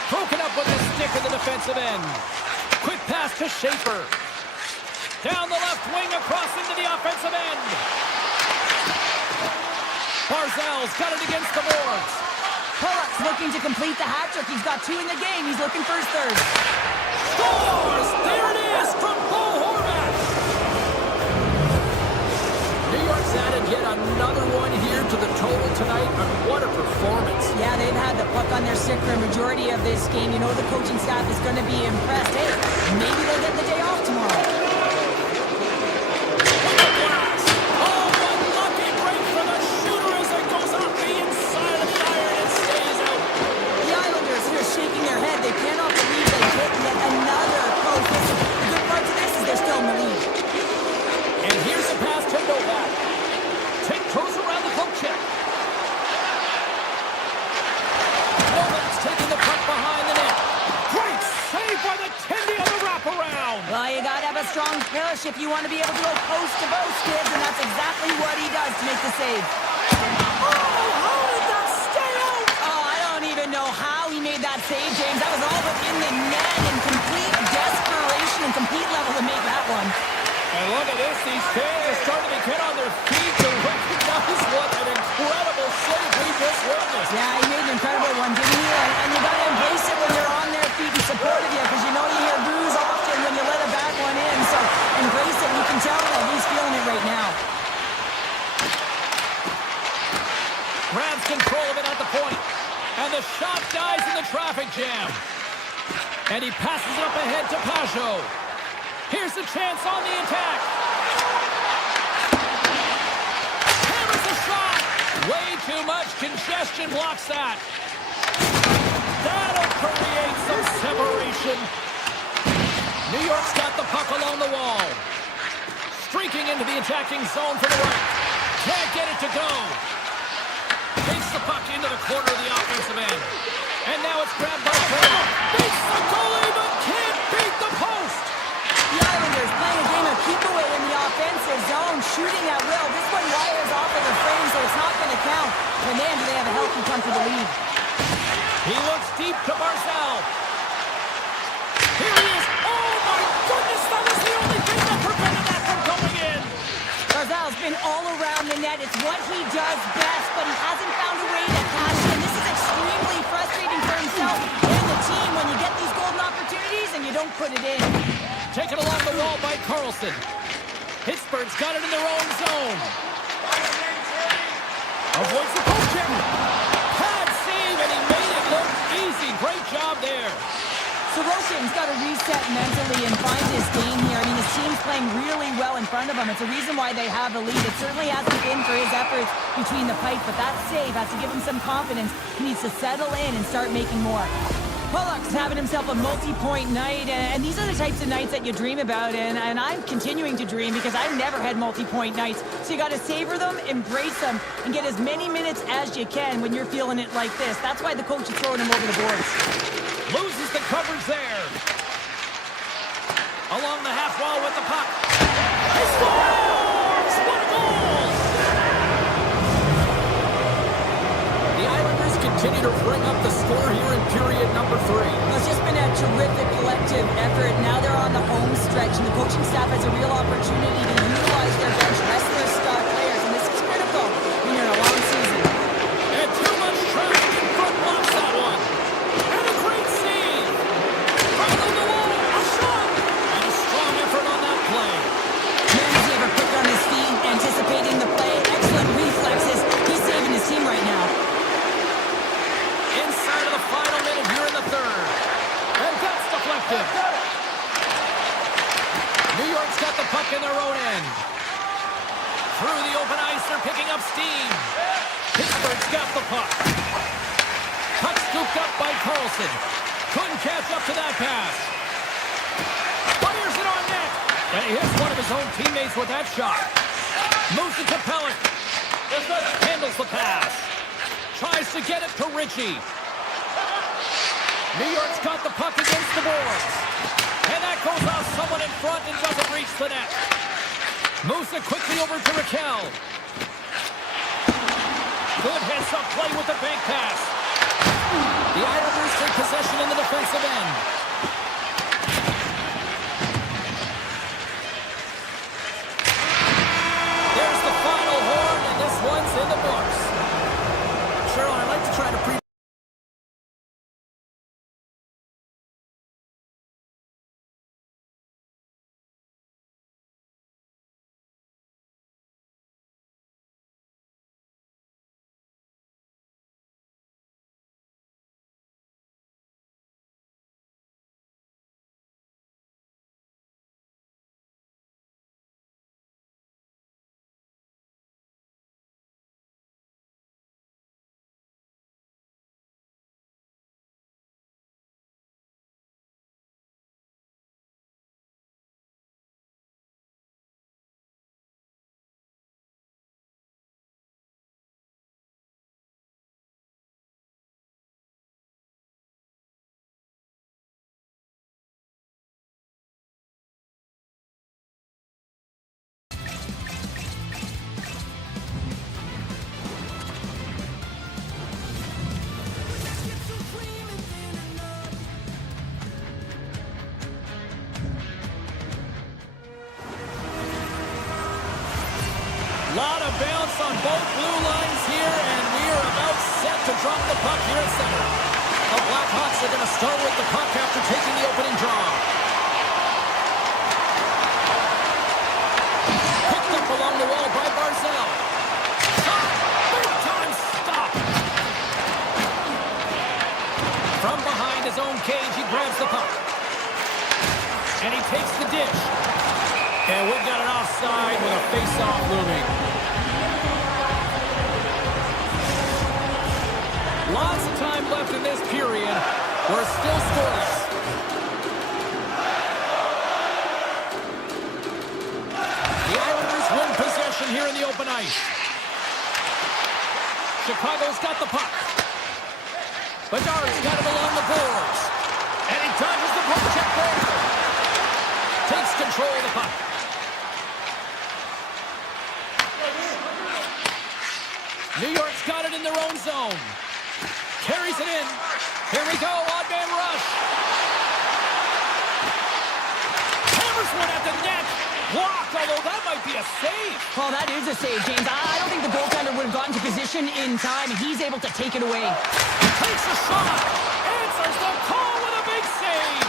Broken up with the stick in the defensive end. Quick pass to Schaefer. Down the left wing, across into the offensive end. Barzal's got it against the boards. Pollock's looking to complete the hat-trick. He's got 2 in the game. He's looking for his third. Scores! There it is from Bo Horvat. New York's added yet another one here to the total tonight, and what a performance. Yeah, they've had the puck on their stick for a majority of this game. You know the coaching staff is going to be impressed. Hey, maybe they'll get the day off tomorrow. Shaking their head. They cannot believe they hit yet another post. The good part to this is they're still in the lead. And here's a pass to Novak. Tiptoes around the poke check. Novak's taking the puck behind the net. Great save by the Tendy on the wraparound. Well, you got to have a strong push if you want to be able to go post to post, kids, and that's exactly what he does to make the save. Oh, how did that stay out? Oh, I don't even know how he made that save, James. That was all but in the net in complete desperation and complete level to make that one. And look at this. These fans are starting to get on their feet to recognize what an incredible save we just witnessed. Yeah, he made an incredible one, didn't he? And you got to embrace it when you're on their feet and supportive you, because you know you hear boos often when you let a back one in. So embrace it. You can tell that he's feeling it right now. Grabs control of it at the point. And the shot dies in the traffic jam. And he passes it up ahead to Pajot. Here's the chance on the attack. Hammers the shot. Way too much congestion blocks that. That'll create some separation. New York's got the puck along the wall. Streaking into the attacking zone for the right. Can't get it to go. Takes the puck into the corner of the offensive end. And now it's grabbed by Cole. Beats the goalie, but can't beat the post. The Islanders playing a game of keep away in the offensive zone, shooting at will. This one wires off of the frame, so it's not going to count. But man, do they have a healthy comfortable lead. He looks deep to Barzal. Here he is. Oh, my goodness, that was the only thing that prevented that from going in. Barzal's been all around the net. It's what he does best, but he hasn't found a way to cash in. This is extremely frustrating for himself and the team when you get these golden opportunities and you don't put it in. Taken along the wall by Carlson. Pittsburgh's got it in their own zone. Avoids the poke check. Pad save, and he made it look easy. Great job there. Sorokin's got to reset mentally and find his game here. I mean, his team's playing really well in front of him. It's a reason why they have the lead. It certainly hasn't been for his efforts between the pipes, but that save has to give him some confidence. He needs to settle in and start making more. Pollock's having himself a multi-point night, and these are the types of nights that you dream about, and I'm continuing to dream because I've never had multi-point nights. So you got to savor them, embrace them, and get as many minutes as you can when you're feeling it like this. That's why the coach is throwing him over the boards. Loses the coverage there. Along the half wall with the puck. He scores! What a goal! The Islanders continue to bring up the score here in period number 3. Well, it's just been a terrific collective effort. Now they're on the home stretch, and the coaching staff has a real opportunity to utilize their bench, rest their star players, and this is critical when you're in a long season. And too much traffic in front blocks that one. And a great save. Right on the wall, a shot. And a strong effort on that play. Man, is he ever quick on his feet, anticipating the play. Excellent reflexes. He's saving his team right now. Inside of the final minute here in the third. And that's deflected. New York's got the puck in their own end. Through the open ice, they're picking up steam. Pittsburgh's got the puck. Puck scooped up by Carlson. Couldn't catch up to that pass. Fires it on net. And he hits one of his own teammates with that shot. Moves it to Pellick. Handles the pass. Tries to get it to Ritchie. New York's got the puck against the boards. And that goes off someone in front and doesn't reach the net. Moves it quickly over to Raquel. Good heads-up play with the bank pass. The Islanders take possession in the defensive end. on both blue lines here, and we are about set to drop the puck here at center. The Blackhawks are going to start with the puck after taking the opening draw. Picked up along the wall by Barzal. Shot! Big time stop! From behind his own cage, he grabs the puck. And he takes the dish. And we've got an offside with a face-off looming. Lots of time left in this period. We're still scoreless. The Islanders win possession here in the open ice. Chicago's got the puck. Bedard's got it along the boards. And he dodges the poke check there. Takes control of the puck. New York's got it in their own zone. Carries it in. Here we go, odd man rush. Hammers one at the net. Blocked, although that might be a save. Oh, that is a save, James. I don't think the goaltender would have gotten to position in time. He's able to take it away. Takes a shot. Answers the call with a big save.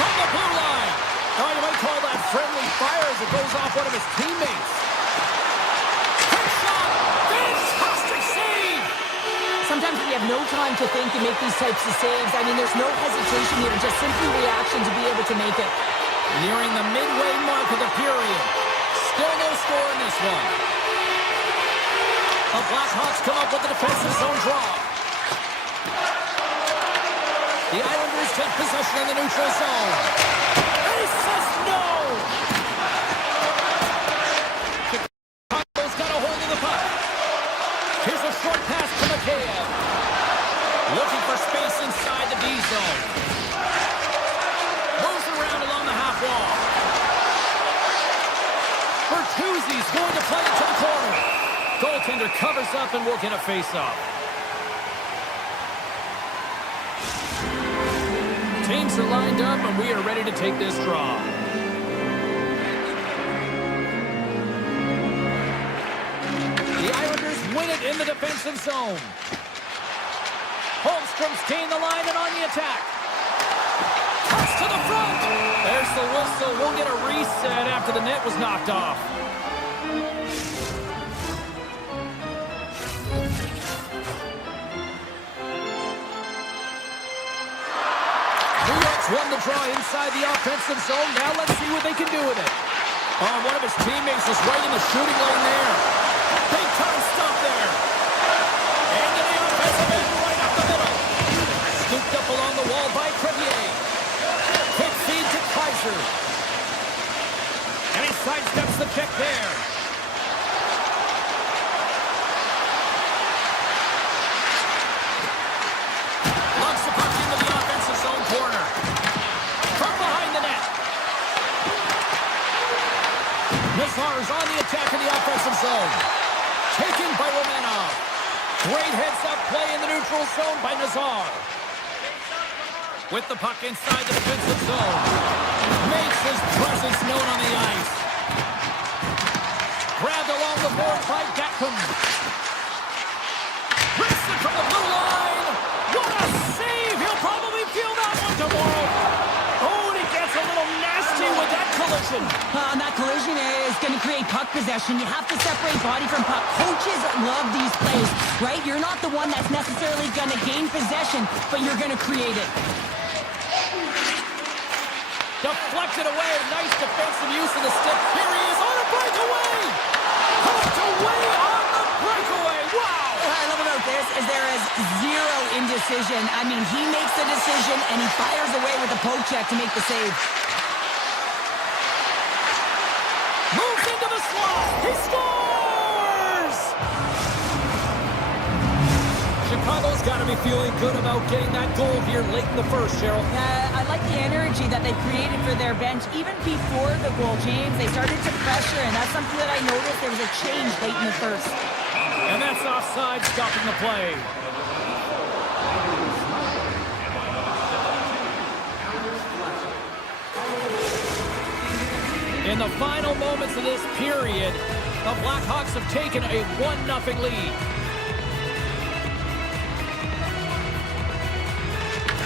From the blue line. Oh, you might call that friendly fire as it goes off one of his teammates. Quick shot. Fantastic save. Sometimes we have no time to think and make these types of saves. I mean, there's no hesitation here, just simply reaction to be able to make it. Nearing the midway mark of the period. Still no score in this one. The Blackhawks come up with the defensive zone draw. The Islanders take possession in the neutral zone. And he says no! Chicago's got a hold of the puck. Here's a short pass to Mikheyev. Looking for space inside the D zone. Moves around along the half wall. Bertuzzi's going to play it to the corner. Goaltender covers up and will get a face-off. Teams are lined up and we are ready to take this draw. The Islanders win it in the defensive zone. Holmstrom's gained the line and on the attack. Cuts to the front. There's the whistle. We'll get a reset after the net was knocked off. New York's won the draw inside the offensive zone. Now let's see what they can do with it. Oh, one of his teammates is right in the shooting lane there. Big time stop there. Into the offensive end right up the middle. Scooped up along the wall by Crevier. Quick feed to Kaiser. And he sidesteps the check there. Locks the puck into the offensive zone corner. From behind the net. Nazar's on the attack in the offensive zone. Taken by Romanov. Great heads-up play in the neutral zone by Nazar. With the puck inside the defensive zone. Makes his presence known on the ice. Grabbed along the board by Beckham. Rips it from the blue line. What a save! He'll probably feel that one tomorrow. Oh, and he gets a little nasty with that collision. And that collision is going to create puck possession. You have to separate body from puck. Coaches love these plays, right? You're not the one that's necessarily going to gain possession, but you're going to create it. Deflected away. Nice defensive use of the stick. Here he is on a breakaway. Hooked away on the breakaway. Wow. What I love about this is there is zero indecision. I mean, he makes the decision, and he fires away with a poke check to make the save. Moves into the slot. He scores! Chicago's got to be feeling good about getting that goal here late in the first, Cheryl. I like the energy that they created for their bench. Even before the goal, James, they started to pressure, and that's something that I noticed. There was a change late in the first. And that's offside, stopping the play. In the final moments of this period, The Blackhawks have taken a 1-0 lead.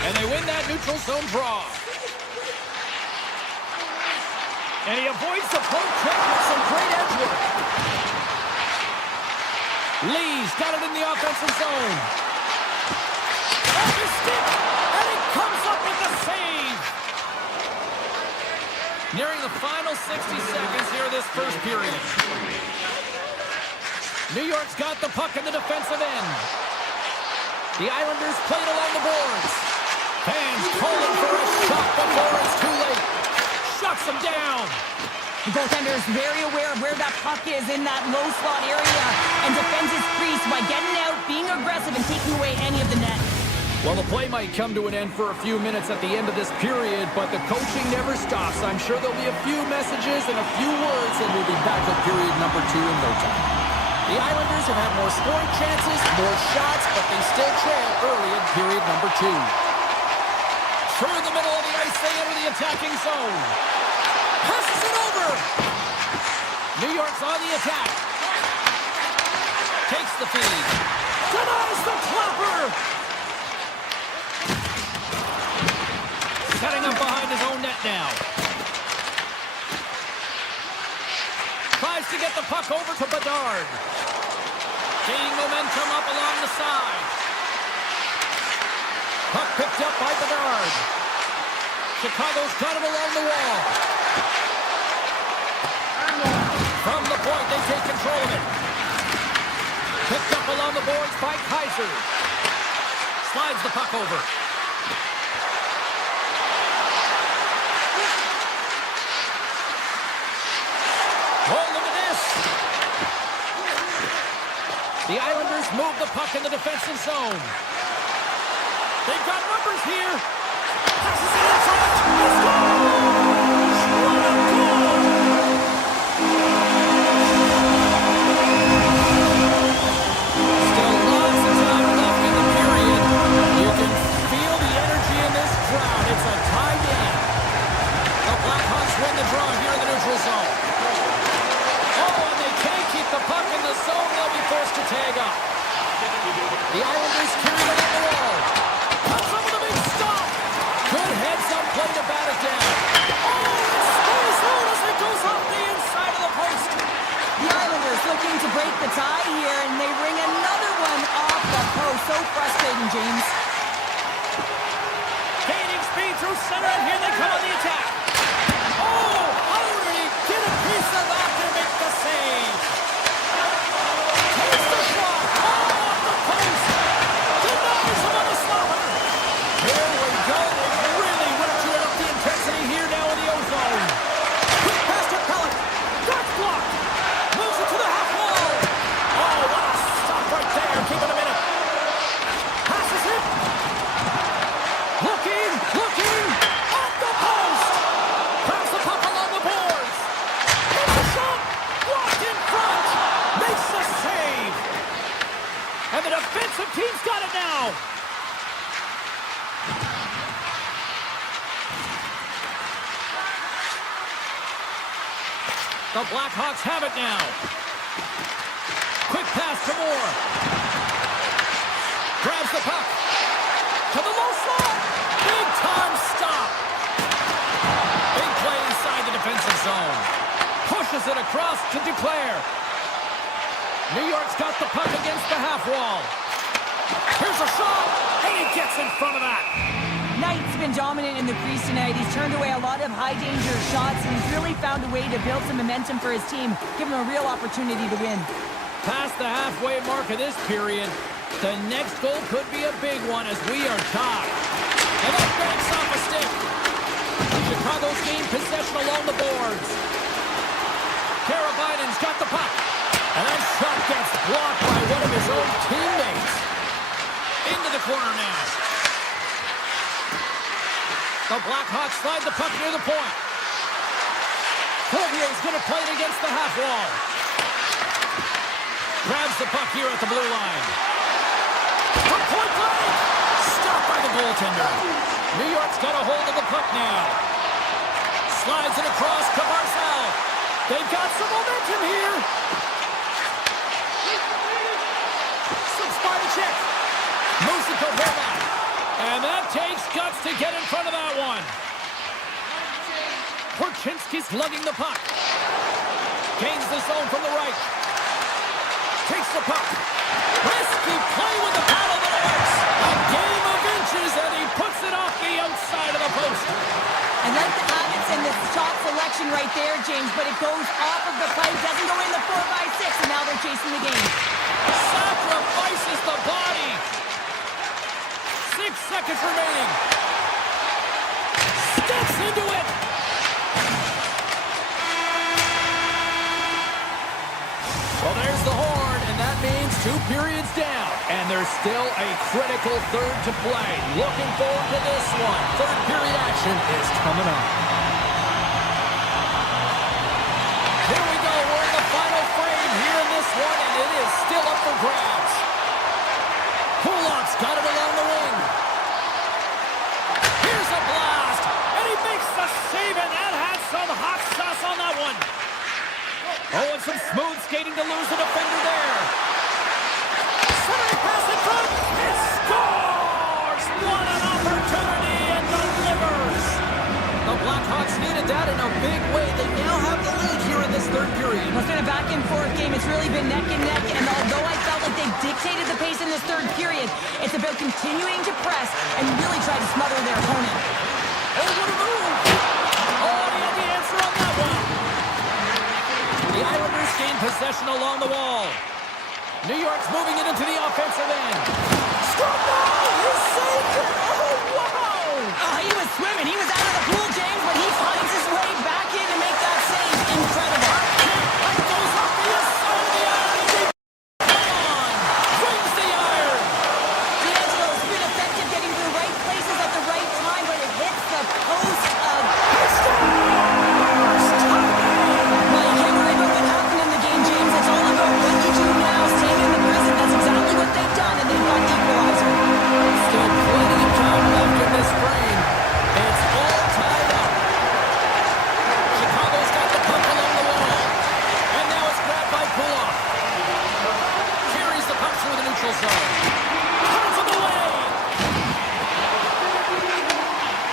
And they win that neutral zone draw. And he avoids the poke check with some great edge work. Lee's got it in the offensive zone. Off his stick, and he comes up with the save. Nearing the final 60 seconds here of this first period. New York's got the puck in the defensive end. The Islanders played along the boards. Fans calling for a shot before it's too late. Shuts them down. The goaltender is very aware of where that puck is in that low slot area and defends his crease by getting out, being aggressive, and taking away any of the net. Well, the play might come to an end for a few minutes at the end of this period, but the coaching never stops. I'm sure there'll be a few messages and a few words, and we'll be back with period number 2 in no time. The Islanders have had more scoring chances, more shots, but they still trail early in period number 2. Through the middle of the ice, they enter the attacking zone. Passes it over. New York's on the attack. Takes the feed. Denies the clapper. Setting up behind his own net now. Tries to get the puck over to Bedard. Gaining momentum up along the side. Puck picked up by Bedard. Chicago's got it along the wall. From the point, they take control of it. Picked up along the boards by Kaiser. Slides the puck over. Oh, look at this. The Islanders move the puck in the defensive zone. They've got numbers here. Passes it in front. He scores! What a goal! Still lots of time left in the period. You can feel the energy in this crowd. It's a tie game. The Blackhawks win the draw here in the neutral zone. Oh, and they can't keep the puck in the zone. They'll be forced to tag up. The Islanders carry it on the wall. Cuts over the big stop. Good heads-up play to bat it down. Oh, it stays out as it goes off the inside of the post. The Islanders looking to break the tie here, and they ring another one off the post. So frustrating, James. Gaining speed through center, and here they come on the attack. Oh, how did he get a piece of that to make the save? Takes the shot. Oh, off the post. Denies him on the slapper. Here we go. They've really ratcheted up the intensity here now in the O-zone. Quick pass to Pellick. That's blocked. Moves it to the half wall. Oh, what a stop right there. Keep it a minute. Passes it. Looking. Off the post. Grabs the puck along the boards. Makes a shot. Blocked in front. Makes the save. And the defensive team's got it now. The Blackhawks have it now. Quick pass to Moore. Grabs the puck. To the low slot. Big time stop. Big play inside the defensive zone. Pushes it across to Duclair. New York's got the puck against the half wall. Here's a shot. And he gets in front of that. Knight's been dominant in the crease tonight. He's turned away a lot of high-danger shots, and he's really found a way to build some momentum for his team, give him a real opportunity to win. Past the halfway mark of this period, the next goal could be a big one as we are tied. And that breaks off a stick. Chicago's gained possession along the boards. Karabainen's got the puck. And that shot gets blocked by one of his own teammates. Into the corner now. The Blackhawks slide the puck near the point. Colvier's going to play it against the half wall. Grabs the puck here at the blue line. From point blank! Stopped by the goaltender. New York's got a hold of the puck now. Slides it across to Barzal. They've got some momentum here. check. Musica Horvat. And that takes guts to get in front of that one. Korchinski's lugging the puck. Gains the zone from the right. Takes the puck. Risky play with the paddle that works. A game of inches, and he puts it off the outside of the post. I like the habits and the shot selection right there, James, but it goes off of the plate, doesn't go in the 4x6, and now they're chasing the game. Sacrifices the body. 6 seconds remaining. Steps into it. Well, there's the horn, and that means 2 periods down. And there's still a critical third to play. Looking forward to this one. Third period action is coming up. Here we go. We're in the final frame here in this one, and it is still up for grabs. Kulak's got it along the wing. Here's a blast, and he makes the save, and that had some hot sauce on that one. Oh, and some smooth skating to lose the defender there. Centering pass in front, and scores! What an opportunity, and delivers! The Blackhawks needed that in a big way. They now have the lead here in this third period. It's been a back-and-forth game. It's really been neck and neck, and although I felt like they dictated the pace in this third period, it's about continuing to press and really try to smother their opponent. Oh, what a move! Oh, he had the answer on that one. The Islanders gain possession along the wall. New York's moving it into the offensive end. Score! He saved it! Oh, wow! He was swimming. He was out of the pool, James, but he finds his way back in to make that save. Incredible. That goes off the side of the iron. On! Brings the iron! D'Angelo's been effective getting to the right places at the right time, but it hits the post of... Well, you can't worry about what happened in the game, James. It's all about what you do now. Staying in the present. That's exactly what they've done, and they've got the equalizer. Still plenty of time left in this frame. It's all tied up. Chicago's got the puck along the wall. And now it's grabbed by Kulak. Carries the puck through the neutral zone. Turns him away.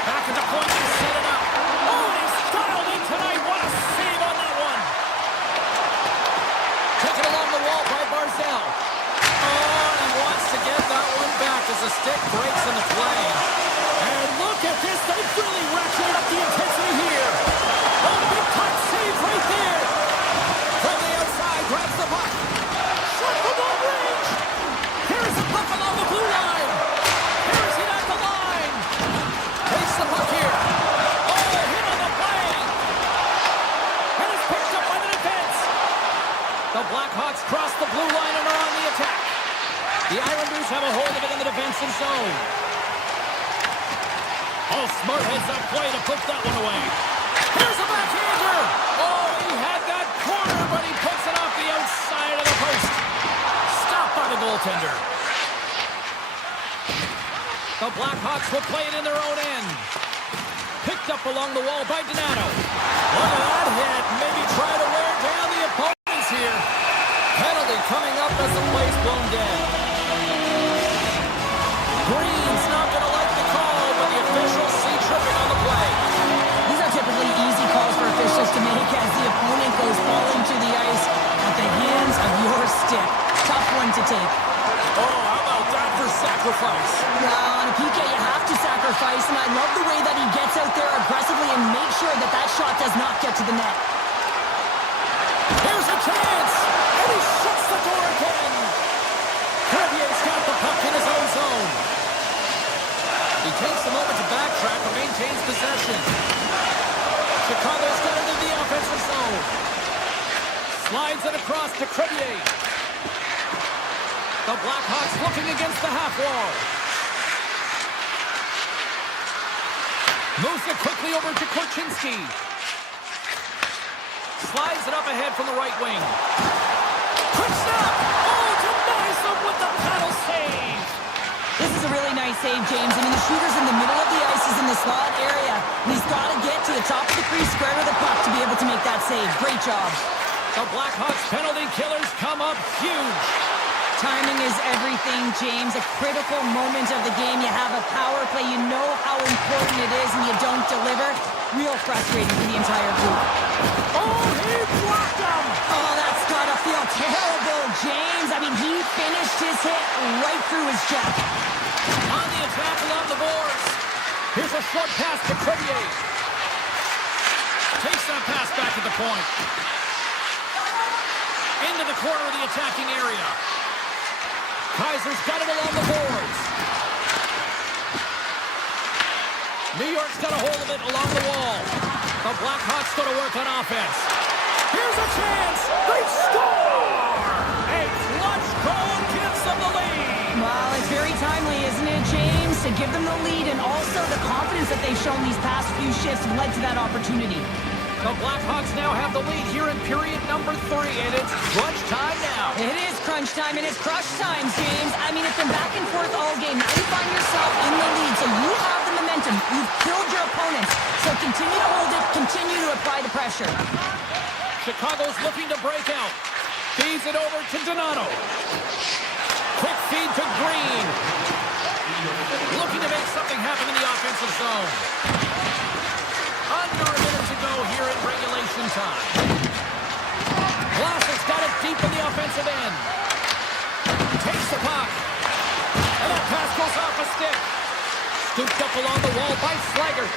Back at the point to set it up. Oh, and he's dialed in tonight. What a save on that one. Taken along the wall by Barzell. Oh, and he wants to get that one back as the stick breaks in the play. And look at this. They've really ratcheted up the intensity here. Oh, big-time save right there. From the outside, grabs the puck. Shot from long range. Here's the puck along the blue line. Here's it at the line. Takes the puck here. Oh, hit on the play. And it's picked up by the defense. The Blackhawks cross the blue line and are on the attack. The Islanders have a hold of it in the defensive zone. Oh, smart heads-up play to put that one away. Here's a backhander. Oh, he had that corner, but he puts it off the outside of the post. Stopped by the goaltender. The Blackhawks will play it in their own end. Picked up along the wall by Donato. Look at that hit. Maybe try to wear down the opponents here. Penalty coming up as the play's blown dead. Green's not going to like the call, but the officials see tripping on the play. These are typically easy calls for officials to make as the opponent goes falling to the ice at the hands of your stick. Tough one to take. Oh, how about that for sacrifice? On a PK, you have to sacrifice, and I love the way that he gets out there aggressively and makes sure that that shot does not get to the net. Here's a chance, and he shuts the door again. Crevier's got the puck in his own zone. He takes a moment to backtrack but maintains possession. Chicago's got it in the offensive zone. Slides it across to Crevier. The Blackhawks looking against the half wall. Moves it quickly over to Korchinski. Slides it up ahead from the right wing. Quick snap! Oh, denies him with the paddle save! This is a really nice save, James. I mean, the shooter's in the middle of the ice. He's in the slot area. And he's got to get to the top of the crease square with the puck to be able to make that save. Great job. The Blackhawks penalty killers come up huge. Timing is everything, James. A critical moment of the game. You have a power play. You know how important it is, and you don't deliver. Real frustrating for the entire group. Oh, he blocked him! Oh, that's gotta feel terrible, James. I mean, he finished his hit right through his chest. On the attack along the boards. Here's a short pass to Courtier. Takes that pass back at the point. Into the corner of the attacking area. Kaiser's got it along the boards. New York's got a hold of it along the wall. The Blackhawks go to work on offense. Here's a chance. They score! A clutch goal gives them the lead. Well, it's very timely, isn't it, James? To give them the lead and also the confidence that they've shown these past few shifts led to that opportunity. The Blackhawks now have the lead here in period number 3, and it's crunch time now. It is crunch time, and it's crush time, James. I mean, it's been back and forth all game. Now you find yourself in the lead, so you have the momentum. You've killed your opponents, so continue to hold it, continue to apply the pressure. Chicago's looking to break out. Feeds it over to Donato. Quick feed to Green. Looking to make something happen in the offensive zone. Under a minute to go here in regulation time. Vlasic's got it deep in the offensive end. Takes the puck. And that pass goes off a stick. Scooped up along the wall by Slaggert.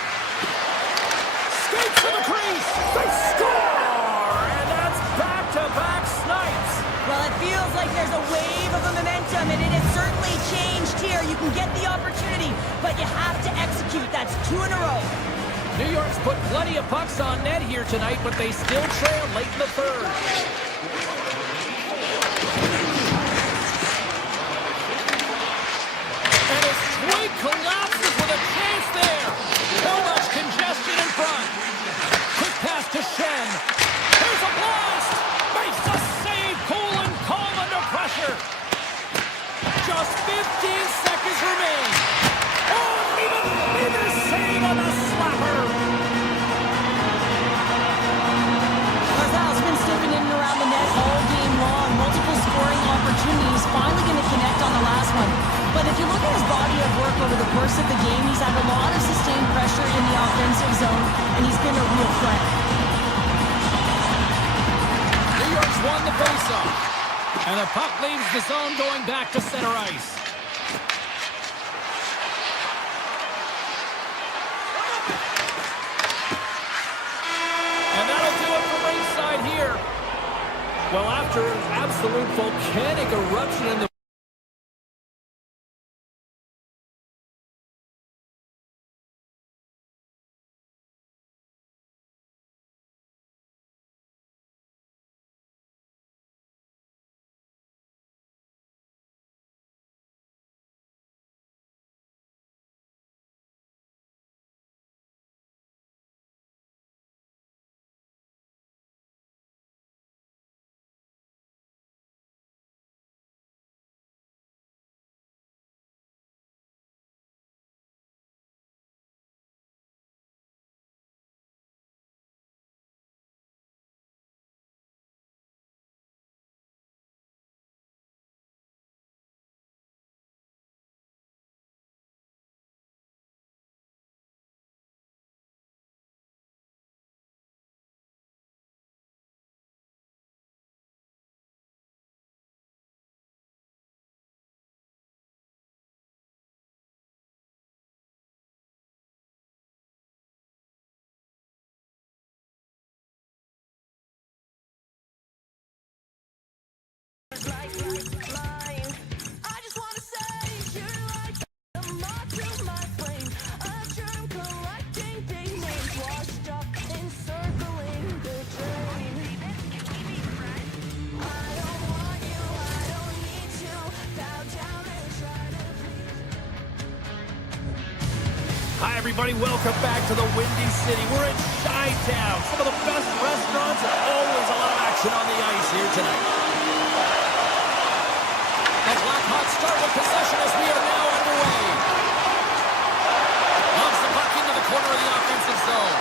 Skates to the crease. They score! And that's back-to-back snipes. Well, it feels like there's a wave of momentum, and it has certainly changed here. You can get the opportunity, but you have to execute. That's 2 in a row. New York's put plenty of pucks on net here tonight, but they still trail late in the third. And his swing collapses with a chance there. Too much congestion in front. Quick pass to Shen. Here's a blast. Makes the save. Cool and calm under pressure. Just 15 seconds remain. Oh, even save on the slapper. Barzal's been stepping in and around the net all game long. Multiple scoring opportunities. Finally going to connect on the last one. But if you look at his body of work over the course of the game, he's had a lot of sustained pressure in the offensive zone, and he's been a real threat. New York's won the faceoff. And the puck leaves the zone going back to center ice. And that'll do it for ringside here. Well, after an absolute volcanic eruption in the Hi, everybody. Welcome back to the Windy City. We're in Chi-Town. Some of the best restaurants and always a lot of action on the ice here tonight. The Blackhawks start with possession as we are now underway. Launch the puck into the corner of the offensive zone.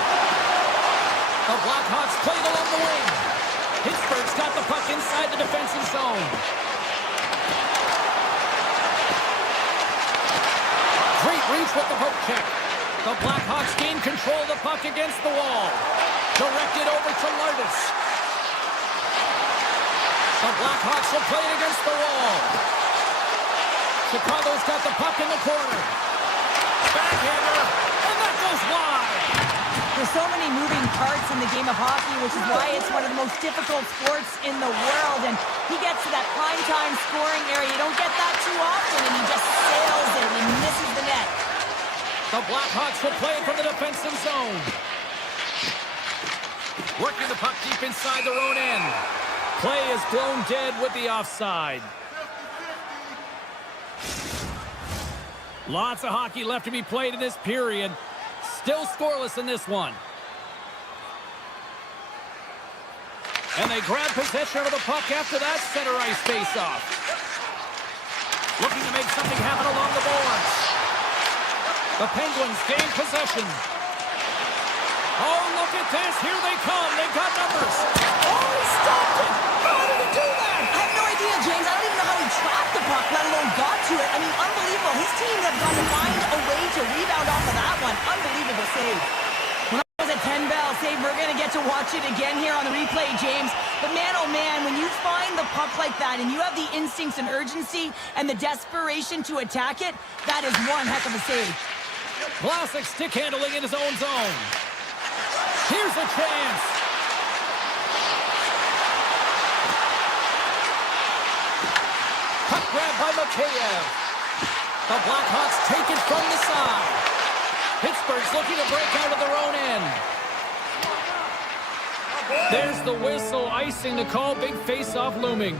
The Blackhawks play it along the wing. Pittsburgh's got the puck inside the defensive zone. reach with the poke check. The Blackhawks gain control of the puck against the wall. Directed over to Lardis. The Blackhawks will play it against the wall. Chicago's got the puck in the corner. Backhander, and that goes wide. There's so many moving parts in the game of hockey, which is why it's one of the most difficult sports in the world. And he gets to that prime-time scoring area. You don't get that too often, and he just sails it and he misses the net. The Blackhawks will play it from the defensive zone. Working the puck deep inside their own end. Play is blown dead with the offside. Lots of hockey left to be played in this period. Still scoreless in this one. And they grab possession of the puck after that center ice face-off. Looking to make something happen along the boards. The Penguins gain possession. Oh, look at this. Here they come. They've got numbers. Oh, he stopped it! How did he do that? I have no idea, James. I don't even know how he tracked the puck, let alone got to it. I mean, unbelievable. His team have got to find a way to rebound off of that one. Unbelievable save. When I was a 10-bell save, we're going to get to watch it again here on the replay, James. But man, oh man, when you find the puck like that and you have the instincts and urgency and the desperation to attack it, that is one heck of a save. Vlasic stick handling in his own zone. Here's a chance. Puck grab by Mikheyev. The Blackhawks take it from the side. Pittsburgh's looking to break out of their own end. There's the whistle, icing the call. Big face-off looming.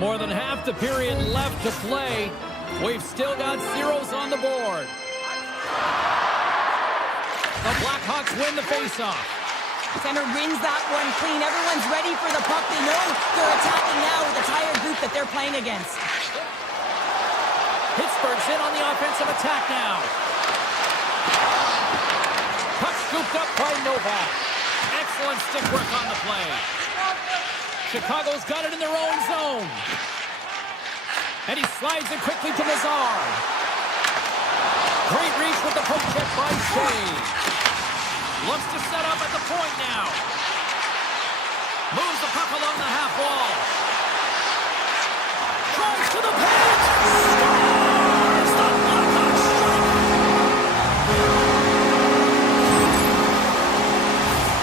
More than half the period left to play. We've still got zeros on the board. The Blackhawks win the face-off. Center wins that one clean. Everyone's ready for the puck. They know they're attacking now with the tired group that they're playing against. Pittsburgh's in on the offensive attack now. Puck scooped up by Novak. Excellent stick work on the play. Chicago's got it in their own zone. And he slides it quickly to Nazar. Great reach with the poke check by Shea. Looks to set up at the point now. Moves the puck along the half wall. Tries to the paint. Scores! The Blackhawks strike.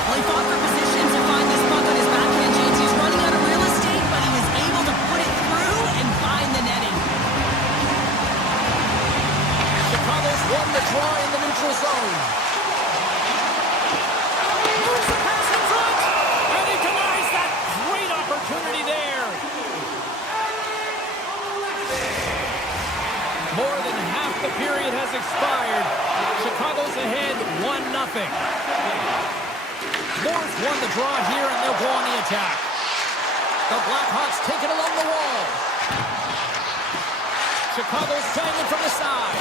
Well, he fought for position to find this puck on his backhand, James. He's running out of real estate, but he was able to put it through and find the netting. Chicago's won the draw in the neutral zone. Moves the pass in front, and he denies that great opportunity there. More than half the period has expired. Chicago's ahead 1-0. Moore's won the draw here, and they'll go on the attack. The Blackhawks take it along the wall. Chicago's playing it from the side.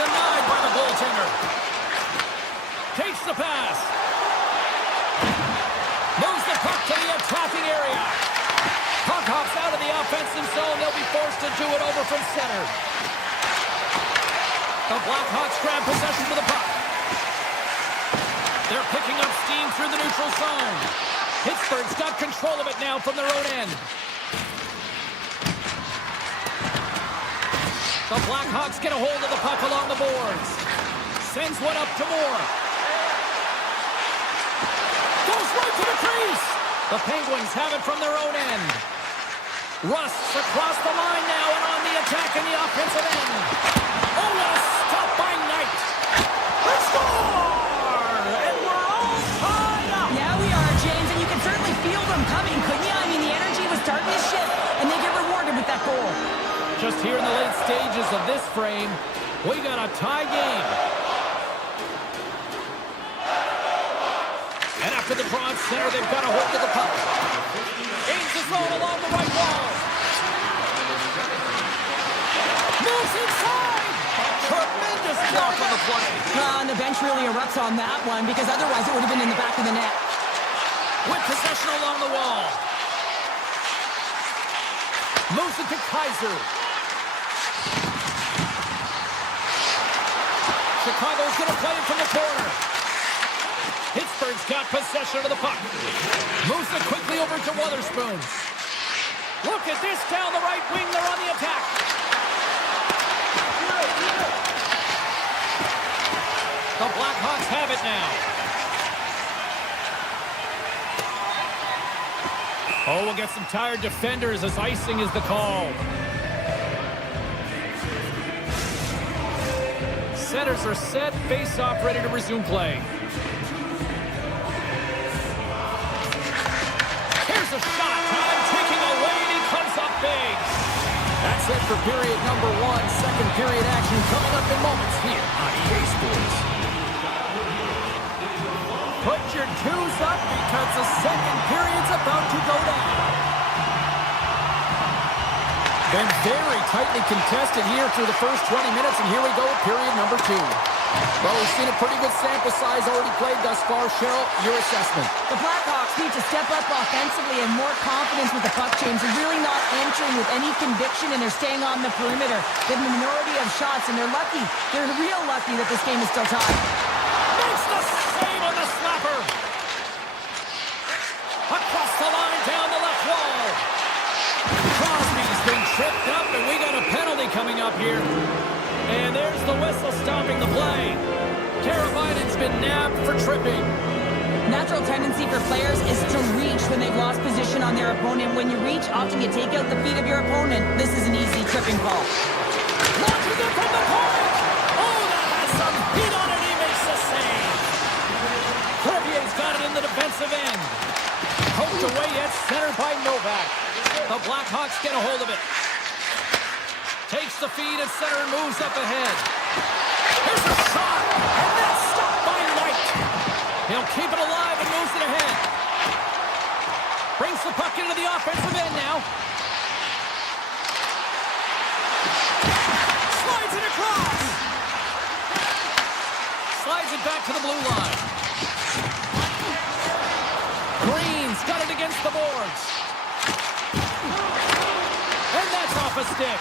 Denied by the goaltender. Takes the pass. Moves the puck to the attacking area. Puck hops out of the offensive zone. They'll be forced to do it over from center. The Blackhawks grab possession with the puck. They're picking up steam through the neutral zone. Pittsburgh's got control of it now from their own end. The Blackhawks get a hold of the puck along the boards. Sends one up to Moore. Goes right to the crease. The Penguins have it from their own end. Rust's across the line now and on the attack in the offensive end. Oh, what a stop by Knight. They score! And we're all tied up. Yeah, we are, James, and you can certainly feel them coming, couldn't you? I mean, the energy was starting to shift, and they get rewarded with that goal. Just here in the late stages of this frame, we got a tie game. And after the draw at center, they've got a hold of the puck. Aims his zone along the right wall. Moves inside. Tremendous block on the play. And the bench really erupts on that one, because otherwise it would have been in the back of the net. With possession along the wall. Moves it to Kaiser. Chicago's going to play it from the corner. Pittsburgh's got possession of the puck. Moves it quickly over to Witherspoon. Look at this down the right wing. They're on the attack. The Blackhawks have it now. Oh, we'll get some tired defenders as icing is the call. Setters are set. Face-off ready to resume play. Here's a shot. Time ticking away, and he comes up big. That's it for period number 1. Second period action coming up in moments here on EA Sports. Put your twos up because the second period's about to go down. Been very tightly contested here through the first 20 minutes, and here we go, period number 2. Well, we've seen a pretty good sample size already played thus far. Cheryl, your assessment. The Blackhawks need to step up offensively and more confidence with the puck, James. They're really not entering with any conviction, and they're staying on the perimeter. They have a minority of shots, and they're lucky. They're real lucky that this game is still tied. Makes the save on the slapper. Across the line, down the left wall. Crosby's been tripped up, and we got a penalty coming up here. And there's the whistle stopping the play. Karabainen's been nabbed for tripping. Natural tendency for players is to reach when they've lost position on their opponent. When you reach, often you take out the feet of your opponent. This is an easy tripping call. Launches it from the point. Oh, that has some heat on it. He makes the save. Corvier's got it in the defensive end. Poked away at center by Novak. The Blackhawks get a hold of it. Takes the feed at center and moves up ahead. Here's a shot, and that's stopped by Knight. He'll keep it alive and moves it ahead. Brings the puck into the offensive end now. Slides it across. Slides it back to the blue line. Green's got it against the boards. And that's off a stick.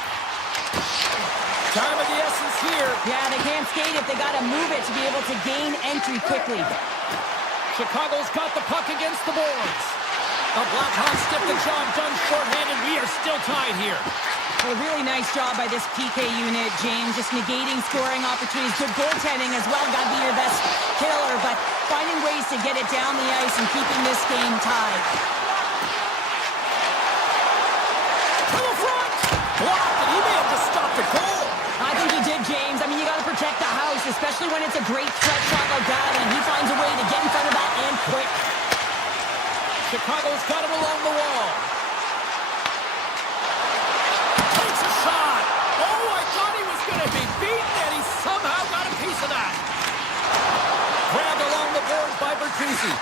Time of the essence here. Yeah, they can't skate if they got to move it to be able to gain entry quickly. Chicago's got the puck against the boards. The Blackhawks get the job done shorthanded. We are still tied here. A really nice job by this PK unit, James. Just negating scoring opportunities. Good goaltending as well. Got to be your best killer, but finding ways to get it down the ice and keeping this game tied. To the front. Blocked, and he may have just stopped the goal. I think he did, James. I mean, you got to protect the house, especially when it's a great threat shot like that, and he finds a way to get in front of that and quick. Chicago's got it along the wall. Takes a shot. Oh, I thought he was going to be beaten, and he somehow got a piece of that. Grabbed along the boards by Bertuzzi.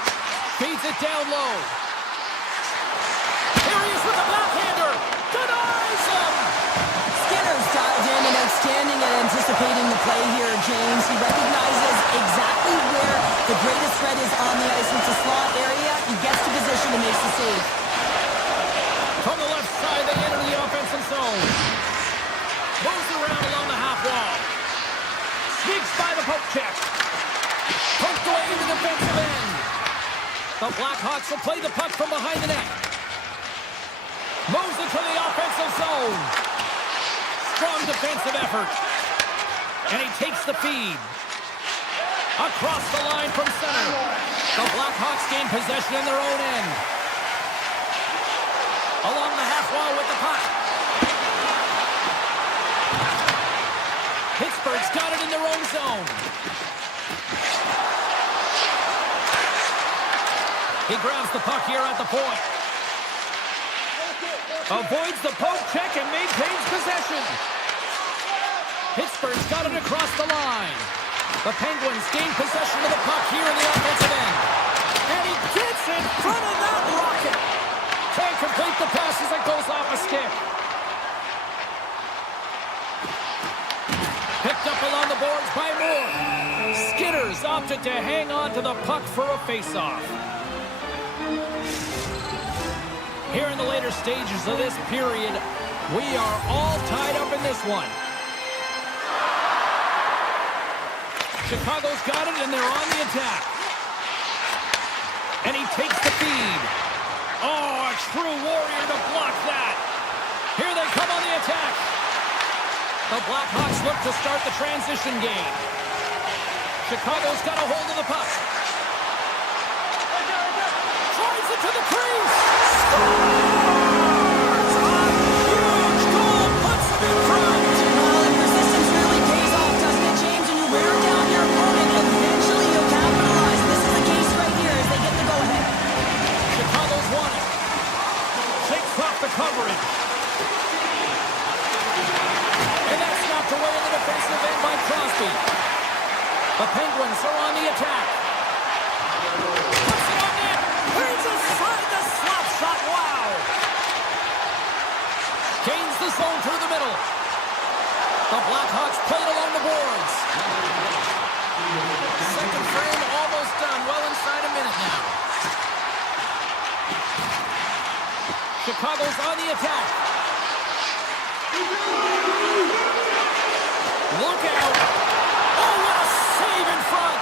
Feeds it down low. Here he is with the backhander. Denies him. Skinner's dived in and outstanding at anticipating the play here, James. He recognizes exactly where the greatest threat is on the ice. It's a slot area. He gets to position and makes the save. From the left side, they enter the offensive zone. Moves around along the half wall. Sneaks by the poke check. Poked away in the defensive end. The Blackhawks will play the puck from behind the net. Moves it to the offensive zone. Strong defensive effort. And he takes the feed. Across the line from center. The Blackhawks gain possession in their own end. Along the half wall with the puck. Pittsburgh's got it in their own zone. He grabs the puck here at the point. Avoids the poke check and maintains possession. Pittsburgh's got it across the line. The Penguins gain possession of the puck here in the offensive end. And he gets in front of that rocket. Can't complete the pass as it goes off a stick. Picked up along the boards by Moore. Skinner's opted to hang on to the puck for a face-off. Here in the later stages of this period, We are all tied up in this one. Chicago's got it, and they're on the attack. And he takes the feed. Oh, a true warrior to block that. Here they come on the attack. The Blackhawks look to start the transition game. Chicago's got a hold of the puck. Tries it to the crease. Scores! A huge goal puts them in front. Well, and persistence really pays off, doesn't it, James? When you wear down your opponent, eventually you'll capitalize. This is the case right here as they get the go-ahead. Chicago's won it. Shakes off the coverage. And that's knocked away in the defensive end by Crosby. The Penguins are on the attack. Puts it on net. Here's aside the slap shot. Wow. Gains the zone through the middle. The Blackhawks play it along the boards. Second frame almost done. Well inside a minute now. Chicago's on the attack. Look out. Oh, what a save in front.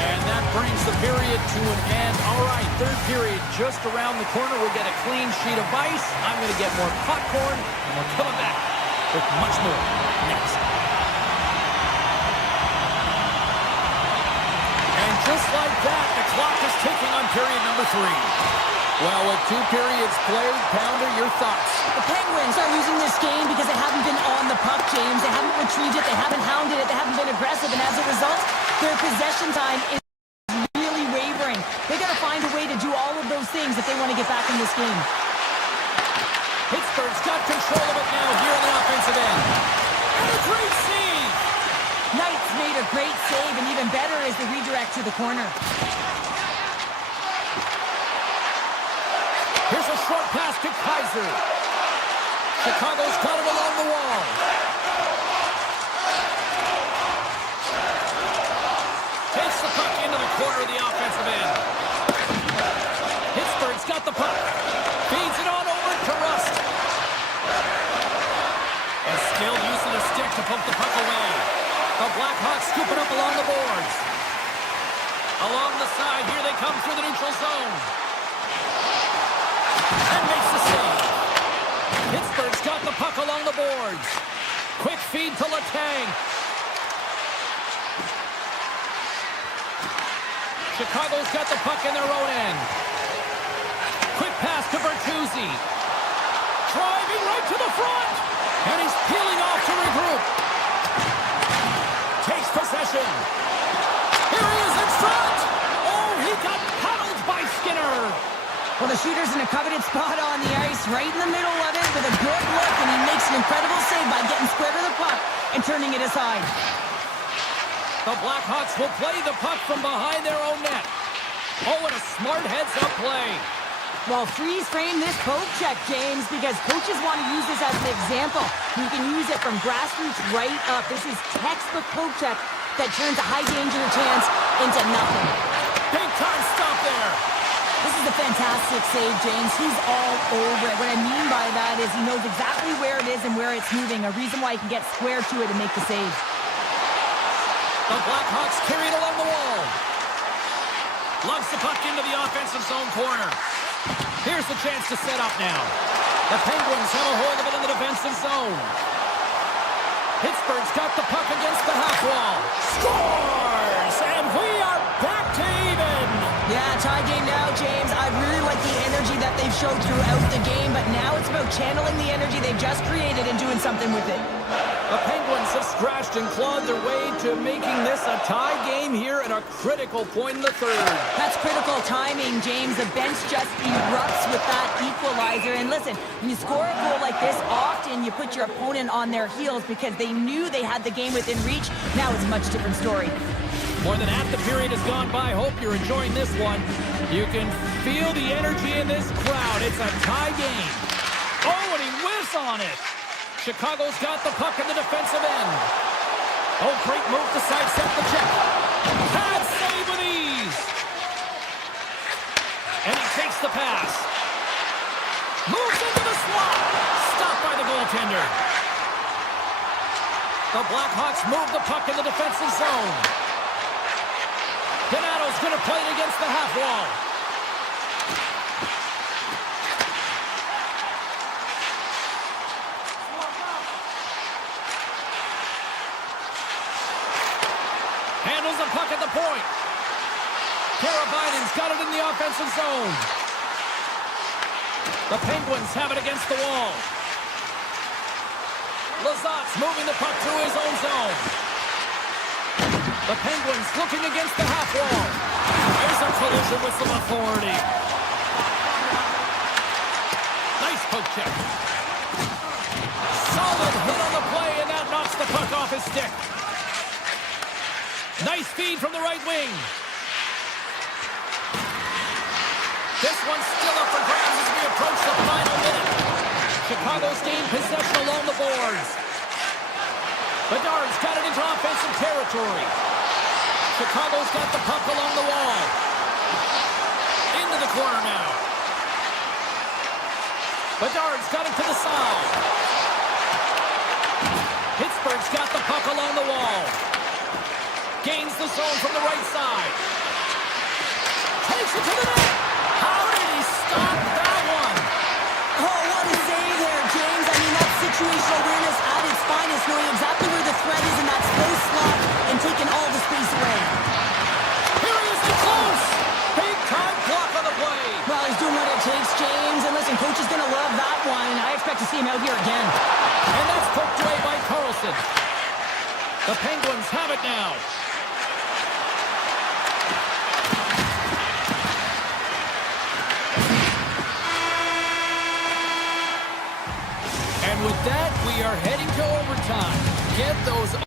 And that brings the period to an end. All right, third period just around the corner. We'll get a clean sheet of ice. I'm going to get more popcorn, and we're coming back with much more next. And just like that, the clock is ticking on period number 3. Well, with 2 periods played, Pounder, your thoughts? The Penguins are losing this game because they haven't been on the puck, James. They haven't retrieved it. They haven't hounded it. They haven't been aggressive. And as a result, their possession time is really wavering. They got to find a way to do all of those things if they want to get back in this game. Pittsburgh's got control of it now here in the offensive end. And a great save! Knight's made a great save, and even better is the redirect to the corner. Here's a short pass to Kaiser. Chicago's got it along the wall. Takes the puck into the corner of the offensive end. Pittsburgh's got the puck. Feeds it on over to Rust. And still using a stick to poke the puck away. The Blackhawks scoop it up along the boards. Along the side, here they come through the neutral zone. And makes the save. Pittsburgh's got the puck along the boards. Quick feed to Letang. Chicago's got the puck in their own end. Quick pass to Bertuzzi. Driving right to the front. And he's peeling off to regroup. Takes possession. Here he is in front. Oh, he got paddled by Skinner. Well, the shooter's in a coveted spot on the ice, right in the middle of it with a good look, and he makes an incredible save by getting square to the puck and turning it aside. The Blackhawks will play the puck from behind their own net. Oh, what a smart heads-up play. Well, freeze frame this poke check, James, because coaches want to use this as an example. You can use it from grassroots right up. This is textbook poke check that turns a high danger chance into nothing. Big time stop there. This is a fantastic save, James. He's all over it. What I mean by that is he knows exactly where it is and where it's moving, a reason why he can get square to it and make the save. The Blackhawks carry it along the wall. Lugs the puck into the offensive zone corner. Here's the chance to set up now. The Penguins have a hold of it in the defensive zone. Pittsburgh's got the puck against the half wall. Scores! And we are back to even. Yeah, tie game now, James. I really like the energy that they've showed throughout the game, but now it's about channeling the energy they've just created and doing something with it. The Penguins have scratched and clawed their way to making this a tie game here at a critical point in the third. That's critical timing, James. The bench just erupts with that equalizer. And listen, when you score a goal like this, often you put your opponent on their heels because they knew they had the game within reach. Now it's a much different story. More than half the period has gone by. Hope you're enjoying this one. You can feel the energy in this crowd. It's a tie game. Oh, and he whiffs on it. Chicago's got the puck in the defensive end. Oh, great move to sidestep the check. Pad save with ease. And he takes the pass. Moves into the slot. Stopped by the goaltender. The Blackhawks move the puck in the defensive zone. Donato's going to play it against the half wall. Handles the puck at the point. Karabainen's got it in the offensive zone. The Penguins have it against the wall. Lazat's moving the puck through his own zone. The Penguins looking against the half wall. There's a collision with some authority. Nice poke check. Solid hit on the play, and that knocks the puck off his stick. Nice feed from the right wing. This one's still up for grabs as we approach the final minute. Chicago's gained possession along the boards. Bedard's got it into offensive territory. Chicago's got the puck along the wall. Into the corner now. Bedard's got it to the side. Pittsburgh's got the puck along the wall. Gains the zone from the right side. Takes it to the net. How did he stop that one? Oh, what a save there, James. I mean, that's situational awareness at its finest, knowing exactly where the threat is in that close slot and taking all the space away. Here he is too close. Big time block on the play. Well, he's doing what it takes, James. And listen, coach is going to love that one. I expect to see him out here again. And that's poked away by Carlson. The Penguins have it now. And with that, we are heading to overtime. Get those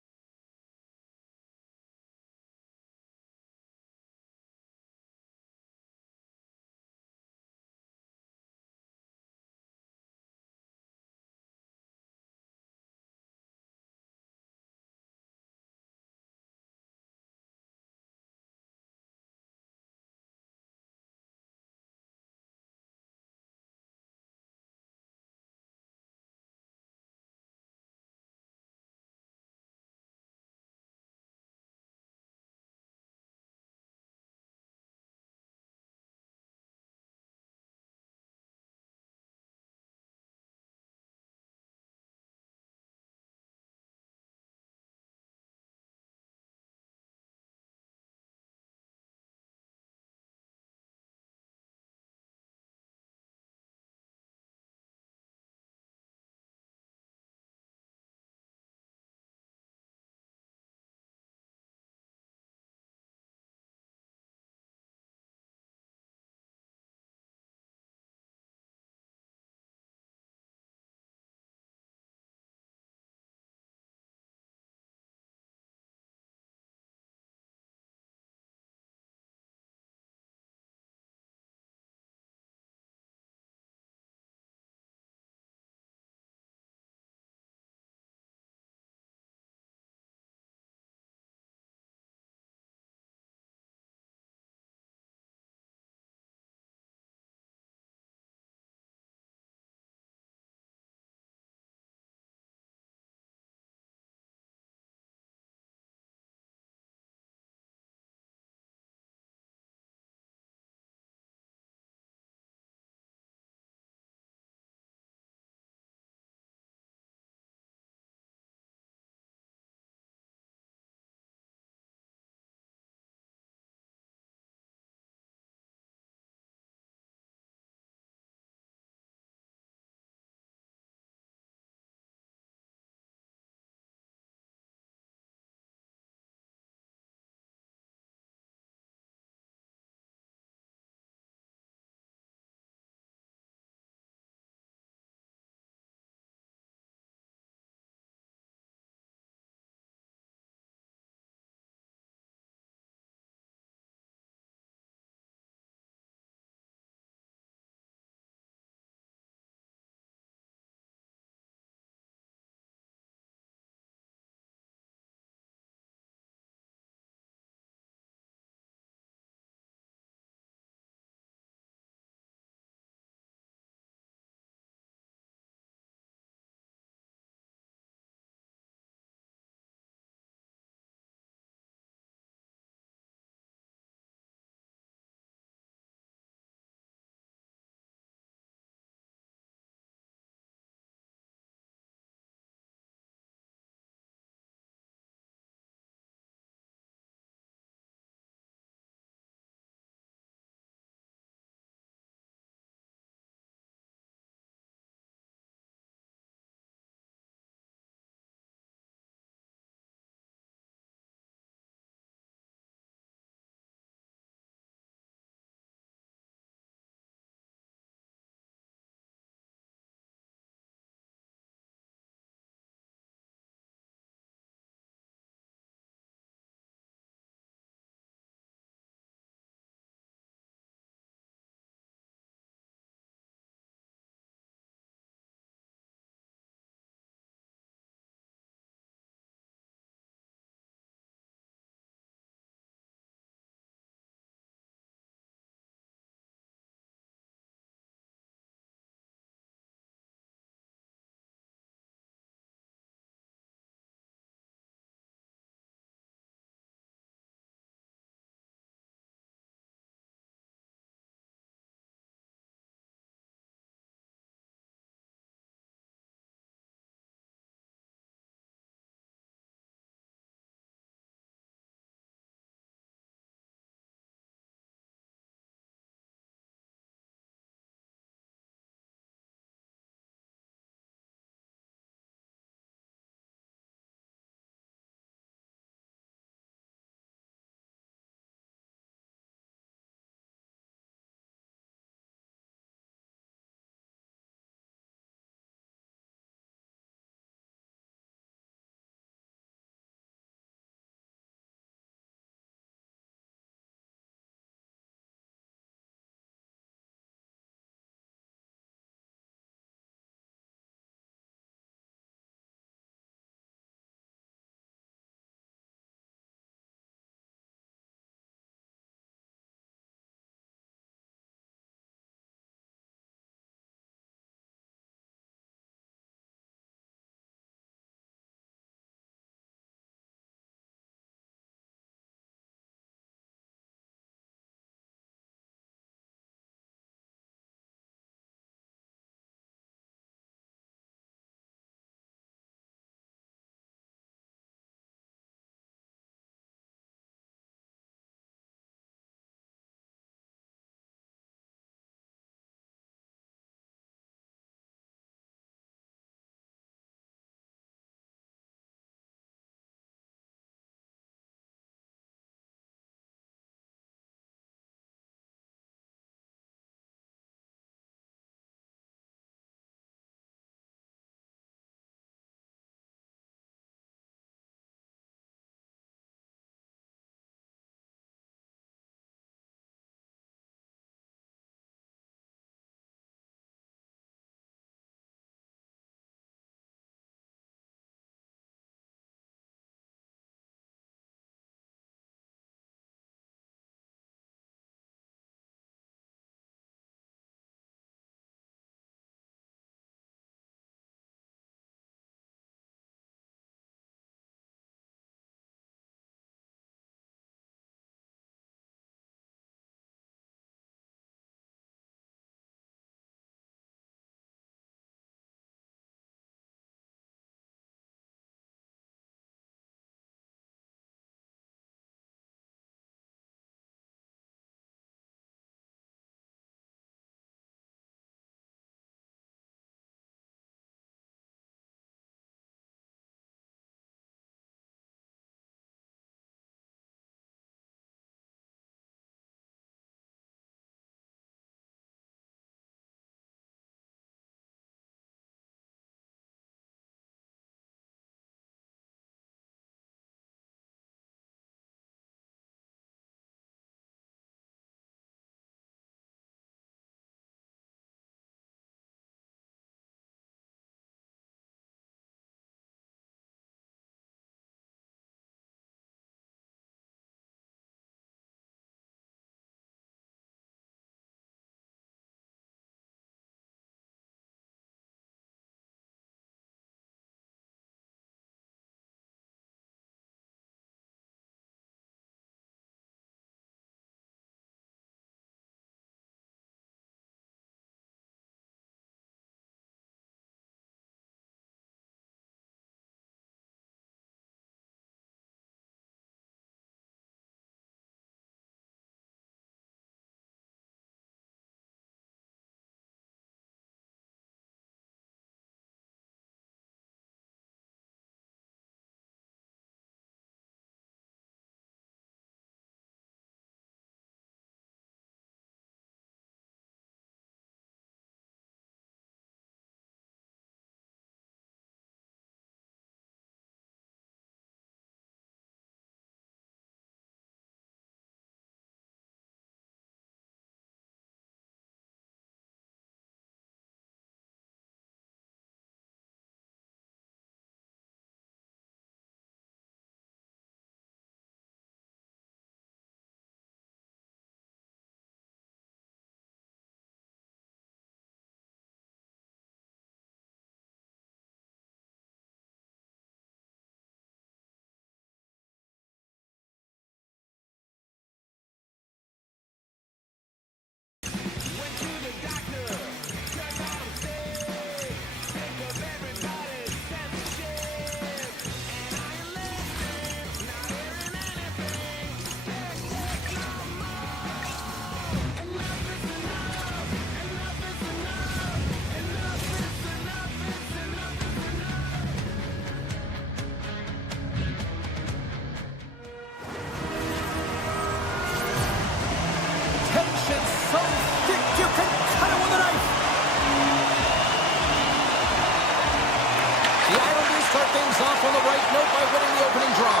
note by winning the opening draw.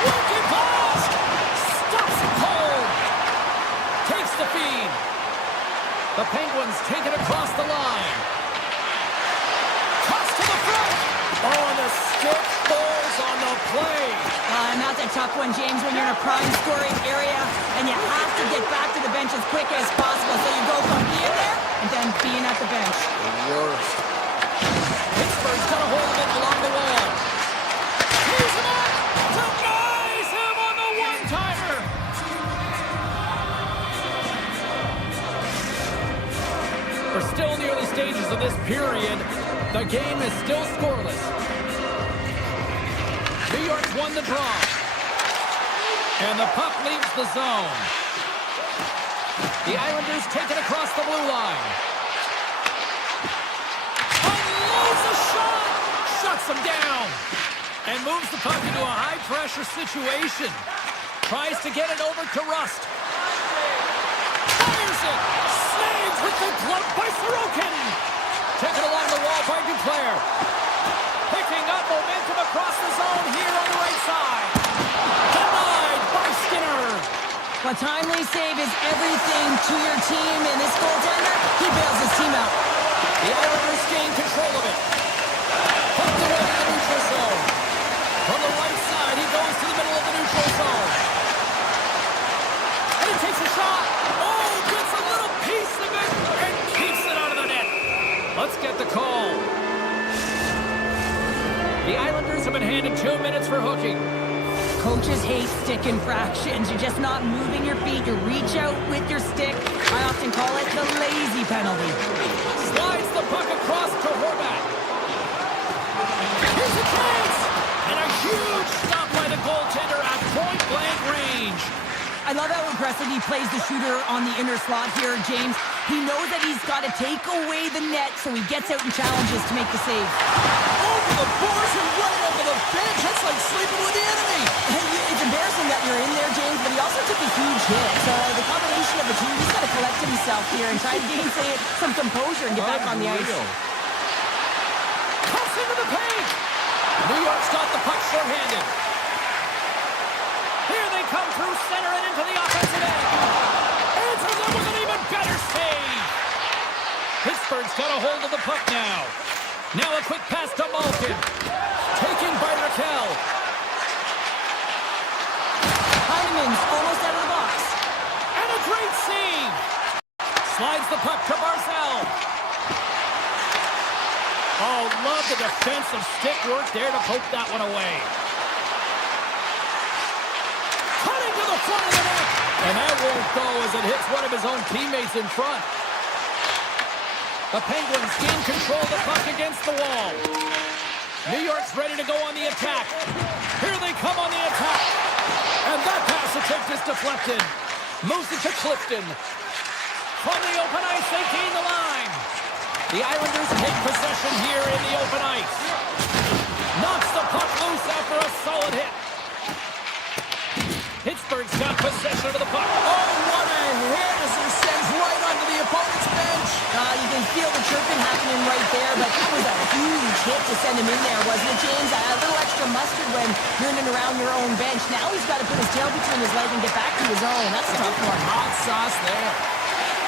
Wicked pass! Stops it cold! Takes the feed. The Penguins take it across the line. Toss to the front! Oh, and the stick falls on the play. And that's a tough one, James, when you're in a prime scoring area and you have to get back to the bench as quick as possible. So you go from being there and then being at the bench. The worst. Pittsburgh's got a hold of it along the wall. He's him up! Denies him on the one-timer! We're still in the early stages of this period. The game is still scoreless. New York's won the draw. And the puck leaves the zone. The Islanders take it across the blue line. Unloads a shot! Shuts them down. And moves the puck into a high-pressure situation. Tries to get it over to Rust. Fires it! Saves with the glove by Sorokin! Taken along the wall by Duclair. Picking up momentum across the zone here on the right side. Denied by Skinner. A timely save is everything to your team, and this goaltender, he bails his team out. The Islanders gain control of it. Pumped away in the neutral zone. From the right side, he goes to the middle of the neutral zone. And he takes a shot. Oh, gets a little piece of it and keeps it out of the net. Let's get the call. The Islanders have been handed 2 minutes for hooking. Coaches hate stick infractions. You're just not moving your feet. You reach out with your stick. I often call it the lazy penalty. Slides the puck across to Horvat. Here's a chance! And a huge stop by the goaltender at point-blank range. I love how impressive he plays the shooter on the inner slot here, James. He knows that he's got to take away the net, so he gets out and challenges to make the save. Over the boards and right over the bench. That's like sleeping with the enemy. It's embarrassing that you're in there, James, but he also took a huge hit. So the combination of the two, he's got to collect himself here and try to gain some composure and get back on the ice. Cuts into the paint. New York's got the puck short-handed. Here they come through center and into the offensive end. Answers it with an even better save. Pittsburgh's got a hold of the puck now. Now a quick pass to Malkin. Taken by Raquel. Heineman's almost out of the box. And a great save. Slides the puck to Barzal. Oh, love the defensive stick work there to poke that one away. Cutting to the front of the net. And that won't go as it hits one of his own teammates in front. The Penguins gain control of the puck against the wall. New York's ready to go on the attack. Here they come on the attack. And that pass attempt is deflected. Moves it to Clifton. From the open ice, they gain the line. The Islanders take possession here in the open ice. Knocks the puck loose after a solid hit. Pittsburgh's got possession of the puck. Oh, what a hit as it sends right onto the opponent's bench. You can feel the chirping happening right there, but that was a huge hit to send him in there, wasn't it, James? A little extra mustard when you're in and around your own bench. Now he's got to put his tail between his legs and get back to his own. That's a tough one. Hot sauce there.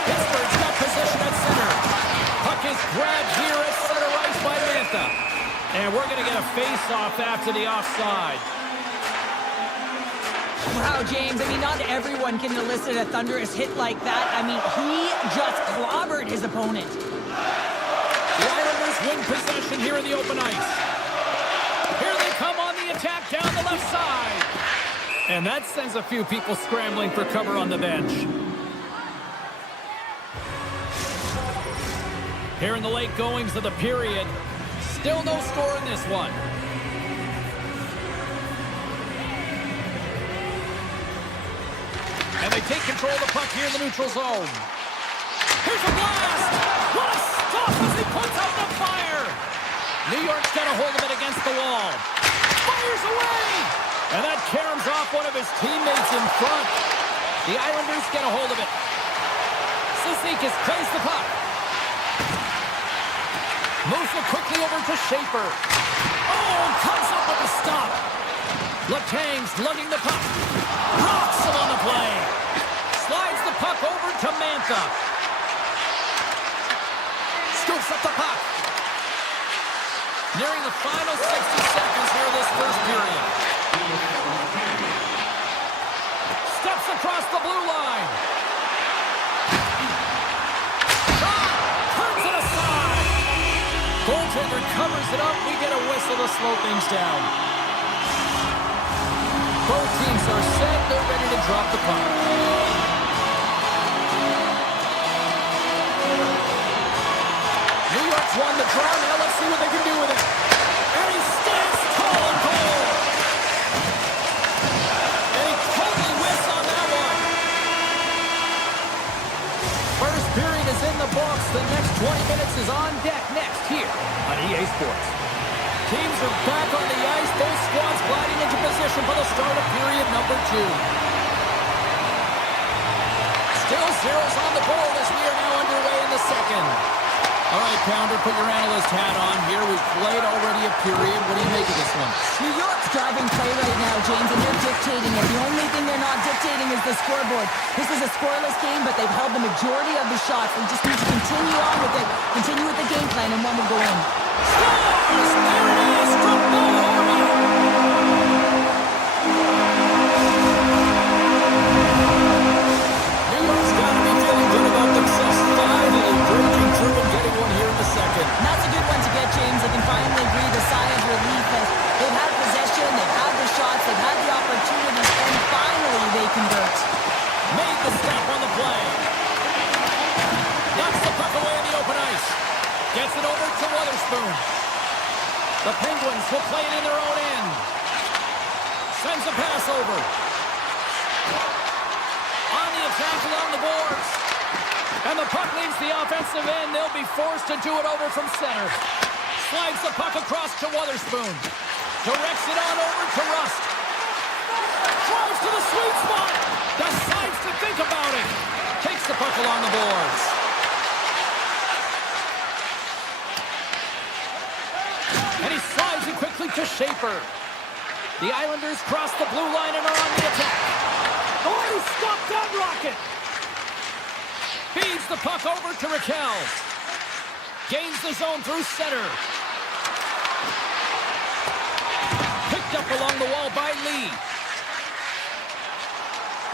Pittsburgh's got possession at center. Puck is grabbed here at center ice by Mantha. And we're going to get a face-off after the offside. Wow, James, I mean, not everyone can elicit a thunderous hit like that. I mean, he just clobbered his opponent. The Islanders win possession here in the open ice. Here they come on the attack down the left side. And that sends a few people scrambling for cover on the bench. Here in the late goings of the period, still no score in this one. And they take control of the puck here in the neutral zone. Here's a blast! What a stop as he puts out the fire! New York's got a hold of it against the wall. Fires away! And that caroms off one of his teammates in front. The Islanders get a hold of it. Cizikas plays the puck. Moves it quickly over to Schaefer. Oh, comes up with a stop. Letang's lugging the puck. Rocks him on the play. Slides the puck over to Mantha. Scoops up the puck. Nearing the final 60 seconds here of this first period. Steps across the blue line. Shot! Turns it aside. Goaltender covers it up. We get a whistle to slow things down. Both teams are set. They're ready to drop the puck. New York's won the draw. Now let's see what they can do with it. And he stands tall and cold. And he totally whiffs on that one. First period is in the books. The next 20 minutes is on deck next here on EA Sports. Teams are back on the ice. Both squads gliding into position for the start of period number 2. Still zeros on the board as we are now underway in the second. All right, Pounder, put your analyst hat on here. We've played already a period. What do you make of this one? New York's driving play right now, James, and they're dictating it. The only thing they're not dictating is the scoreboard. This is a scoreless game, but they've held the majority of the shots. They just need to continue on with it, continue with the game plan, and one will go in. Scores! There it is from Bo Horvat! New York's got to be feeling good about themselves. Finally breaking through and getting one here in the second. And that's a good one to get, James. They can finally breathe a sigh of relief as they've had possession, they've had the shots, they've had the opportunities, and finally they convert. Made the stop on the play. Knocks the puck away in the open ice. Gets it over to Witherspoon. The Penguins will play it in their own end. Sends a pass over. On the attack along the boards. And the puck leaves the offensive end. They'll be forced to do it over from center. Slides the puck across to Witherspoon. Directs it on over to Rust. Drives to the sweet spot. Decides to think about it. Takes the puck along the boards. And he slides it quickly to Schaefer. The Islanders cross the blue line and are on the attack. Oh, he stopped that rocket. Feeds the puck over to Raquel. Gains the zone through center. Picked up along the wall by Lee.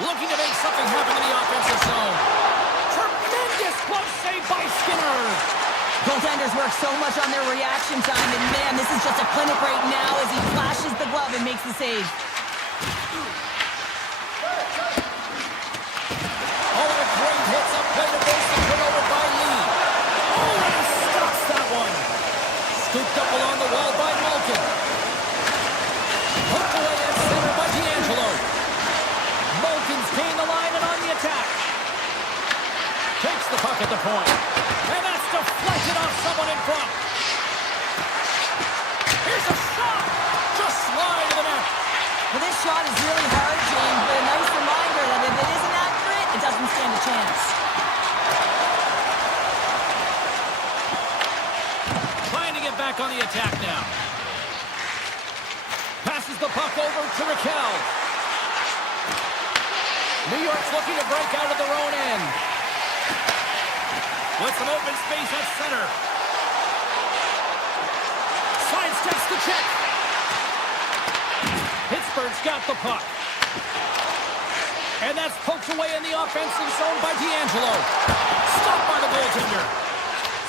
Looking to make something happen in the offensive zone. Tremendous glove save by Skinner. Goaltenders work so much on their reaction time, and man, this is just a clinic right now as he flashes the glove and makes the save. Oh, and a great hits up play to base and put over by Lee. Oh, and he stops that one. Scooped up along the wall by Malkin. Hooked away at center by D'Angelo. Malkin's gained the line and on the attack. Takes the puck at the point. And that's deflected off someone in front. Here's a shot. Just slide to the net. Well, this shot is really hard, James, but a nice reminder that if it isn't accurate, it doesn't stand a chance. Trying to get back on the attack now. Passes the puck over to Raquel. New York's looking to break out of their own end. With some open space at center. Sidesteps the check. Pittsburgh's got the puck. And that's poked away in the offensive zone by D'Angelo. Stopped by the goaltender.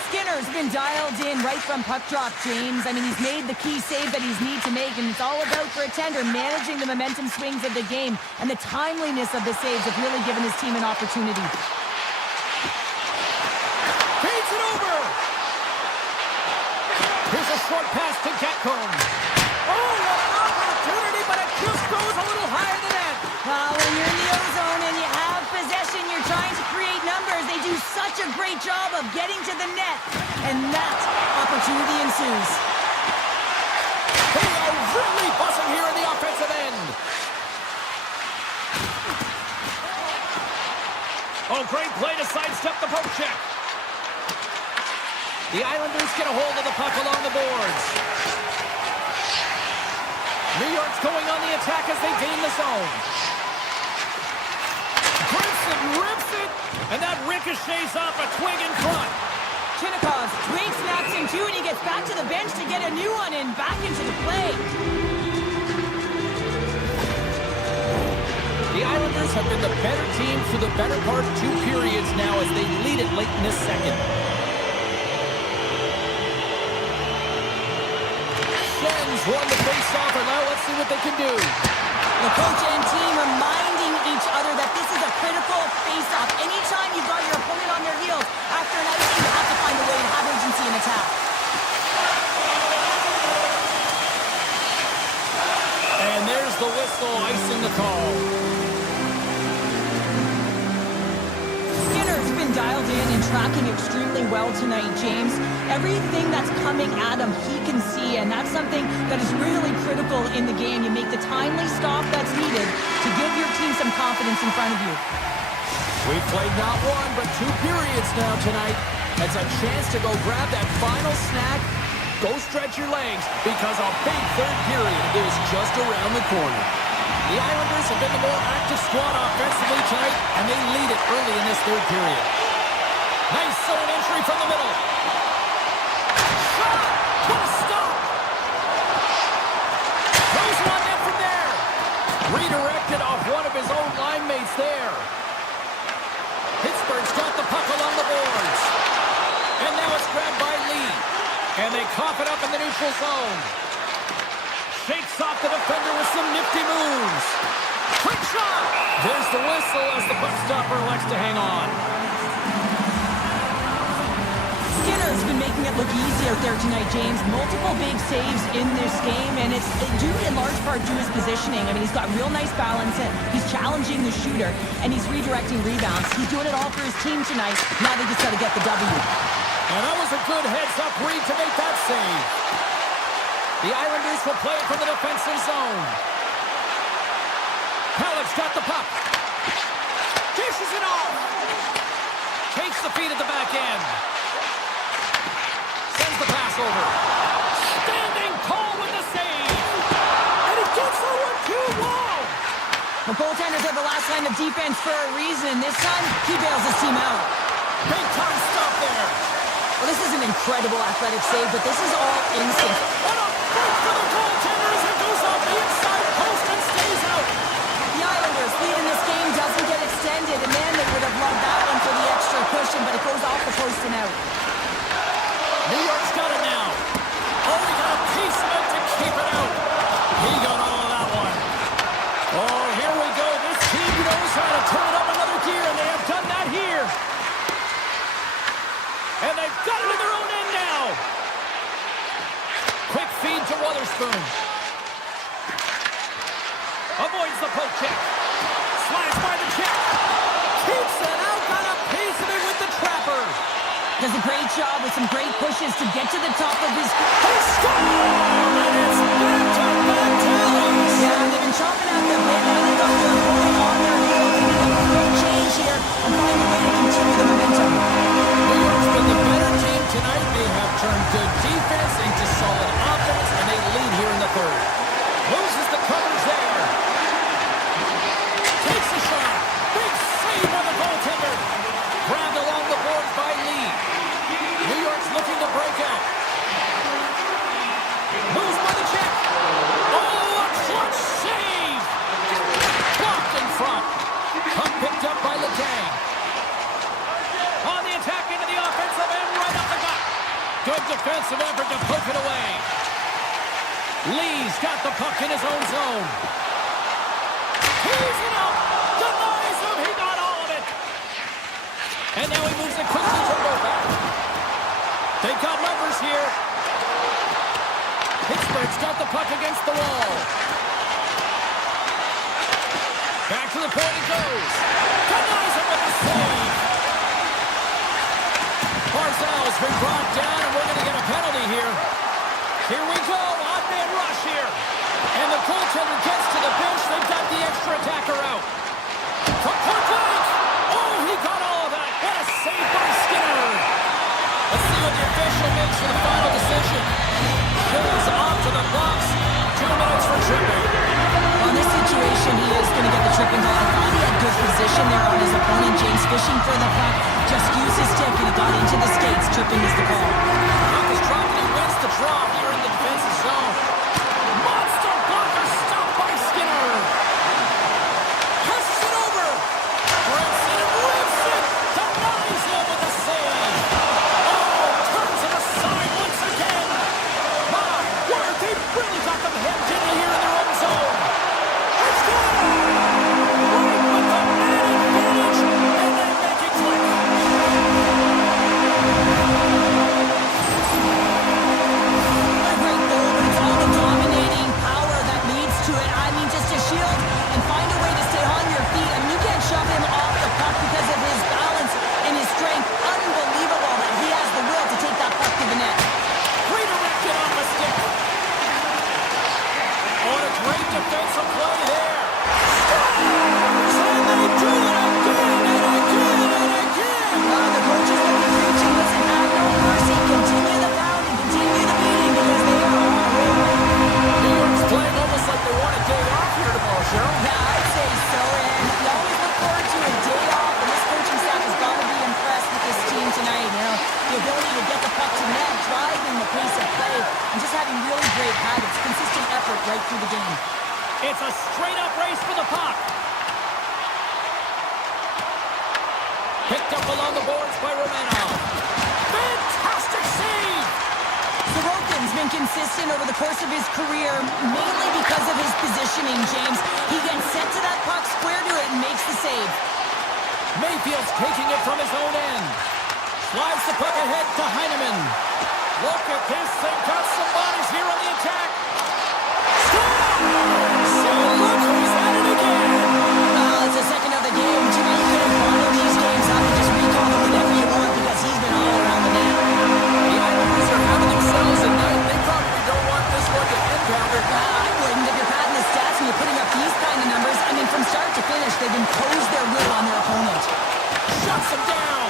Skinner's been dialed in right from puck drop, James. I mean, he's made the key save that he's need to make, and it's all about for a tender managing the momentum swings of the game, and the timeliness of the saves have really given his team an opportunity. Feeds it over. Here's a short pass to Gatcomb. Oh, an opportunity, but it just goes a little higher than that. When you're in the O-zone and you have possession, you're trying to create numbers. They do such a great job of getting to the net, and that opportunity ensues. They are really buzzing here in the offensive end. Oh, great play to sidestep the poke check. The Islanders get a hold of the puck along the boards. New York's going on the attack as they gain the zone. Grips it, rips it, and that ricochets off a twig in front. Chinnikov's twig snaps in two, and he gets back to the bench to get a new one and back into the play. The Islanders have been the better team for the better part of 2 periods now as they lead it late in this second. Sens won the face-off, and now let's see what they can do. The coach and team reminding each other that this is a critical face-off. Anytime you've got your opponent on their heels after an icing, you have to find a way to have urgency in attack. And there's the whistle, icing the call. Skinner's been dialed in and tracking extremely well tonight, James. Everything that's coming at him, he can see, and that's something that is really critical in the game. You make the timely stop that's needed to give your team some confidence in front of you. We've played not 1, but 2 periods now tonight. It's a chance to go grab that final snack. Go stretch your legs, because a big third period is just around the corner. The Islanders have been the more active squad offensively tonight, and they lead it early in this third period. Nice zone entry from the middle. Shot! What a stop! Throws it on net from there. Redirected off one of his own line mates there. Pittsburgh's got the puck along the boards. And now it's grabbed by Lee. And they cough it up in the neutral zone. Shakes off the defender with some nifty moves. Quick shot! There's the whistle as the puck stopper elects to hang on. Skinner's been making it look easy out there tonight, James. Multiple big saves in this game, and it's due in large part to his positioning. I mean, he's got real nice balance, and he's challenging the shooter, and he's redirecting rebounds. He's doing it all for his team tonight. Now they just got to get the W. And that was a good heads-up read to make that save. The Islanders will play it from the defensive zone. Hallett's got the puck. Dishes it off. Takes the feed at the back end. Sends the pass over. Standing tall with the save. And he gets the 1-2 wall. The goaltenders are the last line of defense for a reason. This time, he bails his team out. Big time stop there. Well, this is an incredible athletic save, but this is all instinct. What a break for the goaltenders. It goes off the inside post and stays out. The Islanders lead in this game doesn't get extended, and man, they would have loved that one for the extra cushion, but it goes off the post and out. New York's got it now. Oh, he got a piece of it to keep it out. He got all of that one. Oh, here we go. This team knows how to turn it up another gear, and they have done that here. And they've got it in their own end now. Quick feed to Wotherspoon. Avoids the poke check. Slides by the check. Keeps it out. Got a piece of it with the trapper. Does a great job with some great pushes to get to the top of his... He scored! And it's back-to-back tallies. Yeah, they've been chopping out the bit. Now they've got their opponent on their heels. They need a quick change here and find a way to continue the momentum. New York's been the better team tonight. They have turned good defense into solid offense, and they lead here in the third. Loses the covers there. Takes a shot. Big save by the goaltender. Grabbed along the boards by Lee. New York's looking to break out. Moves by the check. Oh, a clutch save. Blocked in front. Puck picked up by Letang. On the attack into the offensive end, right up the gut. Good defensive effort to poke it away. Lee's got the puck in his own zone. He's it up. Denies him. He got all of it. And now he moves it quickly to Novak. They've got numbers here. Pittsburgh's got the puck against the wall. Back to the point it goes. Denies him with a save. Barzal's been brought down, and we're going to get a penalty here. Here we go. Odd man rush here. And the goaltender gets to the bench. They've got the extra attacker out. From point blank. Oh, he got all of that. What a save by Skinner. Let's see what the official makes for the final decision. Pulls off to the box. 2 minutes for tripping. pushing for the puck, just used his stick and he got into the skates. Tripping is the call. Puck is dropped and he wins the draw here in the defensive zone. Monster blocker stopped by Skinner. Passes it over. Branson whips it. Denies him with a save. Oh, turns it aside once again. My word, they really got them hemmed in here in their own zone. Let's go! Right with the man advantage, and they make it click. A great goal, but it's all the dominating power that leads to it. I mean, just to shield and find a way to stay on your feet. I mean, you can't shove him off the puck because of his balance and his strength. Unbelievable that he has the will to take that puck to the net. Redirected off the stick. What a great defensive play there. And they do it again and again and again. The coaches will be preaching, listen, have no mercy. Continue the pound and continue the beating because they are on a roll. New York's playing almost like they want a day off here tomorrow, Cheryl. Yeah, I'd say so, and you always look forward to a day off, and this coaching staff has got to be impressed with this team tonight. You know, the ability to get the puck to net, driving the pace of play, and just having really great habits, consistent effort right through the game. It's a straight-up race for the puck. Picked up along the boards by Romanov. Fantastic save. Sorokin's been consistent over the course of his career, mainly because of his positioning, James. He gets sent to that puck, square to it, and makes the save. Mayfield's taking it from his own end. Slides the puck ahead to Heineman. Look at this. They've got some bodies here on the attack. So look who's at it again. It's the second of the game. Jimmy could have won in these games. I can just recall him whenever you want because he's been all around the net. The Islanders are having themselves a night. They probably don't want this one to end, Pounder. I wouldn't. If you're padding the stats and you're putting up these kind of numbers, I mean, from start to finish, they've imposed their will on their opponent. Shuts him down.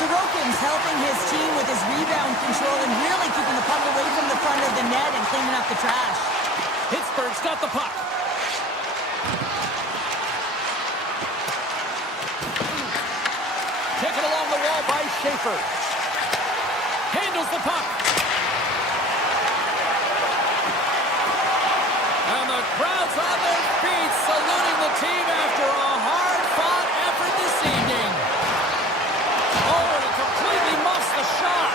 Sorokin's helping his team with his rebound control and really keeping the puck away from the front of the net and cleaning up the trash. Pittsburgh's got the puck. Taken along the wall by Schaefer. Handles the puck. And the crowd's on their feet, saluting the team after a hard-fought effort this evening. Oh, and he completely muffs the shot.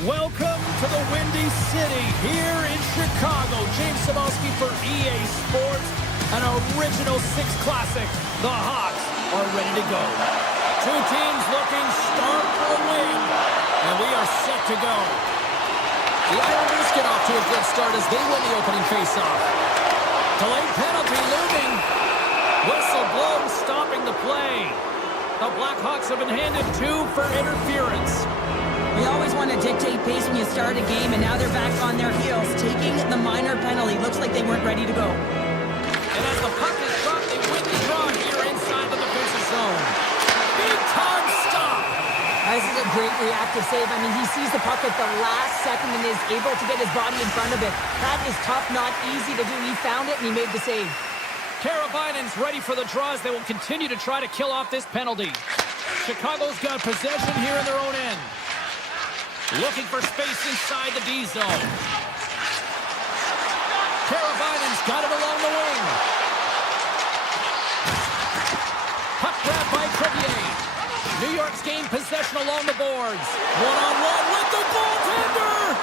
Welcome to the Windy City here in Chicago. James Cybulski for EA Sports, an original 6 classic, the Hawks are ready to go. Two teams looking stark for a win, and we are set to go. The Islanders get off to a good start as they win the opening faceoff. Delayed penalty looming. Whistle blown, stopping the play. The Blackhawks have been handed 2 for interference. We always want to dictate pace when you start a game, and now they're back on their heels, taking the minor penalty. Looks like they weren't ready to go. And as the puck is dropped, they win the draw here inside the defensive zone. Big time stop. This is a great reactive save. I mean, he sees the puck at the last second and is able to get his body in front of it. That is tough, not easy to do. He found it, and he made the save. Carabinen's ready for the draws. They will continue to try to kill off this penalty. Chicago's got possession here in their own end. Looking for space inside the D zone. Carabinen's got it along the wing. Puck grab by Crevier. New York's gained possession along the boards. One-on-one with the goaltender.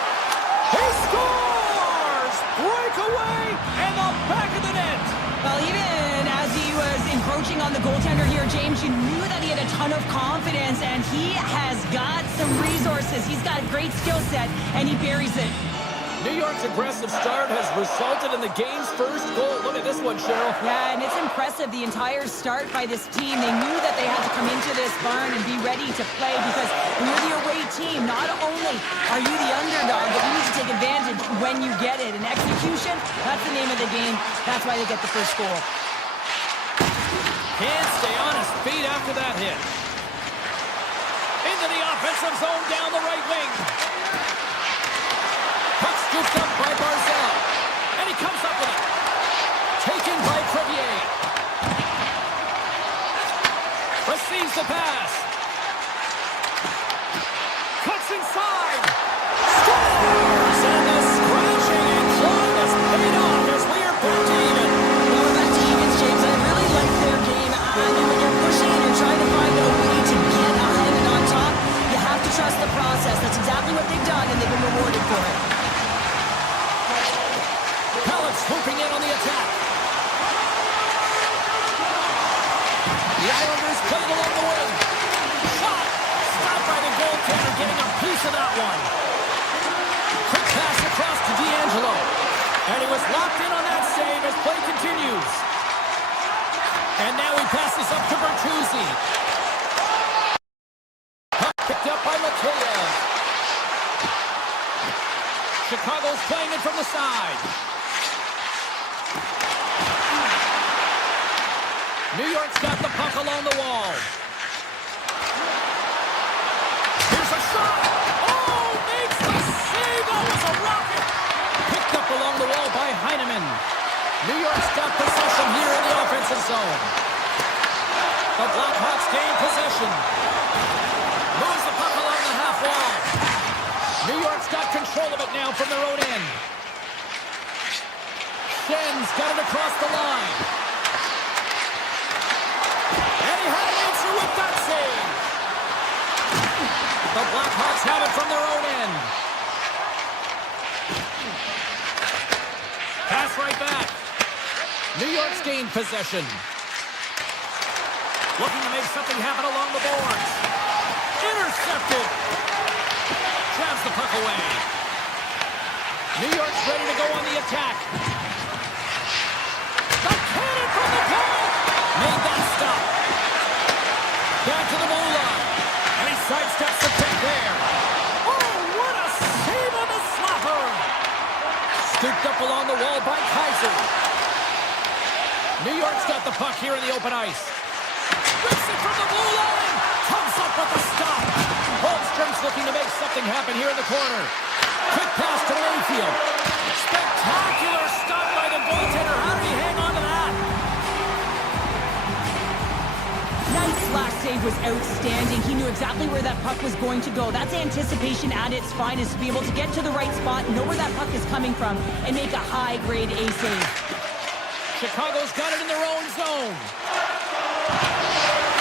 He scores! Breakaway and the back of the net. Well, even as he was encroaching on the goaltender here, James, you knew that he had a ton of confidence, and he has got some resources. He's got a great skill set, and he buries it. New York's aggressive start has resulted in the game's first goal. Look at this one, Cheryl. Yeah, and it's impressive, the entire start by this team. They knew that they had to come into this barn and be ready to play, because when you're the away team, not only are you the underdog, but you need to take advantage when you get it. And execution, that's the name of the game. That's why they get the first goal. Can't stay on his feet after that hit. Into the offensive zone down the right wing. Puck scooped up by Barzal. And he comes up with it. Taken by Crevier. Receives the pass. Cuts inside. Scores! And the scratching and clawing has paid off as we are back to even. Well, we're back to evens, James. I really like their game. I mean, when you're pushing and you're trying to find a way to get ahead and on top, you have to trust the process. That's exactly what they've done, and they've been rewarded for it. Swooping in on the attack. The Islanders playing along the wing. Shot! Stopped by the goaltender, getting a piece of that one. Quick pass across to D'Angelo. And he was locked in on that save as play continues. And now he passes up to Bertuzzi. Puck picked up by Mikheyev. Chicago's playing it from the side. New York's got the puck along the wall. Here's a shot. Oh, makes the save. That was a rocket. Picked up along the wall by Heineman. New York's got possession here in the offensive zone. The Blackhawks gain possession. Moves the puck along the half wall. New York's got control of it now from their own end. Schen's got it across the line. And he had an answer with that save. The Blackhawks have it from their own end. Pass right back. New York's gained possession. Looking to make something happen along the boards. Intercepted. Grabs the puck away. New York's ready to go on the attack. The cannon from the point. Made that stop. Back to the goal line. And he sidesteps the pick there. Oh, what a save on the slapper. Scooped up along the wall by Kaiser. New York's got the puck here in the open ice. Rips it from the blue line. Comes up with the stop. Holmstrom's looking to make something happen here in the corner. Quick pass to Mayfield. Spectacular stop by the goaltender. How did he hang on to that? Knight's last save was outstanding. He knew exactly where that puck was going to go. That's anticipation at its finest, to be able to get to the right spot, know where that puck is coming from, and make a high-grade A save. Chicago's got it in their own zone.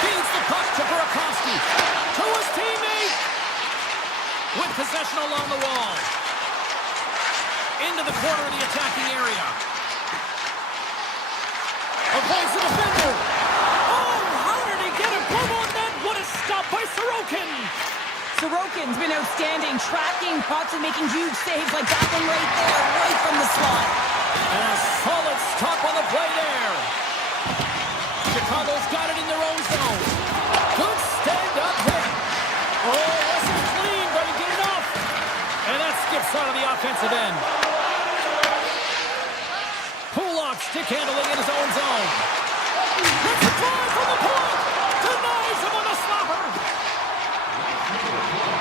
Feeds the puck to Burakovsky. To his teammate. With possession along the wall. Into the corner of the attacking area. Avoids the defender. Oh, how did he Sorokin! Sorokin's been outstanding, tracking pucks and making huge saves like that one right there, right from the slot. And a solid stop on the play there. Chicago's got it in their own zone. Good stand-up hit. Oh, wasn't clean, but he did enough. And that skips out of the offensive end. Pulock stick handling in his own zone. That's a drive from the point. Denies him on the stopper.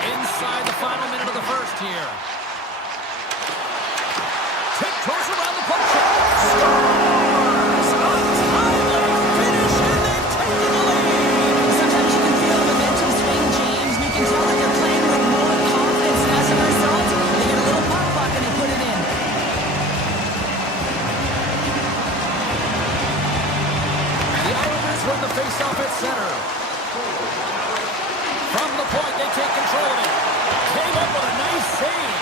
Inside the final minute of the first here. Tiptoes around the puck. Scores! A timely finish, and they've taken the lead. Sometimes you can feel the momentum swing, James, and you can tell that they're playing with more confidence, and as a result, they get a little puck luck and they put it in. The Islanders win the faceoff at center. From the point, they take control of it. Came up with a nice save.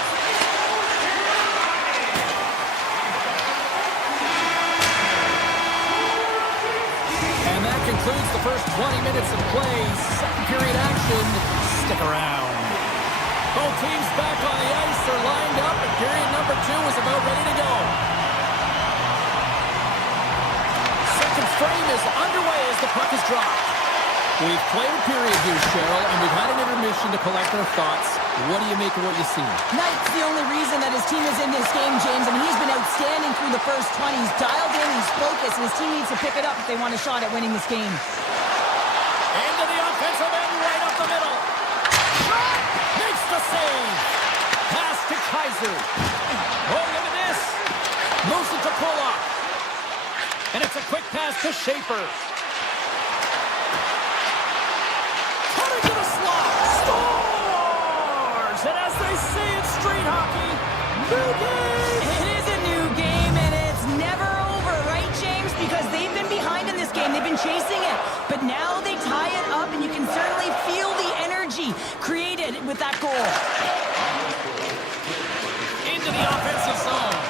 And that concludes the first 20 minutes of play. Second period action. Stick around. Both teams back on the ice are lined up, and period number 2 is about ready to go. Second frame is underway as the puck is dropped. We've played a period here, Cheryl, and we've had an intermission to collect our thoughts. What do you make of what you see? Knight's the only reason that his team is in this game, James, and he's been outstanding through the first 20. He's dialed in, he's focused, and his team needs to pick it up if they want a shot at winning this game. Into the offensive end, right up the middle. Shot! Makes the save. Pass to Kaiser. Oh, look at this. Moves it to Pulock. And it's a quick pass to Schaefer. Cutting to the slot. Scores! And as they say in street hockey, new game. It is a new game, and it's never over, right, James? Because they've been behind in this game. They've been chasing it. But now they tie it up, and you can certainly feel the energy created with that goal. Into the offensive zone.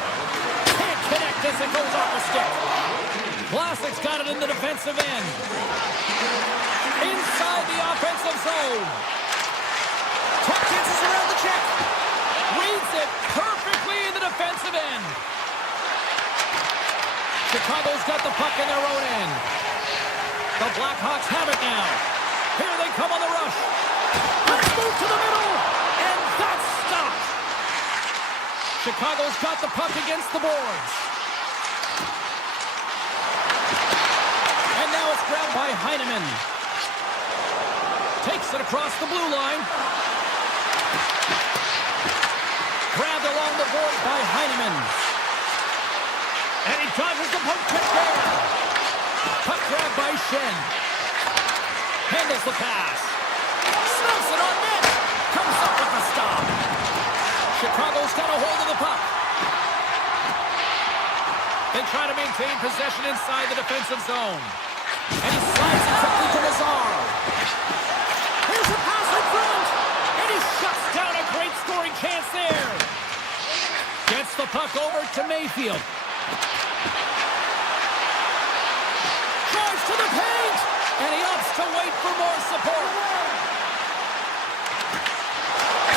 Can't connect as it goes off the stick. Vlasic's got it in the defensive end. Inside the offensive zone. Puck dances around the check. Reads it perfectly in the defensive end. Chicago's got the puck in their own end. The Blackhawks have it now. Here they come on the rush. Let's move to the middle. And that's stopped. Chicago's got the puck against the boards. And now it's grabbed by Heineman. Takes it across the blue line. Grabbed along the board by Heineman. And he dodges the poke check there. Puck grab by Shen. Handles the pass. Snaps it on net. Comes up with the stop. Chicago's got a hold of the puck. They try to maintain possession inside the defensive zone. And he slides it quickly to Nazar. Here's a pass in front. And he shuts down a great scoring chance there. Gets the puck over to Mayfield. Drives to the paint. And he opts to wait for more support.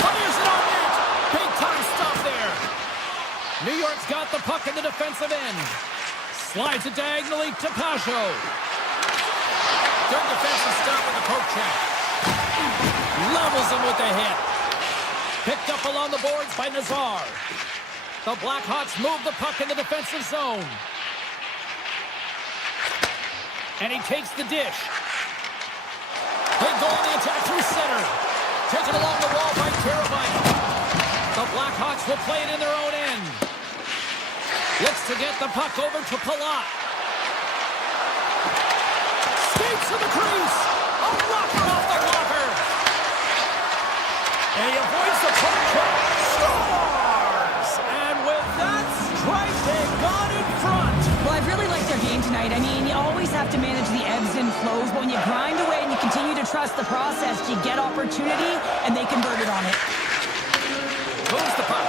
Fires it on net. Big time stop there. New York's got the puck in the defensive end. Slides it diagonally to Pajot. Good defensive stop with the poke check. Levels him with the hit. Picked up along the boards by Nazar. The Blackhawks move the puck in the defensive zone. And he takes the dish. They go on the attack through center. Taken along the wall by Teravainen. The Blackhawks will play it in their own end. Looks to get the puck over to Palat. Skates to the crease. A blocker off the blocker. And he avoids the puck check. Scores! And with that strike, they got in front. Well, I've really liked their game tonight. I mean, you always have to manage the ebbs and flows, but when you grind away and you continue to trust the process, you get opportunity, and they converted on it. Moves the puck.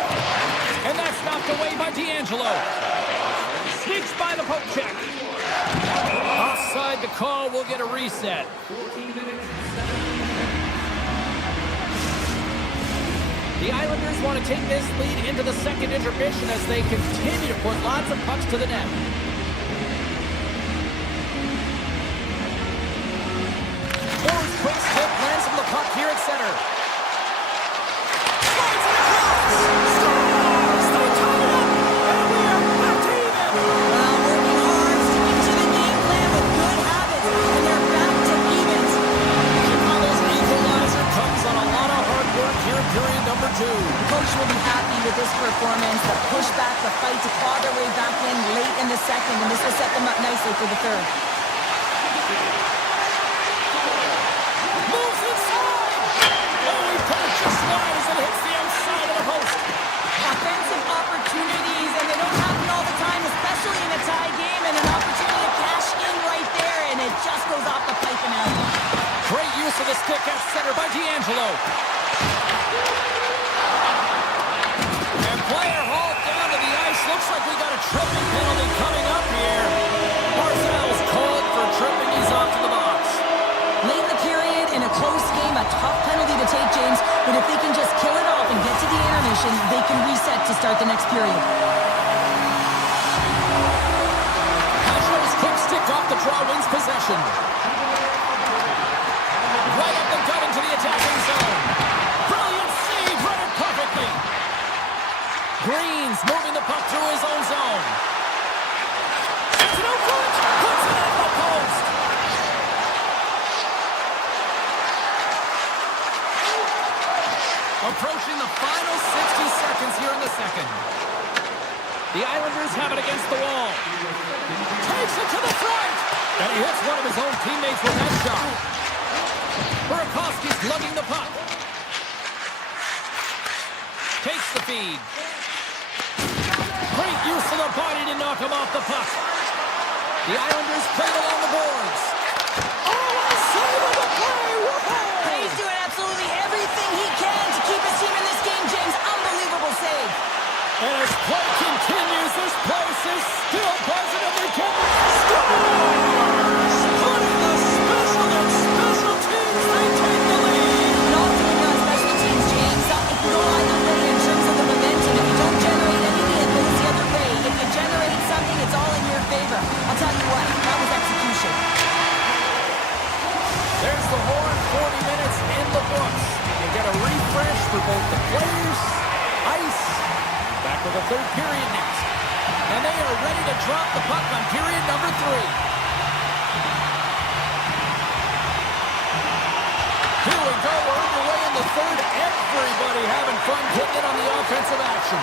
And that's knocked away by D'Angelo. Sneaks by the poke check. Offside the call, we'll get a reset. The Islanders want to take this lead into the second intermission as they continue to put lots of pucks to the net. Moore's quick stick lands from the puck here at center. Slides it across! Scores! They tie it up! And we are back to even! Well, working hard, sticking to the game plan with good habits, and they're back to evens. Chicago's equalizer comes on a lot of hard work here in period number 2. The coach will be happy with this performance, the pushback, the fight to claw their way back in late in the second, and this will set them up nicely for the third. Moves inside! Oh, he put it just wide as it hits the outside of the post. Offensive opportunities, and they don't happen all the time, especially in a tie game, and an opportunity to cash in right there, and it just goes off the pipe and out. Great use of the stick at center by D'Angelo. And player hauled down to the ice. Looks like we got a tripping penalty coming up here. Barzal's called for tripping. He's off to the box. Late in the period, in a close game, a tough penalty to take, James, but if they can just kill it off and get to the intermission, they can reset to start the next period. Pageau's quick stick off the draw wins possession. Right up the gut into the attacking zone. Brilliant save, read it perfectly. Green's moving the puck through his own zone. Sends it out front, puts it on the post. Approaching the final 60 seconds here in the second. The Islanders have it against the wall. Takes it to the front. And he hits one of his own teammates with that shot. Burakovsky's lugging the puck. Takes the feed. Great use of the body to knock him off the puck. The Islanders played along the boards. Oh, a save of the play! Whoa! He's doing absolutely everything he can to keep his team in this game, James. Unbelievable save. And as play continues, this place is still buzzing and they can scores! Putting the special and special teams, they take the lead! And ultimately on special teams, James, if you don't line up ready in terms of the momentum, if you don't generate anything, it goes the other way. If you generate something, it's all in your favor. I'll tell you what, that was execution. There's the horn, 40 minutes in the books. You get a refresh for both the players, ice, back with the third period next. And they are ready to drop the puck on period number 3. Here we go, we're underway in the third. Everybody having fun getting in on the offensive action.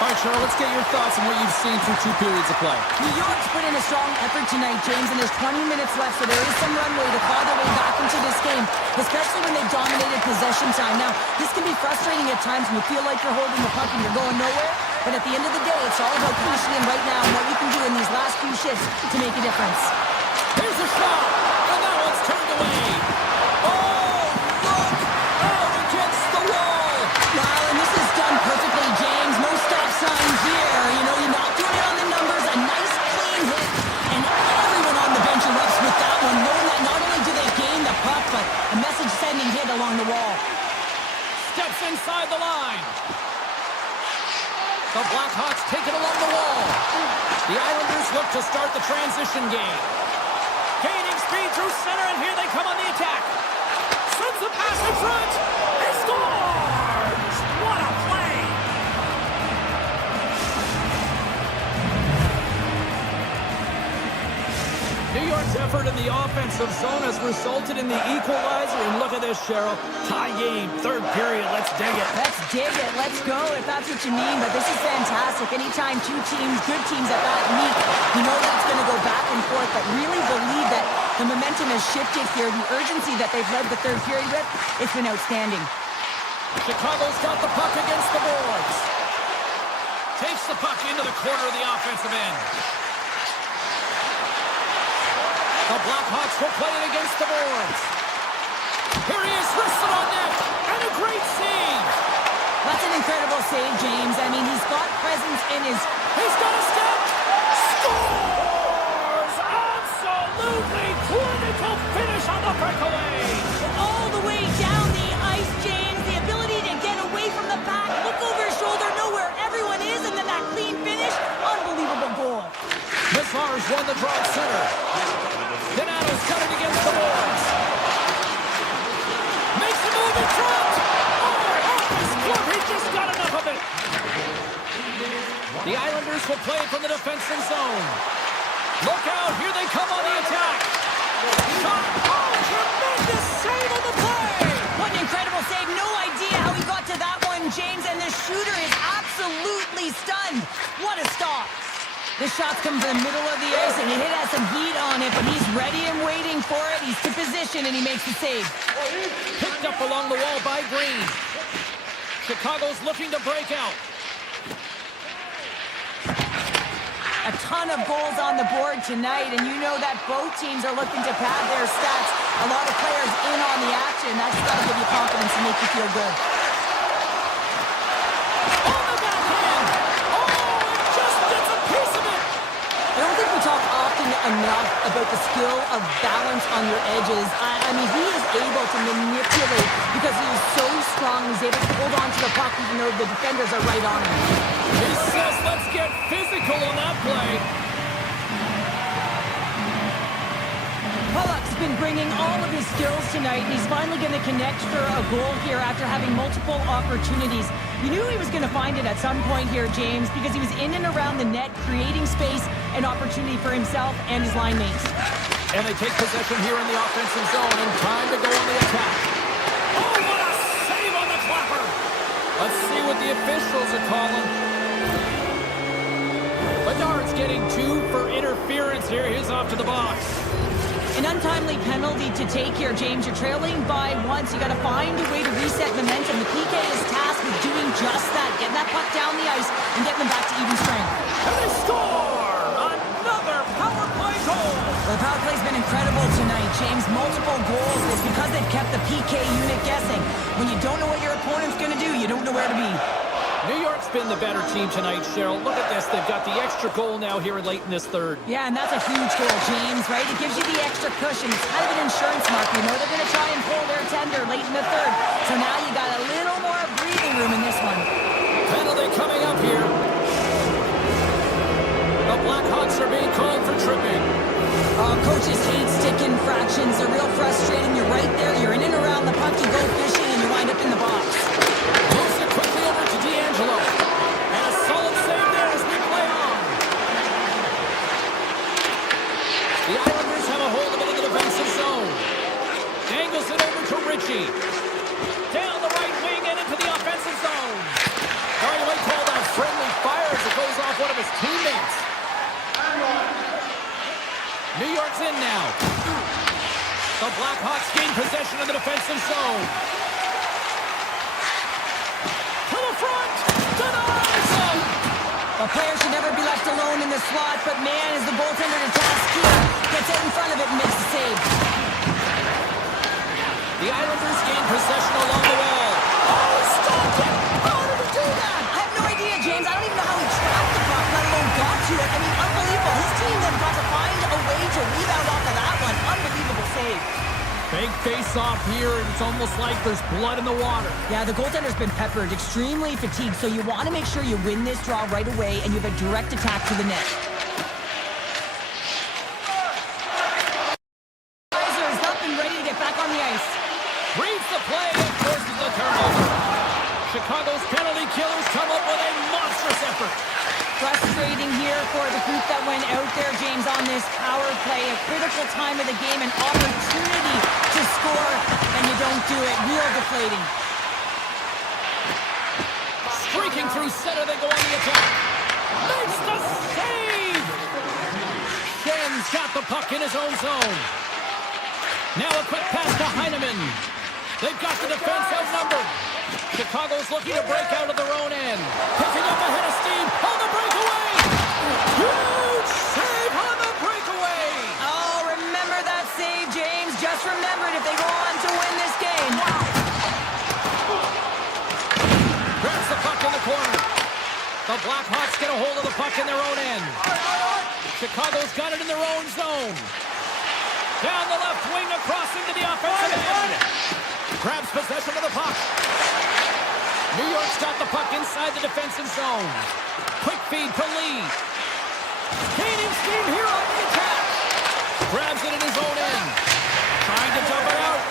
All right, Cheryl, let's get your thoughts on what you've seen through 2 periods of play. New York's put in a strong effort tonight, James, and there's 20 minutes left, so there is some runway to claw their way back into this game, especially when they dominated possession time. Now, this can be frustrating at times when you feel like you're holding the puck and you're going nowhere, but at the end of the day, it's all about finishing in right now and what you can do in these last few shifts to make a difference. Here's a shot, and that one's turned away. Oh, look out against the wall. Wow, and this is done perfectly, James. No stop sign here. You know, you're not doing it on the numbers. A nice, clean hit. And everyone on the bench erupts with that one, knowing that not only do they gain the puck, but a message-sending hit along the wall. Steps inside the line. The Blackhawks take it along the wall. The Islanders look to start the transition game. Gaining speed through center, and here they come on the attack. Sends the pass in front. He scores! What a play! New York's effort in the offensive zone has resulted in the equalizer. And look at this, Cheryl. Tie game, third period. Let's dig it. Let's dig it. Let's go, if that's what you mean. But this is fantastic. Anytime two teams, good teams at that, meet, you know that it's going to go back and forth. But really believe that the momentum has shifted here. The urgency that they've led the third period with, it's been outstanding. Chicago's got the puck against the boards. Takes the puck into the corner of the offensive end. The Blackhawks will play it against the boards. Here he is, wristed on net, and a great save. That's an incredible save, James. I mean, he's got presence in his... He's got a step. Scores! Absolutely clinical finish on the breakaway. all the way down the ice, James. The ability to get away from the the draw at center. Donato's got it against the boards. Makes a move in front. He just got enough of it. The Islanders will play it from the defensive zone. Look out, here they come on the attack. Shot. Oh, tremendous save on the play. What an incredible save. No idea how he got to that one, James, and the shooter is absolutely stunned. What a stop. The shot's come from the middle of the ice, and the hit has some heat on it, but he's ready and waiting for it. He's to position, and he makes the save. Picked up along the wall by Green. Chicago's looking to break out. A ton of goals on the board tonight, and you know that both teams are looking to pad their stats. A lot of players in on the action. That's got to give you confidence and make you feel good. On the backhand! Oh, it just gets a piece of it! I don't think we talk often enough about the skill of balance on your edges. I mean, he is able to manipulate because he is so strong. He's able to hold on to the puck even though the defenders are right on him. He says, let's get physical on that play. Pollock's been bringing all of his skills tonight, and he's finally going to connect for a goal here after having multiple opportunities. You knew he was going to find it at some point here, James, because he was in and around the net, creating space and opportunity for himself and his line mates. And they take possession here in the offensive zone, and time to go on the attack. Oh, what a save on the clapper! Let's see what the officials are calling. Bedard's getting 2 for interference here. He's off to the box. An untimely penalty to take here, James. You're trailing by once. You got to find a way to reset momentum. The PK is tasked with doing just that, getting that puck down the ice and getting them back to even strength. And they score! Another power play goal! Well, the power play's been incredible tonight, James. Multiple goals. It's because they've kept the PK unit guessing. When you don't know what your opponent's going to do, you don't know where to be. New York's been the better team tonight, Cheryl. Look at this. They've got the extra goal now here late in this third. Yeah, and that's a huge goal, James, right? It gives you the extra cushion. It's kind of an insurance mark. You know they're going to try and pull their tender late in the third. So now you got a little more breathing room in this one. Penalty coming up here. The Blackhawks are being called for tripping. Coaches hate stick infractions. They're real frustrating. You're right there. You're in and around the puck. You go fishing, and you wind up in the box. Moves it quickly over to D'Angelo. And a solid save there as we play on. The Islanders have a hold of it in the defensive zone. Dangles it over to Ritchie. Down the right wing and into the offensive zone. Oh, you might call that friendly fire as it goes off one of his teammates. New York's in now. The Blackhawks gain possession of the defensive zone. To the front! Denies! A player should never be left alone in the slot, but man, is the goaltender to task here. Gets out in front of it and makes the save. The Islanders gain possession along the wall. Oh, stop it! How did he do that? I have no idea, James. I don't even know how he tracked the puck, let alone got to it. I mean, unbelievable. His team then got to find a way to rebound off of that one. Unbelievable save. Big face-off here, and it's almost like there's blood in the water. Yeah, the goaltender's been peppered, extremely fatigued, so you want to make sure you win this draw right away, and you have a direct attack to the net. Kaiser is up and ready to get back on the ice. Reads the play and forces the turnover. Chicago's penalty killers come up with a monstrous effort. Frustrating here for the group that went out there, James, on this power play. A critical time of the game, an opportunity to score, and you don't do it. Real deflating. Streaking through center, they go on the attack. Makes the save! Schen's got the puck in his own zone. Now a quick pass to Heineman. They've got the defense outnumbered. Chicago's looking to break out of their own end. Picking up ahead of steam on the breakaway. Huge save on the breakaway. Oh, remember that save, James. Just remember it if they go on to win this game. Grabs the puck in the corner. The Blackhawks get a hold of the puck in their own end. Chicago's got it in their own zone. Down the left wing across into the offensive end. Grabs possession of the puck. New York's got the puck inside the defensive zone. Quick feed to Lee. Gaining steam here on the attack. Grabs it in his own end. Trying to jump it out.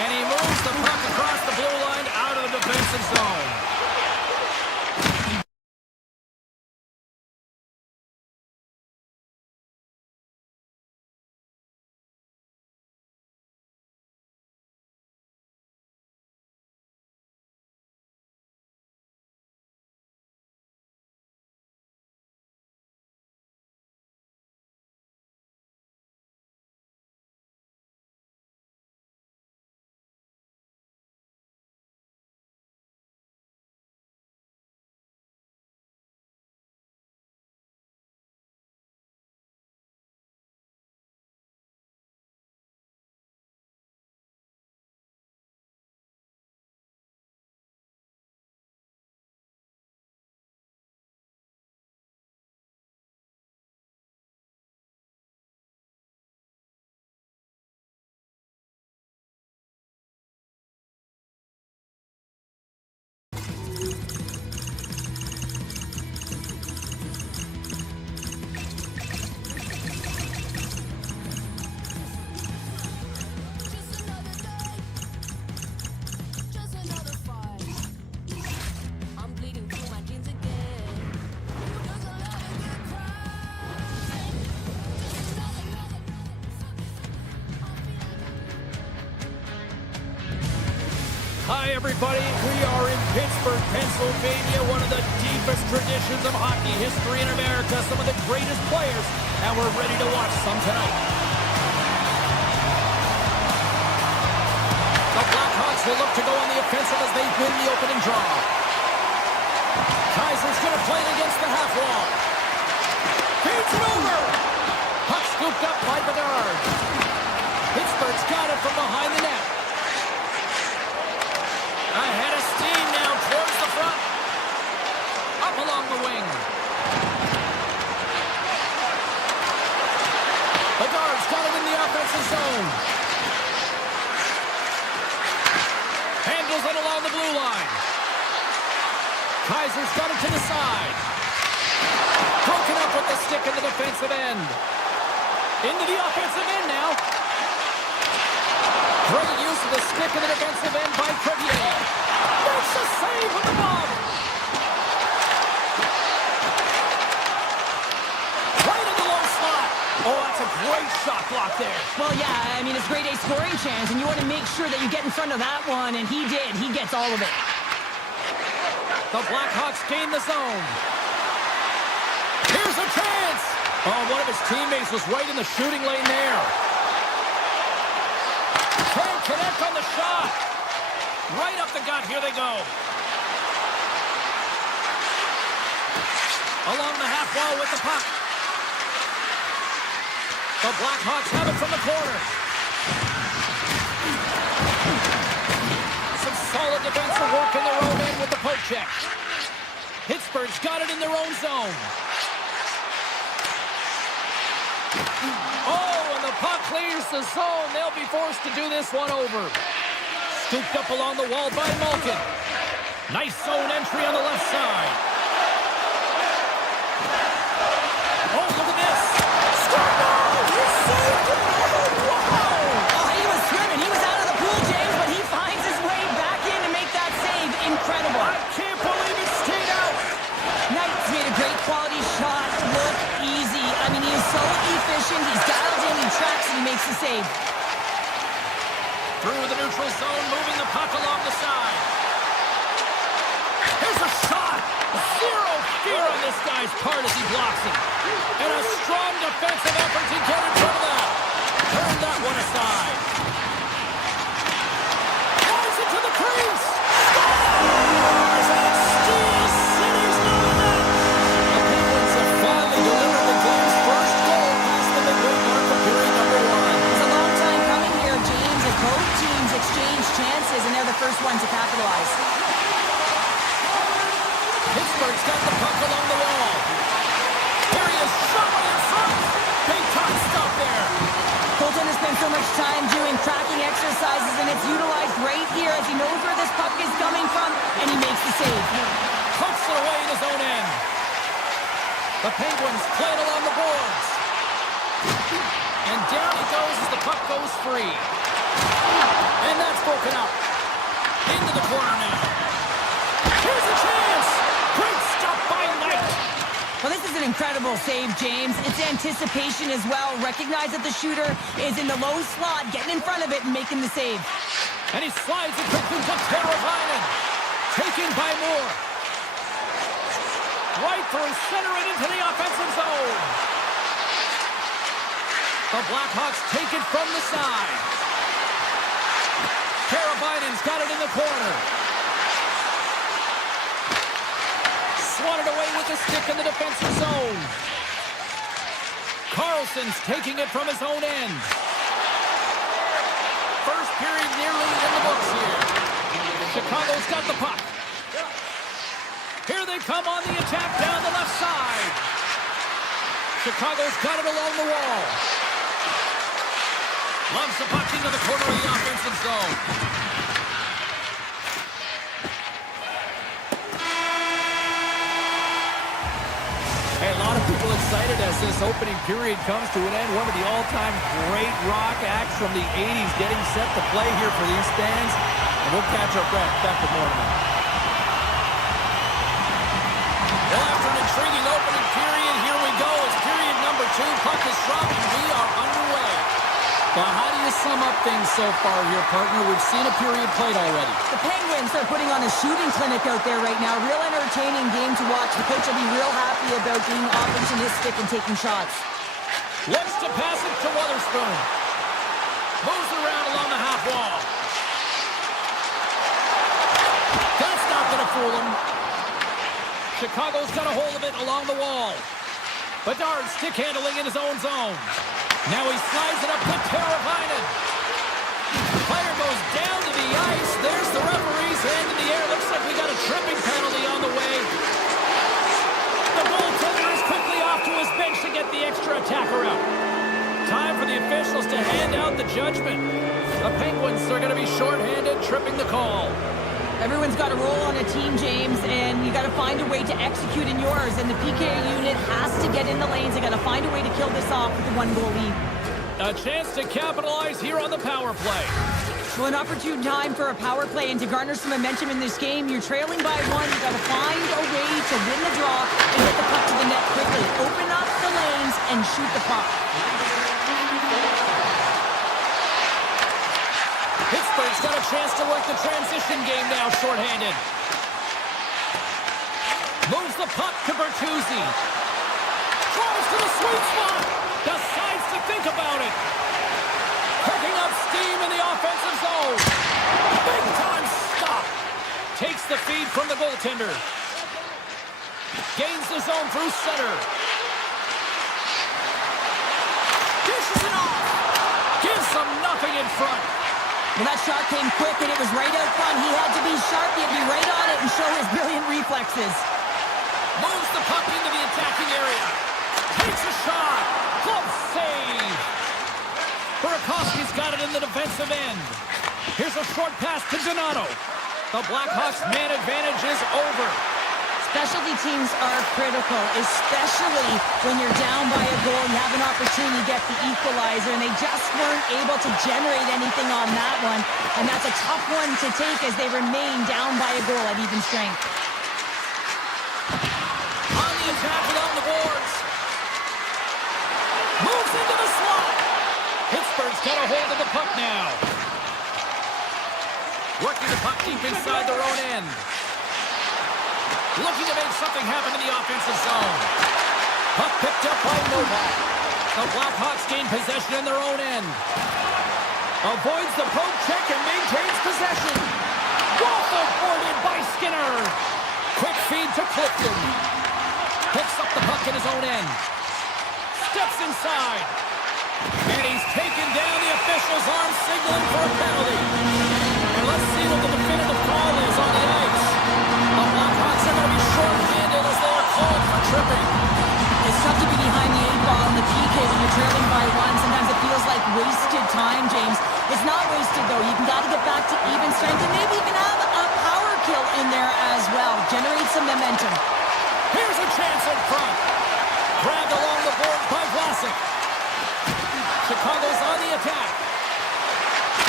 And he moves the puck across the blue line out of the defensive zone. Hi, everybody. We are in Pittsburgh, Pennsylvania, one of the deepest traditions of hockey history in America, some of the greatest players, and we're ready to watch some tonight. The Blackhawks will look to go on the offensive as they win the opening draw. Kaiser's going to play it against the half wall. Feeds it over. Puck scooped up by Bedard. Pittsburgh's got it from behind the net. Ahead of steam now towards the front. Up along the wing. Bedard's got it in the offensive zone. Handles it along the blue line. Kaiser's got it to the side. Broken up with the stick in the defensive end. Into the offensive end now. Great use of the stick in the defensive end by Crevier. Makes a save with the bomb. Right in the low slot. Oh, that's a great shot block there. Well, yeah, I mean, it's a great A scoring chance, and you want to make sure that you get in front of that one, and he did. He gets all of it. The Blackhawks gain the zone. Here's a chance. Oh, one of his teammates was right in the shooting lane there. Can't connect on the shot. Right up the gut. Here they go. Along the half wall with the puck. The Blackhawks have it from the corner. Some solid defensive work in their own end with the poke check. Pittsburgh's got it in their own zone. Oh, and the puck clears the zone. They'll be forced to do this one over. Scooped up along the wall by Malkin. Nice zone entry on the left side. Oh, look at this. Score! He saved it! Oh, wow! Oh, he was swimming. He was out of the pool, James, but he finds his way back in to make that save. Incredible. I can't believe it stayed out. Knight's made a great quality shot. Look easy. I mean, he is so efficient. He's dialed in, he tracks, and he makes the save. Through the neutral zone, moving the puck along the side. Here's a shot. Zero fear on this guy's part as he blocks it. And a strong defensive effort to get in front of that. Turn that one aside. Flies it to the crease. Scores! And it steals City's net. The Penguins have finally delivered the game's first goal past the midway mark of period number one. It's a long time coming here, James, as both teams exchange chances, and they're the first one to capitalize. Pittsburgh's got the puck along the wall. Here he is, shot in front. Big time stop there. Colton has spent so much time doing tracking exercises, and it's utilized right here as he knows where this puck is coming from, and he makes the save. Pokes it away in his own end. The Penguins play it along the boards. And down he goes as the puck goes free. And that's broken up. Into the corner now. Here's a chance. Great stop by Knight. Well, this is an incredible save, James. It's anticipation as well. Recognize that the shooter is in the low slot, getting in front of it and making the save. And he slides it quickly to Teravainen. Taken by Moore. Right through center and into the offensive zone. The Blackhawks take it from the side. Teravainen's got it in the corner. Swatted away with the stick in the defensive zone. Carlson's taking it from his own end. First period nearly in the books here. Chicago's got the puck. Here they come on the attack down the left side. Chicago's got it along the wall. Loves the puck into the corner of the offensive zone. Hey, a lot of people excited as this opening period comes to an end. One of the all-time great rock acts from the 80s getting set to play here for these fans. And we'll catch up back with more tonight. Well, after an intriguing opening period, here we go. It's period number 2. Puck is dropped, and we are underway. Well, how do you sum up things so far here, partner? We've seen a period played already. The Penguins are putting on a shooting clinic out there right now. Real entertaining game to watch. The coach will be real happy about being opportunistic and taking shots. Looks to pass it to Witherspoon. Moves around along the half wall. That's not going to fool him. Chicago's got a hold of it along the wall. Bedard stick handling in his own zone. Now he slides it up to Teravainen. Player goes down to the ice. There's the referee's hand in the air. Looks like we got a tripping penalty on the way. The goaltender is quickly off to his bench to get the extra attacker out. Time for the officials to hand out the judgment. The Penguins are going to be shorthanded, tripping the call. Everyone's got a role on a team, James, and you got to find a way to execute in yours. And the PK unit has to get in the lanes. They got to find a way to kill this off with a 1-goal lead. A chance to capitalize here on the power play. So an opportune time for a power play, and to garner some momentum in this game. You're trailing by 1. You got to find a way to win the draw and get the puck to the net quickly. Open up the lanes and shoot the puck. Pittsburgh's got a chance to work the transition game now, shorthanded. Moves the puck to Bertuzzi. Throws to the sweet spot. Decides to think about it. Picking up steam in the offensive zone. Big time stop. Takes the feed from the goaltender. Gains the zone through center. Dishes it off. Gives them nothing in front. Well, that shot came quick, and it was right out front. He had to be sharp. He had to be right on it and show his brilliant reflexes. Moves the puck into the attacking area. Takes a shot. Glove save. Burakovsky's got it in the defensive end. Here's a short pass to Donato. The Blackhawks' man advantage is over. Specialty teams are critical, especially when you're down by a goal and you have an opportunity to get the equalizer, and they just weren't able to generate anything on that one. And that's a tough one to take as they remain down by a goal at even strength. On the attack along the boards. Moves into the slot. Pittsburgh's got a hold of the puck now. Working the puck deep inside their own end. Looking to make something happen in the offensive zone. Puck picked up by Novak. The Blackhawks gain possession in their own end. Avoids the poke check and maintains possession. Waffle boarded by Skinner. Quick feed to Clifton. Picks up the puck in his own end. Steps inside. And he's taken down. The official's arm signaling for a penalty. And let's see what the definitive call is on the ice. The Blackhawks are going to be short-handed as they are called for tripping. It's tough to be behind the 8-ball in the PK when you're trailing by 1. Sometimes it feels like wasted time, James. It's not wasted, though. You got to get back to even strength and maybe even have a power kill in there as well. Generate some momentum. Here's a chance in front. Chicago's on the attack.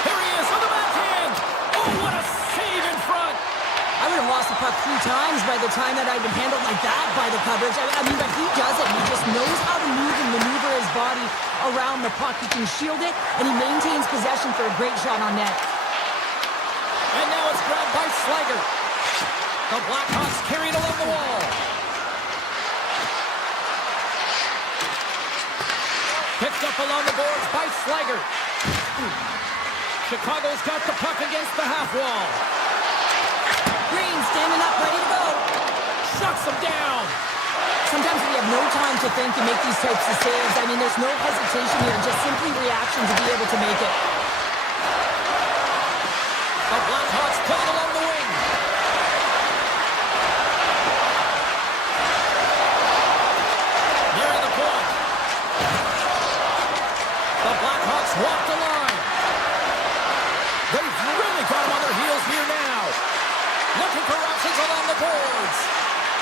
Here he is on the backhand. Oh, what a save in front. I would have lost the puck 3 times by the time that I'd been handled like that by the coverage. I mean, but he does it. He just knows how to move and maneuver his body around the puck. He can shield it, and he maintains possession for a great shot on net. And now it's grabbed by Slager. The Blackhawks carried along the wall. Picked up along the boards by Slager. Chicago's got the puck against the half wall. Green standing up, ready to go. Shuts him down. Sometimes we have no time to think and make these types of saves. I mean, there's no hesitation here, just simply reaction to be able to make it. The Blackhawks playing along the wing. Nearing the point. The Blackhawks walk the line. They've really got them on their heels here now. Looking for options along the boards.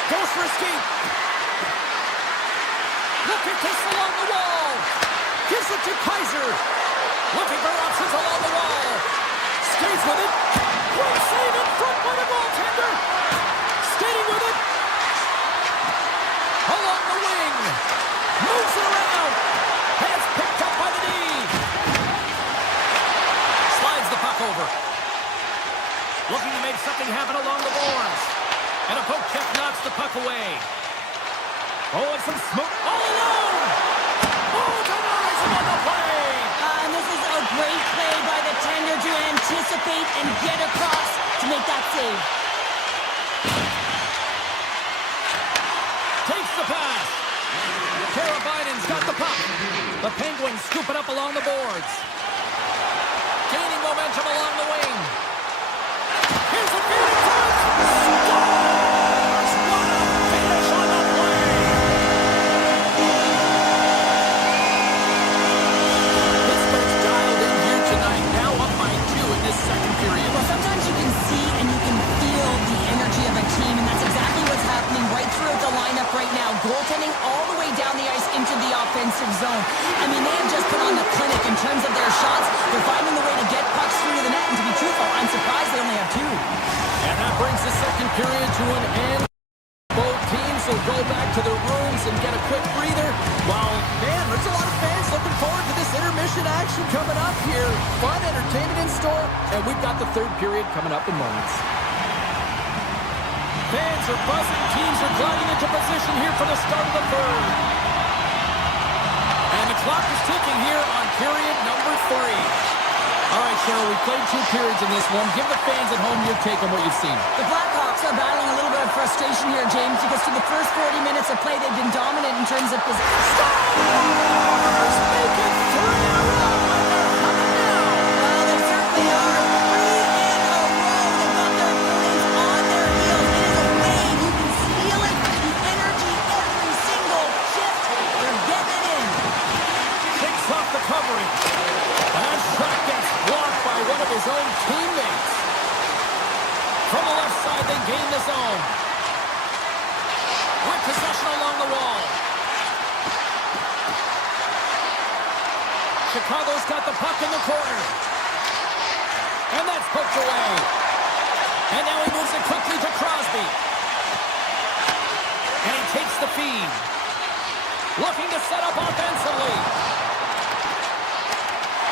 Goes for a skate. Looking to kiss along the wall. Gives it to Kaiser. Looking for options along the wall. Skates with it. Great save in front by the goaltender. Skating with it. Along the wing. Moves it around. And it's picked up by the D. Slides the puck over. Looking to make something happen along the boards. And a poke check knocks the puck away. Oh, and some smoke. All alone! Oh, denies him on the play! And this is a great play by the tender to anticipate and get across to make that save. Takes the pass. Biden's got the puck. The Penguins scoop it up along the boards. Gaining momentum along the wing. Here's a feed in front. Scores! What a finish on the play! Pittsburgh's dialed in here tonight. Now up by 2 in this second period. Well, sometimes you can see and you can feel the energy of a team, and that's exactly what's happening right throughout the lineup right now. Goaltending all the way down the ice into the offensive zone. I mean, they have just put on the clinic in terms of their shots. They're finding the way to get pucks through to the net, and to be truthful, I'm surprised they only have 2. And that brings the second period to an end. Both teams will go back to their rooms and get a quick breather. Well, man, there's a lot of fans looking forward to this intermission action coming up here. Fun entertainment in store, and we've got the third period coming up in moments. Fans are buzzing. Teams are gliding into position here for the start of the third. And the clock is ticking here on period number 3. All right, Cheryl, we played 2 periods in this one. Give the fans at home your take on what you've seen. The Blackhawks are battling a little bit of frustration here, James, because for the first 40 minutes of play, they've been dominant in terms of possession. Stars make it 3 in a row, and they're coming now. Well, they certainly are. 3 in a row. They've got their opponents on their heels. It is a wave. You can feel it. The energy every single shift. They're getting it in. Takes off the covering. And shot gets blocked by one of his own teammates. From the left side, they gain the zone. With possession along the wall. Chicago's got the puck in the corner. And that's poked away. And now he moves it quickly to Crosby. And he takes the feed. Looking to set up offensively.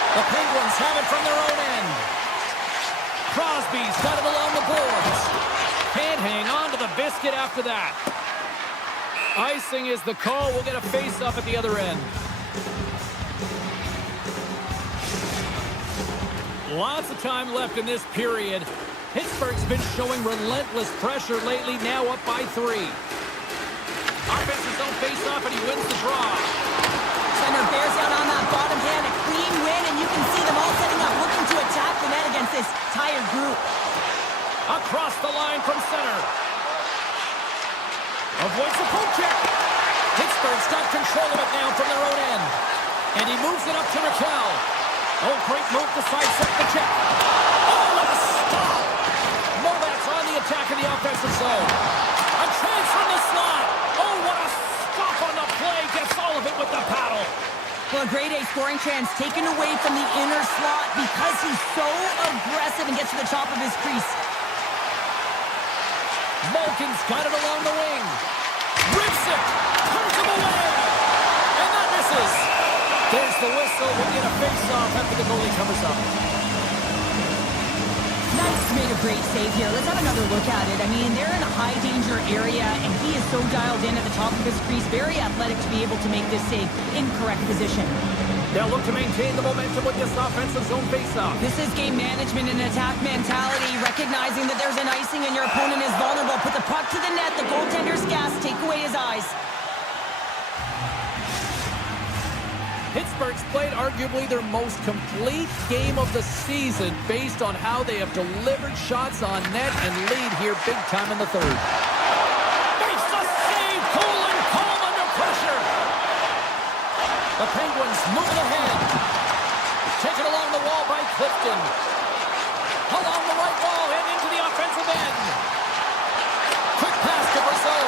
The Penguins have it from their own end. Crosby's got it along the boards. Can't hang on to the biscuit after that. Icing is the call. We'll get a face-off at the other end. Lots of time left in this period. Pittsburgh's been showing relentless pressure lately, now up by 3. Offensive zone face-off, and he wins the draw. Center bears out on that bottom hand, a clean win, and you can see them all setting up, looking to attack the net against this tired group. Across the line from center. Avoids the poke check. Pittsburgh's got control of it now from their own end. And he moves it up to Raquel. Oh, great move to sidestep the check. Oh, what a stop! Novak's on the attack in the offensive zone. A chance from the slot. Oh, what a stop on the play. Gets all of it with the paddle. Well, a grade A scoring chance taken away from the inner slot because he's so aggressive and gets to the top of his crease. Malkin's got it along the wing. Rips it. Turns him away. And that misses. There's the whistle. We'll get a face-off after the goalie covers up. Knight's made a great save here. Let's have another look at it. I mean, they're in a high-danger area, and he is so dialed in at the top of his crease. Very athletic to be able to make this save in correct position. They'll look to maintain the momentum with this offensive zone face-off. This is game management and attack mentality, recognizing that there's an icing and your opponent is vulnerable. Put the puck to the net, the goaltender's gas, take away his eyes. Pittsburgh's played arguably their most complete game of the season based on how they have delivered shots on net and lead here big time in the third. Makes the save. Cool and calm under pressure. The Penguins moving ahead. Taken along the wall by Clifton. Along the right wall and into the offensive end. Quick pass to Brazeau.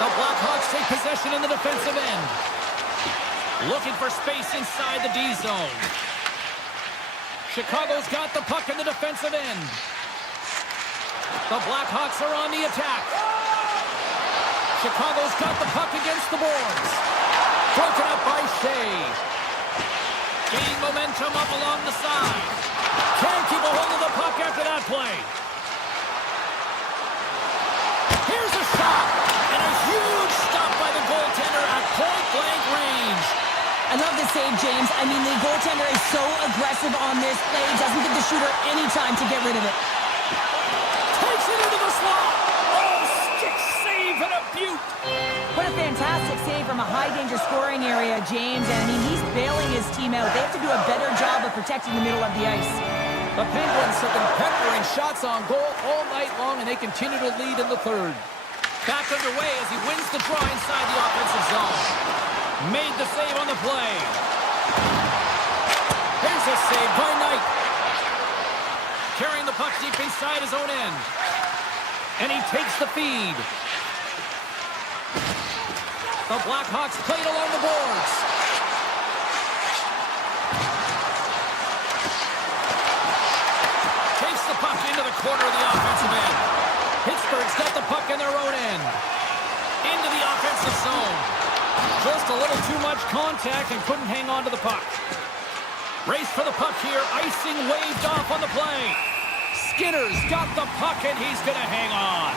The Blackhawks take possession in the defensive end. Looking for space inside the D zone. Chicago's got the puck in the defensive end. The Blackhawks are on the attack. Chicago's got the puck against the boards. Broken up by Shea. Gaining momentum up along the side. Can't keep a hold of the puck after that play. Here's a shot. And a huge stop by the goaltender at point-blank range. I love the save, James. I mean, the goaltender is so aggressive on this play. Doesn't give the shooter any time to get rid of it. Takes it into the slot. Oh, stick save and a beaut. What a fantastic save from a high-danger scoring area, James. And, I mean, he's bailing his team out. They have to do a better job of protecting the middle of the ice. The Penguins have been peppering shots on goal all night long, and they continue to lead in the third. Back underway as he wins the draw inside the offensive zone. Made the save on the play. Here's a save by Knight. Carrying the puck deep inside his own end. And he takes the feed. The Blackhawks played along the boards. Takes the puck into the corner of the offensive end. Pittsburgh's got the puck in their own end. Into the offensive zone. Just a little too much contact and couldn't hang on to the puck. Race for the puck here. Icing waved off on the play. Skinner's got the puck and he's going to hang on.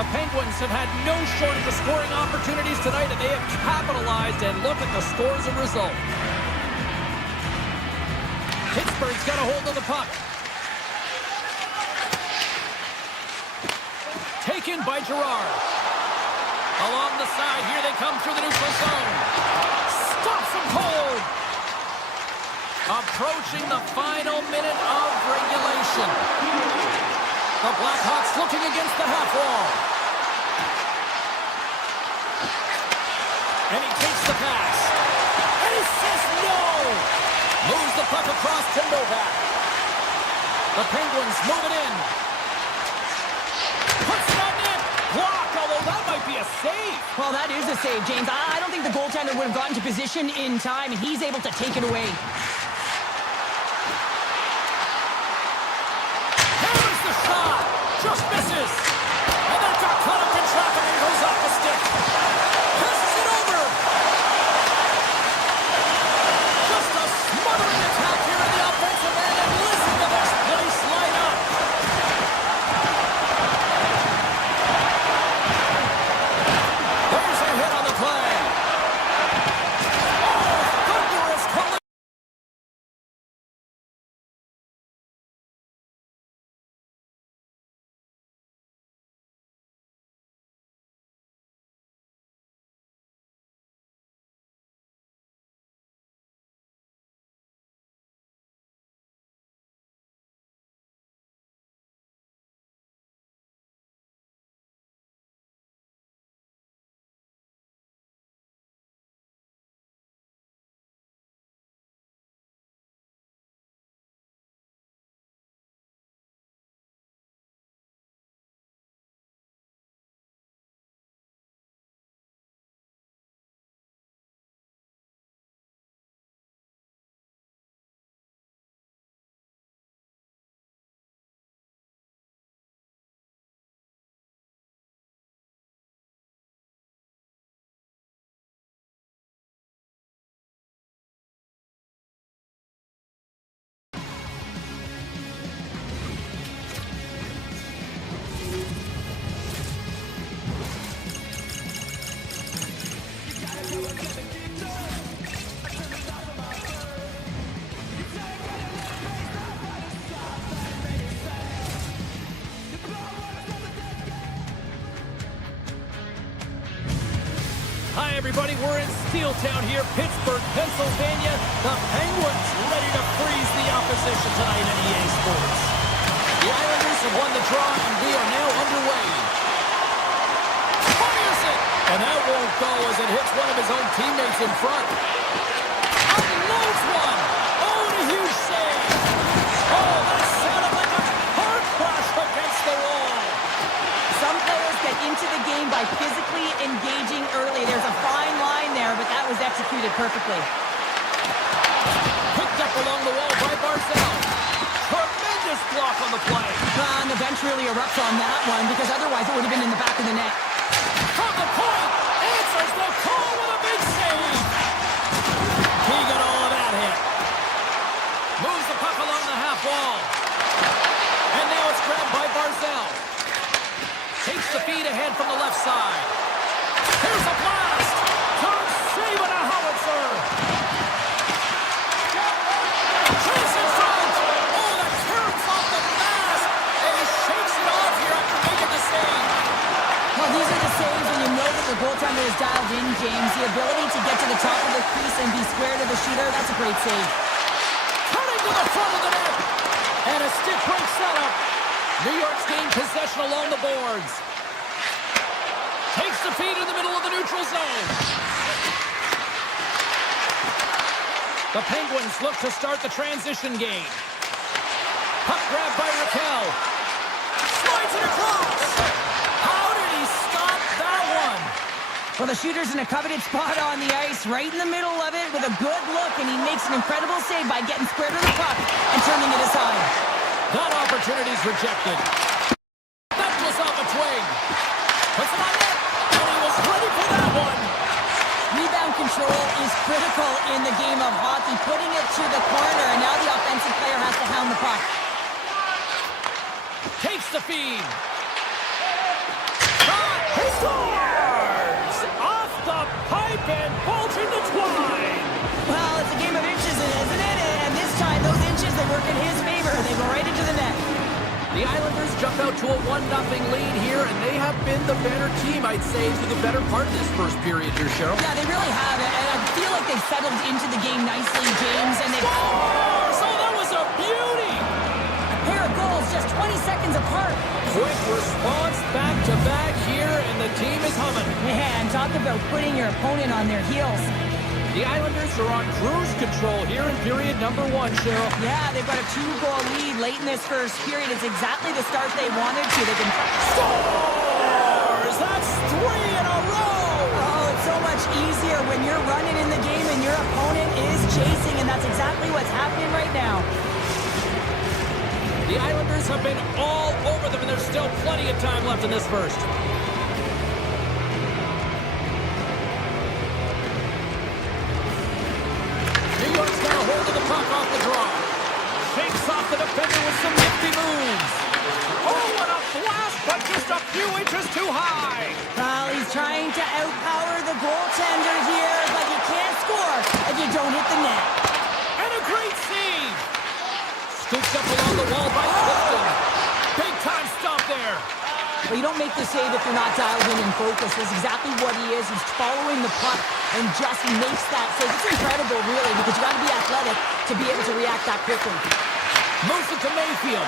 The Penguins have had no shortage of scoring opportunities tonight, and they have capitalized, and look at the score as a result. Pittsburgh's got a hold of the puck. Taken by Girard. Along the side, here they come through the neutral zone. Stops him cold. Approaching the final minute of regulation. The Blackhawks looking against the half wall. And he takes the pass. And he says no. Moves the puck across to Novak. The Penguins move it in. Puts it on net. Blocked, although that might be a save. Well, that is a save, James. I don't think the goaltender would have gotten to position in time, and he's able to take it away. Hammers the shot. Just misses. And that got caught up in traffic and goes off the stick. Passes it over. Just a smothering attack here in the offensive end. And listen to this place light up. There's a hit on the play. everybody. We're in Steel Town here, Pittsburgh, Pennsylvania. The Penguins ready to freeze the opposition tonight in EA Sports. The Islanders have won the draw, and we are now underway. Fires it! And that won't go as it hits one of his own teammates in front. Unloads one! Oh, and a huge save! Oh, that sounded like a car crash against the wall! Some players get into the game by physically engaging early. There's a fine line there, but that was executed perfectly. Picked up along the wall by Barzal. Tremendous block on the play. And the bench really erupts on that one because otherwise it would have been in the back of the net. From the point, answers the call with a big save. He got all of that hit. Moves the puck along the half wall. And now it's grabbed by Barzal. Takes the feed ahead from the left side. Here's a blast. Turn save and a howitzer. Chase in front. Oh, the clearance off the mask. And he shakes it off here after making the save. Well, these are the saves when you know that the goaltender is dialed in, James. The ability to get to the top of the crease and be square to the shooter, that's a great save. Cutting to the front of the net. And a stick break setup. New York's gained possession along the boards. Takes the feed in the middle of the neutral zone. The Penguins look to start the transition game. Puck grabbed by Raquel. Slides it across. How did he stop that one? Well, the shooter's in a coveted spot on the ice, right in the middle of it with a good look, and he makes an incredible save by getting square to the puck and turning it aside. That opportunity's rejected. That was off a twig. Puts it on net, and he was ready for that one. Rebound control is critical in the game of hockey, putting it to the corner, and now the offensive player has to hound the puck. Takes the feed. Shot. He scores! Off the pipe and bulging the twine. Well, it's a game of inches, isn't it? And this time, those inches, they work in his favor. They go right into the net. The Islanders jump out to a 1-0 lead here, and they have been the better team, I'd say, through the better part of this first period here, Cheryl. Yeah, they really have. And I feel like they've settled into the game nicely, James. And they've Scores! Oh, that was a beauty! a pair of goals just 20 seconds apart. Quick response back-to-back here, and the team is humming. Man, talk about putting your opponent on their heels. The Islanders are on cruise control here in period number 1, Cheryl. Yeah, they've got a 2-goal lead late in this first period. It's exactly the start they wanted to. They've been... Scores! That's 3 in a row! Oh, it's so much easier when you're running in the game and your opponent is chasing, and that's exactly what's happening right now. The Islanders have been all over them, and there's still plenty of time left in this first. New York's got a hold of the puck off the draw. Shakes off the defender with some nifty moves. Oh, what a blast, but just a few inches too high. Well, he's trying to outpower the goaltender here, but you can't score if you don't hit the net. And a great save. Scooped up along the wall by Clifton. Big time stop there. Well, you don't make the save if you're not dialed in and focused. That's exactly what he is. He's following the puck and just makes that save. It's incredible, really, because you got to be athletic to be able to react that quickly. Moves it to Mayfield.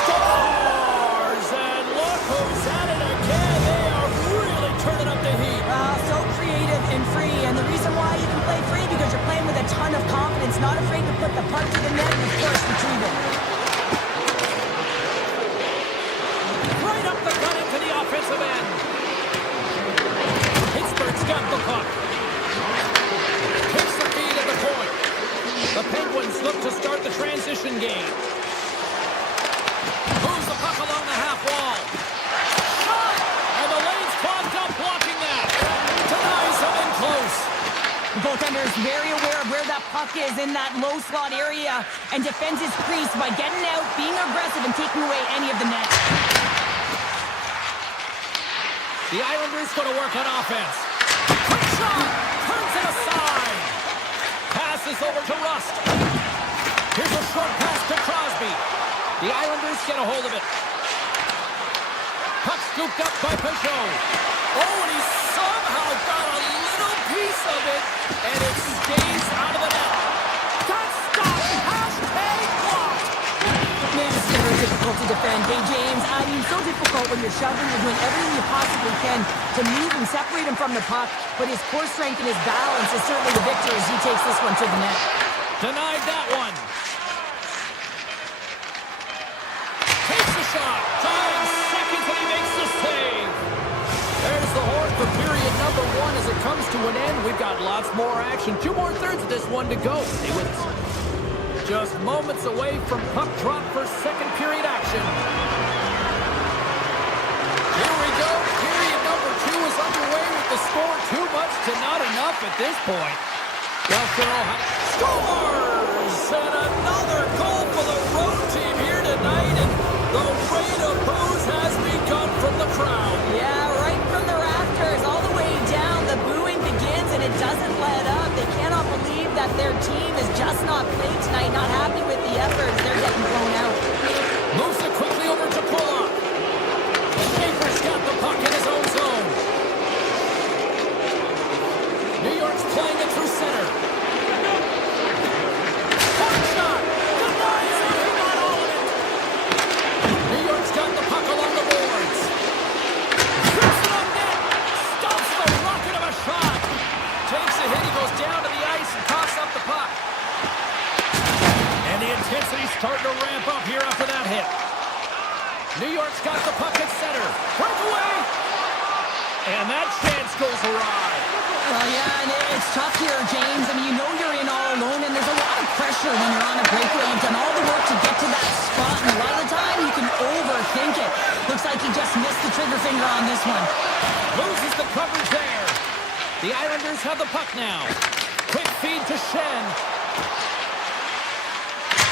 Scores! And look who's at it again. They are really turning up the heat. So creative and free. And the reason why you can play free, because you're playing with a ton of confidence, not afraid to put the puck to the net and, of course, retrieve it. Right up the gut into the offensive end. Pittsburgh's got the puck. Takes the feed at the point. The Penguins look to start the transition game. Moves the puck along the half wall. Shot! And the lane's clogged up blocking that. Denies him in close. The goaltender is very aware of where that puck is in that low slot area and defends his crease by getting out, being aggressive, and taking away any of the net. The Islanders going to work on offense. Quick shot! Turns it aside. Passes over to Rust. Here's a short pass to Crosby. The Islanders get a hold of it. Puck scooped up by Peugeot. Oh, and he somehow got a little piece of it, and it stays out of the net. That's stop! Hashtag blocked! Man, it's very difficult to defend. Hey, James, I mean, so difficult when you're shoving, you're doing everything you possibly can to move and separate him from the puck, but his core strength and his balance is certainly the victor as he takes this one to the net. Denied that one. Takes the shot. 5 seconds and he makes the save. There's the horn for period number 1 as it comes to an end. We've got lots more action. 2 more thirds of this one to go. Stay with us. Just moments away from puck drop for second period action. Here we go. Period number 2 is underway with the score too much to not enough at this point. Well, scores! And another goal for the road team here tonight. And the rain of booze has begun from the crowd. Yeah, right from the rafters, all the way down, the booing begins and it doesn't let up. They cannot believe that their team is just not played tonight, not happy with the effort. They're getting blown out. Moves it quickly over to Pulock. Schaefer's got the puck in his own zone. New York's playing it through center. Hard shot. Denies it. He got all of it. New York's got the puck along the boards. Shoots it on net. Stops the rocket of a shot. Takes a hit. He goes down to the ice and coughs up the puck. And the intensity's starting to ramp up here after that hit. New York's got the puck at center. Breakaway. And that chance goes awry. Well, yeah, and it's tough here, James. I mean, you know you're in all alone, and there's a lot of pressure when you're on a breakaway. You've done all the work to get to that spot, and a lot of the time you can overthink it. Looks like he just missed the trigger finger on this one. Loses the coverage there. The Islanders have the puck now. Quick feed to Shen.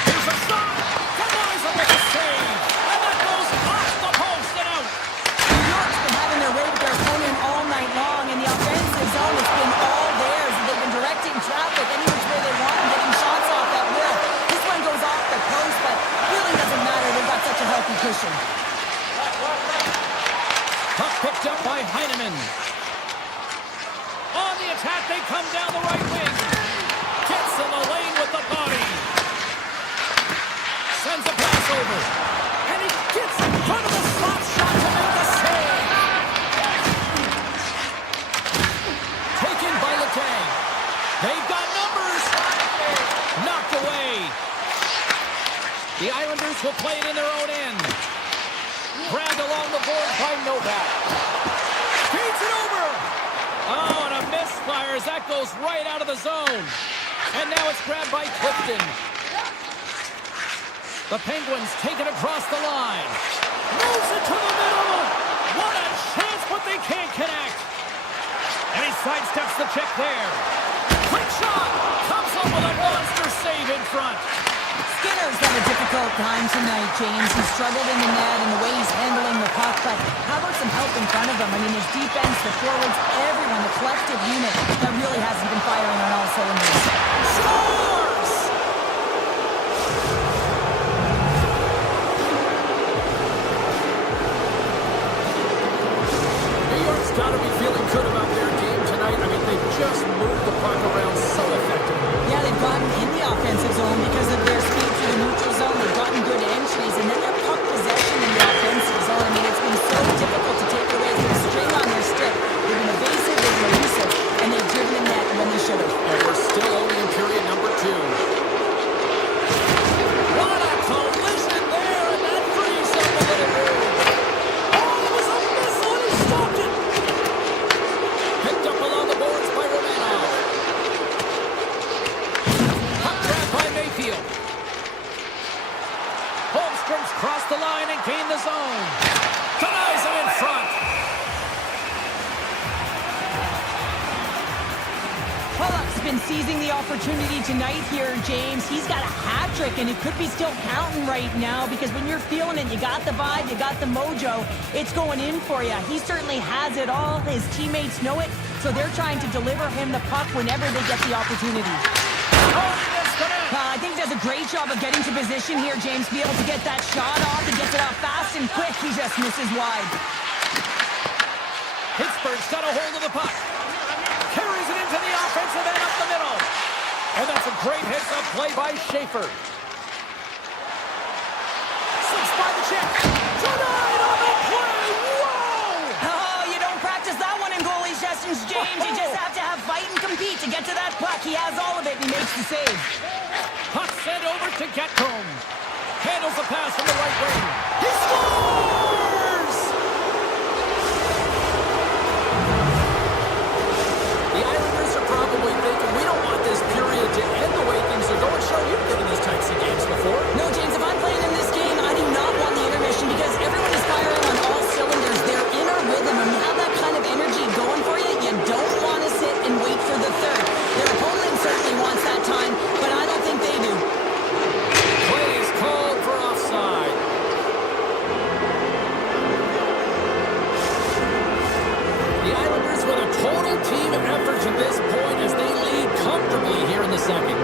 Here's a shot. Denies him with a save. And that goes off the post and out. New York's been having their way with their opponent all night long, and the offensive zone has been all theirs. They've been directing traffic any which way they want and getting shots off at will. This one goes off the post, but really doesn't matter. They've got such a healthy cushion. Puck picked up by Heineman. On the attack, they come down the right wing. Gets in the lane with the body. Sends a pass over. And he gets in front of the slot shot to make the save. Taken by Letang. They've got numbers. Knocked away. The Islanders will play it in their own end. Grabbed along the board by Novak. Feeds it over. Oh, and a misfire as that goes right out of the zone. And now it's grabbed by Clifton. The Penguins take it across the line. Moves it to the middle. What a chance, but they can't connect. And he sidesteps the check there. Quick shot. Comes up with a monster save in front. Skinner's had a difficult time tonight, James. He struggled in the net and the way he's handling the puck, but how about some help in front of him? I mean, his defense, the forwards, everyone, the collective unit that really hasn't been firing on all cylinders. Scores! New York's got to be feeling good about their game tonight. I mean, they just moved the puck around so effectively. Yeah, they've gotten in the offensive zone because of their speed through the neutral zone. They've gotten good entries, and then their puck possession in the offensive zone. I mean, it's been so difficult to take away their string on their stick. They've been evasive, they've been elusive, and they've driven the net when they should have. And we're still only in period number 2. What a collision there, and that frees up a little room. Oh, it was a missile, and he stopped it. Picked up along the boards by Romanov. Puck grabbed by Mayfield. Holmstrom's crossed the line and gained the zone. Denies him in front. Pollock's been seizing the opportunity tonight here, James. He's got a hat trick, and it could be still counting right now because when you're feeling it, you got the vibe, you got the mojo, it's going in for you. He certainly has it all. His teammates know it, so they're trying to deliver him the puck whenever they get the opportunity. Oh, he missed it. I think does a great job of getting to position here, James, to be able to get that shot off and gets it off fast and quick. He just misses wide. Pittsburgh's got a hold of the puck. Carries it into the offensive end up the middle. And that's a great heads-up play by Schaefer. Slips by the check. Denied on the play. Whoa! Oh, you don't practice that one in goalie sessions, James. You just have to have fight and compete to get to that puck. He has all of it, and he makes the save. Puck sent over to Getcombe. Handles the pass from the right wing. He scores! The Islanders are probably thinking, we don't want this period to end the way things are going. Sure, you've been in these types of games before. No, James, if I'm playing in this game, I do not want the intermission because everyone is firing on all cylinders. They're in a rhythm, and you have that kind of energy going for you. You don't want to sit and wait for the third. Their opponent certainly wants that time, but I don't think they do. Play is called for offside. The Islanders with a total team effort to this point as they lead comfortably here in the second.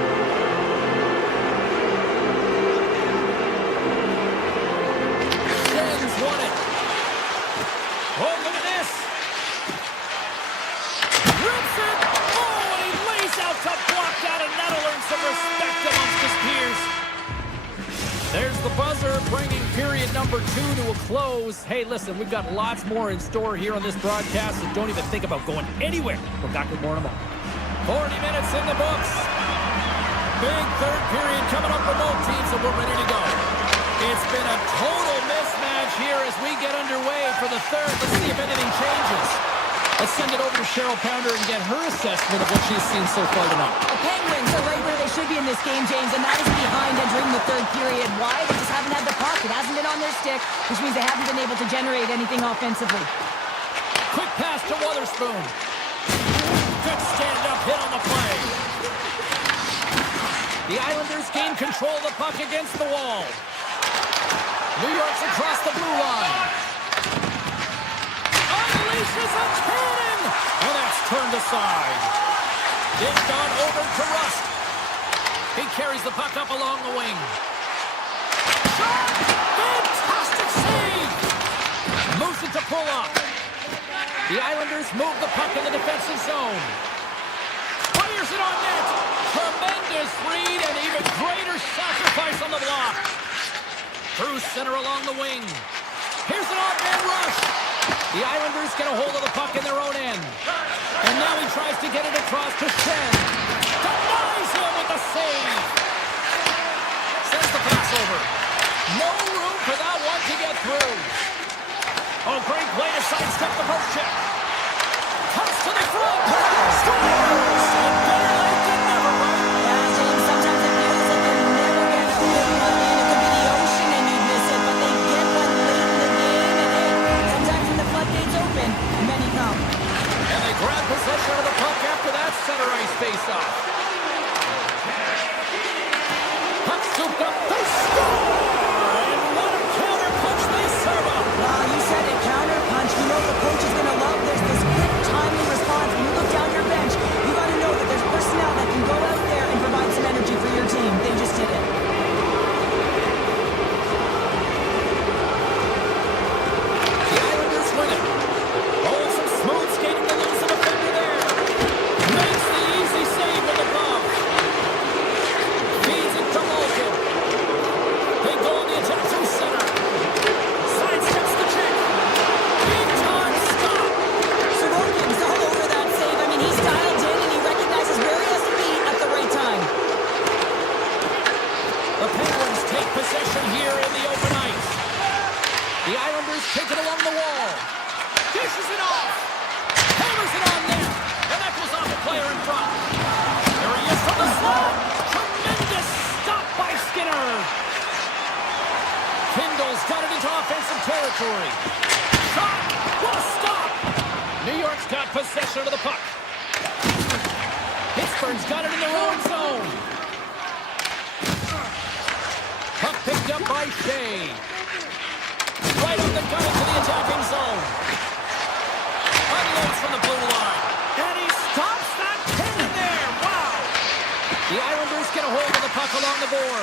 Sens won it. Oh, look at this. Rips it. Oh, and he lays out to block that, and that'll earn some respect amongst his peers. There's the buzzer, bringing period number 2 to a close. Hey, listen, we've got lots more in store here on this broadcast, so don't even think about going anywhere. We're back with more in a moment. 40 minutes in the books. Big third period coming up for both teams, and we're ready to go. It's been a total mismatch here as we get underway for the third. Let's see if anything changes. Let's send it over to Cheryl Pounder and get her assessment of what she's seen so far tonight. The Penguins are right where they should be in this game, James, and that is behind entering the third period. Why? They just haven't had the puck. It hasn't been on their stick, which means they haven't been able to generate anything offensively. Quick pass to Wotherspoon. Good stand-up hit on the play. The Islanders gain control of the puck against the wall. New York's across the blue line. Unleashes a cannon! And that's turned aside. It's gone over to Rust. He carries the puck up along the wing. Shot! Fantastic save! Moves it to pull up. The Islanders move the puck in the defensive zone. Fires it on net. Tremendous read and even greater sacrifice on the block. Through center along the wing. Here's an off-man rush. The Islanders get a hold of the puck in their own end. And now he tries to get it across to Shen. Denies him with the save. Sends the pass over. No room for that one to get through. Oh, great play to sidestep the post check. Comes to the front. Scores! And better late than never, right? Yeah, James, sometimes it feels like they're never going to put one in. It could be the ocean and you'd miss it, but they get one late in the game, and hey, sometimes when the floodgates open, many come. And they grab possession of the puck after that center ice face-off. Puck scooped up. They score! And what a counter punch they serve up. Wow, you said it, counter punch. You know the coach is going to love. There's this quick, timely response. When you look down your bench, you got to know that there's personnel that can go out there and provide some energy for your team. They just did it. The Islanders win it. Oh, some smooth skating to lose the defender there. Makes the easy save with the glove. Feeds it to Malkin. They go on the attack through center. Sidesteps the check. Big time stop. Sorokin's all over that save. I mean, he's dialed in and he recognizes where he has to be at the right time. The Penguins take possession here in the open ice. The Islanders take it along the wall. Dishes it off. Hammers it on net. And that goes off the player in front. There he is from the slot. Tremendous stop by Skinner. Kindle's got it into offensive territory. Shot. What a stop. New York's got possession of the puck. Pittsburgh's got it in their own zone. Puck picked up by Shea. Right up the gut into the attacking zone. Unloads from the blue line. And he stops that cannon there. Wow. The Islanders get a hold of the puck along the boards.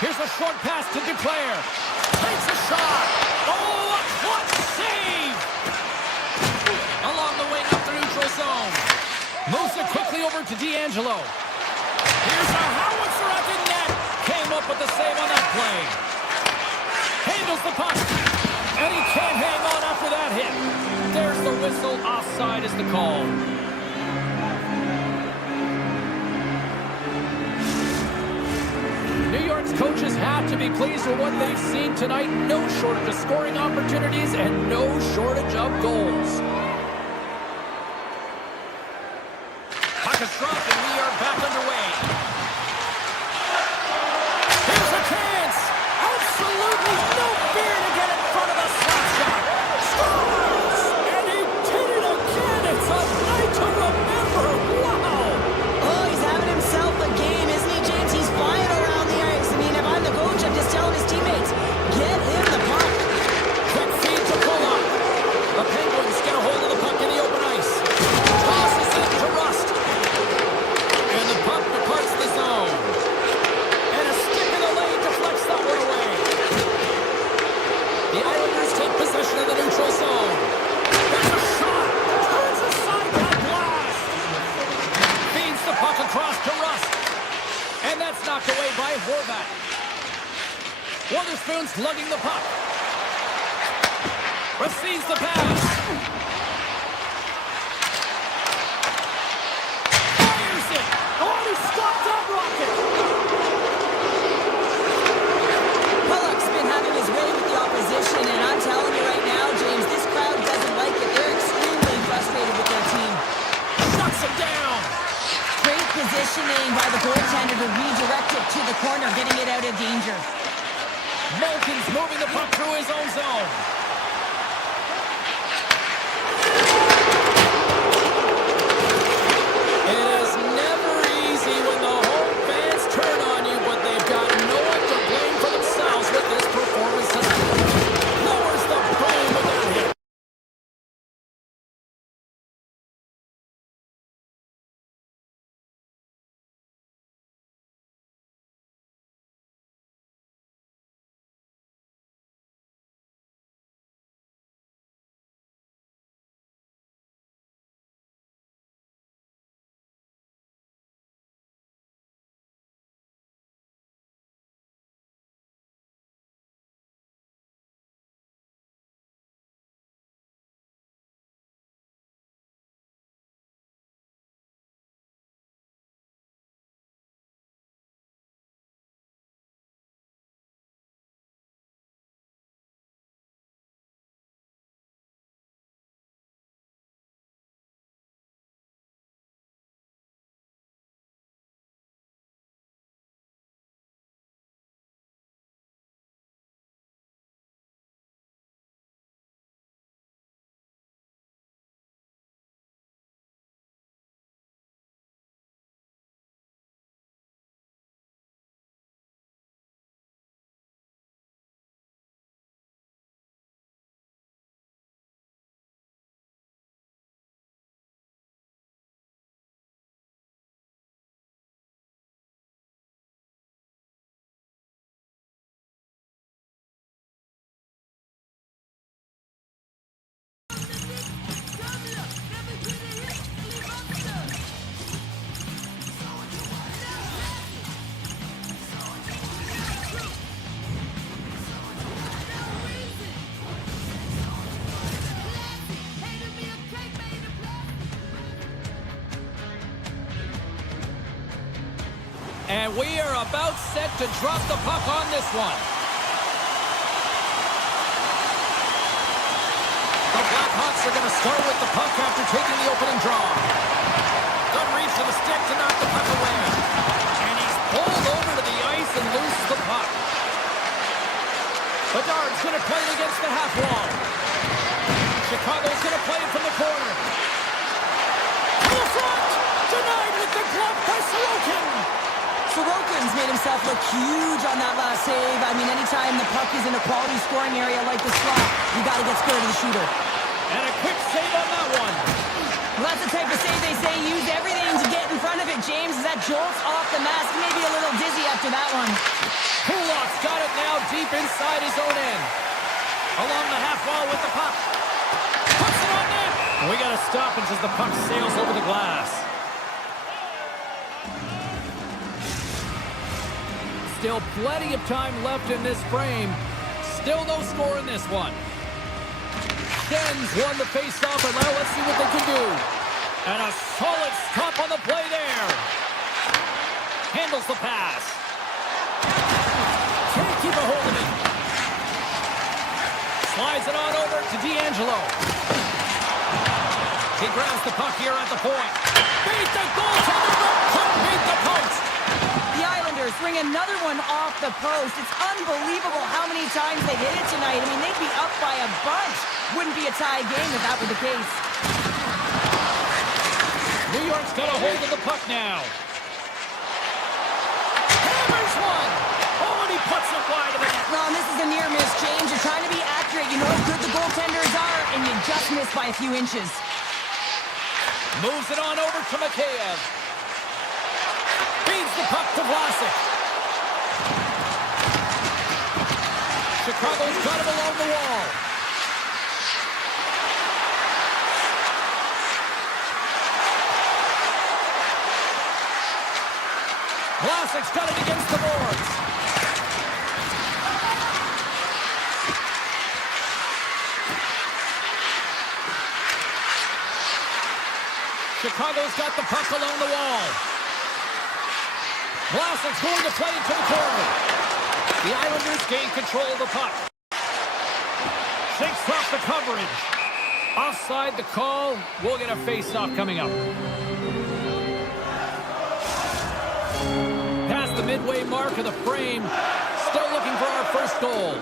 Here's a short pass to Duclair. Takes a shot. Oh, a clutch save! Along the wing up the neutral zone. Moves it quickly over to D'Angelo. Here's a howitzer at the net. Came up with the save on that play. Handles the puck. And he can't hang on after that hit. There's the whistle. Offside is the call. New York's coaches have to be pleased with what they've seen tonight. No shortage of scoring opportunities and no shortage of goals. Puck is dropped and we are back underway. Here's a chance. Absolutely no fear to get in front of a slap shot. Scores! And he did it again. It's a night to remember. Wow! Oh, he's having himself a game, isn't he, James? He's flying around the ice. I mean, if I'm the coach, I'm just telling his teammates, get him the puck. Quick feed to pull up. The Penguins get a hold of the puck in the open ice. Tosses it to Rust. And the puck departs the zone. And a stick in the lane deflects that one away. The Islanders take possession of the neutral zone. There's a shot. Turns aside that blast. Feeds the puck across to Rust. And that's knocked away by Horvat. Witherspoon's lugging the puck. Receives the pass. Fires it. Oh, he stopped that rocket. Pulock's been having his way with the opposition, and I'm telling you right now, James, this crowd doesn't like it. They're extremely frustrated with their team. Shuts him down. Great positioning by the goaltender to redirect it to the corner, getting it out of danger. Malkin's moving the puck through his own zone. It is never easy when the home fans turn on you, but they've got no one to blame for themselves with this performance tonight. Lowers the boom with that hit. And we are about set to drop the puck on this one. The Blackhawks are going to start with the puck after taking the opening draw. Good reach to the stick to knock the puck away. And he's pulled over to the ice and loose the puck. Bedard's going to play it against the half wall. Chicago's going to play it from the corner. To the front! Denied with the glove by Sorokin. Sorokin's made himself look huge on that last save. I mean, anytime the puck is in a quality scoring area like the slot, you got to get scared of the shooter. And a quick save on that one. Well, that's the type of save they say use everything to get in front of it, James. As that jolts off the mask, maybe a little dizzy after that one. Kulak's got it now deep inside his own end. Along the half wall with the puck. Puts it on net. We got a stoppage as the puck sails over the glass. Still plenty of time left in this frame. Still no score in this one. Sens won the face-off, and now let's see what they can do. And a solid stop on the play there. Handles the pass. Can't keep a hold of it. Slides it on over to D'Angelo. He grabs the puck here at the point. Beat the goaltender, but couldn't beat the post. The Islanders ring another one off the post. It's unbelievable how many times they hit it tonight. I mean, they'd be up by a bunch. Wouldn't be a tie game if that were the case. New York's got a hold of the puck now. Hammers one. Oh, and he puts it wide of the net. Well, and this is a near miss, James. You're trying to be accurate. You know how good the goaltenders are, and you just miss by a few inches. Moves it on over to Mikheyev. Feeds the puck to Vlasic. Chicago's got him along the wall. Vlasic's got it against the boards. Chicago's got the puck along the wall. Vlasic's going to play it to the corner. The Islanders gain control of the puck. Shakes off the coverage. Offside the call. We'll get a face-off coming up. Past the midway mark of the frame. Still looking for our first goal.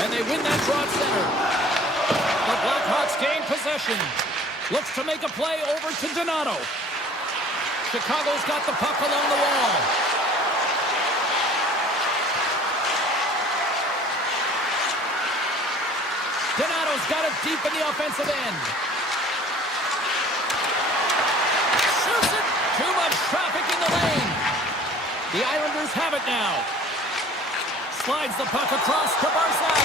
And they win that draw at center. The Blackhawks gain possession. Looks to make a play over to Donato. Chicago's got the puck along the wall. Donato's got it deep in the offensive end. Shoots it. Too much traffic in the lane. The Islanders have it now. Slides the puck across to Barzal.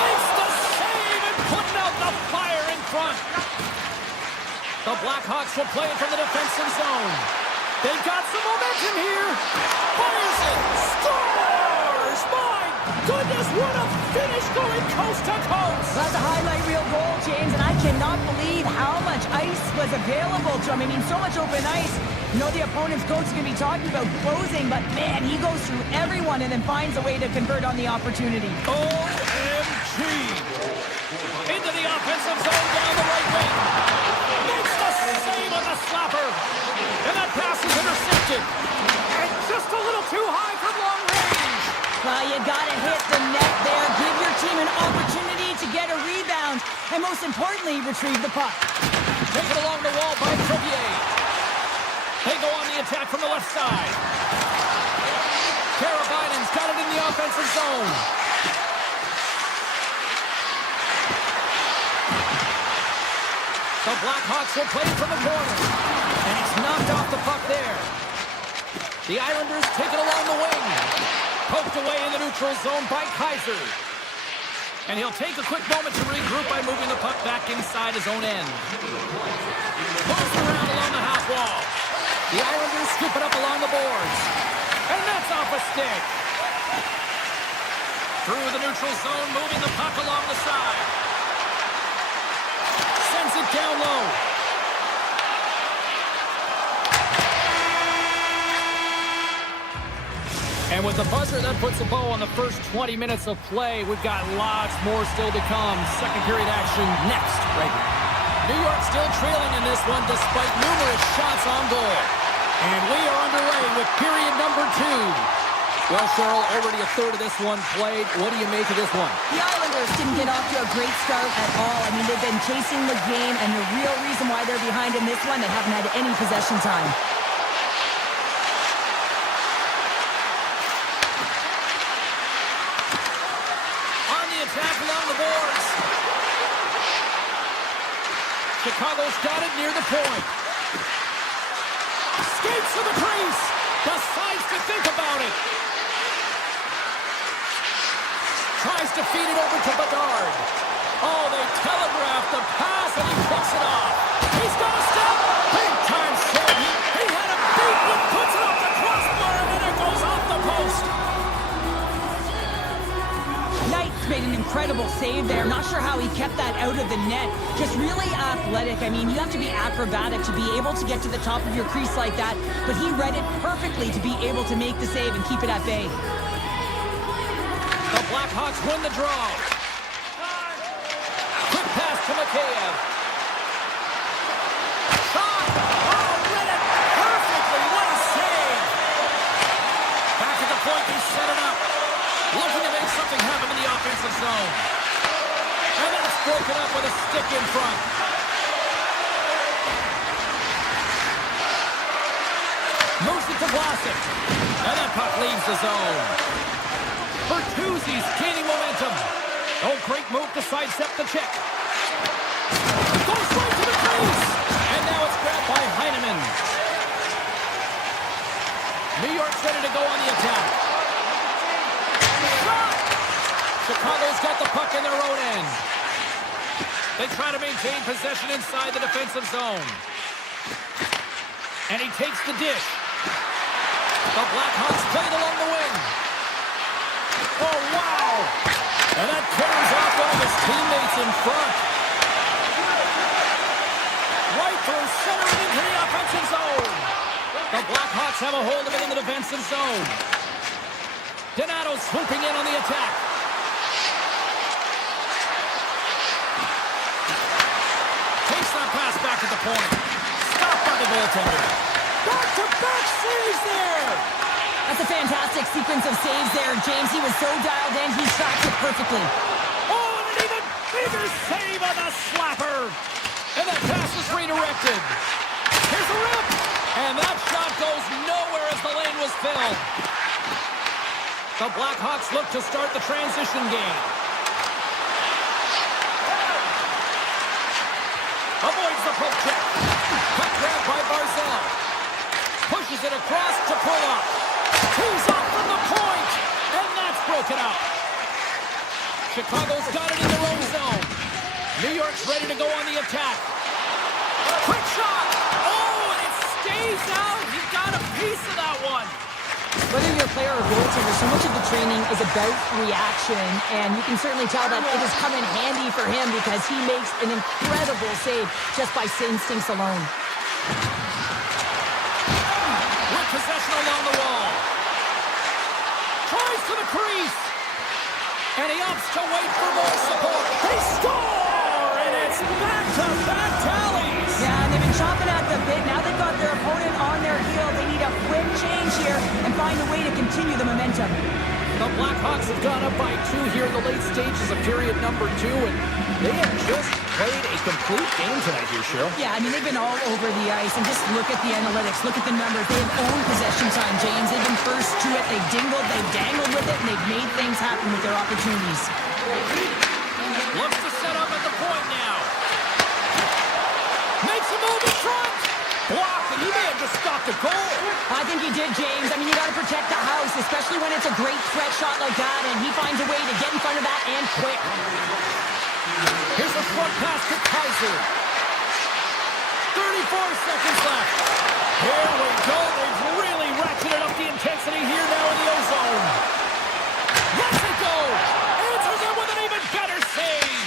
Makes the save and putting out the fire in front. The Blackhawks will play it from the defensive zone. They got some momentum here. Fires it. Scores! My goodness, what a finish going coast to coast. That's a highlight reel goal, James, and I cannot believe how much ice was available to him. I mean, so much open ice. You know the opponent's coach is going to be talking about closing, but man, he goes through everyone and then finds a way to convert on the opportunity. OMG! Into the offensive zone down the right wing. Makes the save on the slapper. And that pass is intercepted. And just a little too high from long range. Well, you got to hit the net there. Give your team an opportunity to get a rebound. And most importantly, retrieve the puck. Taken along the wall by Trevier. They go on the attack from the left side. Karabainen's got it in the offensive zone. The Blackhawks will play from the corner. And he's knocked off the puck there. The Islanders take it along the wing. Poked away in the neutral zone by Kaiser. And he'll take a quick moment to regroup by moving the puck back inside his own end. Moves around along the half wall. The Islanders scoop it up along the boards. And that's off a stick. Through the neutral zone, moving the puck along the side. Sends it down low. And with the buzzer, that puts a bow on the first 20 minutes of play. We've got lots more still to come. Second period action next, right here. New York still trailing in this one despite numerous shots on goal. And we are underway with period number 2. Well, Cheryl, already a third of this one played. What do you make of this one? The Islanders didn't get off to a great start at all. I mean, they've been chasing the game, and the real reason why they're behind in this one, they haven't had any possession time. Chicago's got it near the point. Skates to the crease. Decides to think about it. Tries to feed it over to Bedard. Oh, they telegraphed the pass, and he picks it off. He's got a step. Big time save. He had a beat and puts it off the crossbar, and then it goes off the post. Knight's made an incredible save there. I'm not sure how he kept that out of the net. Just really athletic. I mean, you have to be acrobatic to be able to get to the top of your crease like that, but he read it perfectly to be able to make the save and keep it at bay. The Blackhawks win the draw. Quick pass to Mikheyev. Shot! Oh, read it perfectly. What a save! Back at the point, he set it up. Looking to make something happen in the offensive zone. And that's broken up with a stick in front. Moves it to Vlasic. And that puck leaves the zone. Bertuzzi's gaining momentum. Oh, great move to sidestep the check. Goes right to the crease. And now it's grabbed by Heineman. New York's ready to go on the attack. Shot! Chicago's got the puck in their own end. They try to maintain possession inside the defensive zone. And he takes the dish. The Blackhawks played along the wing. Oh, wow! And that carries off one of his teammates in front. Right through center and into the offensive zone. The Blackhawks have a hold of it in the defensive zone. Donato swooping in on the attack. Takes that pass back at the point. Stopped by the goaltender. Back-to-back saves there! That's a fantastic sequence of saves there, James. He was so dialed in, he tracked it perfectly. Oh, and an even bigger save on the slapper! And that pass is redirected. Here's a rip! And that shot goes nowhere as the lane was filled. The Blackhawks look to start the transition game. Avoids the poke check. Puck grab by Barzal. Pushes it across to Pulock. Tees off from the point. And that's broken up. Chicago's got it in their own zone. New York's ready to go on the attack. Quick shot. Oh, and it stays out. He got a piece of that one. Whether you're a player or goaltender, so much of the training is about reaction, and you can certainly tell that it has come in handy for him because he makes an incredible save just by instincts alone. With possession along the wall. Tries to the crease. And he opts to wait for more support. They score! And it's back-to-back tallies! Yeah, and they've been chopping at the bit. Now they've got their opponent on their heel. They need a quick change here and find a way to continue the momentum. The Blackhawks have gone up by 2 here in the late stages of period number 2, and they have just played a complete game tonight here, Cheryl. Yeah, I mean, they've been all over the ice, and just look at the analytics, look at the numbers. They have owned possession time, James. They've been first to it, they've dingled, they've dangled with it, and they've made things happen with their opportunities. Looks to set up at the point now. Makes a move in front. Blocked, and he may have just stopped the goal. I think he did, James. I mean, you got to protect the house, especially when it's a great threat shot like that, and he finds a way to get in front of that and quick. Here's a short pass to Kaiser. 34 seconds left. Here we go. They've really ratcheted up the intensity here now in the ozone. Lets it go. Answers it with an even better save.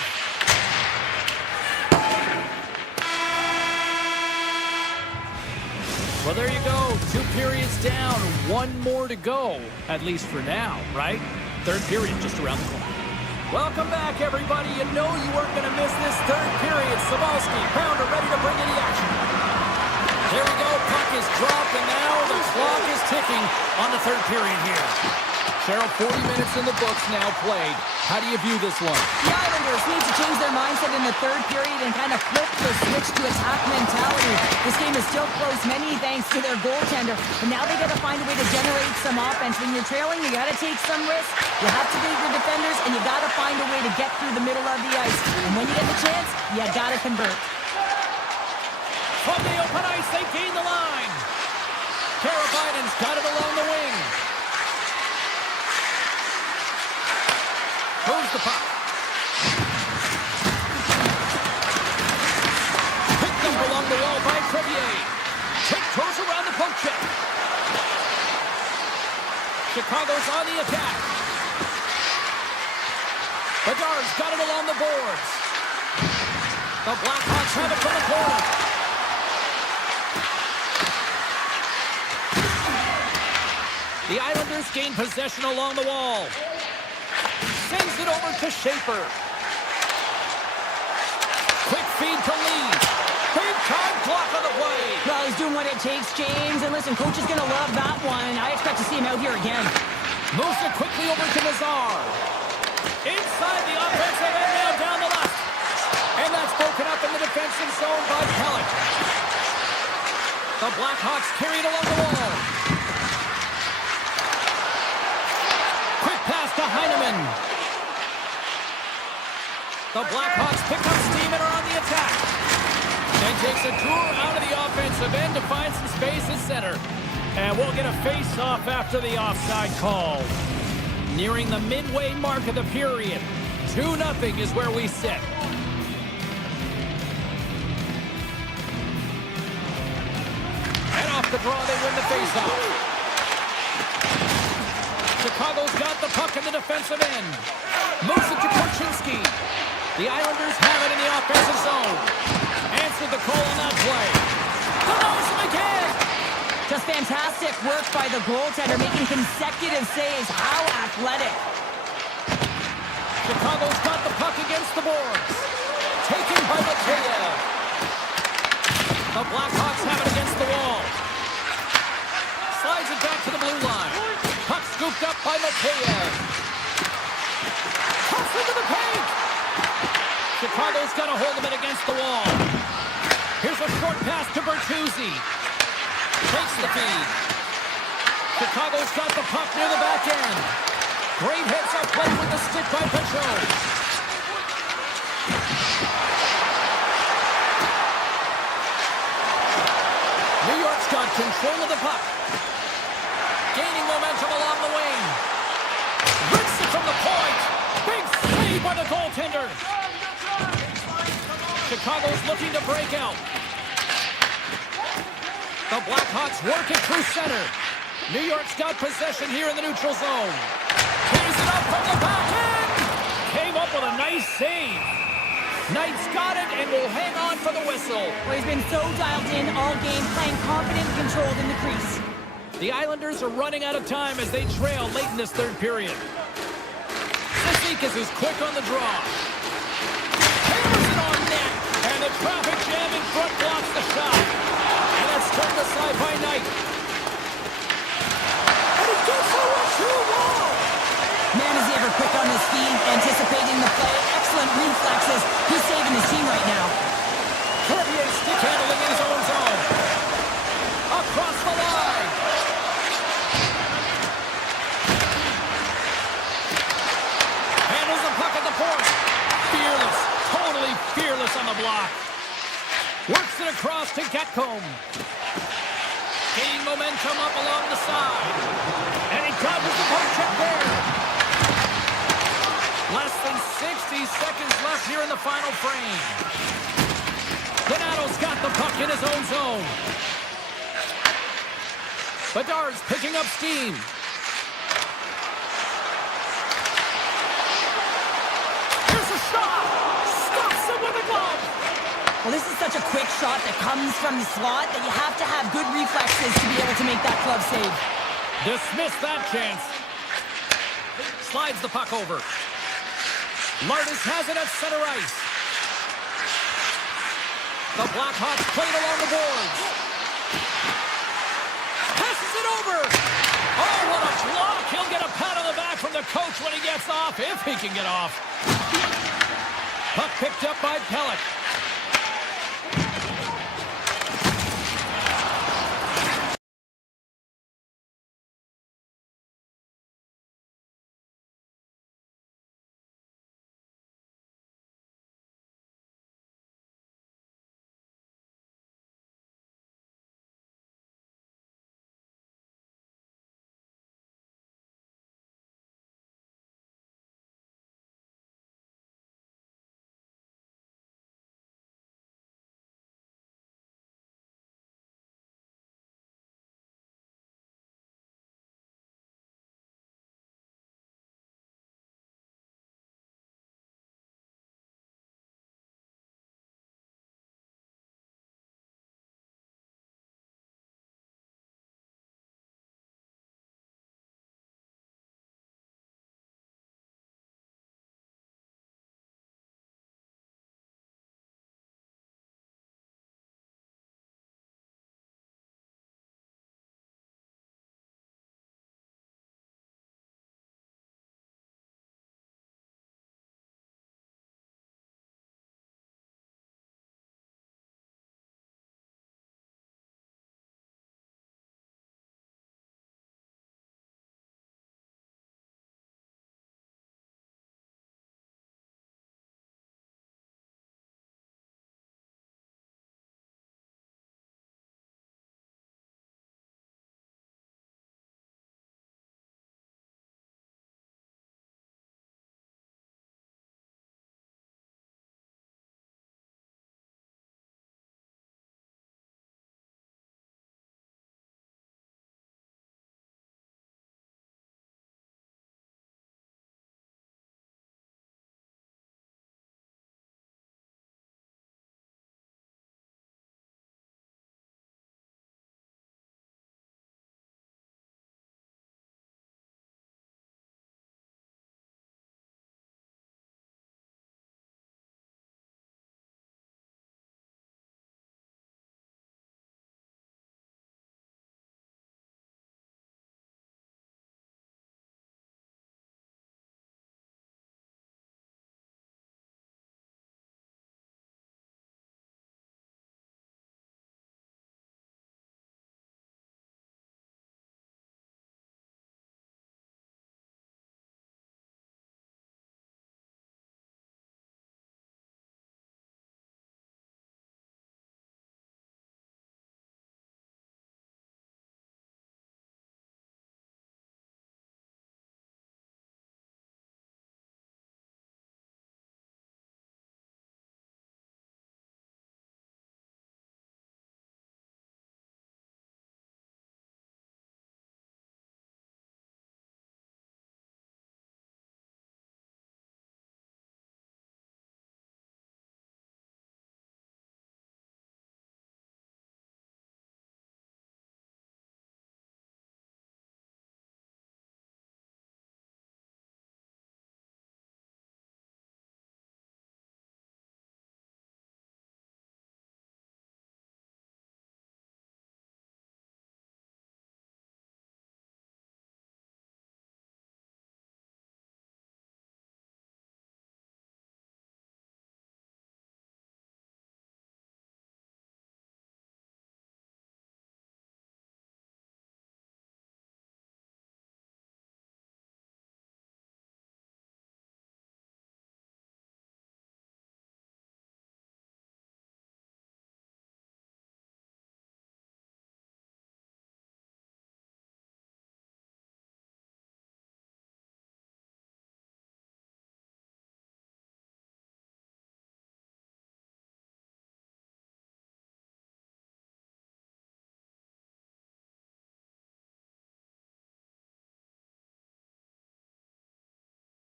Well, there you go. 2 periods down. 1 more to go, at least for now, right? 3rd period just around the corner. Welcome back, everybody. You know you weren't going to miss this 3rd period. Sabalski, Pounder, ready to bring in the action. There we go. Puck is dropped, and now the clock is ticking on the 3rd period here. Cheryl, 40 minutes in the books now played. How do you view this one? The Islanders need to change their mindset in the 3rd period and kind of flip the switch to attack mentality. This game is still close, many thanks to their goaltender. And now they got to find a way to generate some offense. When you're trailing, you got to take some risks. You have to beat your defenders, and you got to find a way to get through the middle of the ice. And when you get the chance, you got to convert. From the open ice, they gain the line. Karabainen's got it along the wing. Moves the puck. Picked up along the wall by Crevier. Tiptoes around the poke check. Chicago's on the attack. Bedard's got it along the boards. The Blackhawks have it from the corner. The Islanders gain possession along the wall. Sends it over to Schaefer. Quick feed to Lee. Big time block on the play. Well, he's doing what it takes, James. And listen, coach is going to love that one. I expect to see him out here again. Moves it quickly over to Nazar. Inside the offensive end, now down the left. And that's broken up in the defensive zone by Pelech. The Blackhawks carry it along the wall. Quick pass to Heineman. The Blackhawks pick up steam and are on the attack. And takes a tour out of the offensive end to find some space at center. And we'll get a face-off after the offside call. Nearing the midway mark of the period. 2-0 is where we sit. And off the draw, they win the face-off. Chicago's got the puck in the defensive end. Moves it to Korchinski. The Islanders have it in the offensive zone. Answered the call on that play. Throws him again. Just fantastic work by the goaltender, making consecutive saves. How athletic. Chicago's got the puck against the boards. Taken by Mikheyev. The Blackhawks have it against the wall. Slides it back to the blue line. Puck scooped up by Mikheyev. Pucks into the paint. Chicago's got a hold of it against the wall. Here's a short pass to Bertuzzi. Takes the feed. Chicago's got the puck near the back end. Great hits up play with the stick by Pachot. New York's got control of the puck. Gaining momentum along the wing. Rips it from the point. Big save by the goaltender. Chicago's looking to break out. The Blackhawks work it through center. New York's got possession here in the neutral zone. Tees it up from the back end. Came up with a nice save. Knight's got it and will hang on for the whistle. Well, he's been so dialed in all game, playing confident and controlled in the crease. The Islanders are running out of time as they trail late in this third period. Cizikas is quick on the draw. Hammers it on net. And the traffic jam in front blocks the shot. And that's turned aside by Knight. And he gets a 1-2 wall. Man, is he ever quick on his feet, anticipating the play. Excellent reflexes. He's saving his team right now. Corbier stick handling in his own zone. Across the line. Handles the puck at the point. Fearless. Totally fearless on the block. Works it across to Getcomb. Gaining momentum up along the side. And he dodges the poke check there. Less than 60 seconds left here in the final frame. Donato's got the puck in his own zone. Bedard's picking up steam. Here's a shot. Stops him with a glove. Well, this is such a quick shot that comes from the slot that you have to have good reflexes to be able to make that glove save. Dismiss that chance. Slides the puck over. Lardis has it at center ice. The Blackhawks played along the boards. Passes it over. Oh, what a block. He'll get a pat on the back from the coach when he gets off, if he can get off. Puck picked up by Pelech.